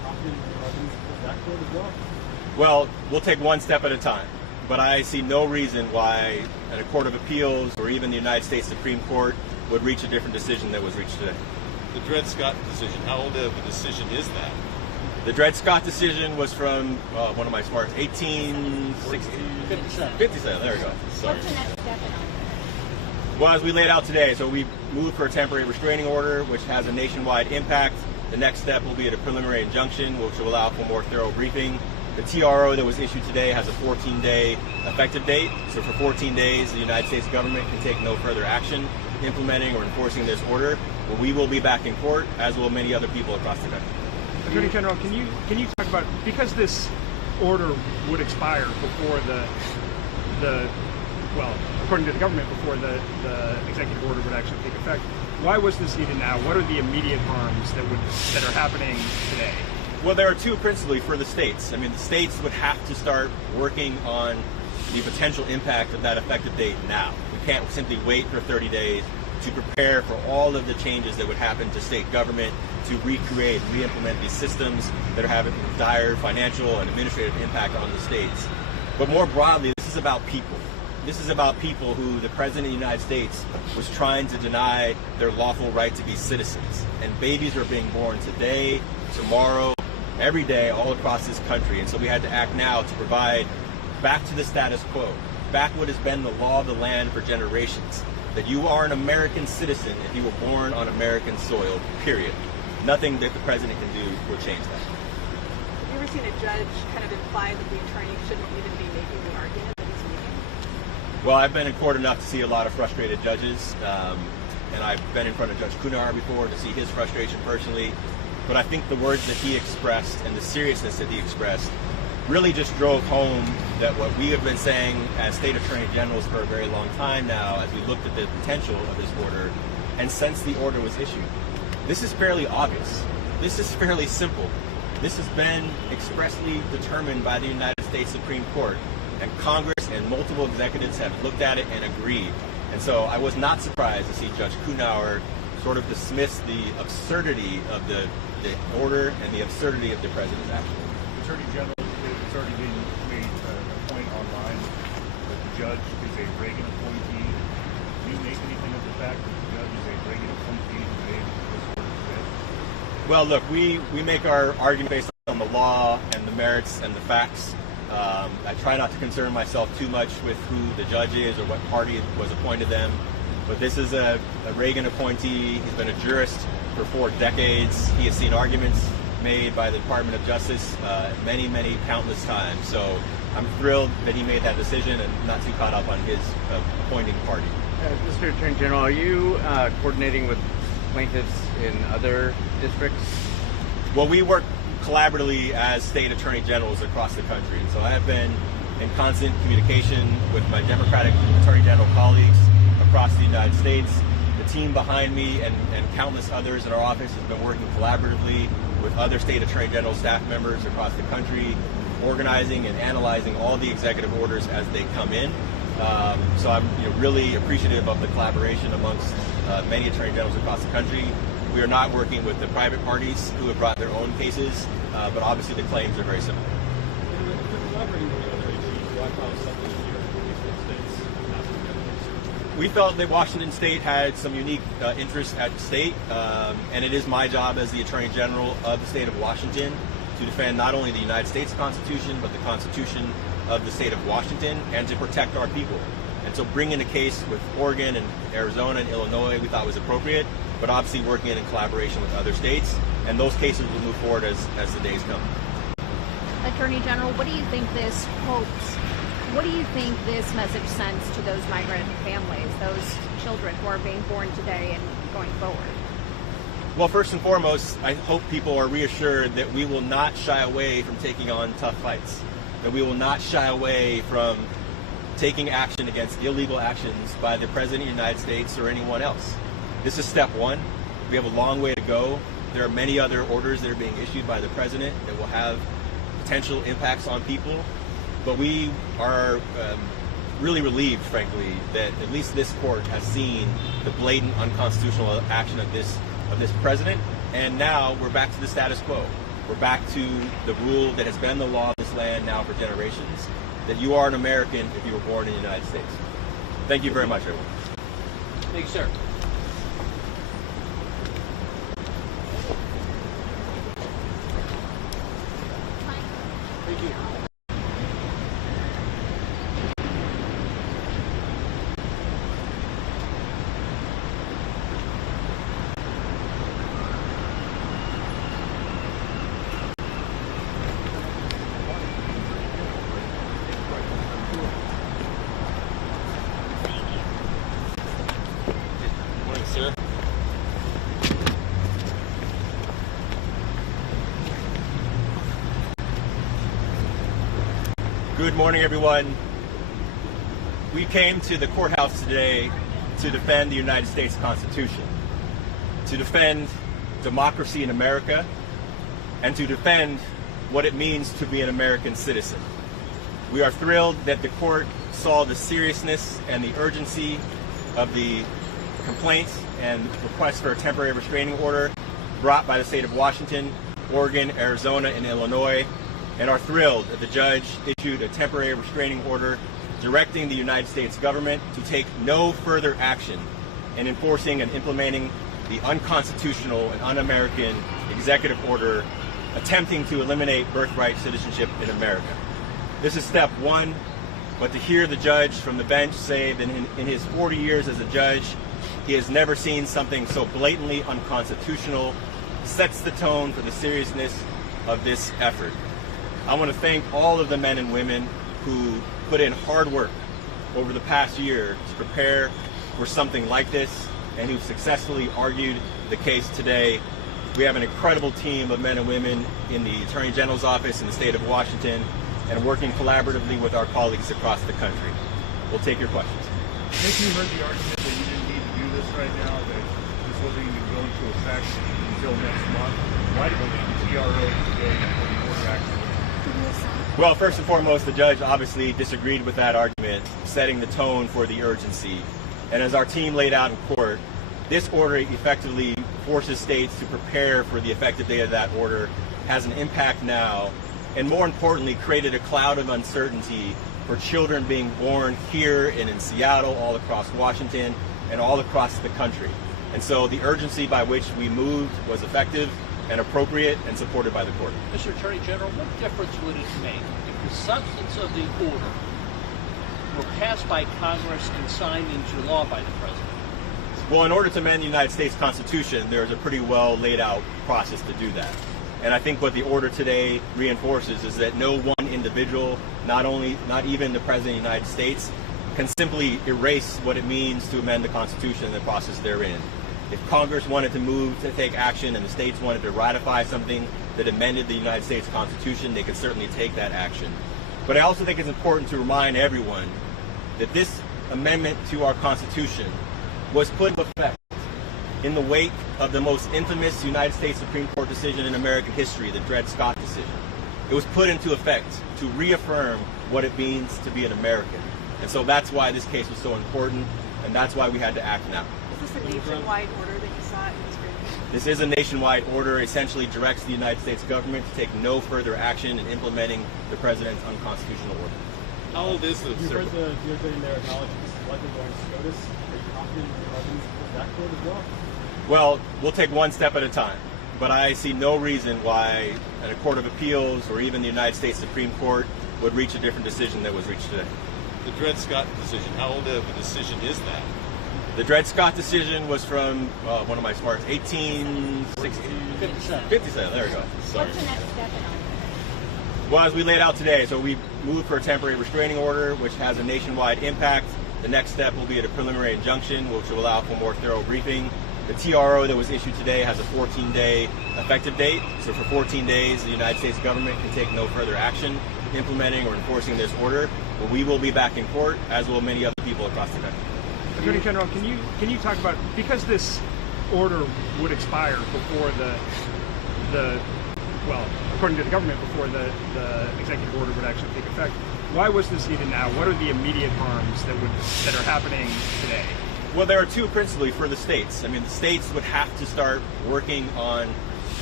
confident in your arguments before that court as well? Well, we'll take one step at a time. But I see no reason why a court of appeals or even the United States Supreme Court would reach a different decision that was reached today. The Dred Scott decision, how old of a decision is that? The Dred Scott decision was from one of my smarts, 1860. 57, there we go. Sorry. What's the next step in all Well, as we laid out today, so we moved for a temporary restraining order, which has a nationwide impact. The next step will be a preliminary injunction, which will allow for more thorough briefing. The TRO that was issued today has a 14-day effective date. So for 14 days, the United States government can take no further action implementing or enforcing this order. But we will be back in court, as will many other people across the country. Attorney General, can you talk about, because this order would expire before well, according to the government, before the executive order would actually take effect, why was this needed now? What are the immediate harms that are happening today? Well, there are two principally for the states. I mean, the states would have to start working on the potential impact of that effective date now. We can't simply wait for 30 days to prepare for all of the changes that would happen to state government to recreate and re-implement these systems that are having dire financial and administrative impact on the states. But more broadly, this is about people. This is about people who the President of the United States was trying to deny their lawful right to be citizens. And babies are being born today, tomorrow, every day all across this country. And so we had to act now to provide back to the status quo, back what has been the law of the land for generations, that you are an American citizen if you were born on American soil, period. Nothing that the president can do will change that. Have you ever seen a judge kind of imply that the attorney shouldn't even be making the argument that he's making? Well, I've been in court enough to see a lot of frustrated judges, and I've been in front of Judge Coughenour before to see his frustration personally. But I think the words that he expressed and the seriousness that he expressed really just drove home that what we have been saying as state attorney generals for a very long time now, as we looked at the potential of this order, and since the order was issued. This is fairly obvious. This is fairly simple. This has been expressly determined by the United States Supreme Court, and Congress and multiple executives have looked at it and agreed. And so I was not surprised to see Judge Coughenour sort of dismiss the absurdity of the order and the absurdity of the president's action. Attorney General, it's already been made a point online that the judge is a Reagan appointee. Do you make anything of the fact that the judge is a Reagan appointee who made this order today? Well, look, we make our argument based on the law and the merits and the facts. I try not to concern myself too much with who the judge is or what party was appointed them. But this is a Reagan appointee. He's been a jurist for 4 decades. He has seen arguments made by the Department of Justice many, countless times. So I'm thrilled that he made that decision and not too caught up on his appointing party. Mr. Attorney General, are you coordinating with plaintiffs in other districts? Well, we work collaboratively as state attorney generals across the country. So I have been in constant communication with my Democratic attorney general colleagues across the United States. The team behind me and countless others in our office have been working collaboratively with other state attorney general staff members across the country, organizing and analyzing all the executive orders as they come in. So I'm really appreciative of the collaboration amongst many attorney generals across the country. We are not working with the private parties who have brought their own cases, but obviously the claims are very similar. We felt that Washington State had some unique interests at stake, and it is my job as the Attorney General of the state of Washington to defend not only the United States Constitution, but the Constitution of the state of Washington, and to protect our people. And so bringing a case with Oregon and Arizona and Illinois we thought was appropriate, but obviously working in collaboration with other states, and those cases will move forward as the days come. Attorney General, what do you think this hopes? What do you think this message sends to those migrant families, those children who are being born today and going forward? Well, first and foremost, I hope people are reassured that we will not shy away from taking on tough fights, that we will not shy away from taking action against illegal actions by the President of the United States or anyone else. This is step one. We have a long way to go. There are many other orders that are being issued by the President that will have potential impacts on people. But we are really relieved, frankly, that at least this court has seen the blatant unconstitutional action of this president, and now we're back to the status quo. We're back to the rule that has been the law of this land now for generations, that you are an American if you were born in the United States. Thank you very much, everyone. Thank you, sir. Thank you. Morning, sir. Good morning, everyone. We came to the courthouse today to defend the United States Constitution, to defend democracy in America, and to defend what it means to be an American citizen. We are thrilled that the court saw the seriousness and the urgency of the complaints and requests for a temporary restraining order brought by the state of Washington, Oregon, Arizona, and Illinois, and are thrilled that the judge issued a temporary restraining order directing the United States government to take no further action in enforcing and implementing the unconstitutional and un-American executive order attempting to eliminate birthright citizenship in America. This is step one, but to hear the judge from the bench say that in his 40 years as a judge, he has never seen something so blatantly unconstitutional sets the tone for the seriousness of this effort. I want to thank all of the men and women who put in hard work over the past year to prepare for something like this and who successfully argued the case today. We have an incredible team of men and women in the Attorney General's office in the state of Washington and working collaboratively with our colleagues across the country. We'll take your questions. Nick, you heard the argument that you didn't need to do this right now, that this wasn't even going to effect until next month. Why did the TRO today put more action? Well, first and foremost, the judge obviously disagreed with that argument, setting the tone for the urgency. And as our team laid out in court, this order effectively forces states to prepare for the effective date of that order, has an impact now, and more importantly, created a cloud of uncertainty for children being born here and in Seattle, all across Washington, and all across the country. And so the urgency by which we moved was effective and appropriate and supported by the court. Mr. Attorney General, what difference would it make if the substance of the order were passed by Congress and signed into law by the President? Well, in order to amend the United States Constitution, there's a pretty well laid out process to do that. And I think what the order today reinforces is that no one individual, not even the President of the United States, can simply erase what it means to amend the Constitution and the process therein. If Congress wanted to move to take action and the states wanted to ratify something that amended the United States Constitution, they could certainly take that action. But I also think it's important to remind everyone that this amendment to our Constitution was put into effect in the wake of the most infamous United States Supreme Court decision in American history, the Dred Scott decision. It was put into effect to reaffirm what it means to be an American. And so that's why this case was so important, and that's why we had to act now. Is this a nationwide order that you saw in this group? This is a nationwide order, essentially directs the United States government to take no further action in implementing the President's unconstitutional order. How old is this, You sir? heard the DOJ in there acknowledge this is likely going to SCOTUS. Are you confident in your arguments with that court as well? Well, we'll take one step at a time, but I see no reason why a court of appeals or even the United States Supreme Court would reach a different decision that was reached today. The Dred Scott decision, how old of a decision is that? The Dred Scott decision was from, one of my smarts, 1860. 57. 57, there we go. Sorry. What's the next step in all this? Well, as we laid out today, so we moved for a temporary restraining order, which has a nationwide impact. The next step will be a preliminary injunction, which will allow for more thorough briefing. The TRO that was issued today has a 14-day effective date. So for 14 days, the United States government can take no further action implementing or enforcing this order. But we will be back in court, as will many other people across the country. Attorney General, can you talk about, because this order would expire before well, according to the government, before the executive order would actually take effect, why was this needed now? What are the immediate harms that are happening today? Well, there are two principally for the states. I mean, the states would have to start working on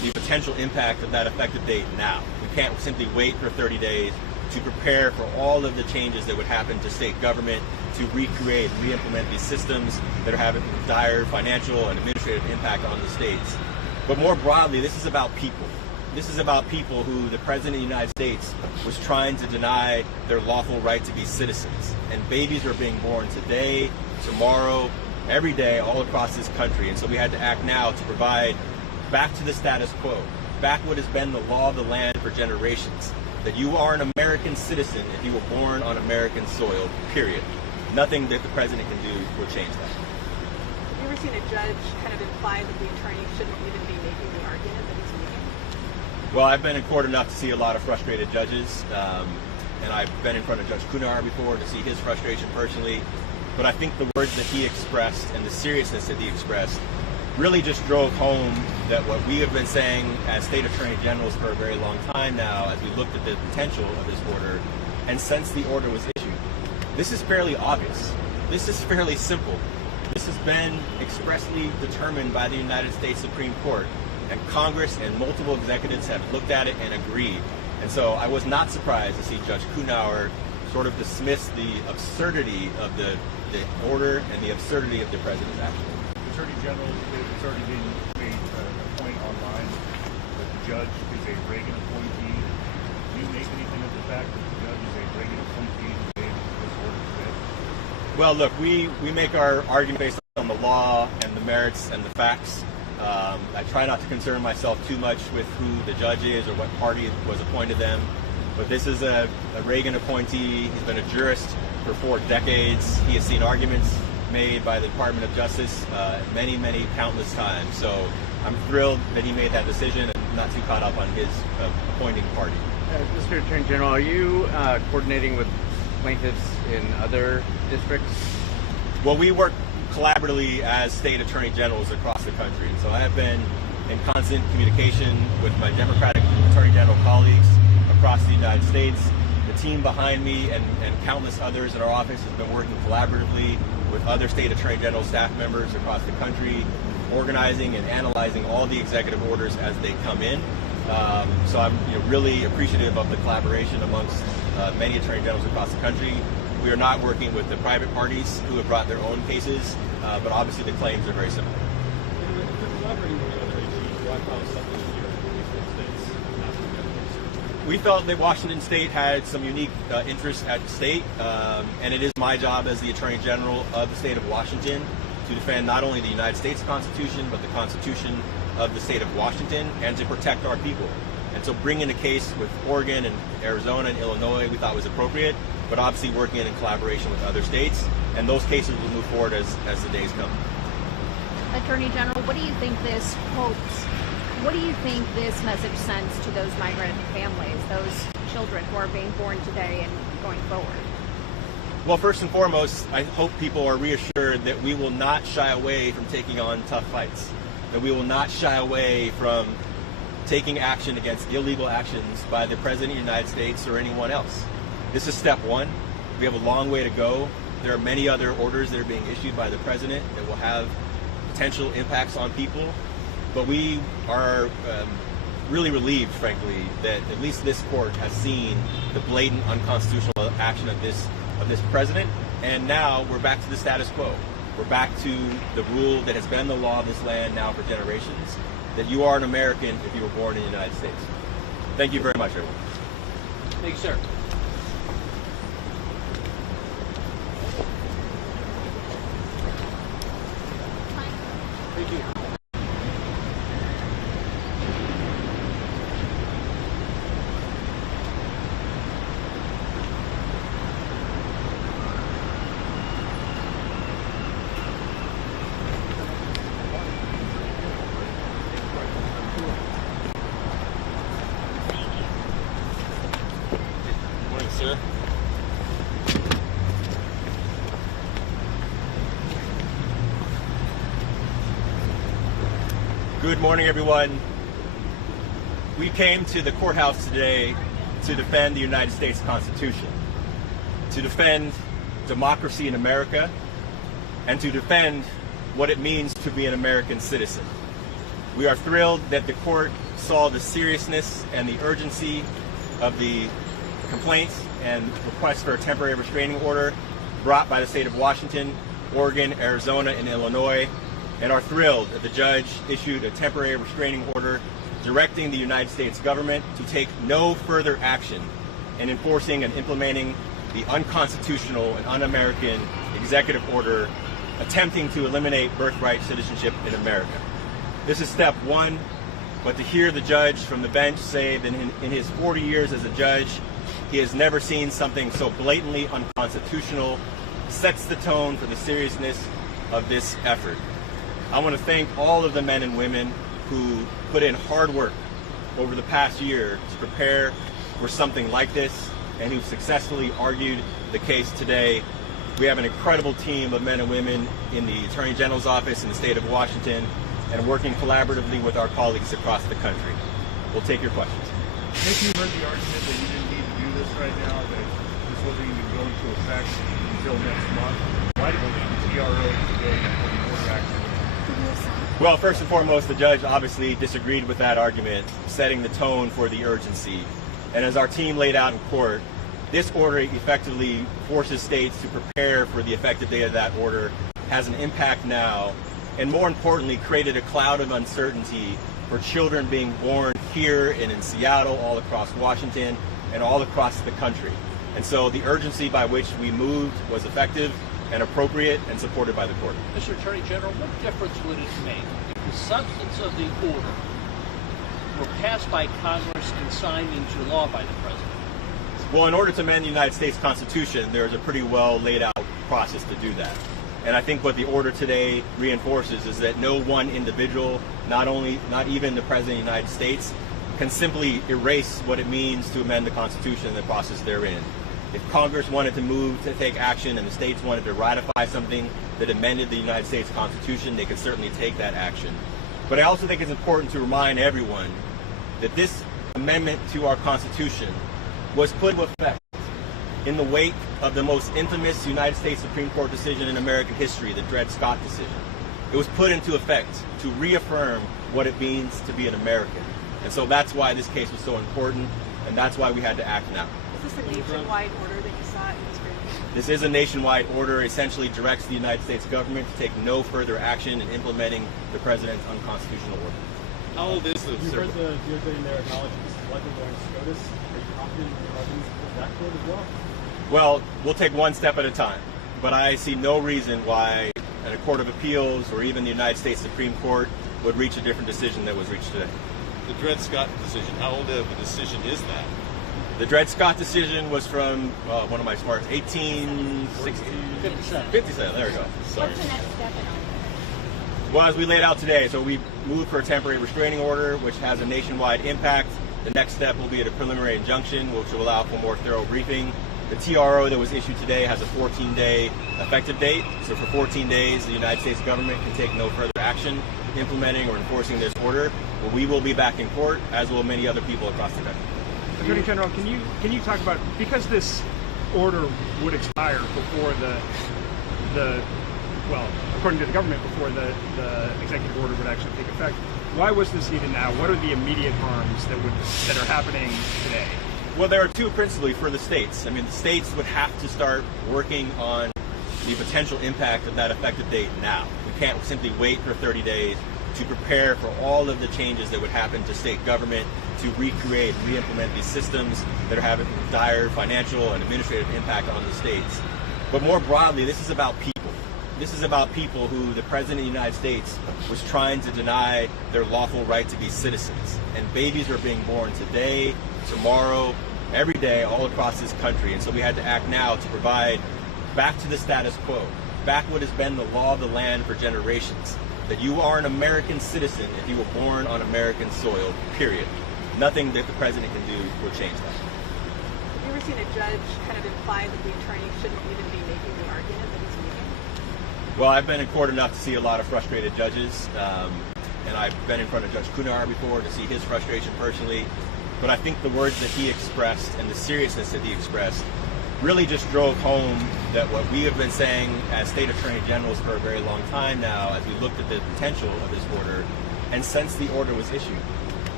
the potential impact of that effective date now. We can't simply wait for 30 days to prepare for all of the changes that would happen to state government to recreate and re-implement these systems that are having dire financial and administrative impact on the states. But more broadly, this is about people. This is about people who the President of the United States was trying to deny their lawful right to be citizens. And babies are being born today, tomorrow, every day, all across this country. And so we had to act now to provide back to the status quo, back what has been the law of the land for generations, that you are an American citizen if you were born on American soil, period. Nothing that the President can do will change that. Have you ever seen a judge kind of imply that the attorney shouldn't even be making the argument that he's making? Well, I've been in court enough to see a lot of frustrated judges, and I've been in front of Judge Coughenour before to see his frustration personally. But I think the words that he expressed and the seriousness that he expressed really just drove home that what we have been saying as state attorney generals for a very long time now, as we looked at the potential of this order, and since the order was issued, this is fairly obvious. This is fairly simple. This has been expressly determined by the United States Supreme Court, and Congress and multiple executives have looked at it and agreed. And so I was not surprised to see Judge Coughenour sort of dismiss the absurdity of the order and the absurdity of the President's action. Attorney General, it's already been made a point online that the judge is a Reagan appointee. Do you make anything of the fact that the judge is a Reagan appointee who made this order today? Well, look, we make our argument based on the law and the merits and the facts. I try not to concern myself too much with who the judge is or what party was appointed them. But this is a Reagan appointee. He's been a jurist for 4 decades. He has seen arguments made by the Department of Justice many, countless times. So I'm thrilled that he made that decision and not too caught up on his appointing party. Mr. Attorney General, are you coordinating with plaintiffs in other districts? Well, we work collaboratively as state attorney generals across the country. So I have been in constant communication with my Democratic attorney general colleagues across the United States. The team behind me and countless others in our office has been working collaboratively with other state attorney general staff members across the country, organizing and analyzing all the executive orders as they come in. So I'm really appreciative of the collaboration amongst many attorney generals across the country. We are not working with the private parties who have brought their own cases, but obviously the claims are very similar. We felt that Washington State had some unique interests at stake, and it is my job as the Attorney General of the state of Washington to defend not only the United States Constitution, but the Constitution of the state of Washington, and to protect our people. And so bringing a case with Oregon and Arizona and Illinois we thought was appropriate, but obviously working in collaboration with other states, and those cases will move forward as the days come. Attorney General, what do you think this hopes? What do you think this message sends to those migrant families, those children who are being born today and going forward? Well, first and foremost, I hope people are reassured that we will not shy away from taking on tough fights, that we will not shy away from taking action against illegal actions by the President of the United States or anyone else. This is step one. We have a long way to go. There are many other orders that are being issued by the President that will have potential impacts on people. But we are really relieved, frankly, that at least this court has seen the blatant unconstitutional action of this president, and now we're back to the status quo. We're back to the rule that has been the law of this land now for generations, that you are an American if you were born in the United States. Thank you very much, everyone. Thank you, sir. Thank you. Morning, sir. Good morning, everyone. We came to the courthouse today to defend the United States Constitution, to defend democracy in America, and to defend what it means to be an American citizen. We are thrilled that the court saw the seriousness and the urgency of the complaints and requests for a temporary restraining order brought by the state of Washington, Oregon, Arizona, and Illinois, and are thrilled that the judge issued a temporary restraining order directing the United States government to take no further action in enforcing and implementing the unconstitutional and un-American executive order attempting to eliminate birthright citizenship in America. This is step one, but to hear the judge from the bench say that in his 40 years as a judge, he has never seen something so blatantly unconstitutional sets the tone for the seriousness of this effort. I want to thank all of the men and women who put in hard work over the past year to prepare for something like this and who successfully argued the case today. We have an incredible team of men and women in the Attorney General's office in the state of Washington and working collaboratively with our colleagues across the country. We'll take your questions. If you heard the argument that you didn't need to do this right now, that this wasn't even going to effect until next month, why did the TRO today for the order action? Well, first and foremost, the judge obviously disagreed with that argument, setting the tone for the urgency. And as our team laid out in court, this order effectively forces states to prepare for the effective date of that order, has an impact now, and more importantly, created a cloud of uncertainty for children being born here and in Seattle, all across Washington, and all across the country. And so the urgency by which we moved was effective and appropriate and supported by the court. Mr. Attorney General, what difference would it make if the substance of the order were passed by Congress and signed into law by the President? Well, in order to amend the United States Constitution, there's a pretty well laid out process to do that. And I think what the order today reinforces is that no one individual, not even the President of the United States, can simply erase what it means to amend the Constitution and the process therein. If Congress wanted to move to take action and the states wanted to ratify something that amended the United States Constitution, they could certainly take that action. But I also think it's important to remind everyone that this amendment to our Constitution was put into effect in the wake of the most infamous United States Supreme Court decision in American history, the Dred Scott decision. It was put into effect to reaffirm what it means to be an American. And so that's why this case was so important, and that's why we had to act now. Is this a nationwide order that you saw in this briefing? This is a nationwide order, essentially directs the United States government to take no further action in implementing the President's unconstitutional order. How old is this? You heard the DOJ in there acknowledge this is likely going to SCOTUS. Are you confident in your evidence with that court as well? Well, we'll take one step at a time, but I see no reason why a court of appeals or even the United States Supreme Court would reach a different decision that was reached today. The Dred Scott decision, how old of a decision is that? The Dred Scott decision was from, one of my smarts, 1860. 57, there we go. Sorry. What's the next step in all this? Well, as we laid out today, so we moved for a temporary restraining order, which has a nationwide impact. The next step will be at a preliminary injunction, which will allow for more thorough briefing. The TRO that was issued today has a 14-day effective date. So for 14 days, the United States government can take no further action implementing or enforcing this order. But we will be back in court, as will many other people across the country. Attorney General, can you talk about, because this order would expire before well, according to the government, before the executive order would actually take effect, why was this needed now? What are the immediate harms that are happening today? Well, there are two principally for the states. I mean, the states would have to start working on the potential impact of that effective date now. We can't simply wait for 30 days to prepare for all of the changes that would happen to state government to recreate, re-implement these systems that are having dire financial and administrative impact on the states. But more broadly, this is about people. This is about people who the President of the United States was trying to deny their lawful right to be citizens. And babies are being born today, tomorrow, every day, all across this country. And so we had to act now to provide back to the status quo, back what has been the law of the land for generations, that you are an American citizen if you were born on American soil, period. Nothing that the President can do will change that. Have you ever seen a judge kind of imply that the attorney shouldn't even be making the argument that he's making? Well, I've been in court enough to see a lot of frustrated judges, and I've been in front of Judge Coughenour before to see his frustration personally. But I think the words that he expressed and the seriousness that he expressed really just drove home that what we have been saying as state attorney generals for a very long time now, as we looked at the potential of this order, and since the order was issued,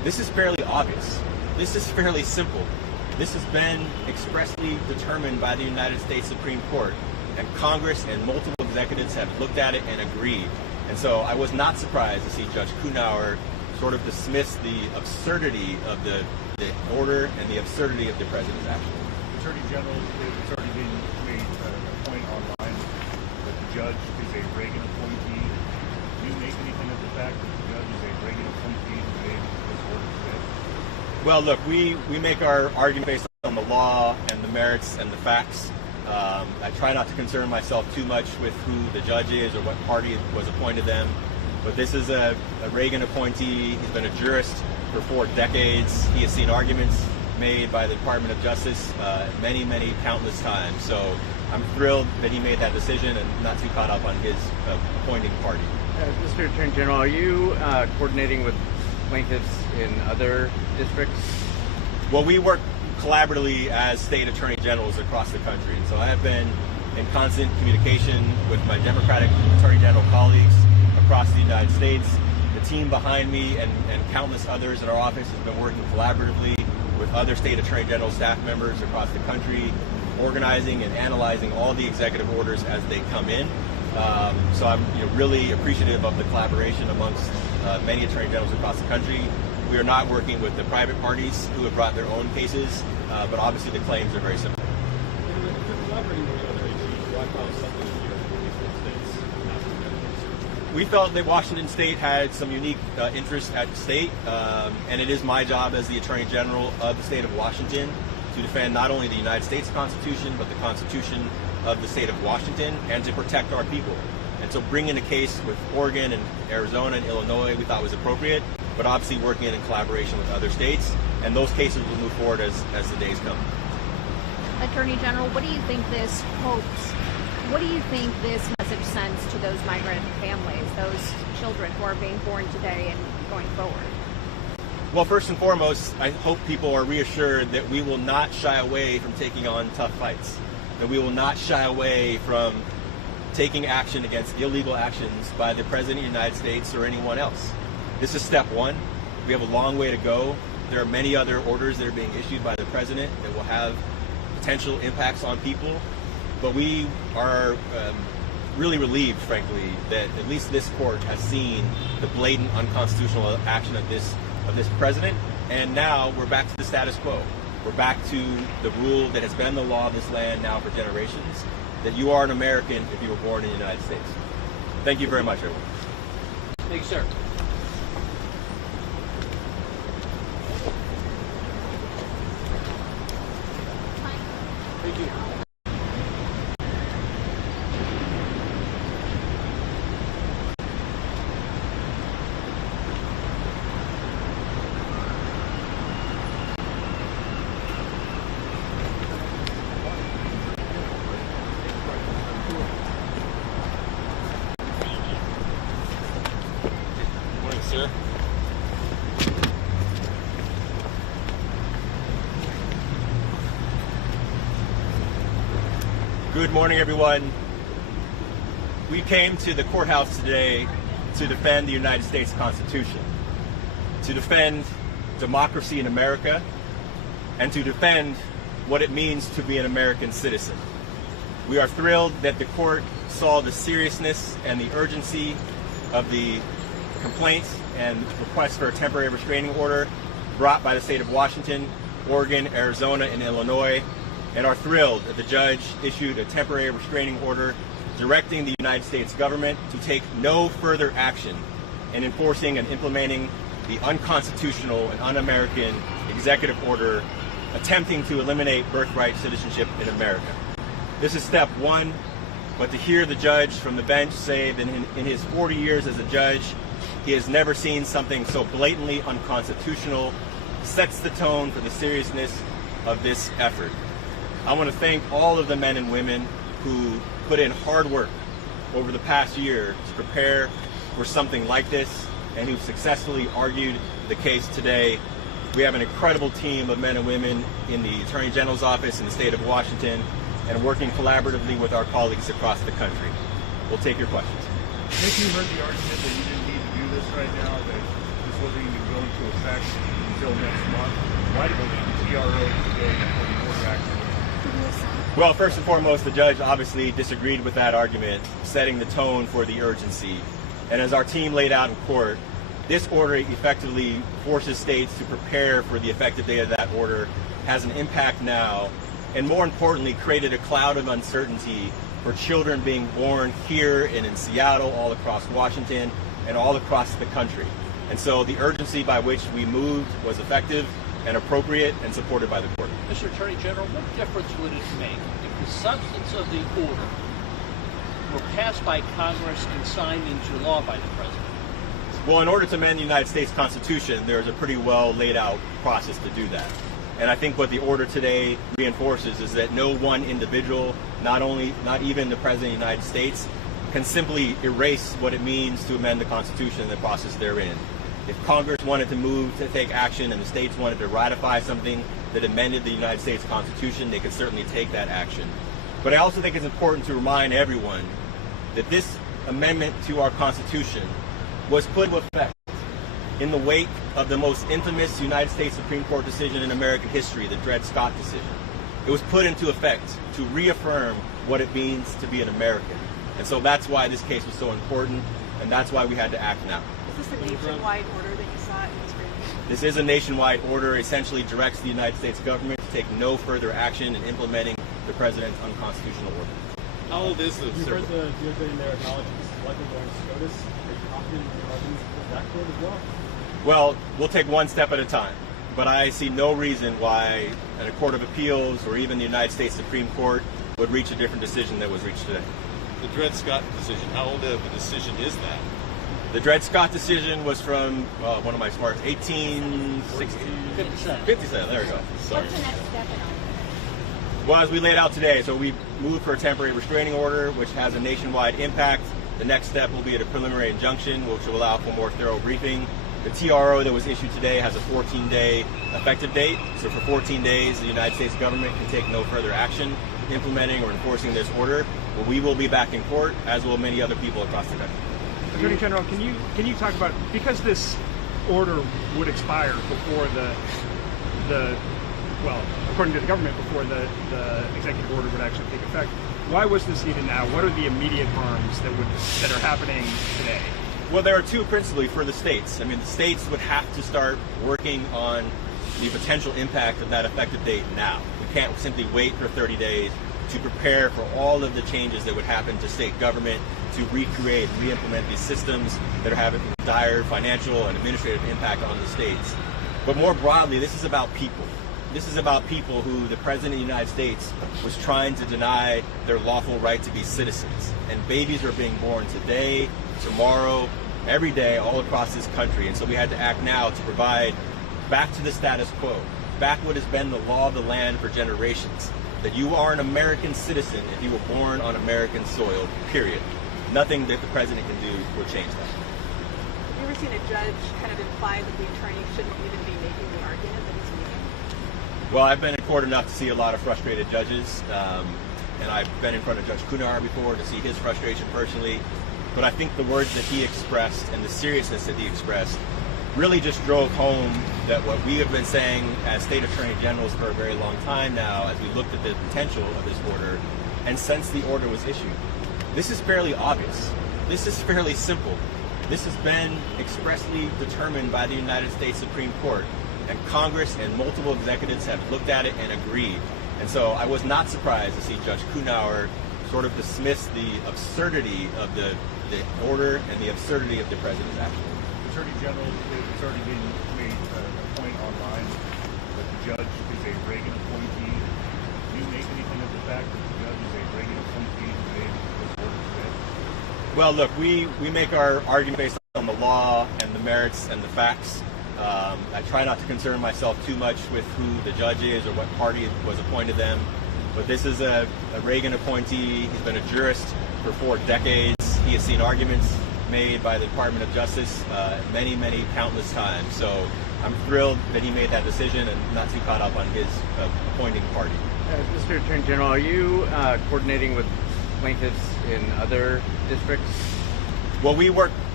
This is fairly obvious. This is fairly simple. This has been expressly determined by the United States Supreme Court, and Congress and multiple executives have looked at it and agreed. And so I was not surprised to see Judge Coughenour sort of dismiss the absurdity of the order and the absurdity of the president's action. Attorney General, it's already been made a point online that the judge is a Reagan appointee. Do you make anything of the fact that the judge is a Reagan appointee who made this order today? Well, look, we make our argument based on the law and the merits and the facts. I try not to concern myself too much with who the judge is or what party was appointed them. But this is a Reagan appointee. He's been a jurist for 4 decades. He has seen arguments made by the Department of Justice many, countless times. So I'm thrilled that he made that decision and not too caught up on his appointing party. Mr. Attorney General, are you coordinating with plaintiffs in other districts? Well, we work collaboratively as state attorney generals across the country. So I have been in constant communication with my Democratic attorney general colleagues across the United States. The team behind me and countless others in our office has been working collaboratively with other state attorney general staff members across the country, organizing and analyzing all the executive orders as they come in. So I'm really appreciative of the collaboration amongst many attorney generals across the country. We are not working with the private parties who have brought their own cases, but obviously the claims are very similar. If you're collaborating with other AGs, why file something here in these states? We felt that Washington State had some unique interests at the state, and it is my job as the Attorney General of the state of Washington to defend not only the United States Constitution, but the Constitution of the state of Washington, and to protect our people. And so bringing a case with Oregon and Arizona and Illinois we thought was appropriate, but obviously working in collaboration with other states, and those cases will move forward as the days come. Attorney General, what do you think this hopes? What do you think this message sends to those migrant families, those children who are being born today and going forward? Well, first and foremost, I hope people are reassured that we will not shy away from taking on tough fights, that we will not shy away from taking action against illegal actions by the President of the United States or anyone else. This is step one. We have a long way to go. There are many other orders that are being issued by the President that will have potential impacts on people. But we are really relieved, frankly, that at least this court has seen the blatant unconstitutional action of this president. And now we're back to the status quo. We're back to the rule that has been the law of this land now for generations, that you are an American if you were born in the United States. Thank you very much, everyone. Thank you, sir. Thank you. Morning, sir. Good morning, everyone. We came to the courthouse today to defend the United States Constitution, to defend democracy in America, and to defend what it means to be an American citizen. We are thrilled that the court saw the seriousness and the urgency of the complaints and requests for a temporary restraining order brought by the state of Washington, Oregon, Arizona, and Illinois, and are thrilled that the judge issued a temporary restraining order directing the United States government to take no further action in enforcing and implementing the unconstitutional and un-American executive order attempting to eliminate birthright citizenship in America. This is step one, but to hear the judge from the bench say that in his 40 years as a judge, he has never seen something so blatantly unconstitutional sets the tone for the seriousness of this effort. I want to thank all of the men and women who put in hard work over the past year to prepare for something like this and who successfully argued the case today. We have an incredible team of men and women in the Attorney General's office in the state of Washington and working collaboratively with our colleagues across the country. We'll take your questions. Nick, you heard the argument that you didn't need to do this right now, that this wasn't even going to affect until next month. Why did the TRO today for the order action? Well, first and foremost, the judge obviously disagreed with that argument, setting the tone for the urgency. And as our team laid out in court, this order effectively forces states to prepare for the effective date of that order, has an impact now, and more importantly, created a cloud of uncertainty for children being born here and in Seattle, all across Washington, and all across the country. And so the urgency by which we moved was effective and appropriate and supported by the court. Mr. Attorney General, what difference would it make if the substance of the order were passed by Congress and signed into law by the President? Well, in order to amend the United States Constitution, there's a pretty well laid out process to do that. And I think what the order today reinforces is that no one individual, not even the President of the United States, can simply erase what it means to amend the Constitution and the process therein. If Congress wanted to move to take action and the states wanted to ratify something that amended the United States Constitution, they could certainly take that action. But I also think it's important to remind everyone that this amendment to our Constitution was put into effect in the wake of the most infamous United States Supreme Court decision in American history, the Dred Scott decision. It was put into effect to reaffirm what it means to be an American. And so that's why this case was so important, and that's why we had to act now. Is this a nationwide order that you saw in this briefing? This is a nationwide order, essentially directs the United States government to take no further action in implementing the President's unconstitutional order. How old is this? You've heard the DOJ in there acknowledge it's likely going to SCOTUS. Are you confident in your arguments with that court as well? Well, we'll take one step at a time, but I see no reason why a court of appeals or even the United States Supreme Court would reach a different decision that was reached today. The Dred Scott decision, how old of a decision is that? The Dred Scott decision was from, one of my smarts, 1860. 57, there we go. Sorry. What's the next step in all this? Well, as we laid out today, so we moved for a temporary restraining order, which has a nationwide impact. The next step will be at a preliminary injunction, which will allow for more thorough briefing. The TRO that was issued today has a 14-day effective date. So for 14 days, the United States government can take no further action implementing or enforcing this order. But we will be back in court, as will many other people across the country. Attorney General, can you talk about, because this order would expire before well, according to the government, before the executive order would actually take effect, why was this needed now? What are the immediate harms that are happening today? Well, there are two principally for the states. I mean, the states would have to start working on the potential impact of that effective date now. We can't simply wait for 30 days to prepare for all of the changes that would happen to state government to recreate and re-implement these systems that are having dire financial and administrative impact on the states. But more broadly, this is about people. This is about people who the President of the United States was trying to deny their lawful right to be citizens. And babies are being born today, tomorrow, every day, all across this country. And so we had to act now to provide back to the status quo, back what has been the law of the land for generations, that you are an American citizen if you were born on American soil, period. Nothing that the President can do will change that. Have you ever seen a judge kind of imply that the attorney shouldn't even be making the argument that he's making? Well, I've been in court enough to see a lot of frustrated judges, and I've been in front of Judge Coughenour before to see his frustration personally. But I think the words that he expressed and the seriousness that he expressed really just drove home that what we have been saying as state attorney generals for a very long time now, as we looked at the potential of this order, and since the order was issued. This is fairly obvious. This is fairly simple. This has been expressly determined by the United States Supreme Court, and Congress and multiple executives have looked at it and agreed. And so I was not surprised to see Judge Coughenour sort of dismiss the absurdity of the order and the absurdity of the President's action. Attorney General, it's already been made a point online that the judge is a Reagan appointee. Do you make anything of the fact that the judge is a Reagan appointee who made this order today? Well, look, we make our argument based on the law and the merits and the facts. I try not to concern myself too much with who the judge is or what party was appointed them. But this is a Reagan appointee. He's been a jurist for 4 decades. He has seen arguments made by the Department of Justice many, countless times. So I'm thrilled that he made that decision and not too caught up on his appointing party. Mr. Attorney General, are you coordinating with plaintiffs in other districts? Well, we work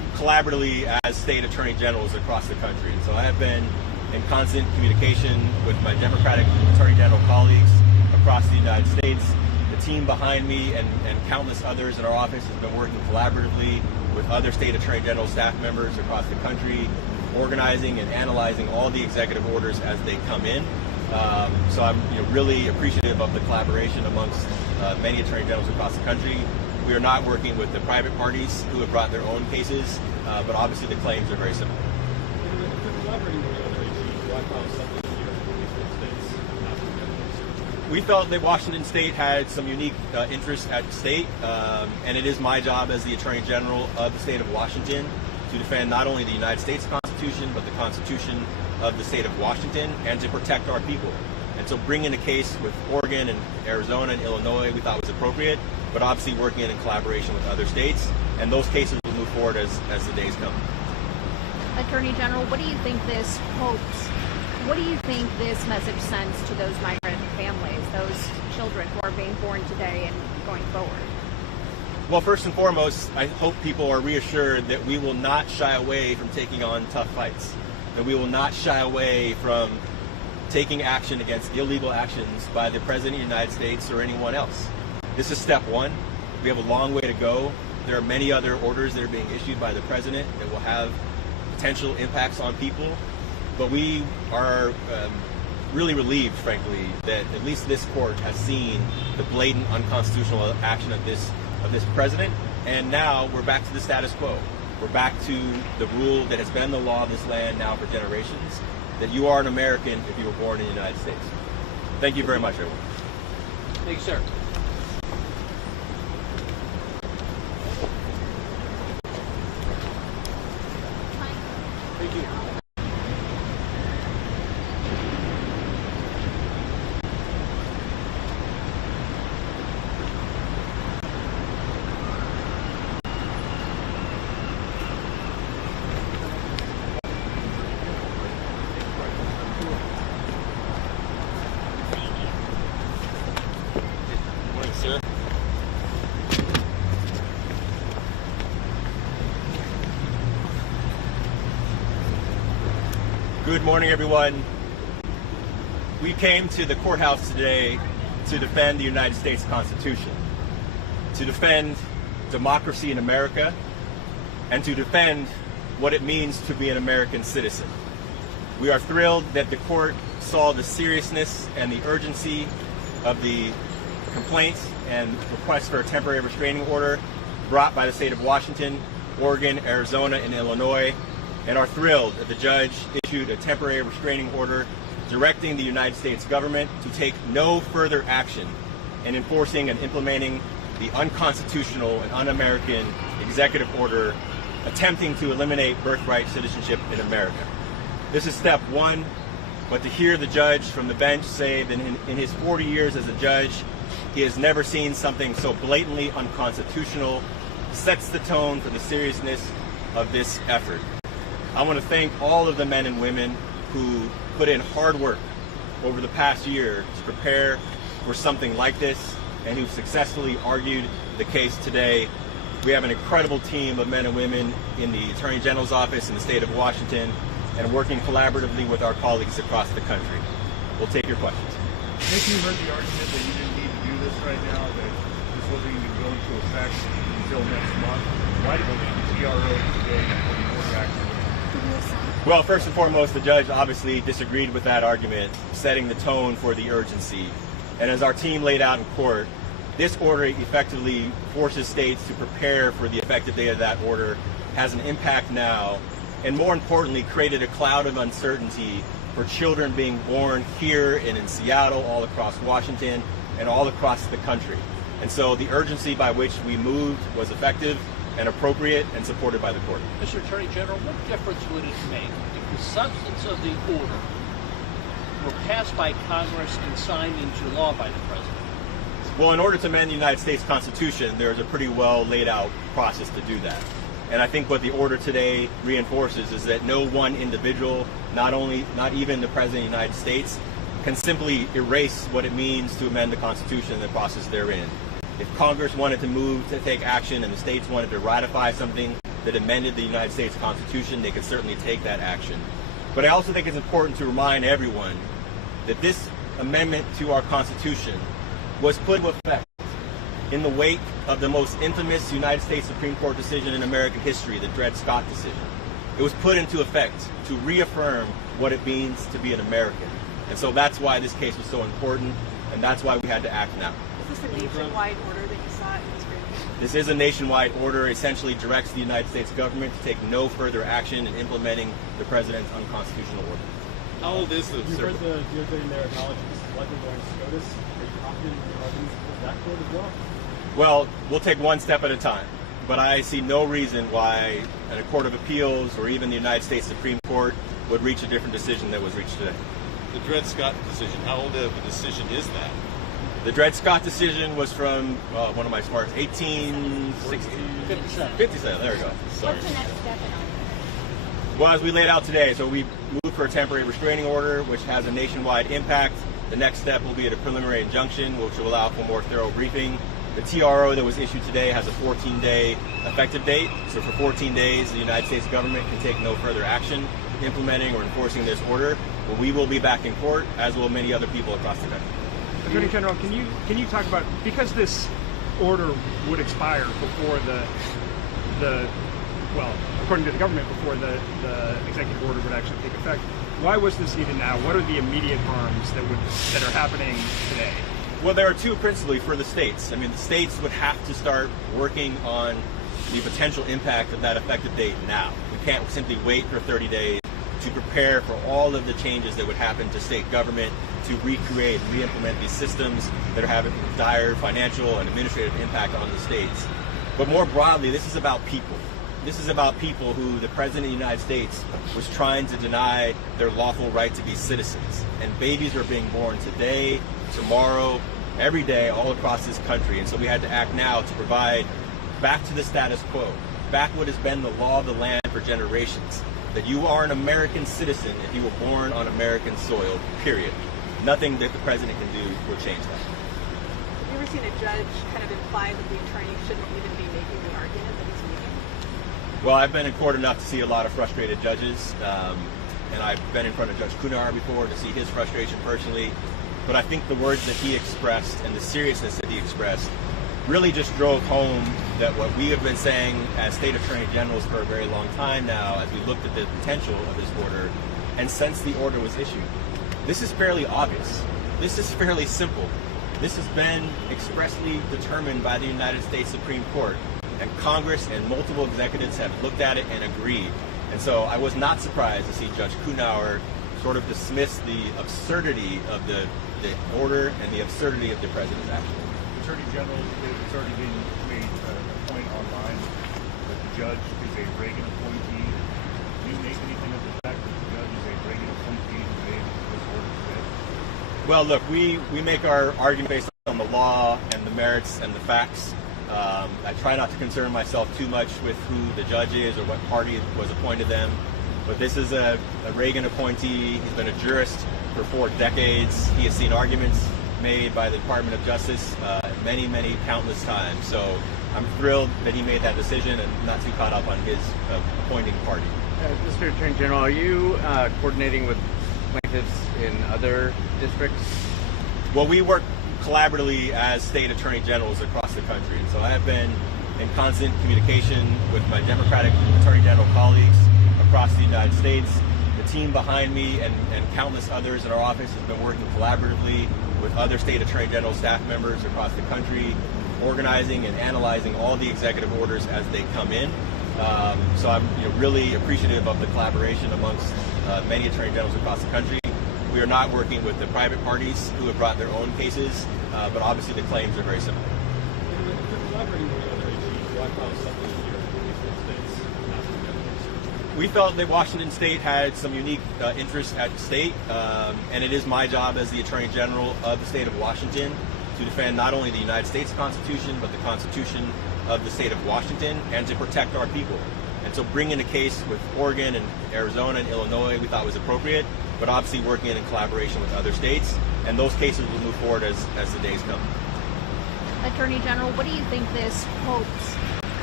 collaboratively as state attorney generals across the country. And so I have been in constant communication with my Democratic attorney general colleagues across the United States. The team behind me and countless others in our office has been working collaboratively with other state attorney general staff members across the country, organizing and analyzing all the executive orders as they come in. So I'm really appreciative of the collaboration amongst many attorney generals across the country. We are not working with the private parties who have brought their own cases, but obviously the claims are very similar. If you're collaborating with the other AGs, why file something here in these states not to get We felt that Washington State had some unique interests at stake, and it is my job as the Attorney General of the state of Washington to defend not only the United States Constitution, but the Constitution of the state of Washington, and to protect our people. And so bringing a case with Oregon and Arizona and Illinois we thought was appropriate, but obviously working in collaboration with other states, and those cases will move forward as the days come. Attorney General, what do you think this hopes? What do you think this message sends to those migrant families, those children who are being born today and going forward? Well, first and foremost, I hope people are reassured that we will not shy away from taking on tough fights, that we will not shy away from taking action against illegal actions by the President of the United States or anyone else. This is step one. We have a long way to go. There are many other orders that are being issued by the President that will have potential impacts on people. But we are really relieved, frankly, that at least this court has seen the blatant unconstitutional action of this president. And now we're back to the status quo. We're back to the rule that has been the law of this land now for generations, that you are an American if you were born in the United States. Thank you very much, everyone. Thank you, sir. Thank you. Morning, sir. Good morning, everyone. We came to the courthouse today to defend the United States Constitution, to defend democracy in America, and to defend what it means to be an American citizen. We are thrilled that the court saw the seriousness and the urgency of the complaints and requests for a temporary restraining order brought by the state of Washington, Oregon, Arizona, and Illinois, and are thrilled that the judge issued a temporary restraining order directing the United States government to take no further action in enforcing and implementing the unconstitutional and un-American executive order attempting to eliminate birthright citizenship in America. This is step one, but to hear the judge from the bench say that in his 40 years as a judge, he has never seen something so blatantly unconstitutional sets the tone for the seriousness of this effort. I want to thank all of the men and women who put in hard work over the past year to prepare for something like this and who successfully argued the case today. We have an incredible team of men and women in the Attorney General's office in the state of Washington and working collaboratively with our colleagues across the country. We'll take your questions. Nick, you heard the argument that you didn't need to do this right now, that this wasn't even going to effect until next month. Why did the TRO today for the order action? Well, first and foremost, the judge obviously disagreed with that argument, setting the tone for the urgency. And as our team laid out in court, this order effectively forces states to prepare for the effective date of that order, has an impact now, and more importantly, created a cloud of uncertainty for children being born here and in Seattle, all across Washington, and all across the country. And so the urgency by which we moved was effective and appropriate and supported by the court. Mr. Attorney General, what difference would it make if the substance of the order were passed by Congress and signed into law by the President? Well, in order to amend the United States Constitution, there's a pretty well laid out process to do that. And I think what the order today reinforces is that no one individual, not even the President of the United States, can simply erase what it means to amend the Constitution and the process therein. If Congress wanted to move to take action and the states wanted to ratify something, that amended the United States Constitution, they could certainly take that action. But I also think it's important to remind everyone that this amendment to our Constitution was put into effect in the wake of the most infamous United States Supreme Court decision in American history, the Dred Scott decision. It was put into effect to reaffirm what it means to be an American. And so that's why this case was so important, and that's why we had to act now. Is this a nationwide order that you saw in this group? This is a nationwide order, essentially directs the United States government to take no further action in implementing the president's unconstitutional order. How old is the You heard the DOJ in their acknowledge this is likely going to SCOTUS. Are you confident in your arguments for that court as well? Well, we'll take one step at a time, but I see no reason why a court of appeals or even the United States Supreme Court would reach a different decision that was reached today. The Dred Scott decision, how old of a decision is that? The Dred Scott decision was from, one of my smarts, 1860. 57, there we go. Sorry. What's the next step in all this? Well, as we laid out today, so we moved for a temporary restraining order, which has a nationwide impact. The next step will be at a preliminary injunction, which will allow for more thorough briefing. The TRO that was issued today has a 14-day effective date. So for 14 days, the United States government can take no further action implementing or enforcing this order. But we will be back in court, as will many other people across the country. Attorney General, can you talk about, because this order would expire before well, according to the government, before the executive order would actually take effect, why was this needed now? What are the immediate harms that are happening today? Well, there are two principally for the states. I mean, the states would have to start working on the potential impact of that effective date now. We can't simply wait for 30 days to prepare for all of the changes that would happen to state government to recreate, re-implement these systems that are having dire financial and administrative impact on the states. But more broadly, this is about people. This is about people who the President of the United States was trying to deny their lawful right to be citizens. And babies are being born today, tomorrow, every day, all across this country. And so we had to act now to provide back to the status quo, back what has been the law of the land for generations, that you are an American citizen if you were born on American soil, period. Nothing that the President can do will change that. Have you ever seen a judge kind of imply that the attorney shouldn't even be making the argument that he's making? Well, I've been in court enough to see a lot of frustrated judges, and I've been in front of Judge Coughenour before to see his frustration personally. But I think the words that he expressed and the seriousness that he expressed really just drove home that what we have been saying as state attorney generals for a very long time now, as we looked at the potential of this order, and since the order was issued. This is fairly obvious. This is fairly simple. This has been expressly determined by the United States Supreme Court, and Congress and multiple executives have looked at it and agreed. And so I was not surprised to see Judge Coughenour sort of dismiss the absurdity of the order and the absurdity of the President's action. Attorney General, it's already been made a point online that the judge is a Reagan appointee. Do you make anything of the fact that the judge is a Reagan appointee who made this order today? Well, look, we make our argument based on the law and the merits and the facts. I try not to concern myself too much with who the judge is or what party was appointed them. But this is a Reagan appointee. He's been a jurist for 4 decades. He has seen arguments made by the Department of Justice many, countless times. So I'm thrilled that he made that decision and not too caught up on his appointing party. Mr. Attorney General, are you coordinating with plaintiffs in other districts? Well, we work collaboratively as state attorney generals across the country. And so I have been in constant communication with my Democratic attorney general colleagues across the United States. The team behind me and countless others in our office has been working collaboratively with other state attorney general staff members across the country, organizing and analyzing all the executive orders as they come in. So I'm really appreciative of the collaboration amongst many attorney generals across the country. We are not working with the private parties who have brought their own cases, but obviously the claims are very similar. If you're collaborating with the other AGs, why file something here in these states? We felt that Washington State had some unique interests at the state, and it is my job as the Attorney General of the state of Washington to defend not only the United States Constitution, but the Constitution of the state of Washington, and to protect our people. And so bringing a case with Oregon and Arizona and Illinois we thought was appropriate, but obviously working in collaboration with other states, and those cases will move forward as the days come. Attorney General, what do you think this hopes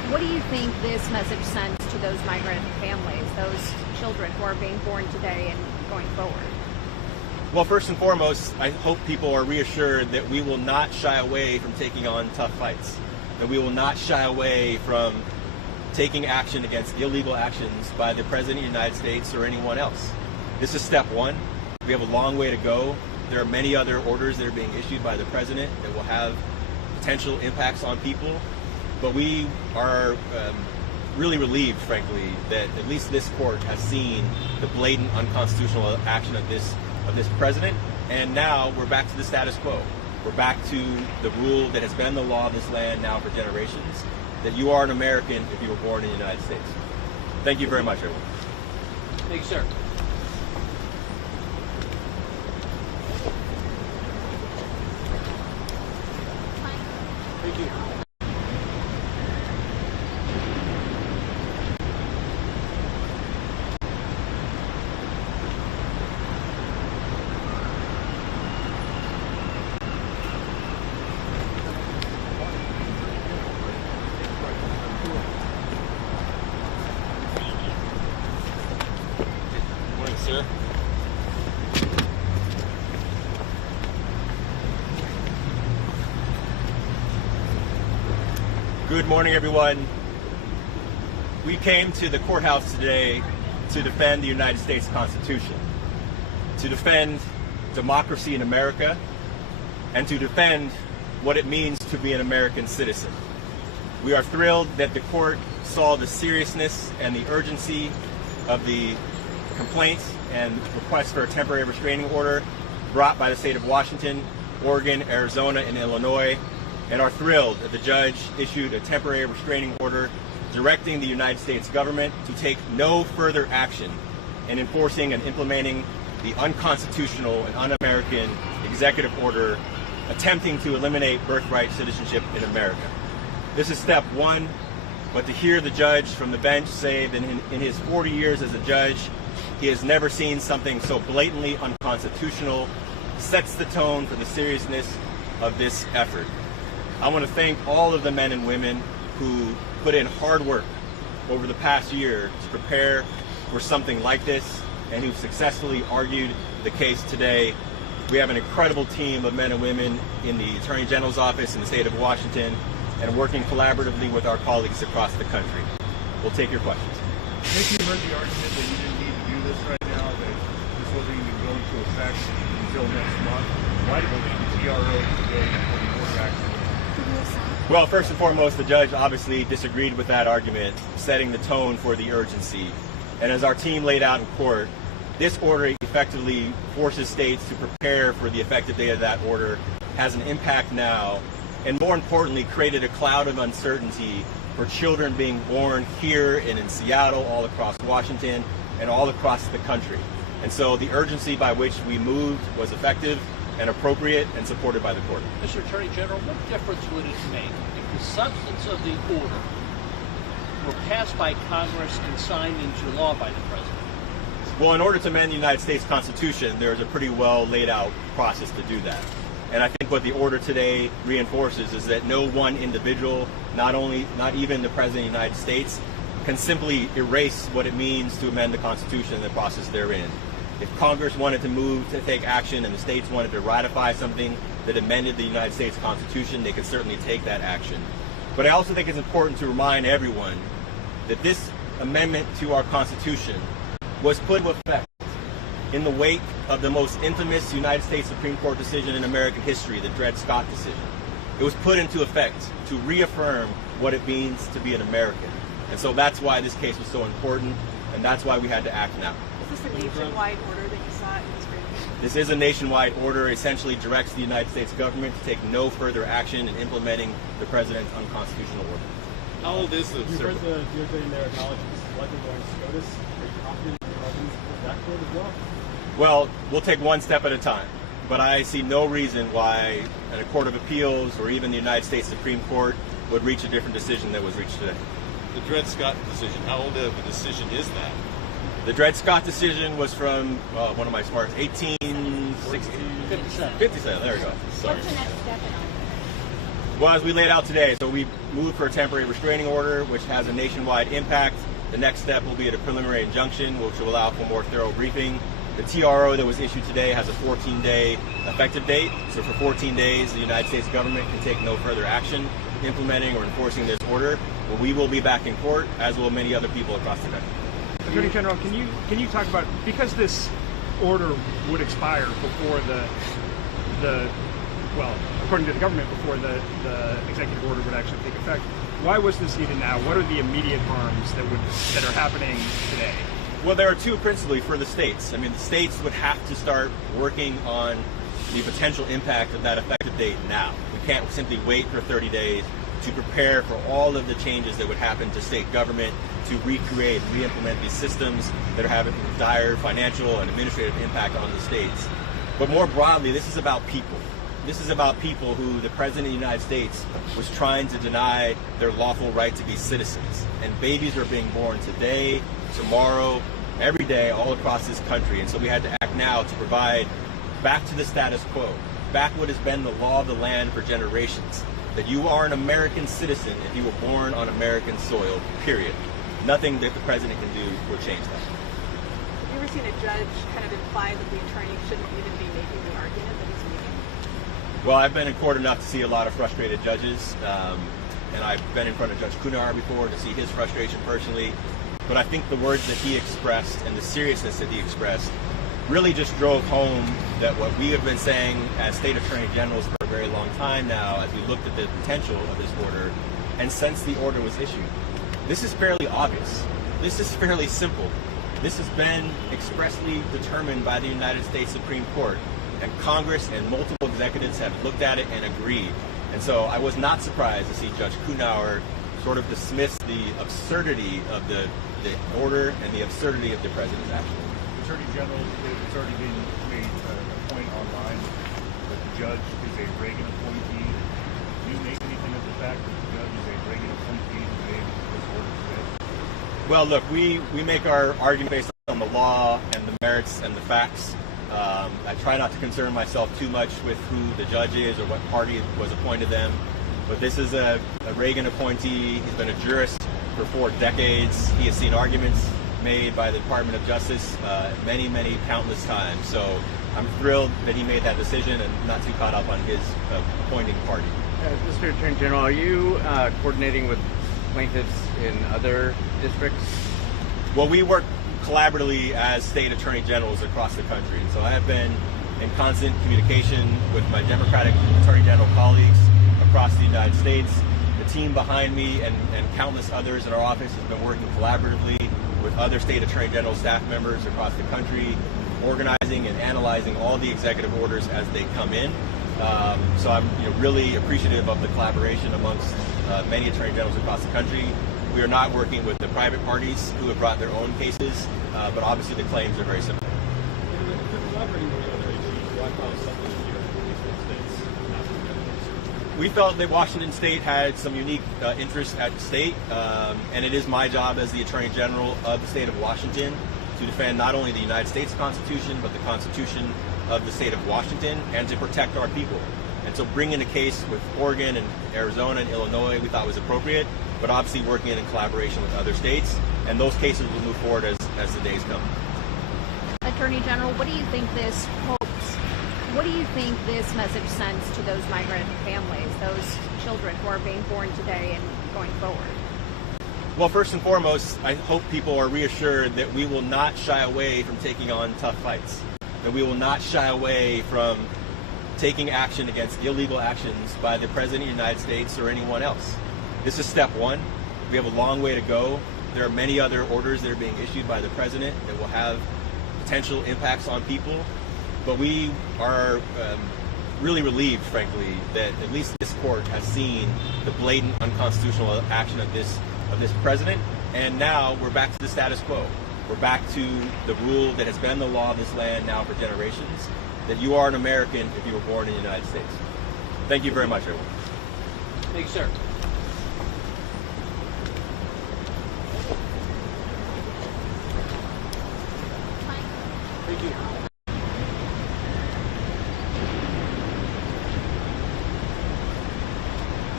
What do you think this message sends to those migrant families, those children who are being born today and going forward? Well, first and foremost, I hope people are reassured that we will not shy away from taking on tough fights, that we will not shy away from taking action against illegal actions by the President of the United States or anyone else. This is step one. We have a long way to go. There are many other orders that are being issued by the President that will have potential impacts on people, but we are really relieved, frankly, that at least this court has seen the blatant unconstitutional action of this president, and now we're back to the status quo. We're back to the rule that has been the law of this land now for generations, that you are an American if you were born in the United States. Thank you very much, everyone. Thank you, sir. Thank you. Morning, sir. Good morning, everyone. We came to the courthouse today to defend the United States Constitution, to defend democracy in America, and to defend what it means to be an American citizen. We are thrilled that the court saw the seriousness and the urgency of the complaints and requests for a temporary restraining order brought by the state of Washington, Oregon, Arizona, and Illinois, and are thrilled that the judge issued a temporary restraining order directing the United States government to take no further action in enforcing and implementing the unconstitutional and un-American executive order attempting to eliminate birthright citizenship in America. This is step one, but to hear the judge from the bench say that in his 40 years as a judge, he has never seen something so blatantly unconstitutional sets the tone for the seriousness of this effort. I want to thank all of the men and women who put in hard work over the past year to prepare for something like this and who successfully argued the case today. We have an incredible team of men and women in the Attorney General's office in the state of Washington and working collaboratively with our colleagues across the country. We'll take your questions. If you heard the argument that you didn't need to do this right now, that this wasn't even going to effect until next month, why did the TRO today for the order action? Well, first and foremost, the judge obviously disagreed with that argument, setting the tone for the urgency. And as our team laid out in court, this order effectively forces states to prepare for the effective date of that order, has an impact now, and more importantly, created a cloud of uncertainty for children being born here and in Seattle, all across Washington, and all across the country. And so the urgency by which we moved was effective and appropriate and supported by the court. Mr. Attorney General, what difference would it make if the substance of the order were passed by Congress and signed into law by the President? Well, in order to amend the United States Constitution, there is a pretty well laid out process to do that. And I think what the order today reinforces is that no one individual, not even the President of the United States, can simply erase what it means to amend the Constitution and the process therein. If Congress wanted to move to take action and the states wanted to ratify something that amended the United States Constitution, they could certainly take that action. But I also think it's important to remind everyone that this amendment to our Constitution was put into effect in the wake of the most infamous United States Supreme Court decision in American history, the Dred Scott decision. It was put into effect to reaffirm what it means to be an American. And so that's why this case was so important, and that's why we had to act now. Is this a nationwide order that you saw in this briefing? This is a nationwide order, essentially directs the United States government to take no further action in implementing the President's unconstitutional order. How old is the You've heard the DOJ in their acknowledgments likely going to SCOTUS. Are you confident in your arguments for that court as well? Well, we'll take one step at a time, but I see no reason why a court of appeals or even the United States Supreme Court would reach a different decision that was reached today. The Dred Scott decision, how old of a decision is that? The Dred Scott decision was from, one of my smarts, 1860. 57. 57, there we go. Sorry. What's the next step in all Well, as we laid out today, so we moved for a temporary restraining order, which has a nationwide impact. The next step will be a preliminary injunction, which will allow for more thorough briefing. The TRO that was issued today has a 14-day effective date. So for 14 days, the United States government can take no further action implementing or enforcing this order. But we will be back in court, as will many other people across the country. Attorney General, can you talk about, because this order would expire before well, according to the government, before the executive order would actually take effect, why was this needed now? What are the immediate harms that are happening today? Well, there are two principally for the states. I mean, the states would have to start working on the potential impact of that effective date now. We can't simply wait for 30 days to prepare for all of the changes that would happen to state government to recreate and re-implement these systems that are having dire financial and administrative impact on the states. But more broadly, this is about people. This is about people who the President of the United States was trying to deny their lawful right to be citizens. And babies are being born today, tomorrow, every day, all across this country. And so we had to act now to provide back to the status quo, back what has been the law of the land for generations, that you are an American citizen if you were born on American soil, period. Nothing that the President can do will change that. Have you ever seen a judge kind of imply that the attorney shouldn't even be making the argument that he's making? Well, I've been in court enough to see a lot of frustrated judges, and I've been in front of Judge Coughenour before to see his frustration personally. But I think the words that he expressed and the seriousness that he expressed really just drove home that what we have been saying as state attorney generals for a very long time now, as we looked at the potential of this order, and since the order was issued. This is fairly obvious. This is fairly simple. This has been expressly determined by the United States Supreme Court, and Congress and multiple executives have looked at it and agreed. And so I was not surprised to see Judge Coughenour sort of dismiss the absurdity of the order and the absurdity of the President's action. Attorney General, it's already been made a point online that the judge is a Reagan appointee. Do you make anything of the fact that the judge is a Reagan appointee who made this order today? Well, look, we make our argument based on the law and the merits and the facts. I try not to concern myself too much with who the judge is or what party was appointed them. But this is a Reagan appointee. He's been a jurist for 4 decades. He has seen arguments made by the Department of Justice many, countless times. So I'm thrilled that he made that decision and not too caught up on his appointing party. Mr. Attorney General, are you coordinating with plaintiffs in other districts? Well, we work collaboratively as state attorney generals across the country. And so I have been in constant communication with my Democratic attorney general colleagues across the United States. The team behind me and countless others in our office has been working collaboratively with other state attorney general staff members across the country, organizing and analyzing all the executive orders as they come in. So I'm really appreciative of the collaboration amongst many attorney generals across the country. We are not working with the private parties who have brought their own cases, but obviously the claims are very similar. We felt that Washington State had some unique interests at state, and it is my job as the Attorney General of the state of Washington to defend not only the United States Constitution, but the Constitution of the state of Washington, and to protect our people. And so bringing a case with Oregon and Arizona and Illinois we thought was appropriate, but obviously working in collaboration with other states, and those cases will move forward as the days come. Attorney General, what do you think this message sends to those migrant families, those children who are being born today and going forward? Well, first and foremost, I hope people are reassured that we will not shy away from taking on tough fights, that we will not shy away from taking action against illegal actions by the President of the United States or anyone else. This is step one. We have a long way to go. There are many other orders that are being issued by the President that will have potential impacts on people. But we are really relieved, frankly, that at least this court has seen the blatant unconstitutional action of this president. And now we're back to the status quo. We're back to the rule that has been the law of this land now for generations, that you are an American if you were born in the United States. Thank you very much, everyone. Thank you, sir. Thank you.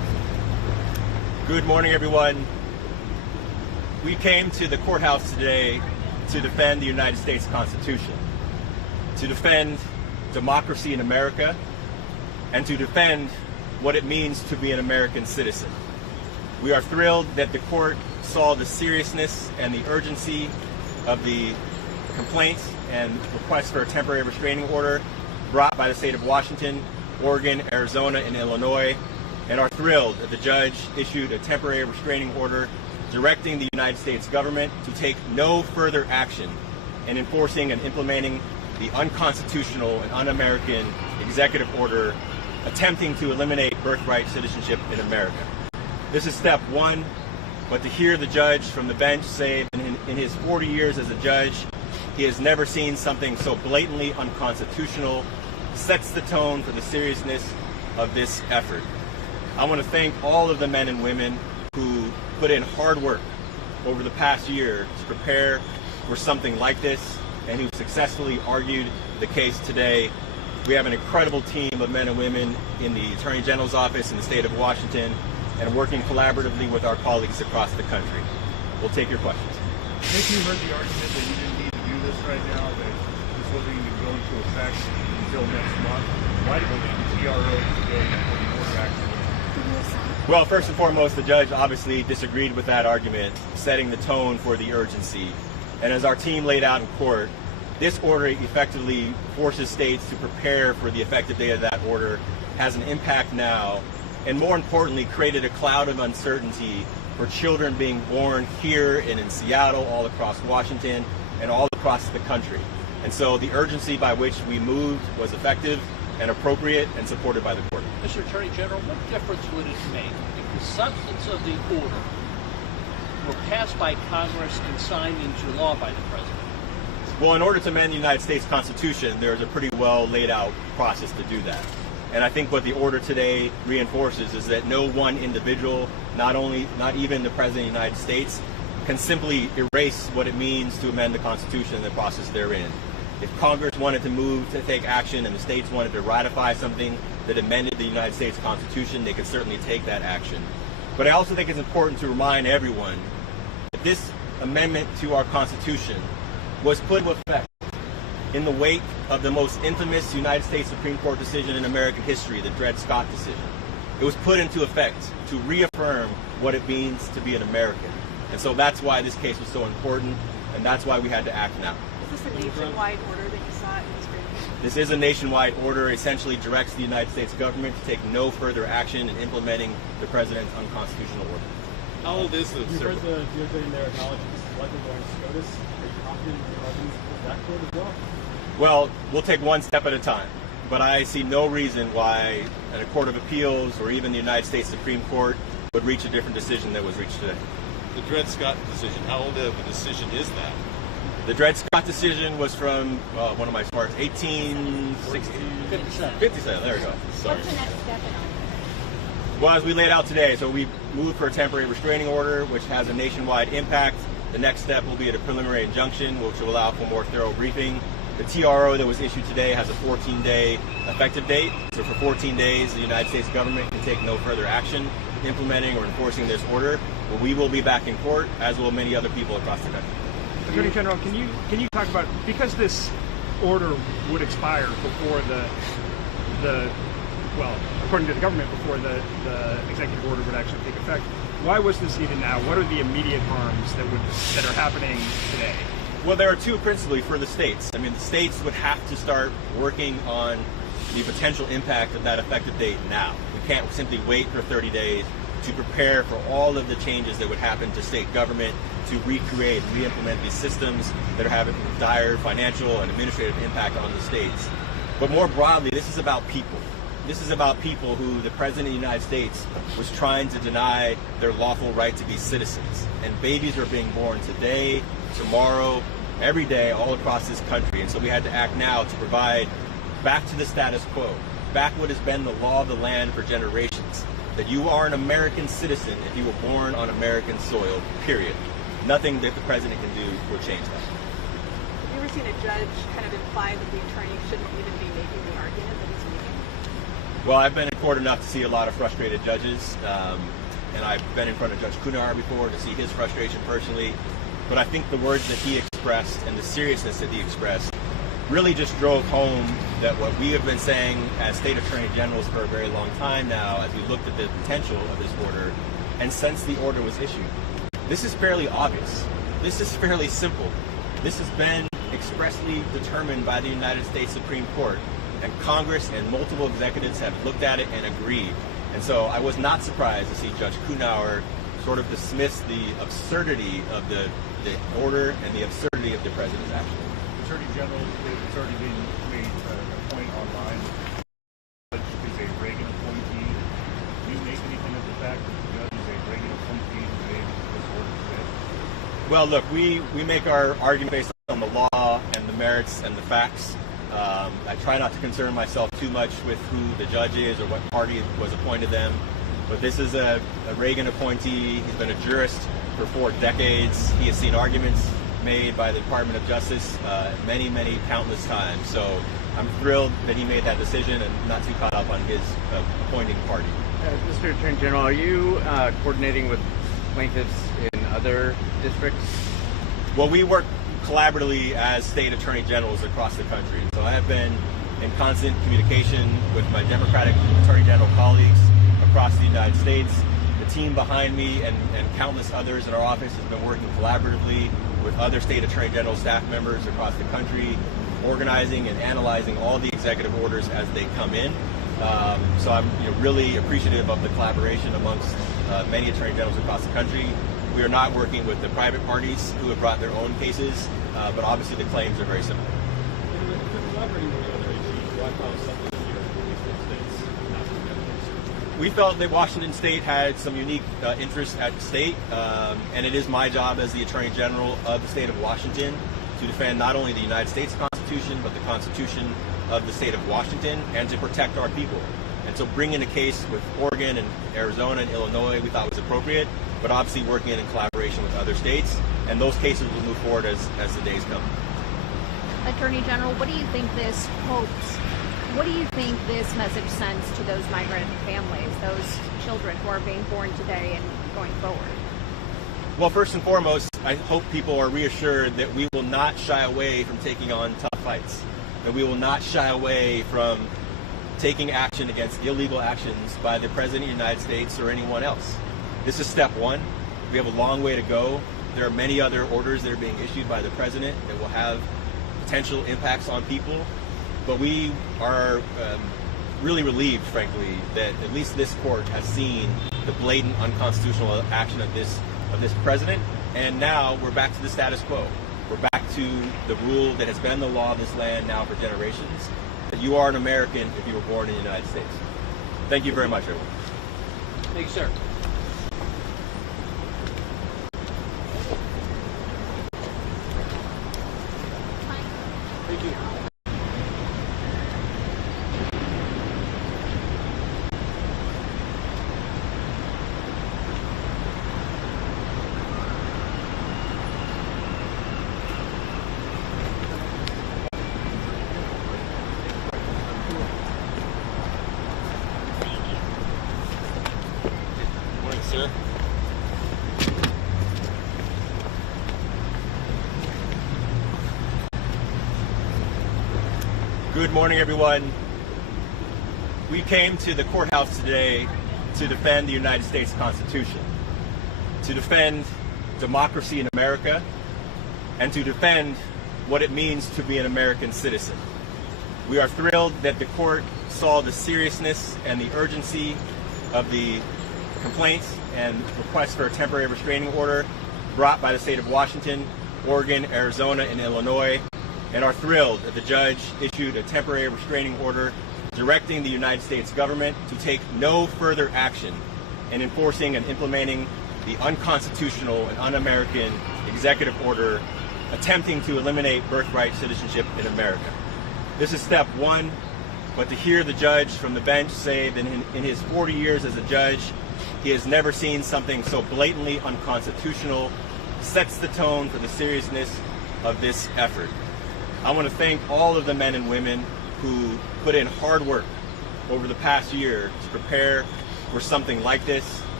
Good morning, everyone. We came to the courthouse today to defend the United States Constitution, to defend democracy in America, and to defend what it means to be an American citizen. We are thrilled that the court saw the seriousness and the urgency of the complaints and requests for a temporary restraining order brought by the state of Washington, Oregon, Arizona, and Illinois, and are thrilled that the judge issued a temporary restraining order directing the United States government to take no further action in enforcing and implementing the unconstitutional and un-American executive order attempting to eliminate birthright citizenship in America. This is step one, but to hear the judge from the bench say in his 40 years as a judge, he has never seen something so blatantly unconstitutional sets the tone for the seriousness of this effort. I want to thank all of the men and women who put in hard work over the past year to prepare for something like this and who successfully argued the case today. We have an incredible team of men and women in the Attorney General's office in the state of Washington and working collaboratively with our colleagues across the country. We'll take your questions. If you heard the argument that you didn't need to do this right now, that this wasn't even going to effect until next month, why did the TRO today for the order action? Well, first and foremost, the judge obviously disagreed with that argument, setting the tone for the urgency. And as our team laid out in court, this order effectively forces states to prepare for the effective date of that order, has an impact now, and more importantly, created a cloud of uncertainty for children being born here and in Seattle, all across Washington, and all across the country. And so the urgency by which we moved was effective and appropriate and supported by the court. Mr. Attorney General, what difference would it make if the substance of the order were passed by Congress and signed into law by the President? Well, in order to amend the United States Constitution, there's a pretty well laid out process to do that. And I think what the order today reinforces is that no one individual, not even the President of the United States, can simply erase what it means to amend the Constitution and the process therein. If Congress wanted to move to take action and the states wanted to ratify something that amended the United States Constitution, they could certainly take that action. But I also think it's important to remind everyone that this amendment to our Constitution was put into effect in the wake of the most infamous United States Supreme Court decision in American history, the Dred Scott decision. It was put into effect to reaffirm what it means to be an American. And so that's why this case was so important, and that's why we had to act now. Is this a nationwide order that you saw in this briefing? This is a nationwide order, essentially directs the United States government to take no further action in implementing the President's unconstitutional order. How old is this? You've heard the DOJ in there acknowledge it's likely going to SCOTUS. Are you confident in your arguments for that court as well? Well, we'll take one step at a time, but I see no reason why a court of appeals or even the United States Supreme Court would reach a different decision that was reached today. The Dred Scott decision, how old of a decision is that? The Dred Scott decision was from, one of my smarts, 1860. 57, there we go. Sorry. What's the next step in all? Well, as we laid out today, so we moved for a temporary restraining order, which has a nationwide impact. The next step will be at a preliminary injunction, which will allow for more thorough briefing. The TRO that was issued today has a 14-day effective date. So for 14 days, the United States government can take no further action implementing or enforcing this order. But we will be back in court, as will many other people across the country. Attorney General, can you talk about, because this order would expire before well, according to the government, before the executive order would actually take effect, why was this needed now? What are the immediate harms that are happening today? Well, there are two principally for the states. I mean, the states would have to start working on the potential impact of that effective date now. We can't simply wait for 30 days to prepare for all of the changes that would happen to state government to recreate and re-implement these systems that are having dire financial and administrative impact on the states. But more broadly, this is about people. This is about people who the President of the United States was trying to deny their lawful right to be citizens. And babies are being born today, tomorrow, every day, all across this country. And so we had to act now to provide back to the status quo, back what has been the law of the land for generations, that you are an American citizen if you were born on American soil, period. Nothing that the President can do will change that. Have you ever seen a judge kind of imply that the attorney shouldn't even be making the argument that he's making? Well, I've been in court enough to see a lot of frustrated judges. and I've been in front of Judge Coughenour before to see his frustration personally. But I think the words that he expressed and the seriousness that he expressed really just drove home that what we have been saying as state attorney generals for a very long time now, as we looked at the potential of this order, and since the order was issued. This is fairly obvious. This is fairly simple. This has been expressly determined by the United States Supreme Court, and Congress and multiple executives have looked at it and agreed. And so I was not surprised to see Judge Coughenour sort of dismiss the absurdity of the order and the absurdity of the president's action. Attorney General, it's already been made a point online. The judge is a Reagan appointee. Do you make anything of the fact that the judge is a Reagan appointee who made this order today? Well, look, we make our argument based on the law and the merits and the facts. I try not to concern myself too much with who the judge is or what party was appointed them. But this is a Reagan appointee. He's been a jurist for 4 decades. He has seen arguments made by the Department of Justice many, countless times. So I'm thrilled that he made that decision and not too caught up on his appointing party. Mr. Attorney General, are you coordinating with plaintiffs in other districts? Well, we work collaboratively as state attorney generals across the country. So I have been in constant communication with my Democratic attorney general colleagues across the United States. The team behind me and countless others in our office has been working collaboratively with other state attorney general staff members across the country, organizing and analyzing all the executive orders as they come in. So I'm really appreciative of the collaboration amongst many attorney generals across the country. We are not working with the private parties who have brought their own cases, but obviously the claims are very similar. If you're collaborating with the other AGs, why file something here in these states not together? We felt that Washington State had some unique interests at stake, and it is my job as the Attorney General of the state of Washington to defend not only the United States Constitution, but the Constitution of the state of Washington, and to protect our people. And so bringing a case with Oregon and Arizona and Illinois we thought was appropriate, but obviously working in collaboration with other states, and those cases will move forward as the days come. Attorney General, what do you think this hopes? What do you think this message sends to those migrant families, those children who are being born today and going forward? Well, first and foremost, I hope people are reassured that we will not shy away from taking on tough fights, that we will not shy away from taking action against illegal actions by the President of the United States or anyone else. This is step one. We have a long way to go. There are many other orders that are being issued by the President that will have potential impacts on people. But we are really relieved, frankly, that at least this court has seen the blatant unconstitutional action of this president. And now we're back to the status quo. We're back to the rule that has been the law of this land now for generations, that you are an American if you were born in the United States. Thank you very much, everyone. Thank you, sir. Thank you. Morning, sir. Good morning, everyone. We came to the courthouse today to defend the United States Constitution, to defend democracy in America, and to defend what it means to be an American citizen. We are thrilled that the court saw the seriousness and the urgency of the complaints and requests for a temporary restraining order brought by the state of Washington, Oregon, Arizona, and Illinois, and are thrilled that the judge issued a temporary restraining order directing the United States government to take no further action in enforcing and implementing the unconstitutional and un-American executive order attempting to eliminate birthright citizenship in America. This is step one, but to hear the judge from the bench say that in his 40 years as a judge, he has never seen something so blatantly unconstitutional sets the tone for the seriousness of this effort. I want to thank all of the men and women who put in hard work over the past year to prepare for something like this.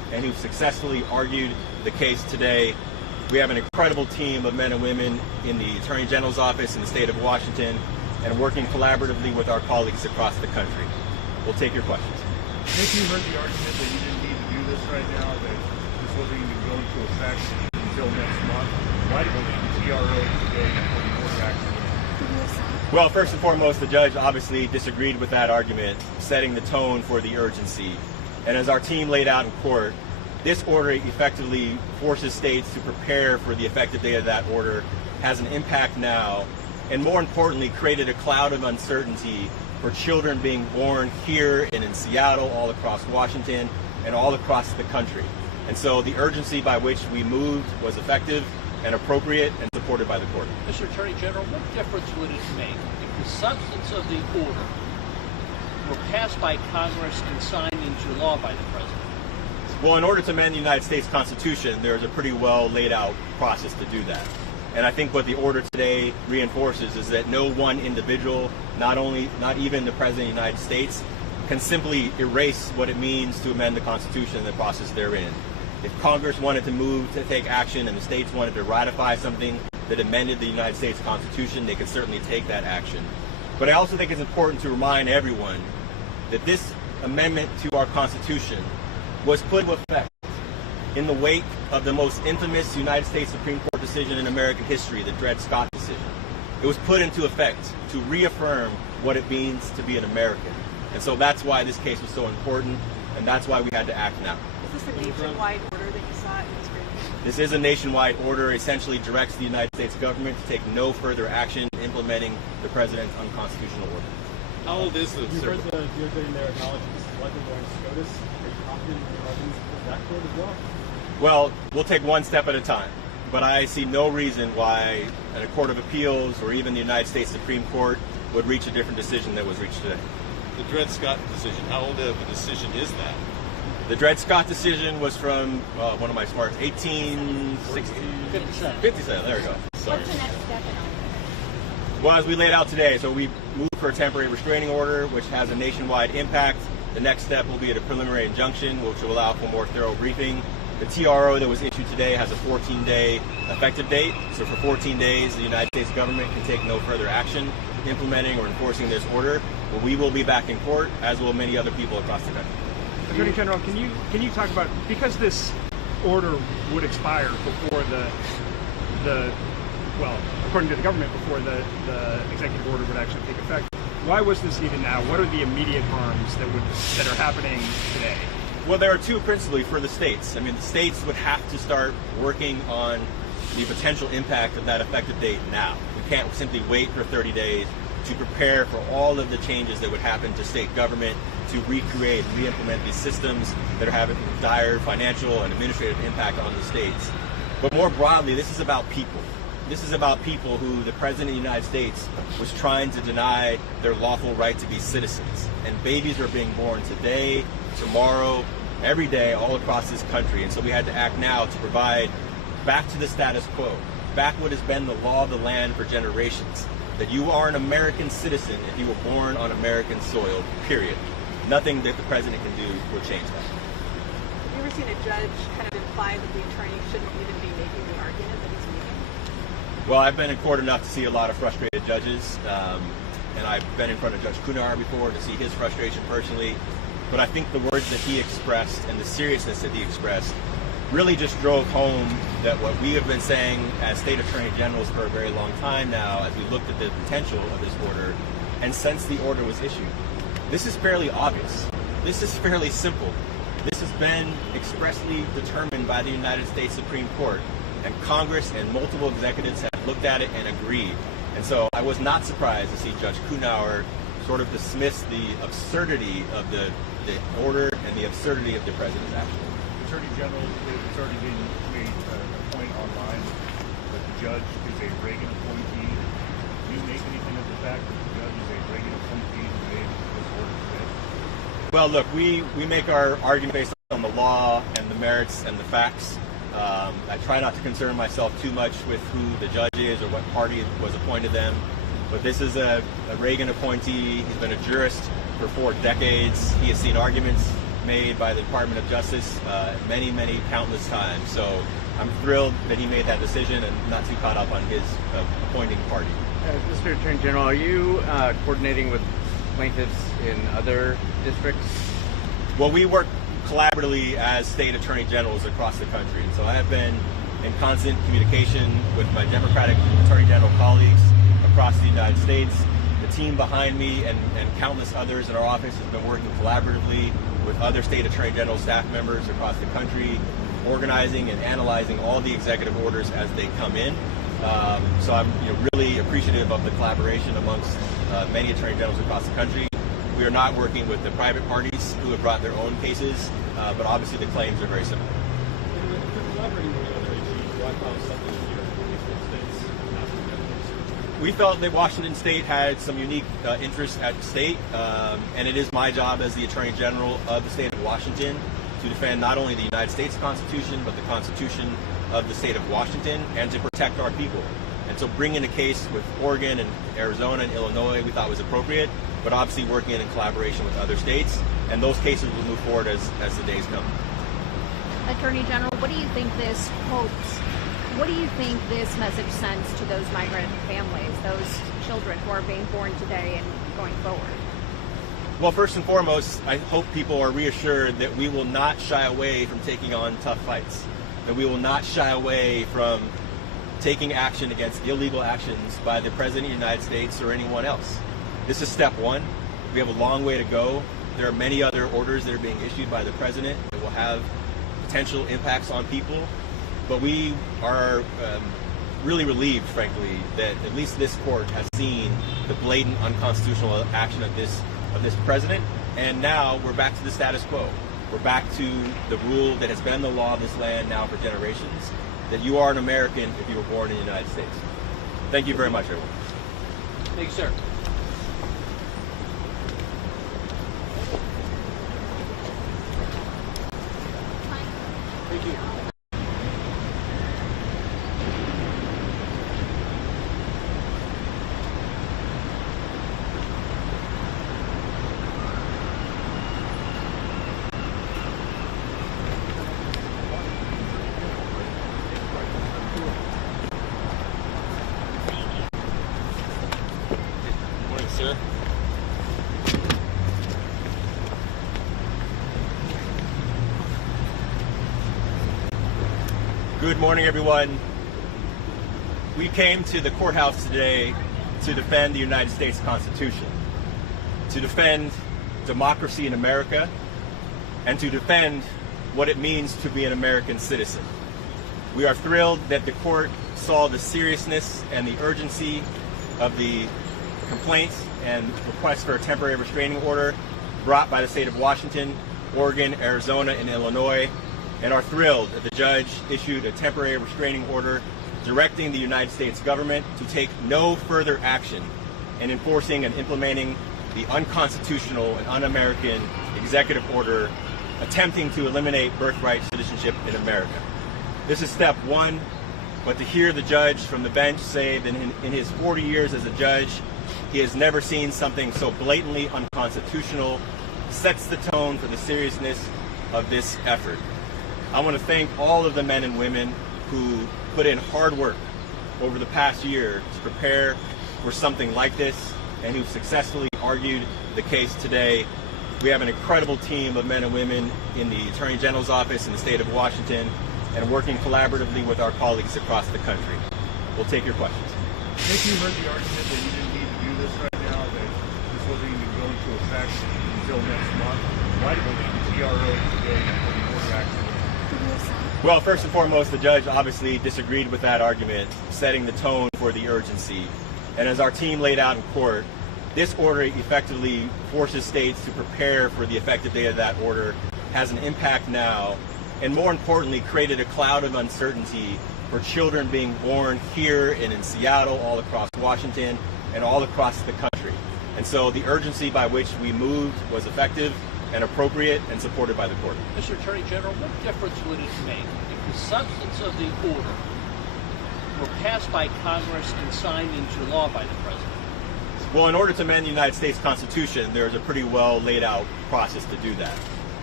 and who successfully argued the case today. We have an incredible team of men and women in the Attorney General's office in the state of Washington and working collaboratively with our colleagues across the country. We'll take your questions. Nick, you heard the argument that you didn't need to do this right now, that this wasn't even going to effect until next month. Why did the TRO today for the order action? Well, first and foremost, the judge obviously disagreed with that argument, setting the tone for the urgency. And as our team laid out in court, this order effectively forces states to prepare for the effective date of that order, has an impact now, and more importantly, created a cloud of uncertainty for children being born here and in Seattle, all across Washington, and all across the country. And so the urgency by which we moved was effective and appropriate and supported by the court. Mr. Attorney General, what difference would it make if the substance of the order were passed by Congress and signed into law by the President? Well, in order to amend the United States Constitution, there's a pretty well laid out process to do that. And I think what the order today reinforces is that no one individual, not even the President of the United States, can simply erase what it means to amend the Constitution and the process therein. If Congress wanted to move to take action and the states wanted to ratify something that amended the United States Constitution, they could certainly take that action. But I also think it's important to remind everyone that this amendment to our Constitution was put into effect in the wake of the most infamous United States Supreme Court decision in American history, the Dred Scott decision. It was put into effect to reaffirm what it means to be an American. And so that's why this case was so important, and that's why we had to act now. Is this a nationwide order that you saw in this group? This is a nationwide order, essentially directs the United States government to take no further action implementing the President's unconstitutional order. How old is the You've heard the DOJ in there acknowledge it's likely going to SCOTUS. Are you confident in your arguments for that court as well? Well, we'll take one step at a time, but I see no reason why a court of appeals or even the United States Supreme Court would reach a different decision that was reached today. The Dred Scott decision, how old of a decision is that? The Dred Scott decision was from, one of my smarts, 1860. 57, there we go. Sorry. What's the next step in all this? Well, as we laid out today, so we moved for a temporary restraining order, which has a nationwide impact. The next step will be a preliminary injunction, which will allow for more thorough briefing. The TRO that was issued today has a 14-day effective date. So for 14 days, the United States government can take no further action implementing or enforcing this order. But we will be back in court, as will many other people across the country. Attorney General, can you talk about, because this order would expire before well, according to the government, before the executive order would actually take effect, why was this needed now? What are the immediate harms that are happening today? Well, there are two principally for the states. I mean, the states would have to start working on the potential impact of that effective date now. We can't simply wait for 30 days to prepare for all of the changes that would happen to state government to recreate, re-implement these systems that are having dire financial and administrative impact on the states. But more broadly, this is about people. This is about people who the President of the United States was trying to deny their lawful right to be citizens. And babies are being born today, tomorrow, every day, all across this country. And so we had to act now to provide back to the status quo, back what has been the law of the land for generations, that you are an American citizen if you were born on American soil, period. Nothing that the President can do will change that. Have you ever seen a judge kind of imply that the attorney shouldn't even be making the argument that he's making? Well, I've been in court enough to see a lot of frustrated judges, and I've been in front of Judge Coughenour before to see his frustration personally. But I think the words that he expressed and the seriousness that he expressed really just drove home that what we have been saying as state attorney generals for a very long time now, as we looked at the potential of this order, and since the order was issued. This is fairly obvious. This is fairly simple. This has been expressly determined by the United States Supreme Court, and Congress and multiple executives have looked at it and agreed. And so I was not surprised to see Judge Coughenour sort of dismiss the absurdity of the order and the absurdity of the President's action. Attorney General, it's already been made a point online that the judge is a Reagan appointee. Do you make anything of the fact that the judge is a Reagan appointee who made this order today? Well, look, we make our argument based on the law and the merits and the facts. I try not to concern myself too much with who the judge is or what party was appointed them. But this is a Reagan appointee. He's been a jurist for 4 decades. He has seen arguments made by the Department of Justice many countless times. So I'm thrilled that he made that decision and not too caught up on his appointing party. Mr. Attorney General, are you coordinating with plaintiffs in other districts? Well, we work collaboratively as state attorney generals across the country. And so I have been in constant communication with my Democratic attorney general colleagues across the United States. The team behind me and countless others in our office has been working collaboratively with other state attorney general staff members across the country, organizing and analyzing all the executive orders as they come in. So I'm really appreciative of the collaboration amongst many attorney generals across the country. We are not working with the private parties who have brought their own cases, but obviously the claims are very similar. We felt that Washington State had some unique interests at stake, and it is my job as the Attorney General of the state of Washington to defend not only the United States Constitution, but the Constitution of the state of Washington, and to protect our people. And so bringing a case with Oregon and Arizona and Illinois we thought was appropriate, but obviously working in collaboration with other states, and those cases will move forward as the days come. Attorney General, what do you think this message sends to those migrant families, those children who are being born today and going forward? Well, first and foremost, I hope people are reassured that we will not shy away from taking on tough fights, that we will not shy away from taking action against illegal actions by the President of the United States or anyone else. This is step one. We have a long way to go. There are many other orders that are being issued by the President that will have potential impacts on people. But we are really relieved, frankly, that at least this court has seen the blatant unconstitutional action of this president. And now we're back to the status quo. We're back to the rule that has been the law of this land now for generations, that you are an American if you were born in the United States. Thank you very much, everyone. Thank you, sir. Thank you. Morning, sir. Good morning, everyone. We came to the courthouse today to defend the United States Constitution, to defend democracy in America, and to defend what it means to be an American citizen. We are thrilled that the court saw the seriousness and the urgency of the complaints and requests for a temporary restraining order brought by the state of Washington, Oregon, Arizona, and Illinois, and are thrilled that the judge issued a temporary restraining order directing the United States government to take no further action in enforcing and implementing the unconstitutional and un-American executive order attempting to eliminate birthright citizenship in America. This is step one, but to hear the judge from the bench say that in his 40 years as a judge, he has never seen something so blatantly unconstitutional sets the tone for the seriousness of this effort. I want to thank all of the men and women who put in hard work over the past year to prepare for something like this and who successfully argued the case today. We have an incredible team of men and women in the Attorney General's office in the state of Washington and working collaboratively with our colleagues across the country. We'll take your questions. Nick, you heard the argument that you didn't need to do this right now, that this wasn't even going to effect until next month. Why did the TRO today for the order action? Well, first and foremost, the judge obviously disagreed with that argument, setting the tone for the urgency. And as our team laid out in court, this order effectively forces states to prepare for the effective date of that order, has an impact now, and more importantly, created a cloud of uncertainty for children being born here and in Seattle, all across Washington, and all across the country. And so the urgency by which we moved was effective and appropriate and supported by the court. Mr. Attorney General, what difference would it make if the substance of the order were passed by Congress and signed into law by the President? Well, in order to amend the United States Constitution, there's a pretty well laid out process to do that.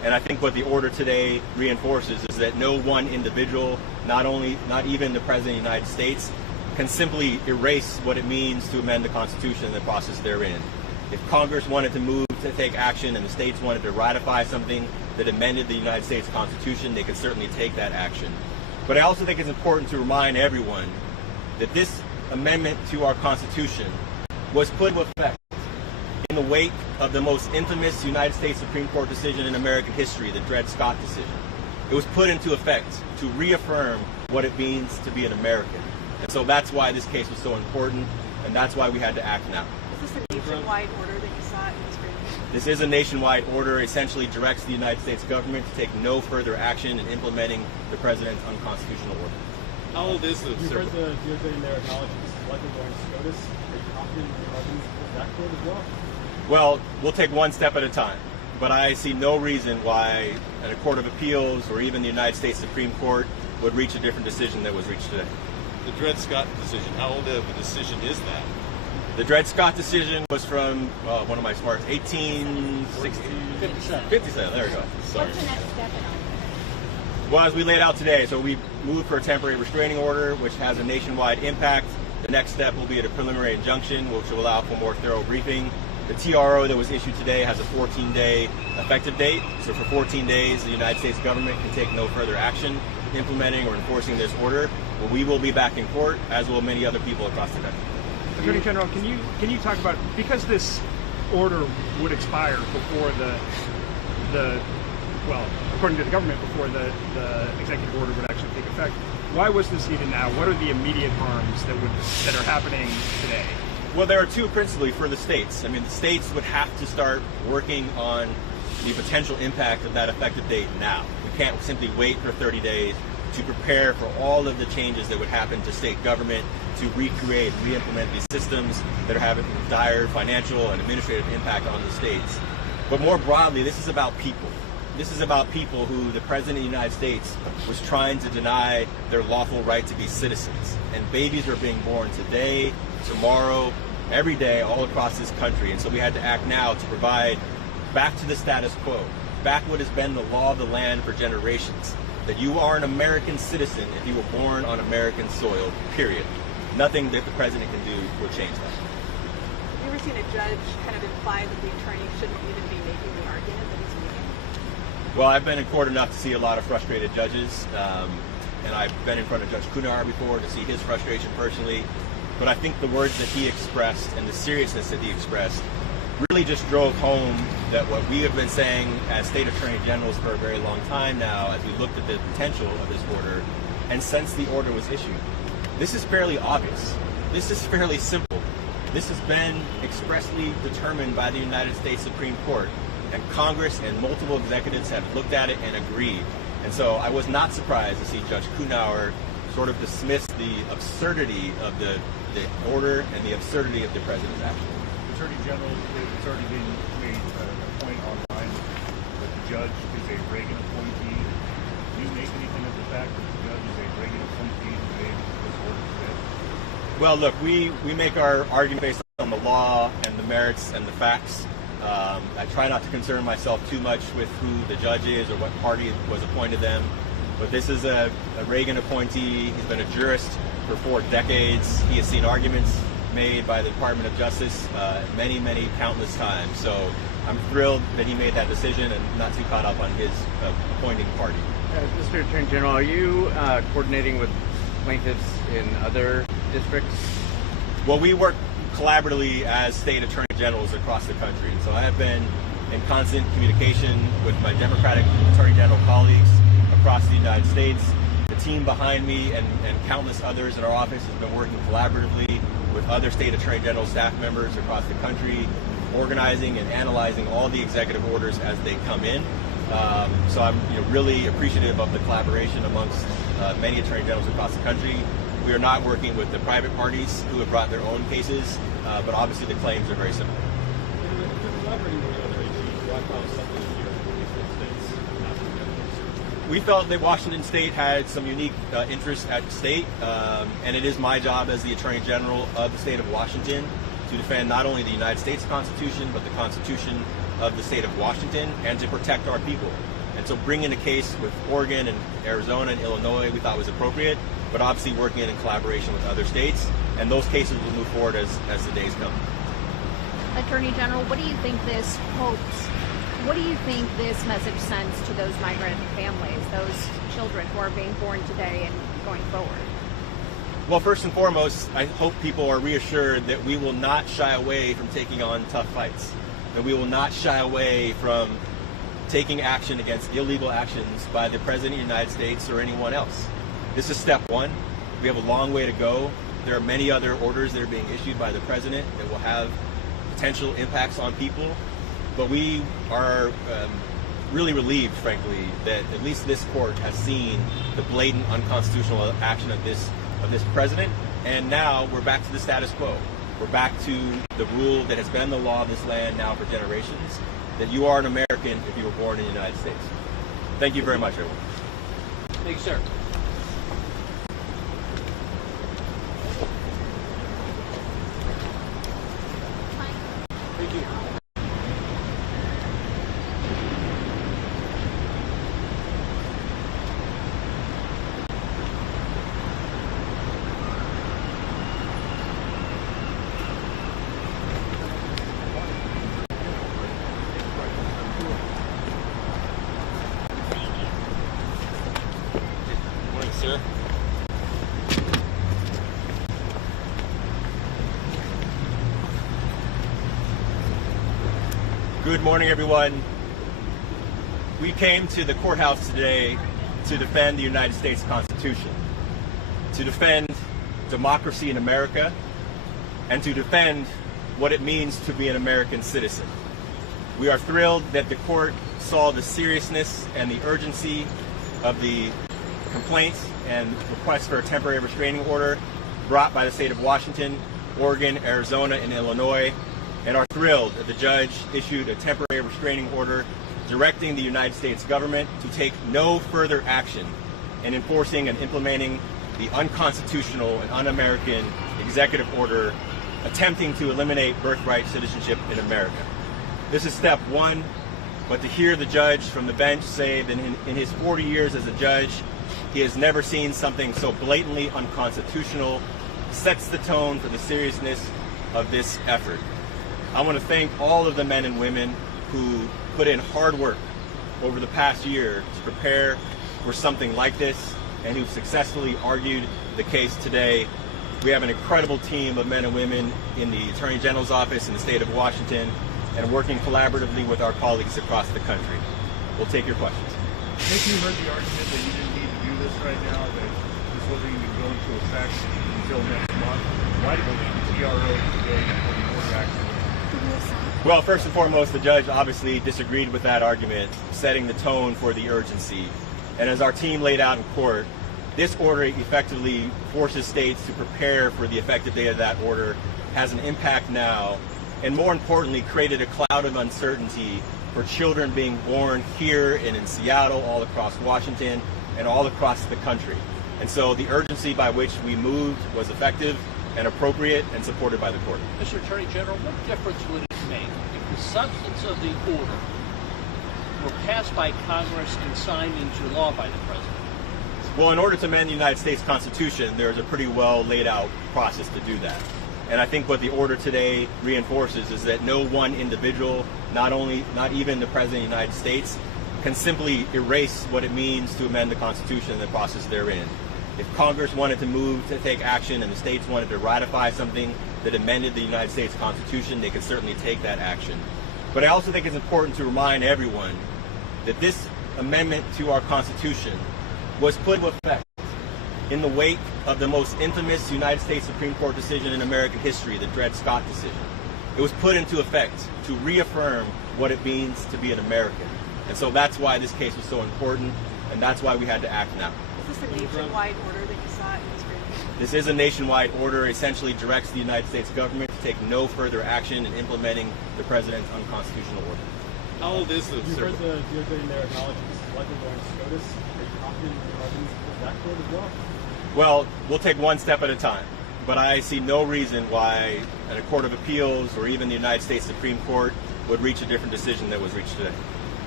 And I think what the order today reinforces is that no one individual, not even the President of the United States, can simply erase what it means to amend the Constitution and the process therein. If Congress wanted to move to take action and the states wanted to ratify something that amended the United States Constitution, they could certainly take that action. But I also think it's important to remind everyone that this amendment to our Constitution was put into effect in the wake of the most infamous United States Supreme Court decision in American history, the Dred Scott decision. It was put into effect to reaffirm what it means to be an American. And so that's why this case was so important, and that's why we had to act now. Is this a nationwide order that you saw in this group? This is a nationwide order, essentially directs the United States government to take no further action in implementing the President's unconstitutional order. How old is this? You've heard the DOJ in there acknowledge this is likely going to SCOTUS. Are you confident in your arguments with that court as well? Well, we'll take one step at a time, but I see no reason why a Court of Appeals or even the United States Supreme Court would reach a different decision that was reached today. The Dred Scott decision, how old of a decision is that? The Dred Scott decision was from, one of my smarts, 1860. 57, there we go. Sorry. What's the next step in all Well, as we laid out today, so we moved for a temporary restraining order, which has a nationwide impact. The next step will be a preliminary injunction, which will allow for more thorough briefing. The TRO that was issued today has a 14-day effective date. So for 14 days, the United States government can take no further action implementing or enforcing this order. But we will be back in court, as will many other people across the country. Attorney General, can you talk about, because this order would expire before according to the government, before the executive order would actually take effect, why was this needed now? What are the immediate harms that are happening today? Well, there are two principally for the states. I mean, the states would have to start working on the potential impact of that effective date now. We can't simply wait for 30 days to prepare for all of the changes that would happen to state government to recreate, re-implement these systems that are having dire financial and administrative impact on the states. But more broadly, this is about people. This is about people who the President of the United States was trying to deny their lawful right to be citizens. And babies are being born today, tomorrow, every day, all across this country. And so we had to act now to provide back to the status quo, back what has been the law of the land for generations, that you are an American citizen if you were born on American soil, period. Nothing that the President can do will change that. Have you ever seen a judge kind of imply that the attorney shouldn't even be making the argument that he's making? Well, I've been in court enough to see a lot of frustrated judges, and I've been in front of Judge Coughenour before to see his frustration personally. But I think the words that he expressed and the seriousness that he expressed really just drove home that what we have been saying as state attorney generals for a very long time now, as we looked at the potential of this order, and since the order was issued. This is fairly obvious. This is fairly simple. This has been expressly determined by the United States Supreme Court, and Congress and multiple executives have looked at it and agreed. And so I was not surprised to see Judge Coughenour sort of dismiss the absurdity of the order and the absurdity of the President's action. Attorney General, it's already been made a point online that the judge is a Reagan appointee. Do you make anything of the fact that the judge is a Reagan appointee who made this order today? Well, look, we make our argument based on the law and the merits and the facts. I try not to concern myself too much with who the judge is or what party was appointed them. But this is a Reagan appointee. He's been a jurist for 4 decades. He has seen arguments made by the Department of Justice many, countless times. So I'm thrilled that he made that decision and not too caught up on his appointing party. Mr. Attorney General, are you coordinating with plaintiffs in other districts? Well, we work collaboratively as state attorney generals across the country. So I have been in constant communication with my Democratic attorney general colleagues across the United States. The team behind me and countless others in our office has been working collaboratively with other state attorney general staff members across the country, organizing and analyzing all the executive orders as they come in. So I'm really appreciative of the collaboration amongst many attorney generals across the country. We are not working with the private parties who have brought their own cases, but obviously the claims are very similar. If you're collaborating with the other AGs, why file something here in these states not together? We felt that Washington State had some unique interests at state, and it is my job as the Attorney General of the state of Washington to defend not only the United States Constitution, but the Constitution of the state of Washington, and to protect our people. And so bringing a case with Oregon and Arizona and Illinois we thought was appropriate, but obviously working in collaboration with other states, and those cases will move forward as the days come. Attorney General, what do you think this hopes? What do you think this message sends to those migrant families, those children who are being born today and going forward? Well, first and foremost, I hope people are reassured that we will not shy away from taking on tough fights, that we will not shy away from taking action against illegal actions by the President of the United States or anyone else. This is step one. We have a long way to go. There are many other orders that are being issued by the President that will have potential impacts on people, but we are really relieved, frankly, that at least this court has seen the blatant unconstitutional action of this president, and now we're back to the status quo. We're back to the rule that has been the law of this land now for generations, that you are an American if you were born in the United States. Thank you very much, everyone. Thank you, sir. Thank you. Morning, sir. Good morning, everyone. We came to the courthouse today to defend the United States Constitution, to defend democracy in America, and to defend what it means to be an American citizen. We are thrilled that the court saw the seriousness and the urgency of the complaints and requests for a temporary restraining order brought by the state of Washington, Oregon, Arizona, and Illinois, and are thrilled that the judge issued a temporary restraining order directing the United States government to take no further action in enforcing and implementing the unconstitutional and un-American executive order attempting to eliminate birthright citizenship in America. This is step one, but to hear the judge from the bench say that in his 40 years as a judge, he has never seen something so blatantly unconstitutional sets the tone for the seriousness of this effort. I want to thank all of the men and women who put in hard work over the past year to prepare for something like this and who've successfully argued the case today. We have an incredible team of men and women in the Attorney General's office in the state of Washington and working collaboratively with our colleagues across the country. We'll take your questions. If you heard the argument that you didn't need to do this right now, that this wasn't even going to affect until next month, why did the TRO today for the order action? Well, first and foremost, the judge obviously disagreed with that argument, setting the tone for the urgency. And as our team laid out in court, this order effectively forces states to prepare for the effective date of that order, has an impact now, and more importantly, created a cloud of uncertainty for children being born here and in Seattle, all across Washington, and all across the country. And so the urgency by which we moved was effective and appropriate and supported by the court. Mr. Attorney General, what difference would it make if the substance of the order were passed by Congress and signed into law by the President? Well, in order to amend the United States Constitution, there's a pretty well laid out process to do that. And I think what the order today reinforces is that no one individual, not even the President of the United States, can simply erase what it means to amend the Constitution and the process therein. If Congress wanted to move to take action and the states wanted to ratify something that amended the United States Constitution, they could certainly take that action. But I also think it's important to remind everyone that this amendment to our Constitution was put into effect in the wake of the most infamous United States Supreme Court decision in American history, the Dred Scott decision. It was put into effect to reaffirm what it means to be an American. And so that's why this case was so important, and that's why we had to act now. Is this a nationwide order that you saw in this briefing? This is a nationwide order, essentially directs the United States government to take no further action in implementing the President's unconstitutional order. How old is this? You heard the DOJ in there acknowledge it's likely going to SCOTUS. Are you confident in your arguments for that court as well? Well, we'll take one step at a time, but I see no reason why a court of appeals or even the United States Supreme Court would reach a different decision that was reached today.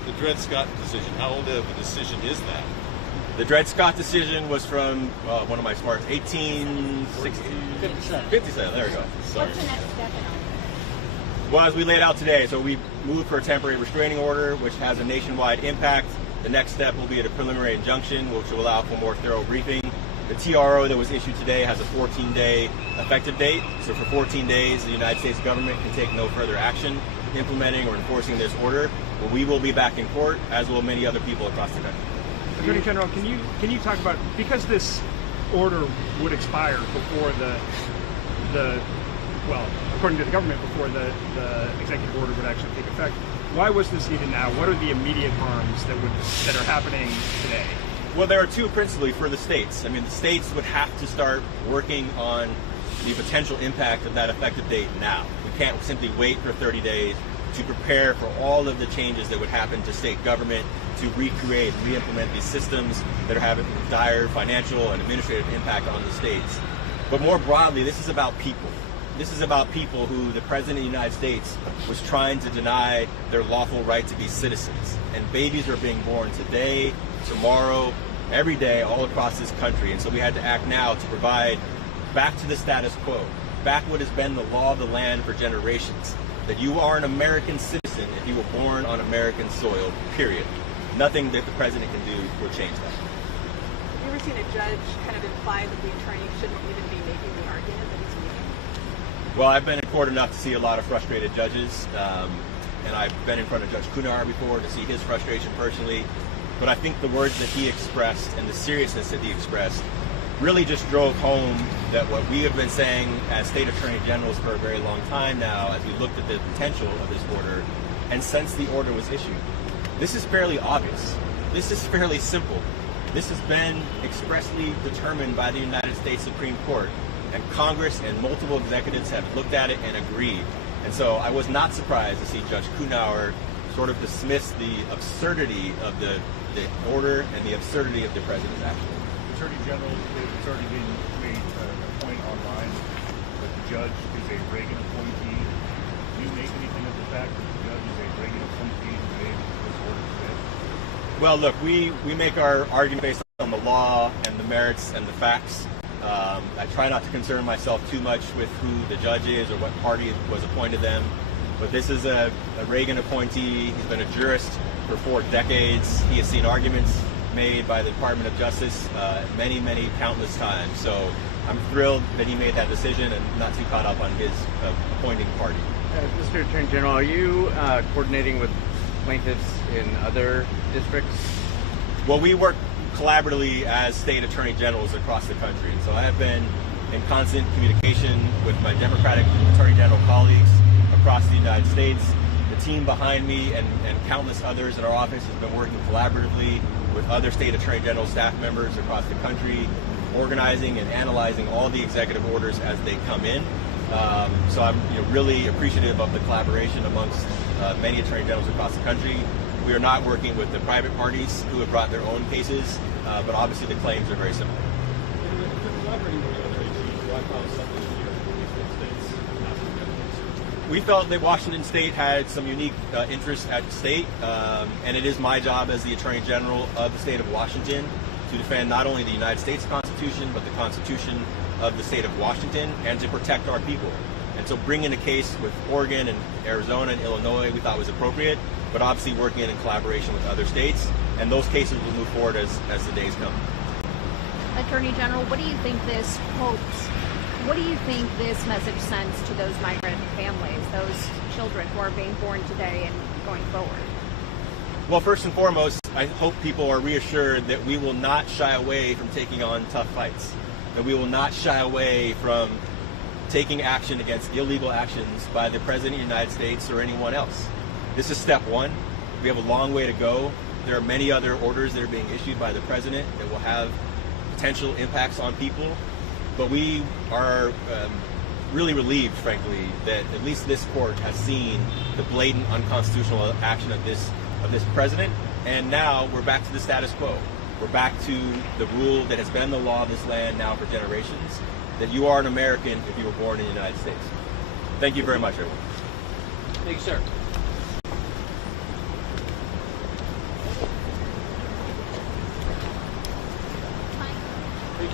the Dred Scott decision, how old of a decision is that? The Dred Scott decision was from one of my smarts, 1860. 57. There we go. Sorry. What's the next step in all this? Well, as we laid out today, so we moved for a temporary restraining order, which has a nationwide impact. The next step will be a preliminary injunction, which will allow for more thorough briefing. The TRO that was issued today has a 14-day effective date. So for 14 days, the United States government can take no further action implementing or enforcing this order. But we will be back in court, as will many other people across the country. Attorney General, can you talk about, because this order would expire before well, according to the government, before the executive order would actually take effect, why was this needed now? What are the immediate harms that are happening today? Well, there are two principally for the states. I mean, the states would have to start working on the potential impact of that effective date now. We can't simply wait for 30 days to prepare for all of the changes that would happen to state government to recreate and re-implement these systems that are having dire financial and administrative impact on the states. But more broadly, this is about people. This is about people who the President of the United States was trying to deny their lawful right to be citizens. And babies are being born today, tomorrow, every day, all across this country. And so we had to act now to provide back to the status quo, back what has been the law of the land for generations, that you are an American citizen if you were born on American soil, period. Nothing that the President can do will change that. Have you ever seen a judge kind of imply that the attorney shouldn't even be making the argument that he's making? Well, I've been in court enough to see a lot of frustrated judges, and I've been in front of Judge Coughenour before to see his frustration personally. But I think the words that he expressed and the seriousness that he expressed really just drove home that what we have been saying as state attorney generals for a very long time now, as we looked at the potential of this order, and since the order was issued. This is fairly obvious. This is fairly simple. This has been expressly determined by the United States Supreme Court, and Congress and multiple executives have looked at it and agreed. And so I was not surprised to see Judge Coughenour sort of dismiss the absurdity of the order and the absurdity of the President's action. Attorney General, it's already been made a point online that the judge is a Reagan appointee. Do you make anything of the fact that the judge is a Reagan appointee who made this order today? Well, look, we make our argument based on the law and the merits and the facts. I try not to concern myself too much with who the judge is or what party was appointed them. But this is a Reagan appointee. He's been a jurist for 4 decades. He has seen arguments made by the Department of Justice many, countless times. So I'm thrilled that he made that decision and not too caught up on his appointing party. Mr. Attorney General, are you coordinating with plaintiffs in other districts? Well, we work collaboratively as state attorney generals across the country. And so I have been in constant communication with my Democratic attorney general colleagues across the United States. The team behind me and countless others in our office has been working collaboratively with other state attorney general staff members across the country, organizing and analyzing all the executive orders as they come in. So I'm really appreciative of the collaboration amongst many attorney generals across the country. We are not working with the private parties who have brought their own cases, but obviously the claims are very similar. We felt that Washington State had some unique interests at stake, and it is my job as the Attorney General of the state of Washington to defend not only the United States Constitution, but the Constitution of the state of Washington, and to protect our people. And so bringing a case with Oregon and Arizona and Illinois we thought was appropriate, but obviously working in collaboration with other states, and those cases will move forward as the days come. Attorney General, what do you think this message sends to those migrant families, those children who are being born today and going forward? Well, first and foremost, I hope people are reassured that we will not shy away from taking on tough fights, that we will not shy away from taking action against illegal actions by the President of the United States or anyone else. This is step one. We have a long way to go. There are many other orders that are being issued by the President that will have potential impacts on people. But we are really relieved, frankly, that at least this court has seen the blatant unconstitutional action of this president. And now we're back to the status quo. We're back to the rule that has been the law of this land now for generations, that you are an American if you were born in the United States. Thank you very much, everyone. Thank you, sir.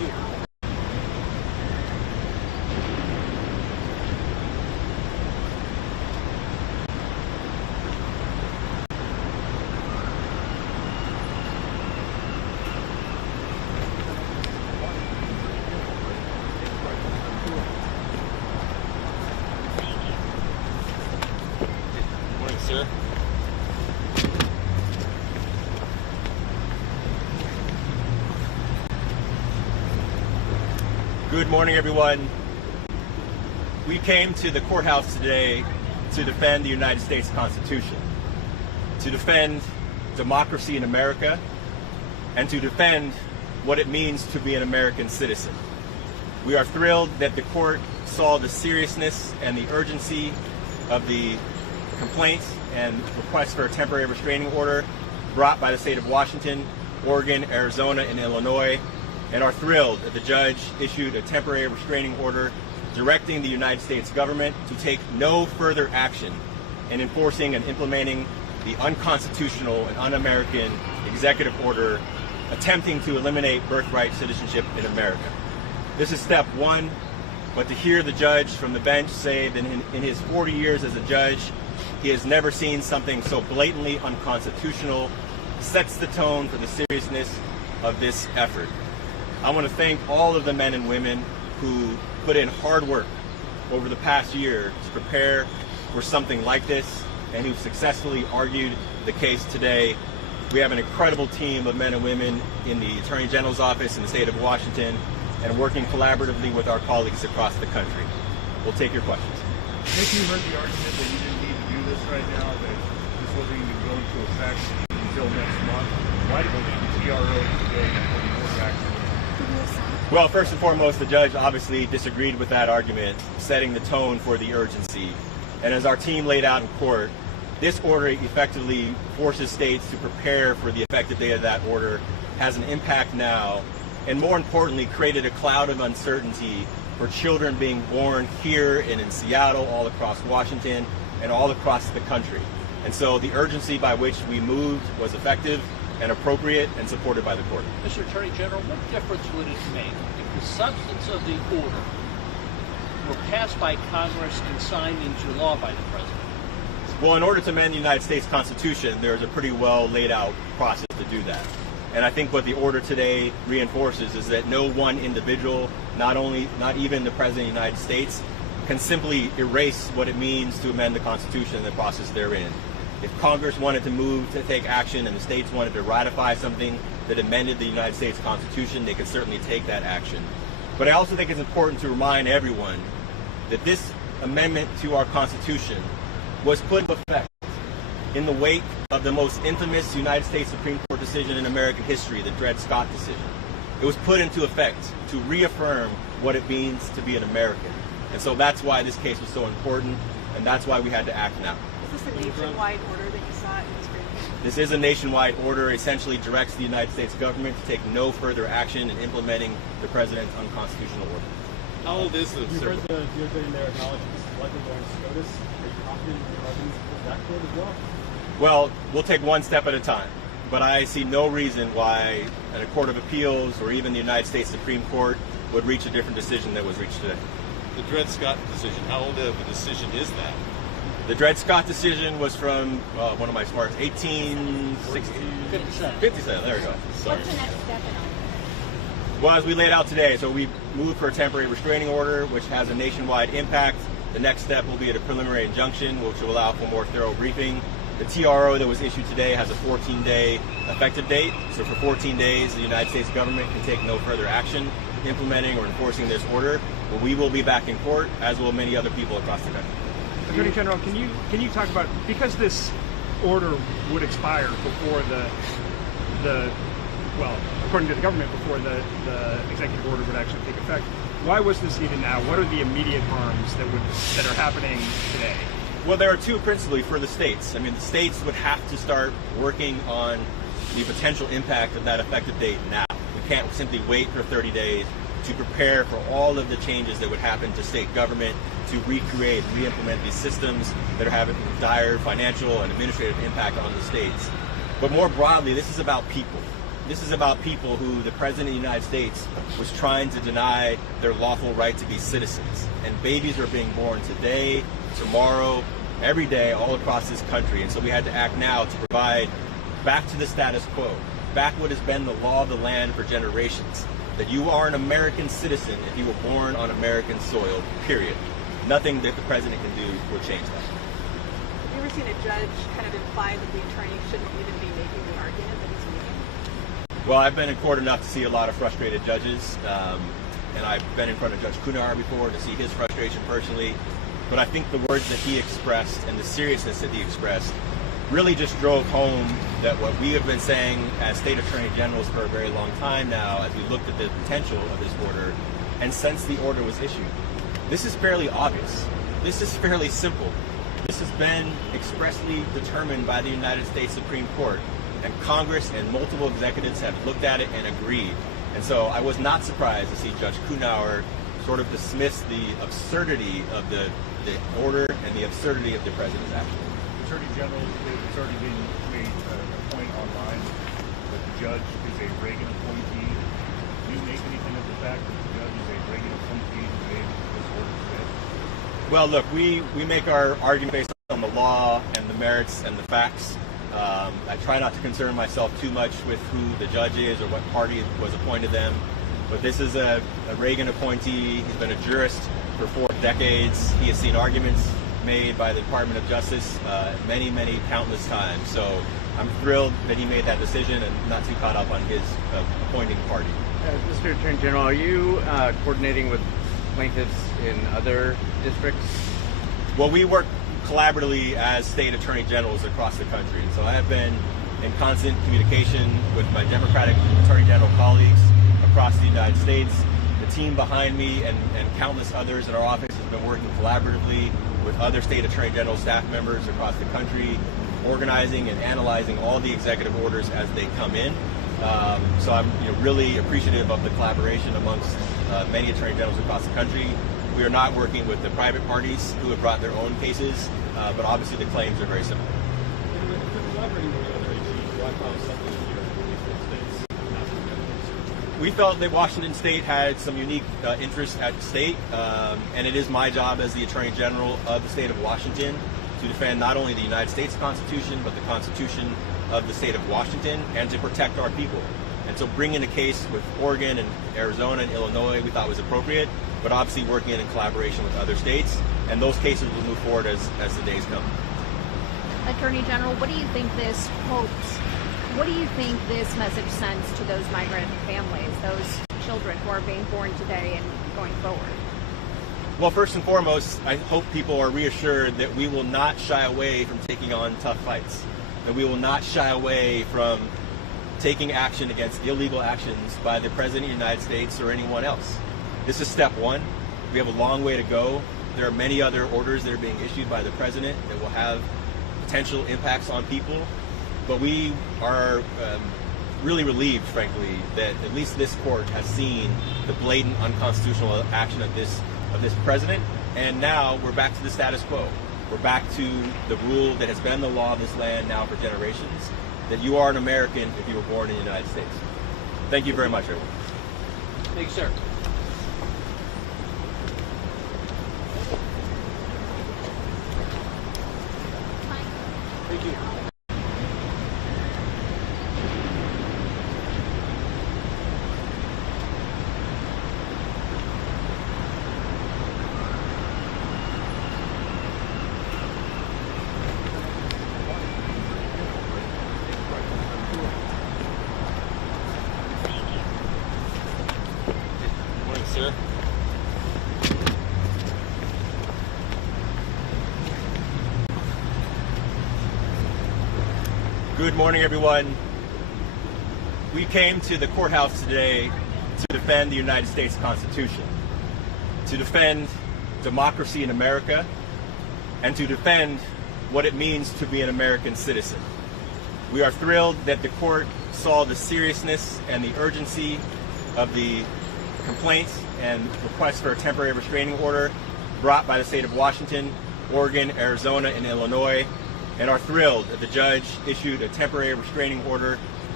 Morning, sir. Good morning, everyone. We came to the courthouse today to defend the United States Constitution, to defend democracy in America, and to defend what it means to be an American citizen. We are thrilled that the court saw the seriousness and the urgency of the complaints and requests for a temporary restraining order brought by the state of Washington, Oregon, Arizona, and Illinois, and are thrilled that the judge issued a temporary restraining order directing the United States government to take no further action in enforcing and implementing the unconstitutional and un-American executive order attempting to eliminate birthright citizenship in America. This is step one, but to hear the judge from the bench say that in his 40 years as a judge, he has never seen something so blatantly unconstitutional sets the tone for the seriousness of this effort. I want to thank all of the men and women who put in hard work over the past year to prepare for something like this and who've successfully argued the case today. We have an incredible team of men and women in the Attorney General's office in the state of Washington and working collaboratively with our colleagues across the country. We'll take your questions. Nick, you heard the argument that you didn't need to do this right now, that this wasn't even going to effect until next month. Why did the TRO today for more action? Well, first and foremost, the judge obviously disagreed with that argument, setting the tone for the urgency. And as our team laid out in court, this order effectively forces states to prepare for the effective date of that order, has an impact now, and more importantly, created a cloud of uncertainty for children being born here and in Seattle, all across Washington, and all across the country. And so the urgency by which we moved was effective and appropriate and supported by the court. Mr. Attorney General, what difference would it make if the substance of the order were passed by Congress and signed into law by the President? Well, in order to amend the United States Constitution, there's a pretty well laid out process to do that. And I think what the order today reinforces is that no one individual, not even the President of the United States, can simply erase what it means to amend the Constitution and the process therein. If Congress wanted to move to take action and the states wanted to ratify something that amended the United States Constitution, they could certainly take that action. But I also think it's important to remind everyone that this amendment to our Constitution was put into effect in the wake of the most infamous United States Supreme Court decision in American history, the Dred Scott decision. It was put into effect to reaffirm what it means to be an American. And so that's why this case was so important, and that's why we had to act now. Is this a nationwide order that you saw in this briefing? This is a nationwide order, essentially directs the United States government to take no further action in implementing the President's unconstitutional order. How old is this, You sir? heard the DOJ in there acknowledge this is likely going to SCOTUS. Are you confident in your arguments for that court as well? Well, we'll take one step at a time, but I see no reason why a court of appeals or even the United States Supreme Court would reach a different decision that was reached today. The Dred Scott decision, how old of a decision is that? The Dred Scott decision was from one of my smarts, 1860. 57, there we go. Sorry. What's the next step in all this? Well, as we laid out today, so we moved for a temporary restraining order, which has a nationwide impact. The next step will be a preliminary injunction, which will allow for more thorough briefing. The TRO that was issued today has a 14-day effective date. So for 14 days, the United States government can take no further action implementing or enforcing this order. But we will be back in court, as will many other people across the country. Attorney General, can you talk about, because this order would expire before well, according to the government, before the executive order would actually take effect, why was this needed now? What are the immediate harms that are happening today? Well, there are two principally for the states. I mean, the states would have to start working on the potential impact of that effective date now. We can't simply wait for 30 days to prepare for all of the changes that would happen to state government to recreate and re-implement these systems that are having dire financial and administrative impact on the states. But more broadly, this is about people. This is about people who the President of the United States was trying to deny their lawful right to be citizens. And babies are being born today, tomorrow, every day, all across this country. And so we had to act now to provide back to the status quo, back what has been the law of the land for generations, that you are an American citizen if you were born on American soil, period. Nothing that the President can do will change that. Have you ever seen a judge kind of imply that the attorney shouldn't even be making the argument that he's making? Well, I've been in court enough to see a lot of frustrated judges, and I've been in front of Judge Coughenour before to see his frustration personally. But I think the words that he expressed and the seriousness that he expressed really just drove home that what we have been saying as state attorney generals for a very long time now, as we looked at the potential of this order, and since the order was issued. This is fairly obvious. This is fairly simple. This has been expressly determined by the United States Supreme Court, and Congress and multiple executives have looked at it and agreed. And so I was not surprised to see Judge Coughenour sort of dismiss the absurdity of the order and the absurdity of the President's action. Attorney General, it's already been made a point online that the judge is a Reagan appointee. Do you make anything of the fact that the judge is a Reagan appointee who made this order today? Well, look, we make our argument based on the law and the merits and the facts. I try not to concern myself too much with who the judge is or what party was appointed them. But this is a Reagan appointee. He's been a jurist for 4 decades. He has seen arguments made by the Department of Justice many, countless times. So I'm thrilled that he made that decision and not too caught up on his appointing party. Mr. Attorney General, are you coordinating with plaintiffs in other districts? Well, we work collaboratively as state attorney generals across the country. So I have been in constant communication with my Democratic attorney general colleagues across the United States. The team behind me and countless others in our office has been working collaboratively with other state attorney general staff members across the country, organizing and analyzing all the executive orders as they come in. So I'm really appreciative of the collaboration amongst many attorney generals across the country. We are not working with the private parties who have brought their own cases, but obviously the claims are very similar. If you're collaborating with the other AGs, why file something here in these states not together? We felt that Washington State had some unique interests at state, and it is my job as the Attorney General of the state of Washington to defend not only the United States Constitution, but the Constitution of the state of Washington, and to protect our people. And so bringing a case with Oregon and Arizona and Illinois we thought was appropriate, but obviously working in collaboration with other states, and those cases will move forward as the days come. Attorney General, what do you think this message sends to those migrant families, those children who are being born today and going forward? Well, first and foremost, I hope people are reassured that we will not shy away from taking on tough fights, that we will not shy away from taking action against illegal actions by the President of the United States or anyone else. This is step one. We have a long way to go. There are many other orders that are being issued by the President that will have potential impacts on people. But we are really relieved, frankly, that at least this court has seen the blatant unconstitutional action of this President. And now we're back to the status quo. We're back to the rule that has been the law of this land now for generations, that you are an American if you were born in the United States. Thank you very much, everyone. Thank you, sir. Thank you. Morning, sir. Good morning, everyone. We came to the courthouse today to defend the United States Constitution, to defend democracy in America, and to defend what it means to be an American citizen. We are thrilled that the court saw the seriousness and the urgency of the complaints and requests for a temporary restraining order brought by the state of Washington, Oregon, Arizona, and Illinois, and are thrilled that the judge issued a temporary restraining order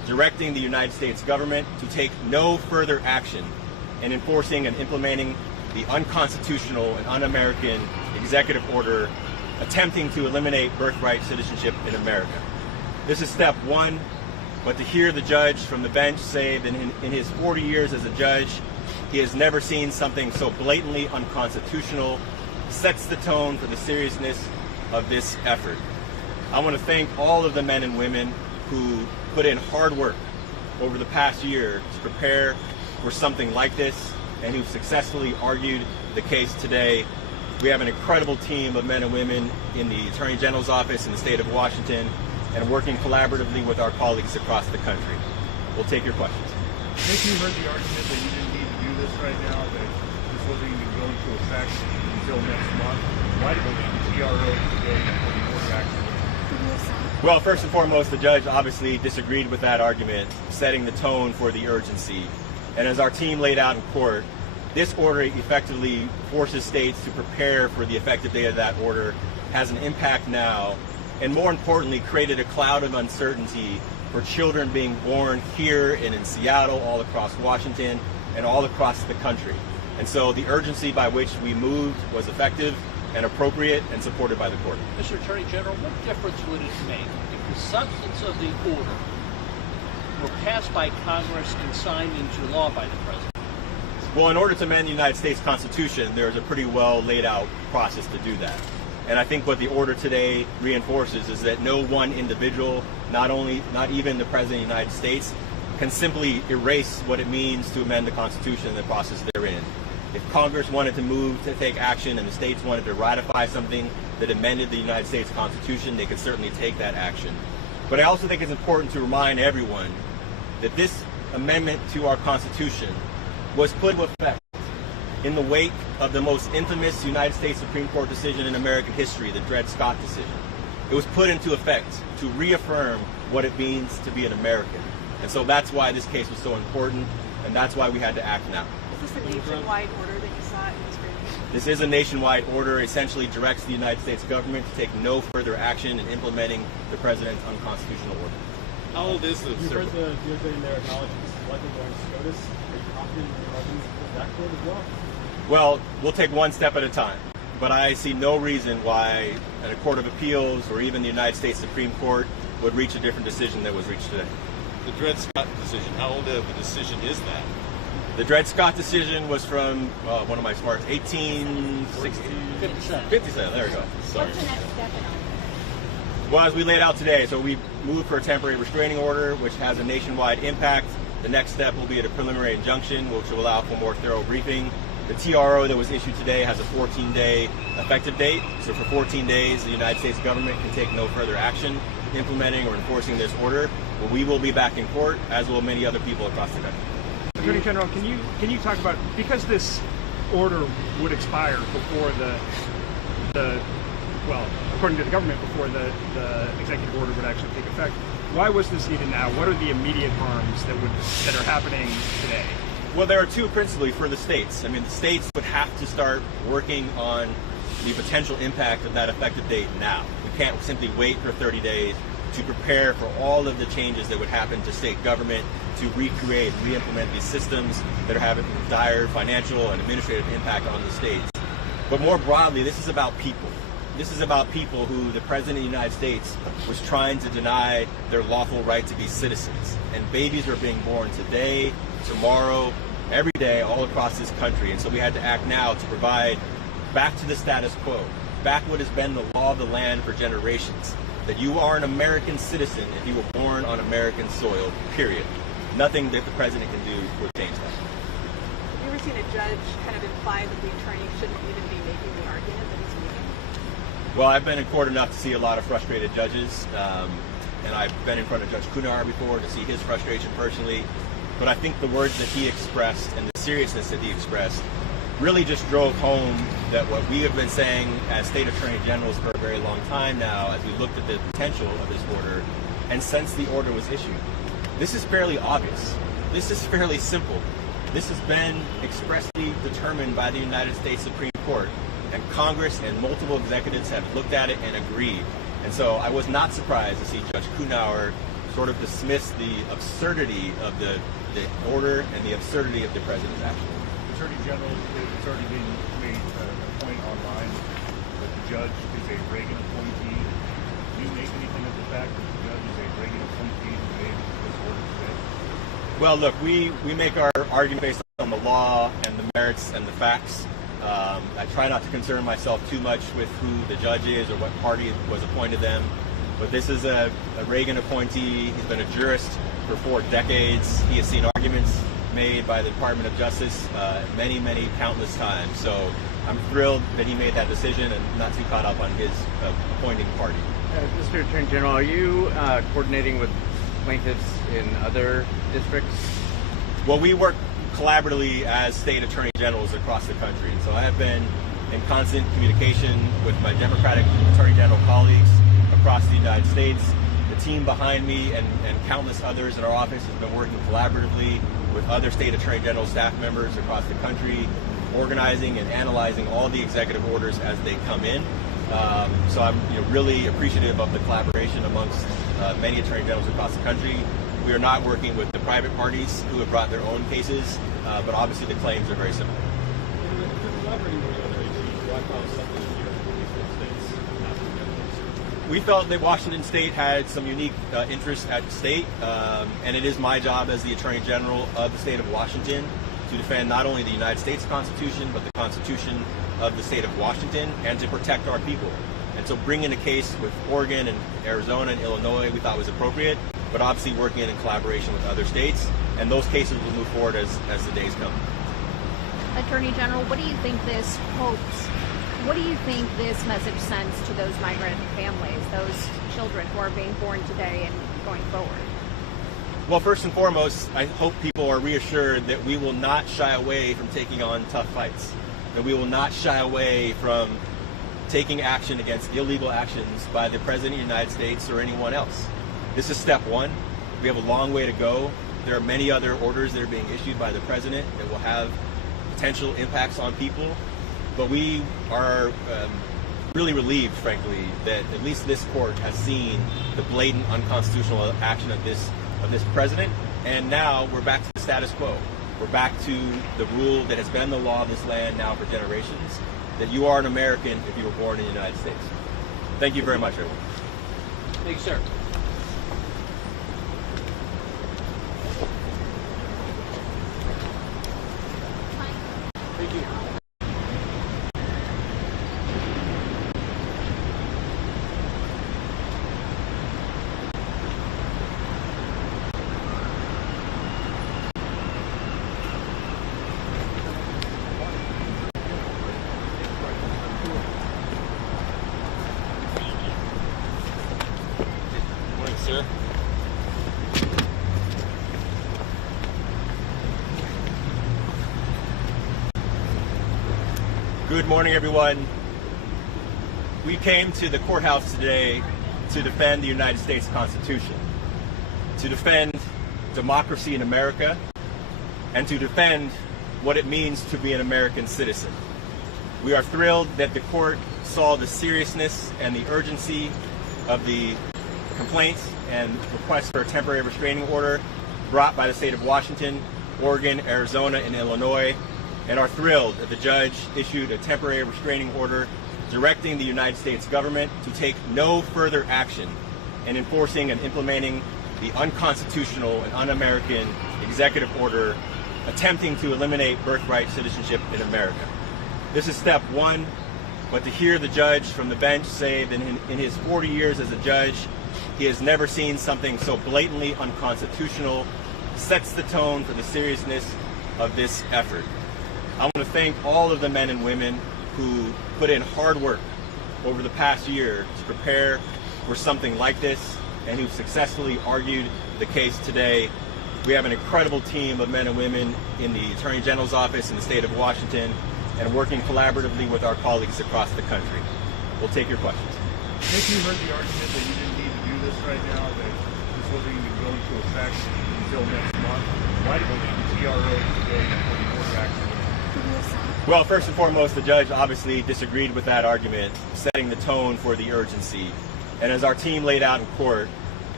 directing the United States government to take no further action in enforcing and implementing the unconstitutional and un-American executive order attempting to eliminate birthright citizenship in America. This is step one, but to hear the judge from the bench say that in his 40 years as a judge, he has never seen something so blatantly unconstitutional sets the tone for the seriousness of this effort. I want to thank all of the men and women who put in hard work over the past year to prepare for something like this and who successfully argued the case today. We have an incredible team of men and women in the Attorney General's office in the state of Washington and working collaboratively with our colleagues across the country. We'll take your questions. Nick, you heard the argument that you didn't need to do this right now, that this wasn't even going to effect until next month. Why did the TRO today for the order action? Well, first and foremost, the judge obviously disagreed with that argument, setting the tone for the urgency. And as our team laid out in court, this order effectively forces states to prepare for the effective date of that order, has an impact now, and more importantly, created a cloud of uncertainty for children being born here and in Seattle, all across Washington, and all across the country. And so the urgency by which we moved was effective and appropriate and supported by the court. Mr. Attorney General, what difference would it make if the substance of the order were passed by Congress and signed into law by the President? Well, in order to amend the United States Constitution, there's a pretty well laid out process to do that. And I think what the order today reinforces is that no one individual, not even the President of the United States, can simply erase what it means to amend the Constitution and the process therein. If Congress wanted to move to take action and the states wanted to ratify something that amended the United States Constitution, they could certainly take that action. But I also think it's important to remind everyone that this amendment to our Constitution was put into effect in the wake of the most infamous United States Supreme Court decision in American history, the Dred Scott decision. It was put into effect to reaffirm what it means to be an American. And so that's why this case was so important, and that's why we had to act now. Is this a nationwide order that you saw in this briefing? This is a nationwide order, essentially directs the United States government to take no further action in implementing the President's unconstitutional order. How old is this? You heard the DOJ in their acknowledgments likely going to SCOTUS. Are you confident in your arguments with that court as well? Well, we'll take one step at a time. But I see no reason why a court of appeals or even the United States Supreme Court would reach a different decision that was reached today. The Dred Scott decision, how old of a decision is that? The Dred Scott decision was from, one of my smarts, 1860. 57, there we go. Sorry. What's the next step in all this? Well, as we laid out today, so we moved for a temporary restraining order, which has a nationwide impact. The next step will be at a preliminary injunction, which will allow for more thorough briefing. The TRO that was issued today has a 14-day effective date. So for 14 days, the United States government can take no further action implementing or enforcing this order. But we will be back in court, as will many other people across the country. Attorney General, can you talk about, because this order would expire before well, according to the government, before the executive order would actually take effect, why was this needed now? What are the immediate harms that are happening today? Well, there are two principally for the states. I mean, the states would have to start working on the potential impact of that effective date now. We can't simply wait for 30 days to prepare for all of the changes that would happen to state government to recreate, re-implement these systems that are having dire financial and administrative impact on the states. But more broadly, this is about people. This is about people who the President of the United States was trying to deny their lawful right to be citizens. And babies are being born today, tomorrow, every day, all across this country. And so we had to act now to provide back to the status quo, back what has been the law of the land for generations, that you are an American citizen if you were born on American soil, period. Nothing that the President can do would change that. Have you ever seen a judge kind of imply that the attorney shouldn't even be making the argument that he's making? Well, I've been in court enough to see a lot of frustrated judges, and I've been in front of Judge Coughenour before to see his frustration personally. But I think the words that he expressed and the seriousness that he expressed really just drove home that what we have been saying as state attorney generals for a very long time now, as we looked at the potential of this order, and since the order was issued. This is fairly obvious. This is fairly simple. This has been expressly determined by the United States Supreme Court, and Congress and multiple executives have looked at it and agreed. And so I was not surprised to see Judge Coughenour sort of dismiss the absurdity of the order and the absurdity of the president's action. Attorney General, it's already been made a point online that the judge is a Reagan appointee. Do you make anything of the fact that the judge is a Reagan appointee who made this order today? Well, look, we make our argument based on the law and the merits and the facts. I try not to concern myself too much with who the judge is or what party was appointed them. But this is a Reagan appointee. He's been a jurist for 4 decades. He has seen arguments made by the Department of Justice many, countless times. So I'm thrilled that he made that decision and not too caught up on his appointing party. Mr. Attorney General, are you coordinating with plaintiffs in other districts? Well, we work collaboratively as state attorney generals across the country. So I have been in constant communication with my Democratic attorney general colleagues across the United States. The team behind me and countless others in our office has been working collaboratively with other state attorney general staff members across the country, organizing and analyzing all the executive orders as they come in. So I'm really appreciative of the collaboration amongst many attorney generals across the country. We are not working with the private parties who have brought their own cases, but obviously the claims are very similar. If you're collaborating with other AGs, why file something here in these states not together? We felt that Washington State had some unique interests at state, and it is my job as the Attorney General of the state of Washington to defend not only the United States Constitution, but the Constitution of the state of Washington, and to protect our people. And so bringing a case with Oregon and Arizona and Illinois we thought was appropriate, but obviously working in collaboration with other states, and those cases will move forward as the days come. Attorney General, what do you think this hopes? What do you think this message sends to those migrant families, those children who are being born today and going forward? Well, first and foremost, I hope people are reassured that we will not shy away from taking on tough fights, that we will not shy away from taking action against illegal actions by the President of the United States or anyone else. This is step one. We have a long way to go. There are many other orders that are being issued by the President that will have potential impacts on people. But we are really relieved, frankly, that at least this court has seen the blatant unconstitutional action of this president. And now we're back to the status quo. We're back to the rule that has been the law of this land now for generations, that you are an American if you were born in the United States. Thank you very much, everyone. Thank you, sir. Thank you. Morning, sir. Good morning, everyone. We came to the courthouse today to defend the United States Constitution, to defend democracy in America, and to defend what it means to be an American citizen. We are thrilled that the court saw the seriousness and the urgency of the complaints and requests for a temporary restraining order brought by the state of Washington, Oregon, Arizona, and Illinois, and are thrilled that the judge issued a temporary restraining order directing the United States government to take no further action in enforcing and implementing the unconstitutional and un-American executive order attempting to eliminate birthright citizenship in America. This is step one, but to hear the judge from the bench say that in his 40 years as a judge, he has never seen something so blatantly unconstitutional sets the tone for the seriousness of this effort. I want to thank all of the men and women who put in hard work over the past year to prepare for something like this and who successfully argued the case today. We have an incredible team of men and women in the Attorney General's office in the state of Washington and working collaboratively with our colleagues across the country. We'll take your questions. Nick, you heard the argument that you didn't need to do this right now, that this wasn't even going to effect until next month. Why did the TRO today for the court action? Well, first and foremost, the judge obviously disagreed with that argument, setting the tone for the urgency. And as our team laid out in court,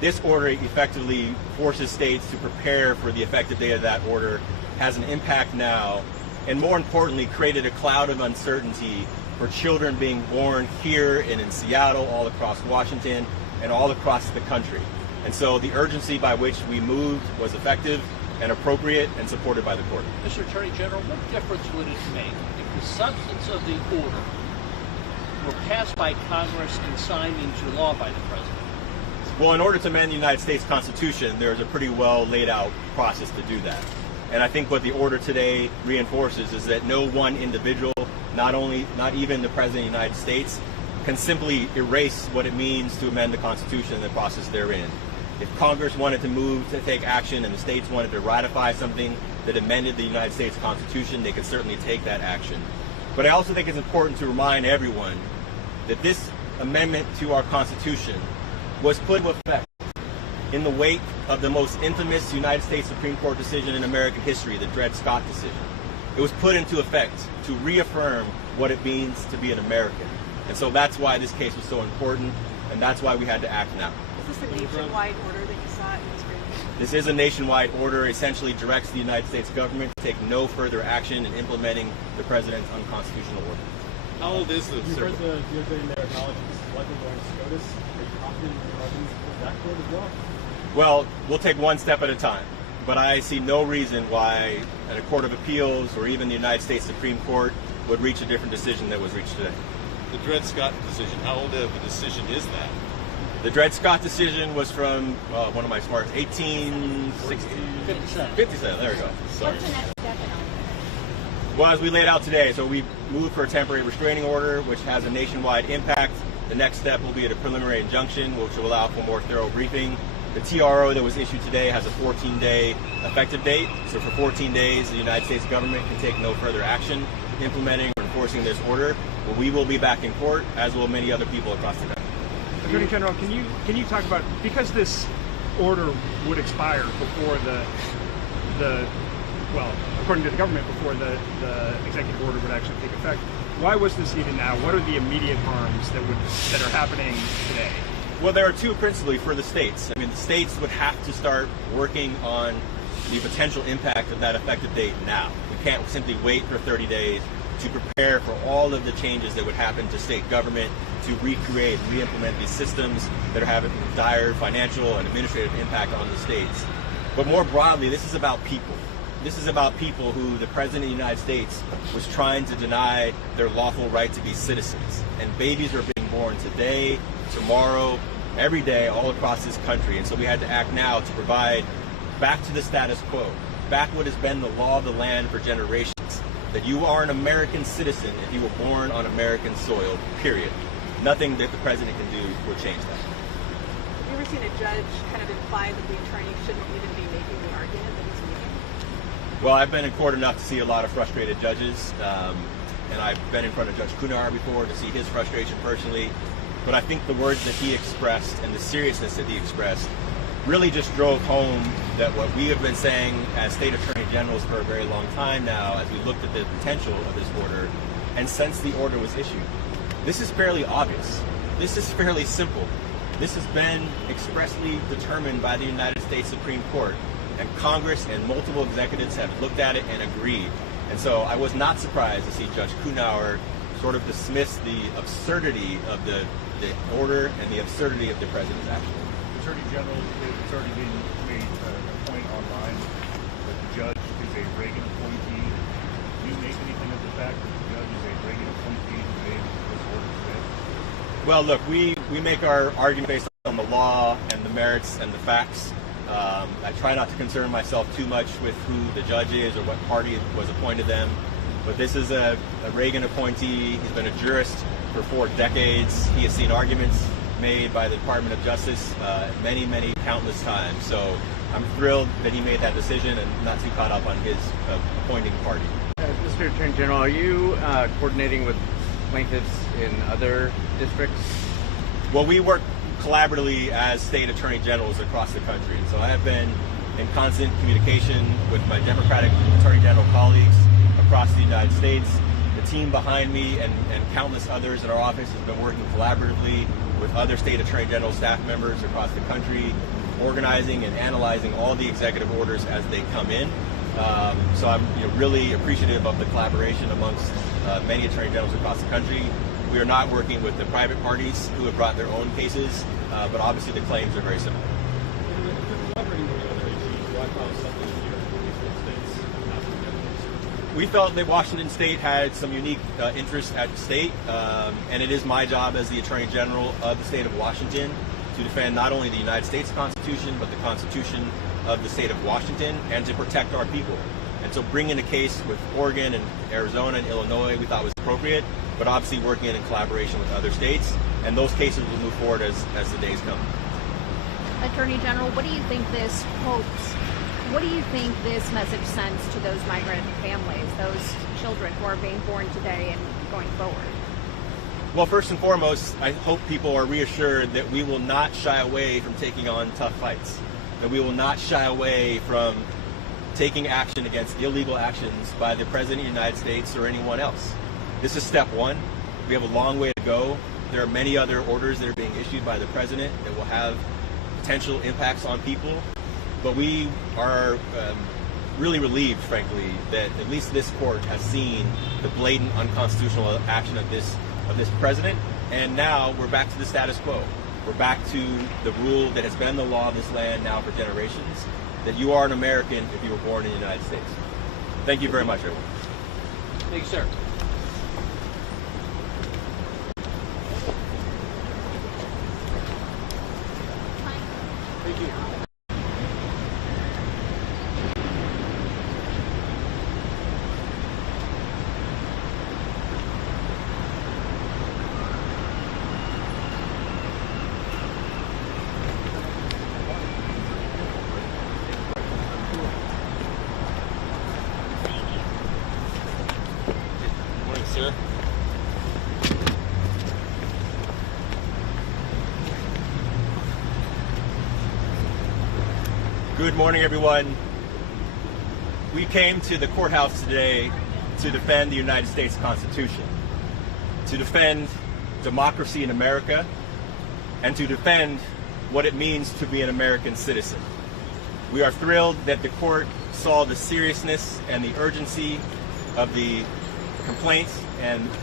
This order effectively forces states to prepare for the effective date of that order, has an impact now, and more importantly, created a cloud of uncertainty for children being born here and in Seattle, all across Washington, and all across the country. And so the urgency by which we moved was effective and appropriate and supported by the court. Mr. Attorney General, what difference would it make if the substance of the order were passed by Congress and signed into law by the President? Well, in order to amend the United States Constitution, there's a pretty well laid out process to do that. And I think what the order today reinforces is that no one individual, not even the President of the United States, can simply erase what it means to amend the Constitution and the process therein. If Congress wanted to move to take action and the states wanted to ratify something that amended the United States Constitution, they could certainly take that action. But I also think it's important to remind everyone that this amendment to our Constitution was put into effect in the wake of the most infamous United States Supreme Court decision in American history, the Dred Scott decision. It was put into effect to reaffirm what it means to be an American. And so that's why this case was so important, and that's why we had to act now. Is this a nationwide order that you saw in this group? This is a nationwide order, essentially directs the United States government to take no further action in implementing the President's unconstitutional order. How old is the You've circuit? heard the DOJ in there acknowledge this is likely going to SCOTUS. Are you confident in your arguments for that court as well? Well, we'll take one step at a time, but I see no reason why a court of appeals or even the United States Supreme Court would reach a different decision that was reached today. The Dred Scott decision, how old of a decision is that? The Dred Scott decision was from, one of my smarts, 1860. 57. 57, there we go. Sorry. What's the next step in all this? Well, as we laid out today, so we moved for a temporary restraining order, which has a nationwide impact. The next step will be at a preliminary injunction, which will allow for more thorough briefing. The TRO that was issued today has a 14-day effective date. So for 14 days, the United States government can take no further action implementing or enforcing this order. But we will be back in court, as will many other people across the country. Attorney General, can you talk about, because this order would expire before well, according to the government, before the executive order would actually take effect, why was this needed now? What are the immediate harms that are happening today? Well, there are two principally for the states. I mean, the states would have to start working on the potential impact of that effective date now. We can't simply wait for 30 days to prepare for all of the changes that would happen to state government to recreate and re-implement these systems that are having dire financial and administrative impact on the states. But more broadly, this is about people. This is about people who the President of the United States was trying to deny their lawful right to be citizens. And babies are being born today, tomorrow, every day, all across this country. And so we had to act now to provide back to the status quo, back what has been the law of the land for generations, that you are an American citizen if you were born on American soil, period. Nothing that the President can do will change that. Have you ever seen a judge kind of imply that the attorney shouldn't even be making the argument that he's making? Well, I've been in court enough to see a lot of frustrated judges, and I've been in front of Judge Coughenour before to see his frustration personally. But I think the words that he expressed and the seriousness that he expressed really just drove home that what we have been saying as state attorney generals for a very long time now, as we looked at the potential of this order, and since the order was issued. This is fairly obvious. This is fairly simple. This has been expressly determined by the United States Supreme Court, and Congress and multiple executives have looked at it and agreed. And so I was not surprised to see Judge Coughenour sort of dismiss the absurdity of the order and the absurdity of the President's action. Attorney General, it's already been made a point online that the judge is a Reagan appointee. Do you make anything of the fact that the judge is a Reagan appointee who made this order today? Well, look, we make our argument based on the law and the merits and the facts. I try not to concern myself too much with who the judge is or what party was appointed them. But this is a Reagan appointee. He's been a jurist for 4 decades. He has seen arguments made by the Department of Justice many, countless times. So I'm thrilled that he made that decision and not too caught up on his appointing party. Mr. Attorney General, are you coordinating with plaintiffs in other districts? Well, we work collaboratively as state attorney generals across the country. So I have been in constant communication with my Democratic attorney general colleagues across the United States. The team behind me and countless others in our office has been working collaboratively with other state attorney general staff members across the country, organizing and analyzing all the executive orders as they come in. So I'm really appreciative of the collaboration amongst many attorney generals across the country. We are not working with the private parties who have brought their own cases, but obviously the claims are very similar. Collaborating with the other AGs, why file something here in these states not together? We felt that Washington State had some unique interests at the state, and it is my job as the Attorney General of the state of Washington to defend not only the United States Constitution, but the Constitution of the state of Washington, and to protect our people. And so bringing a case with Oregon and Arizona and Illinois we thought was appropriate, but obviously working in collaboration with other states, and those cases will move forward as the days come. Attorney General, what do you think this hopes? What do you think this message sends to those migrant families, those children who are being born today and going forward? Well, first and foremost, I hope people are reassured that we will not shy away from taking on tough fights, that we will not shy away from taking action against illegal actions by the President of the United States or anyone else. This is step one. We have a long way to go. There are many other orders that are being issued by the President that will have potential impacts on people, but we are really relieved, frankly, that at least this court has seen the blatant unconstitutional action of this president, and now we're back to the status quo. We're back to the rule that has been the law of this land now for generations, that you are an American if you were born in the United States. Thank you very much, everyone. Thank you, sir. Thank you. Morning, sir. Good morning, everyone. We came to the courthouse today to defend the United States Constitution, to defend democracy in America, and to defend what it means to be an American citizen. We are thrilled that the court saw the seriousness and the urgency of the complaints and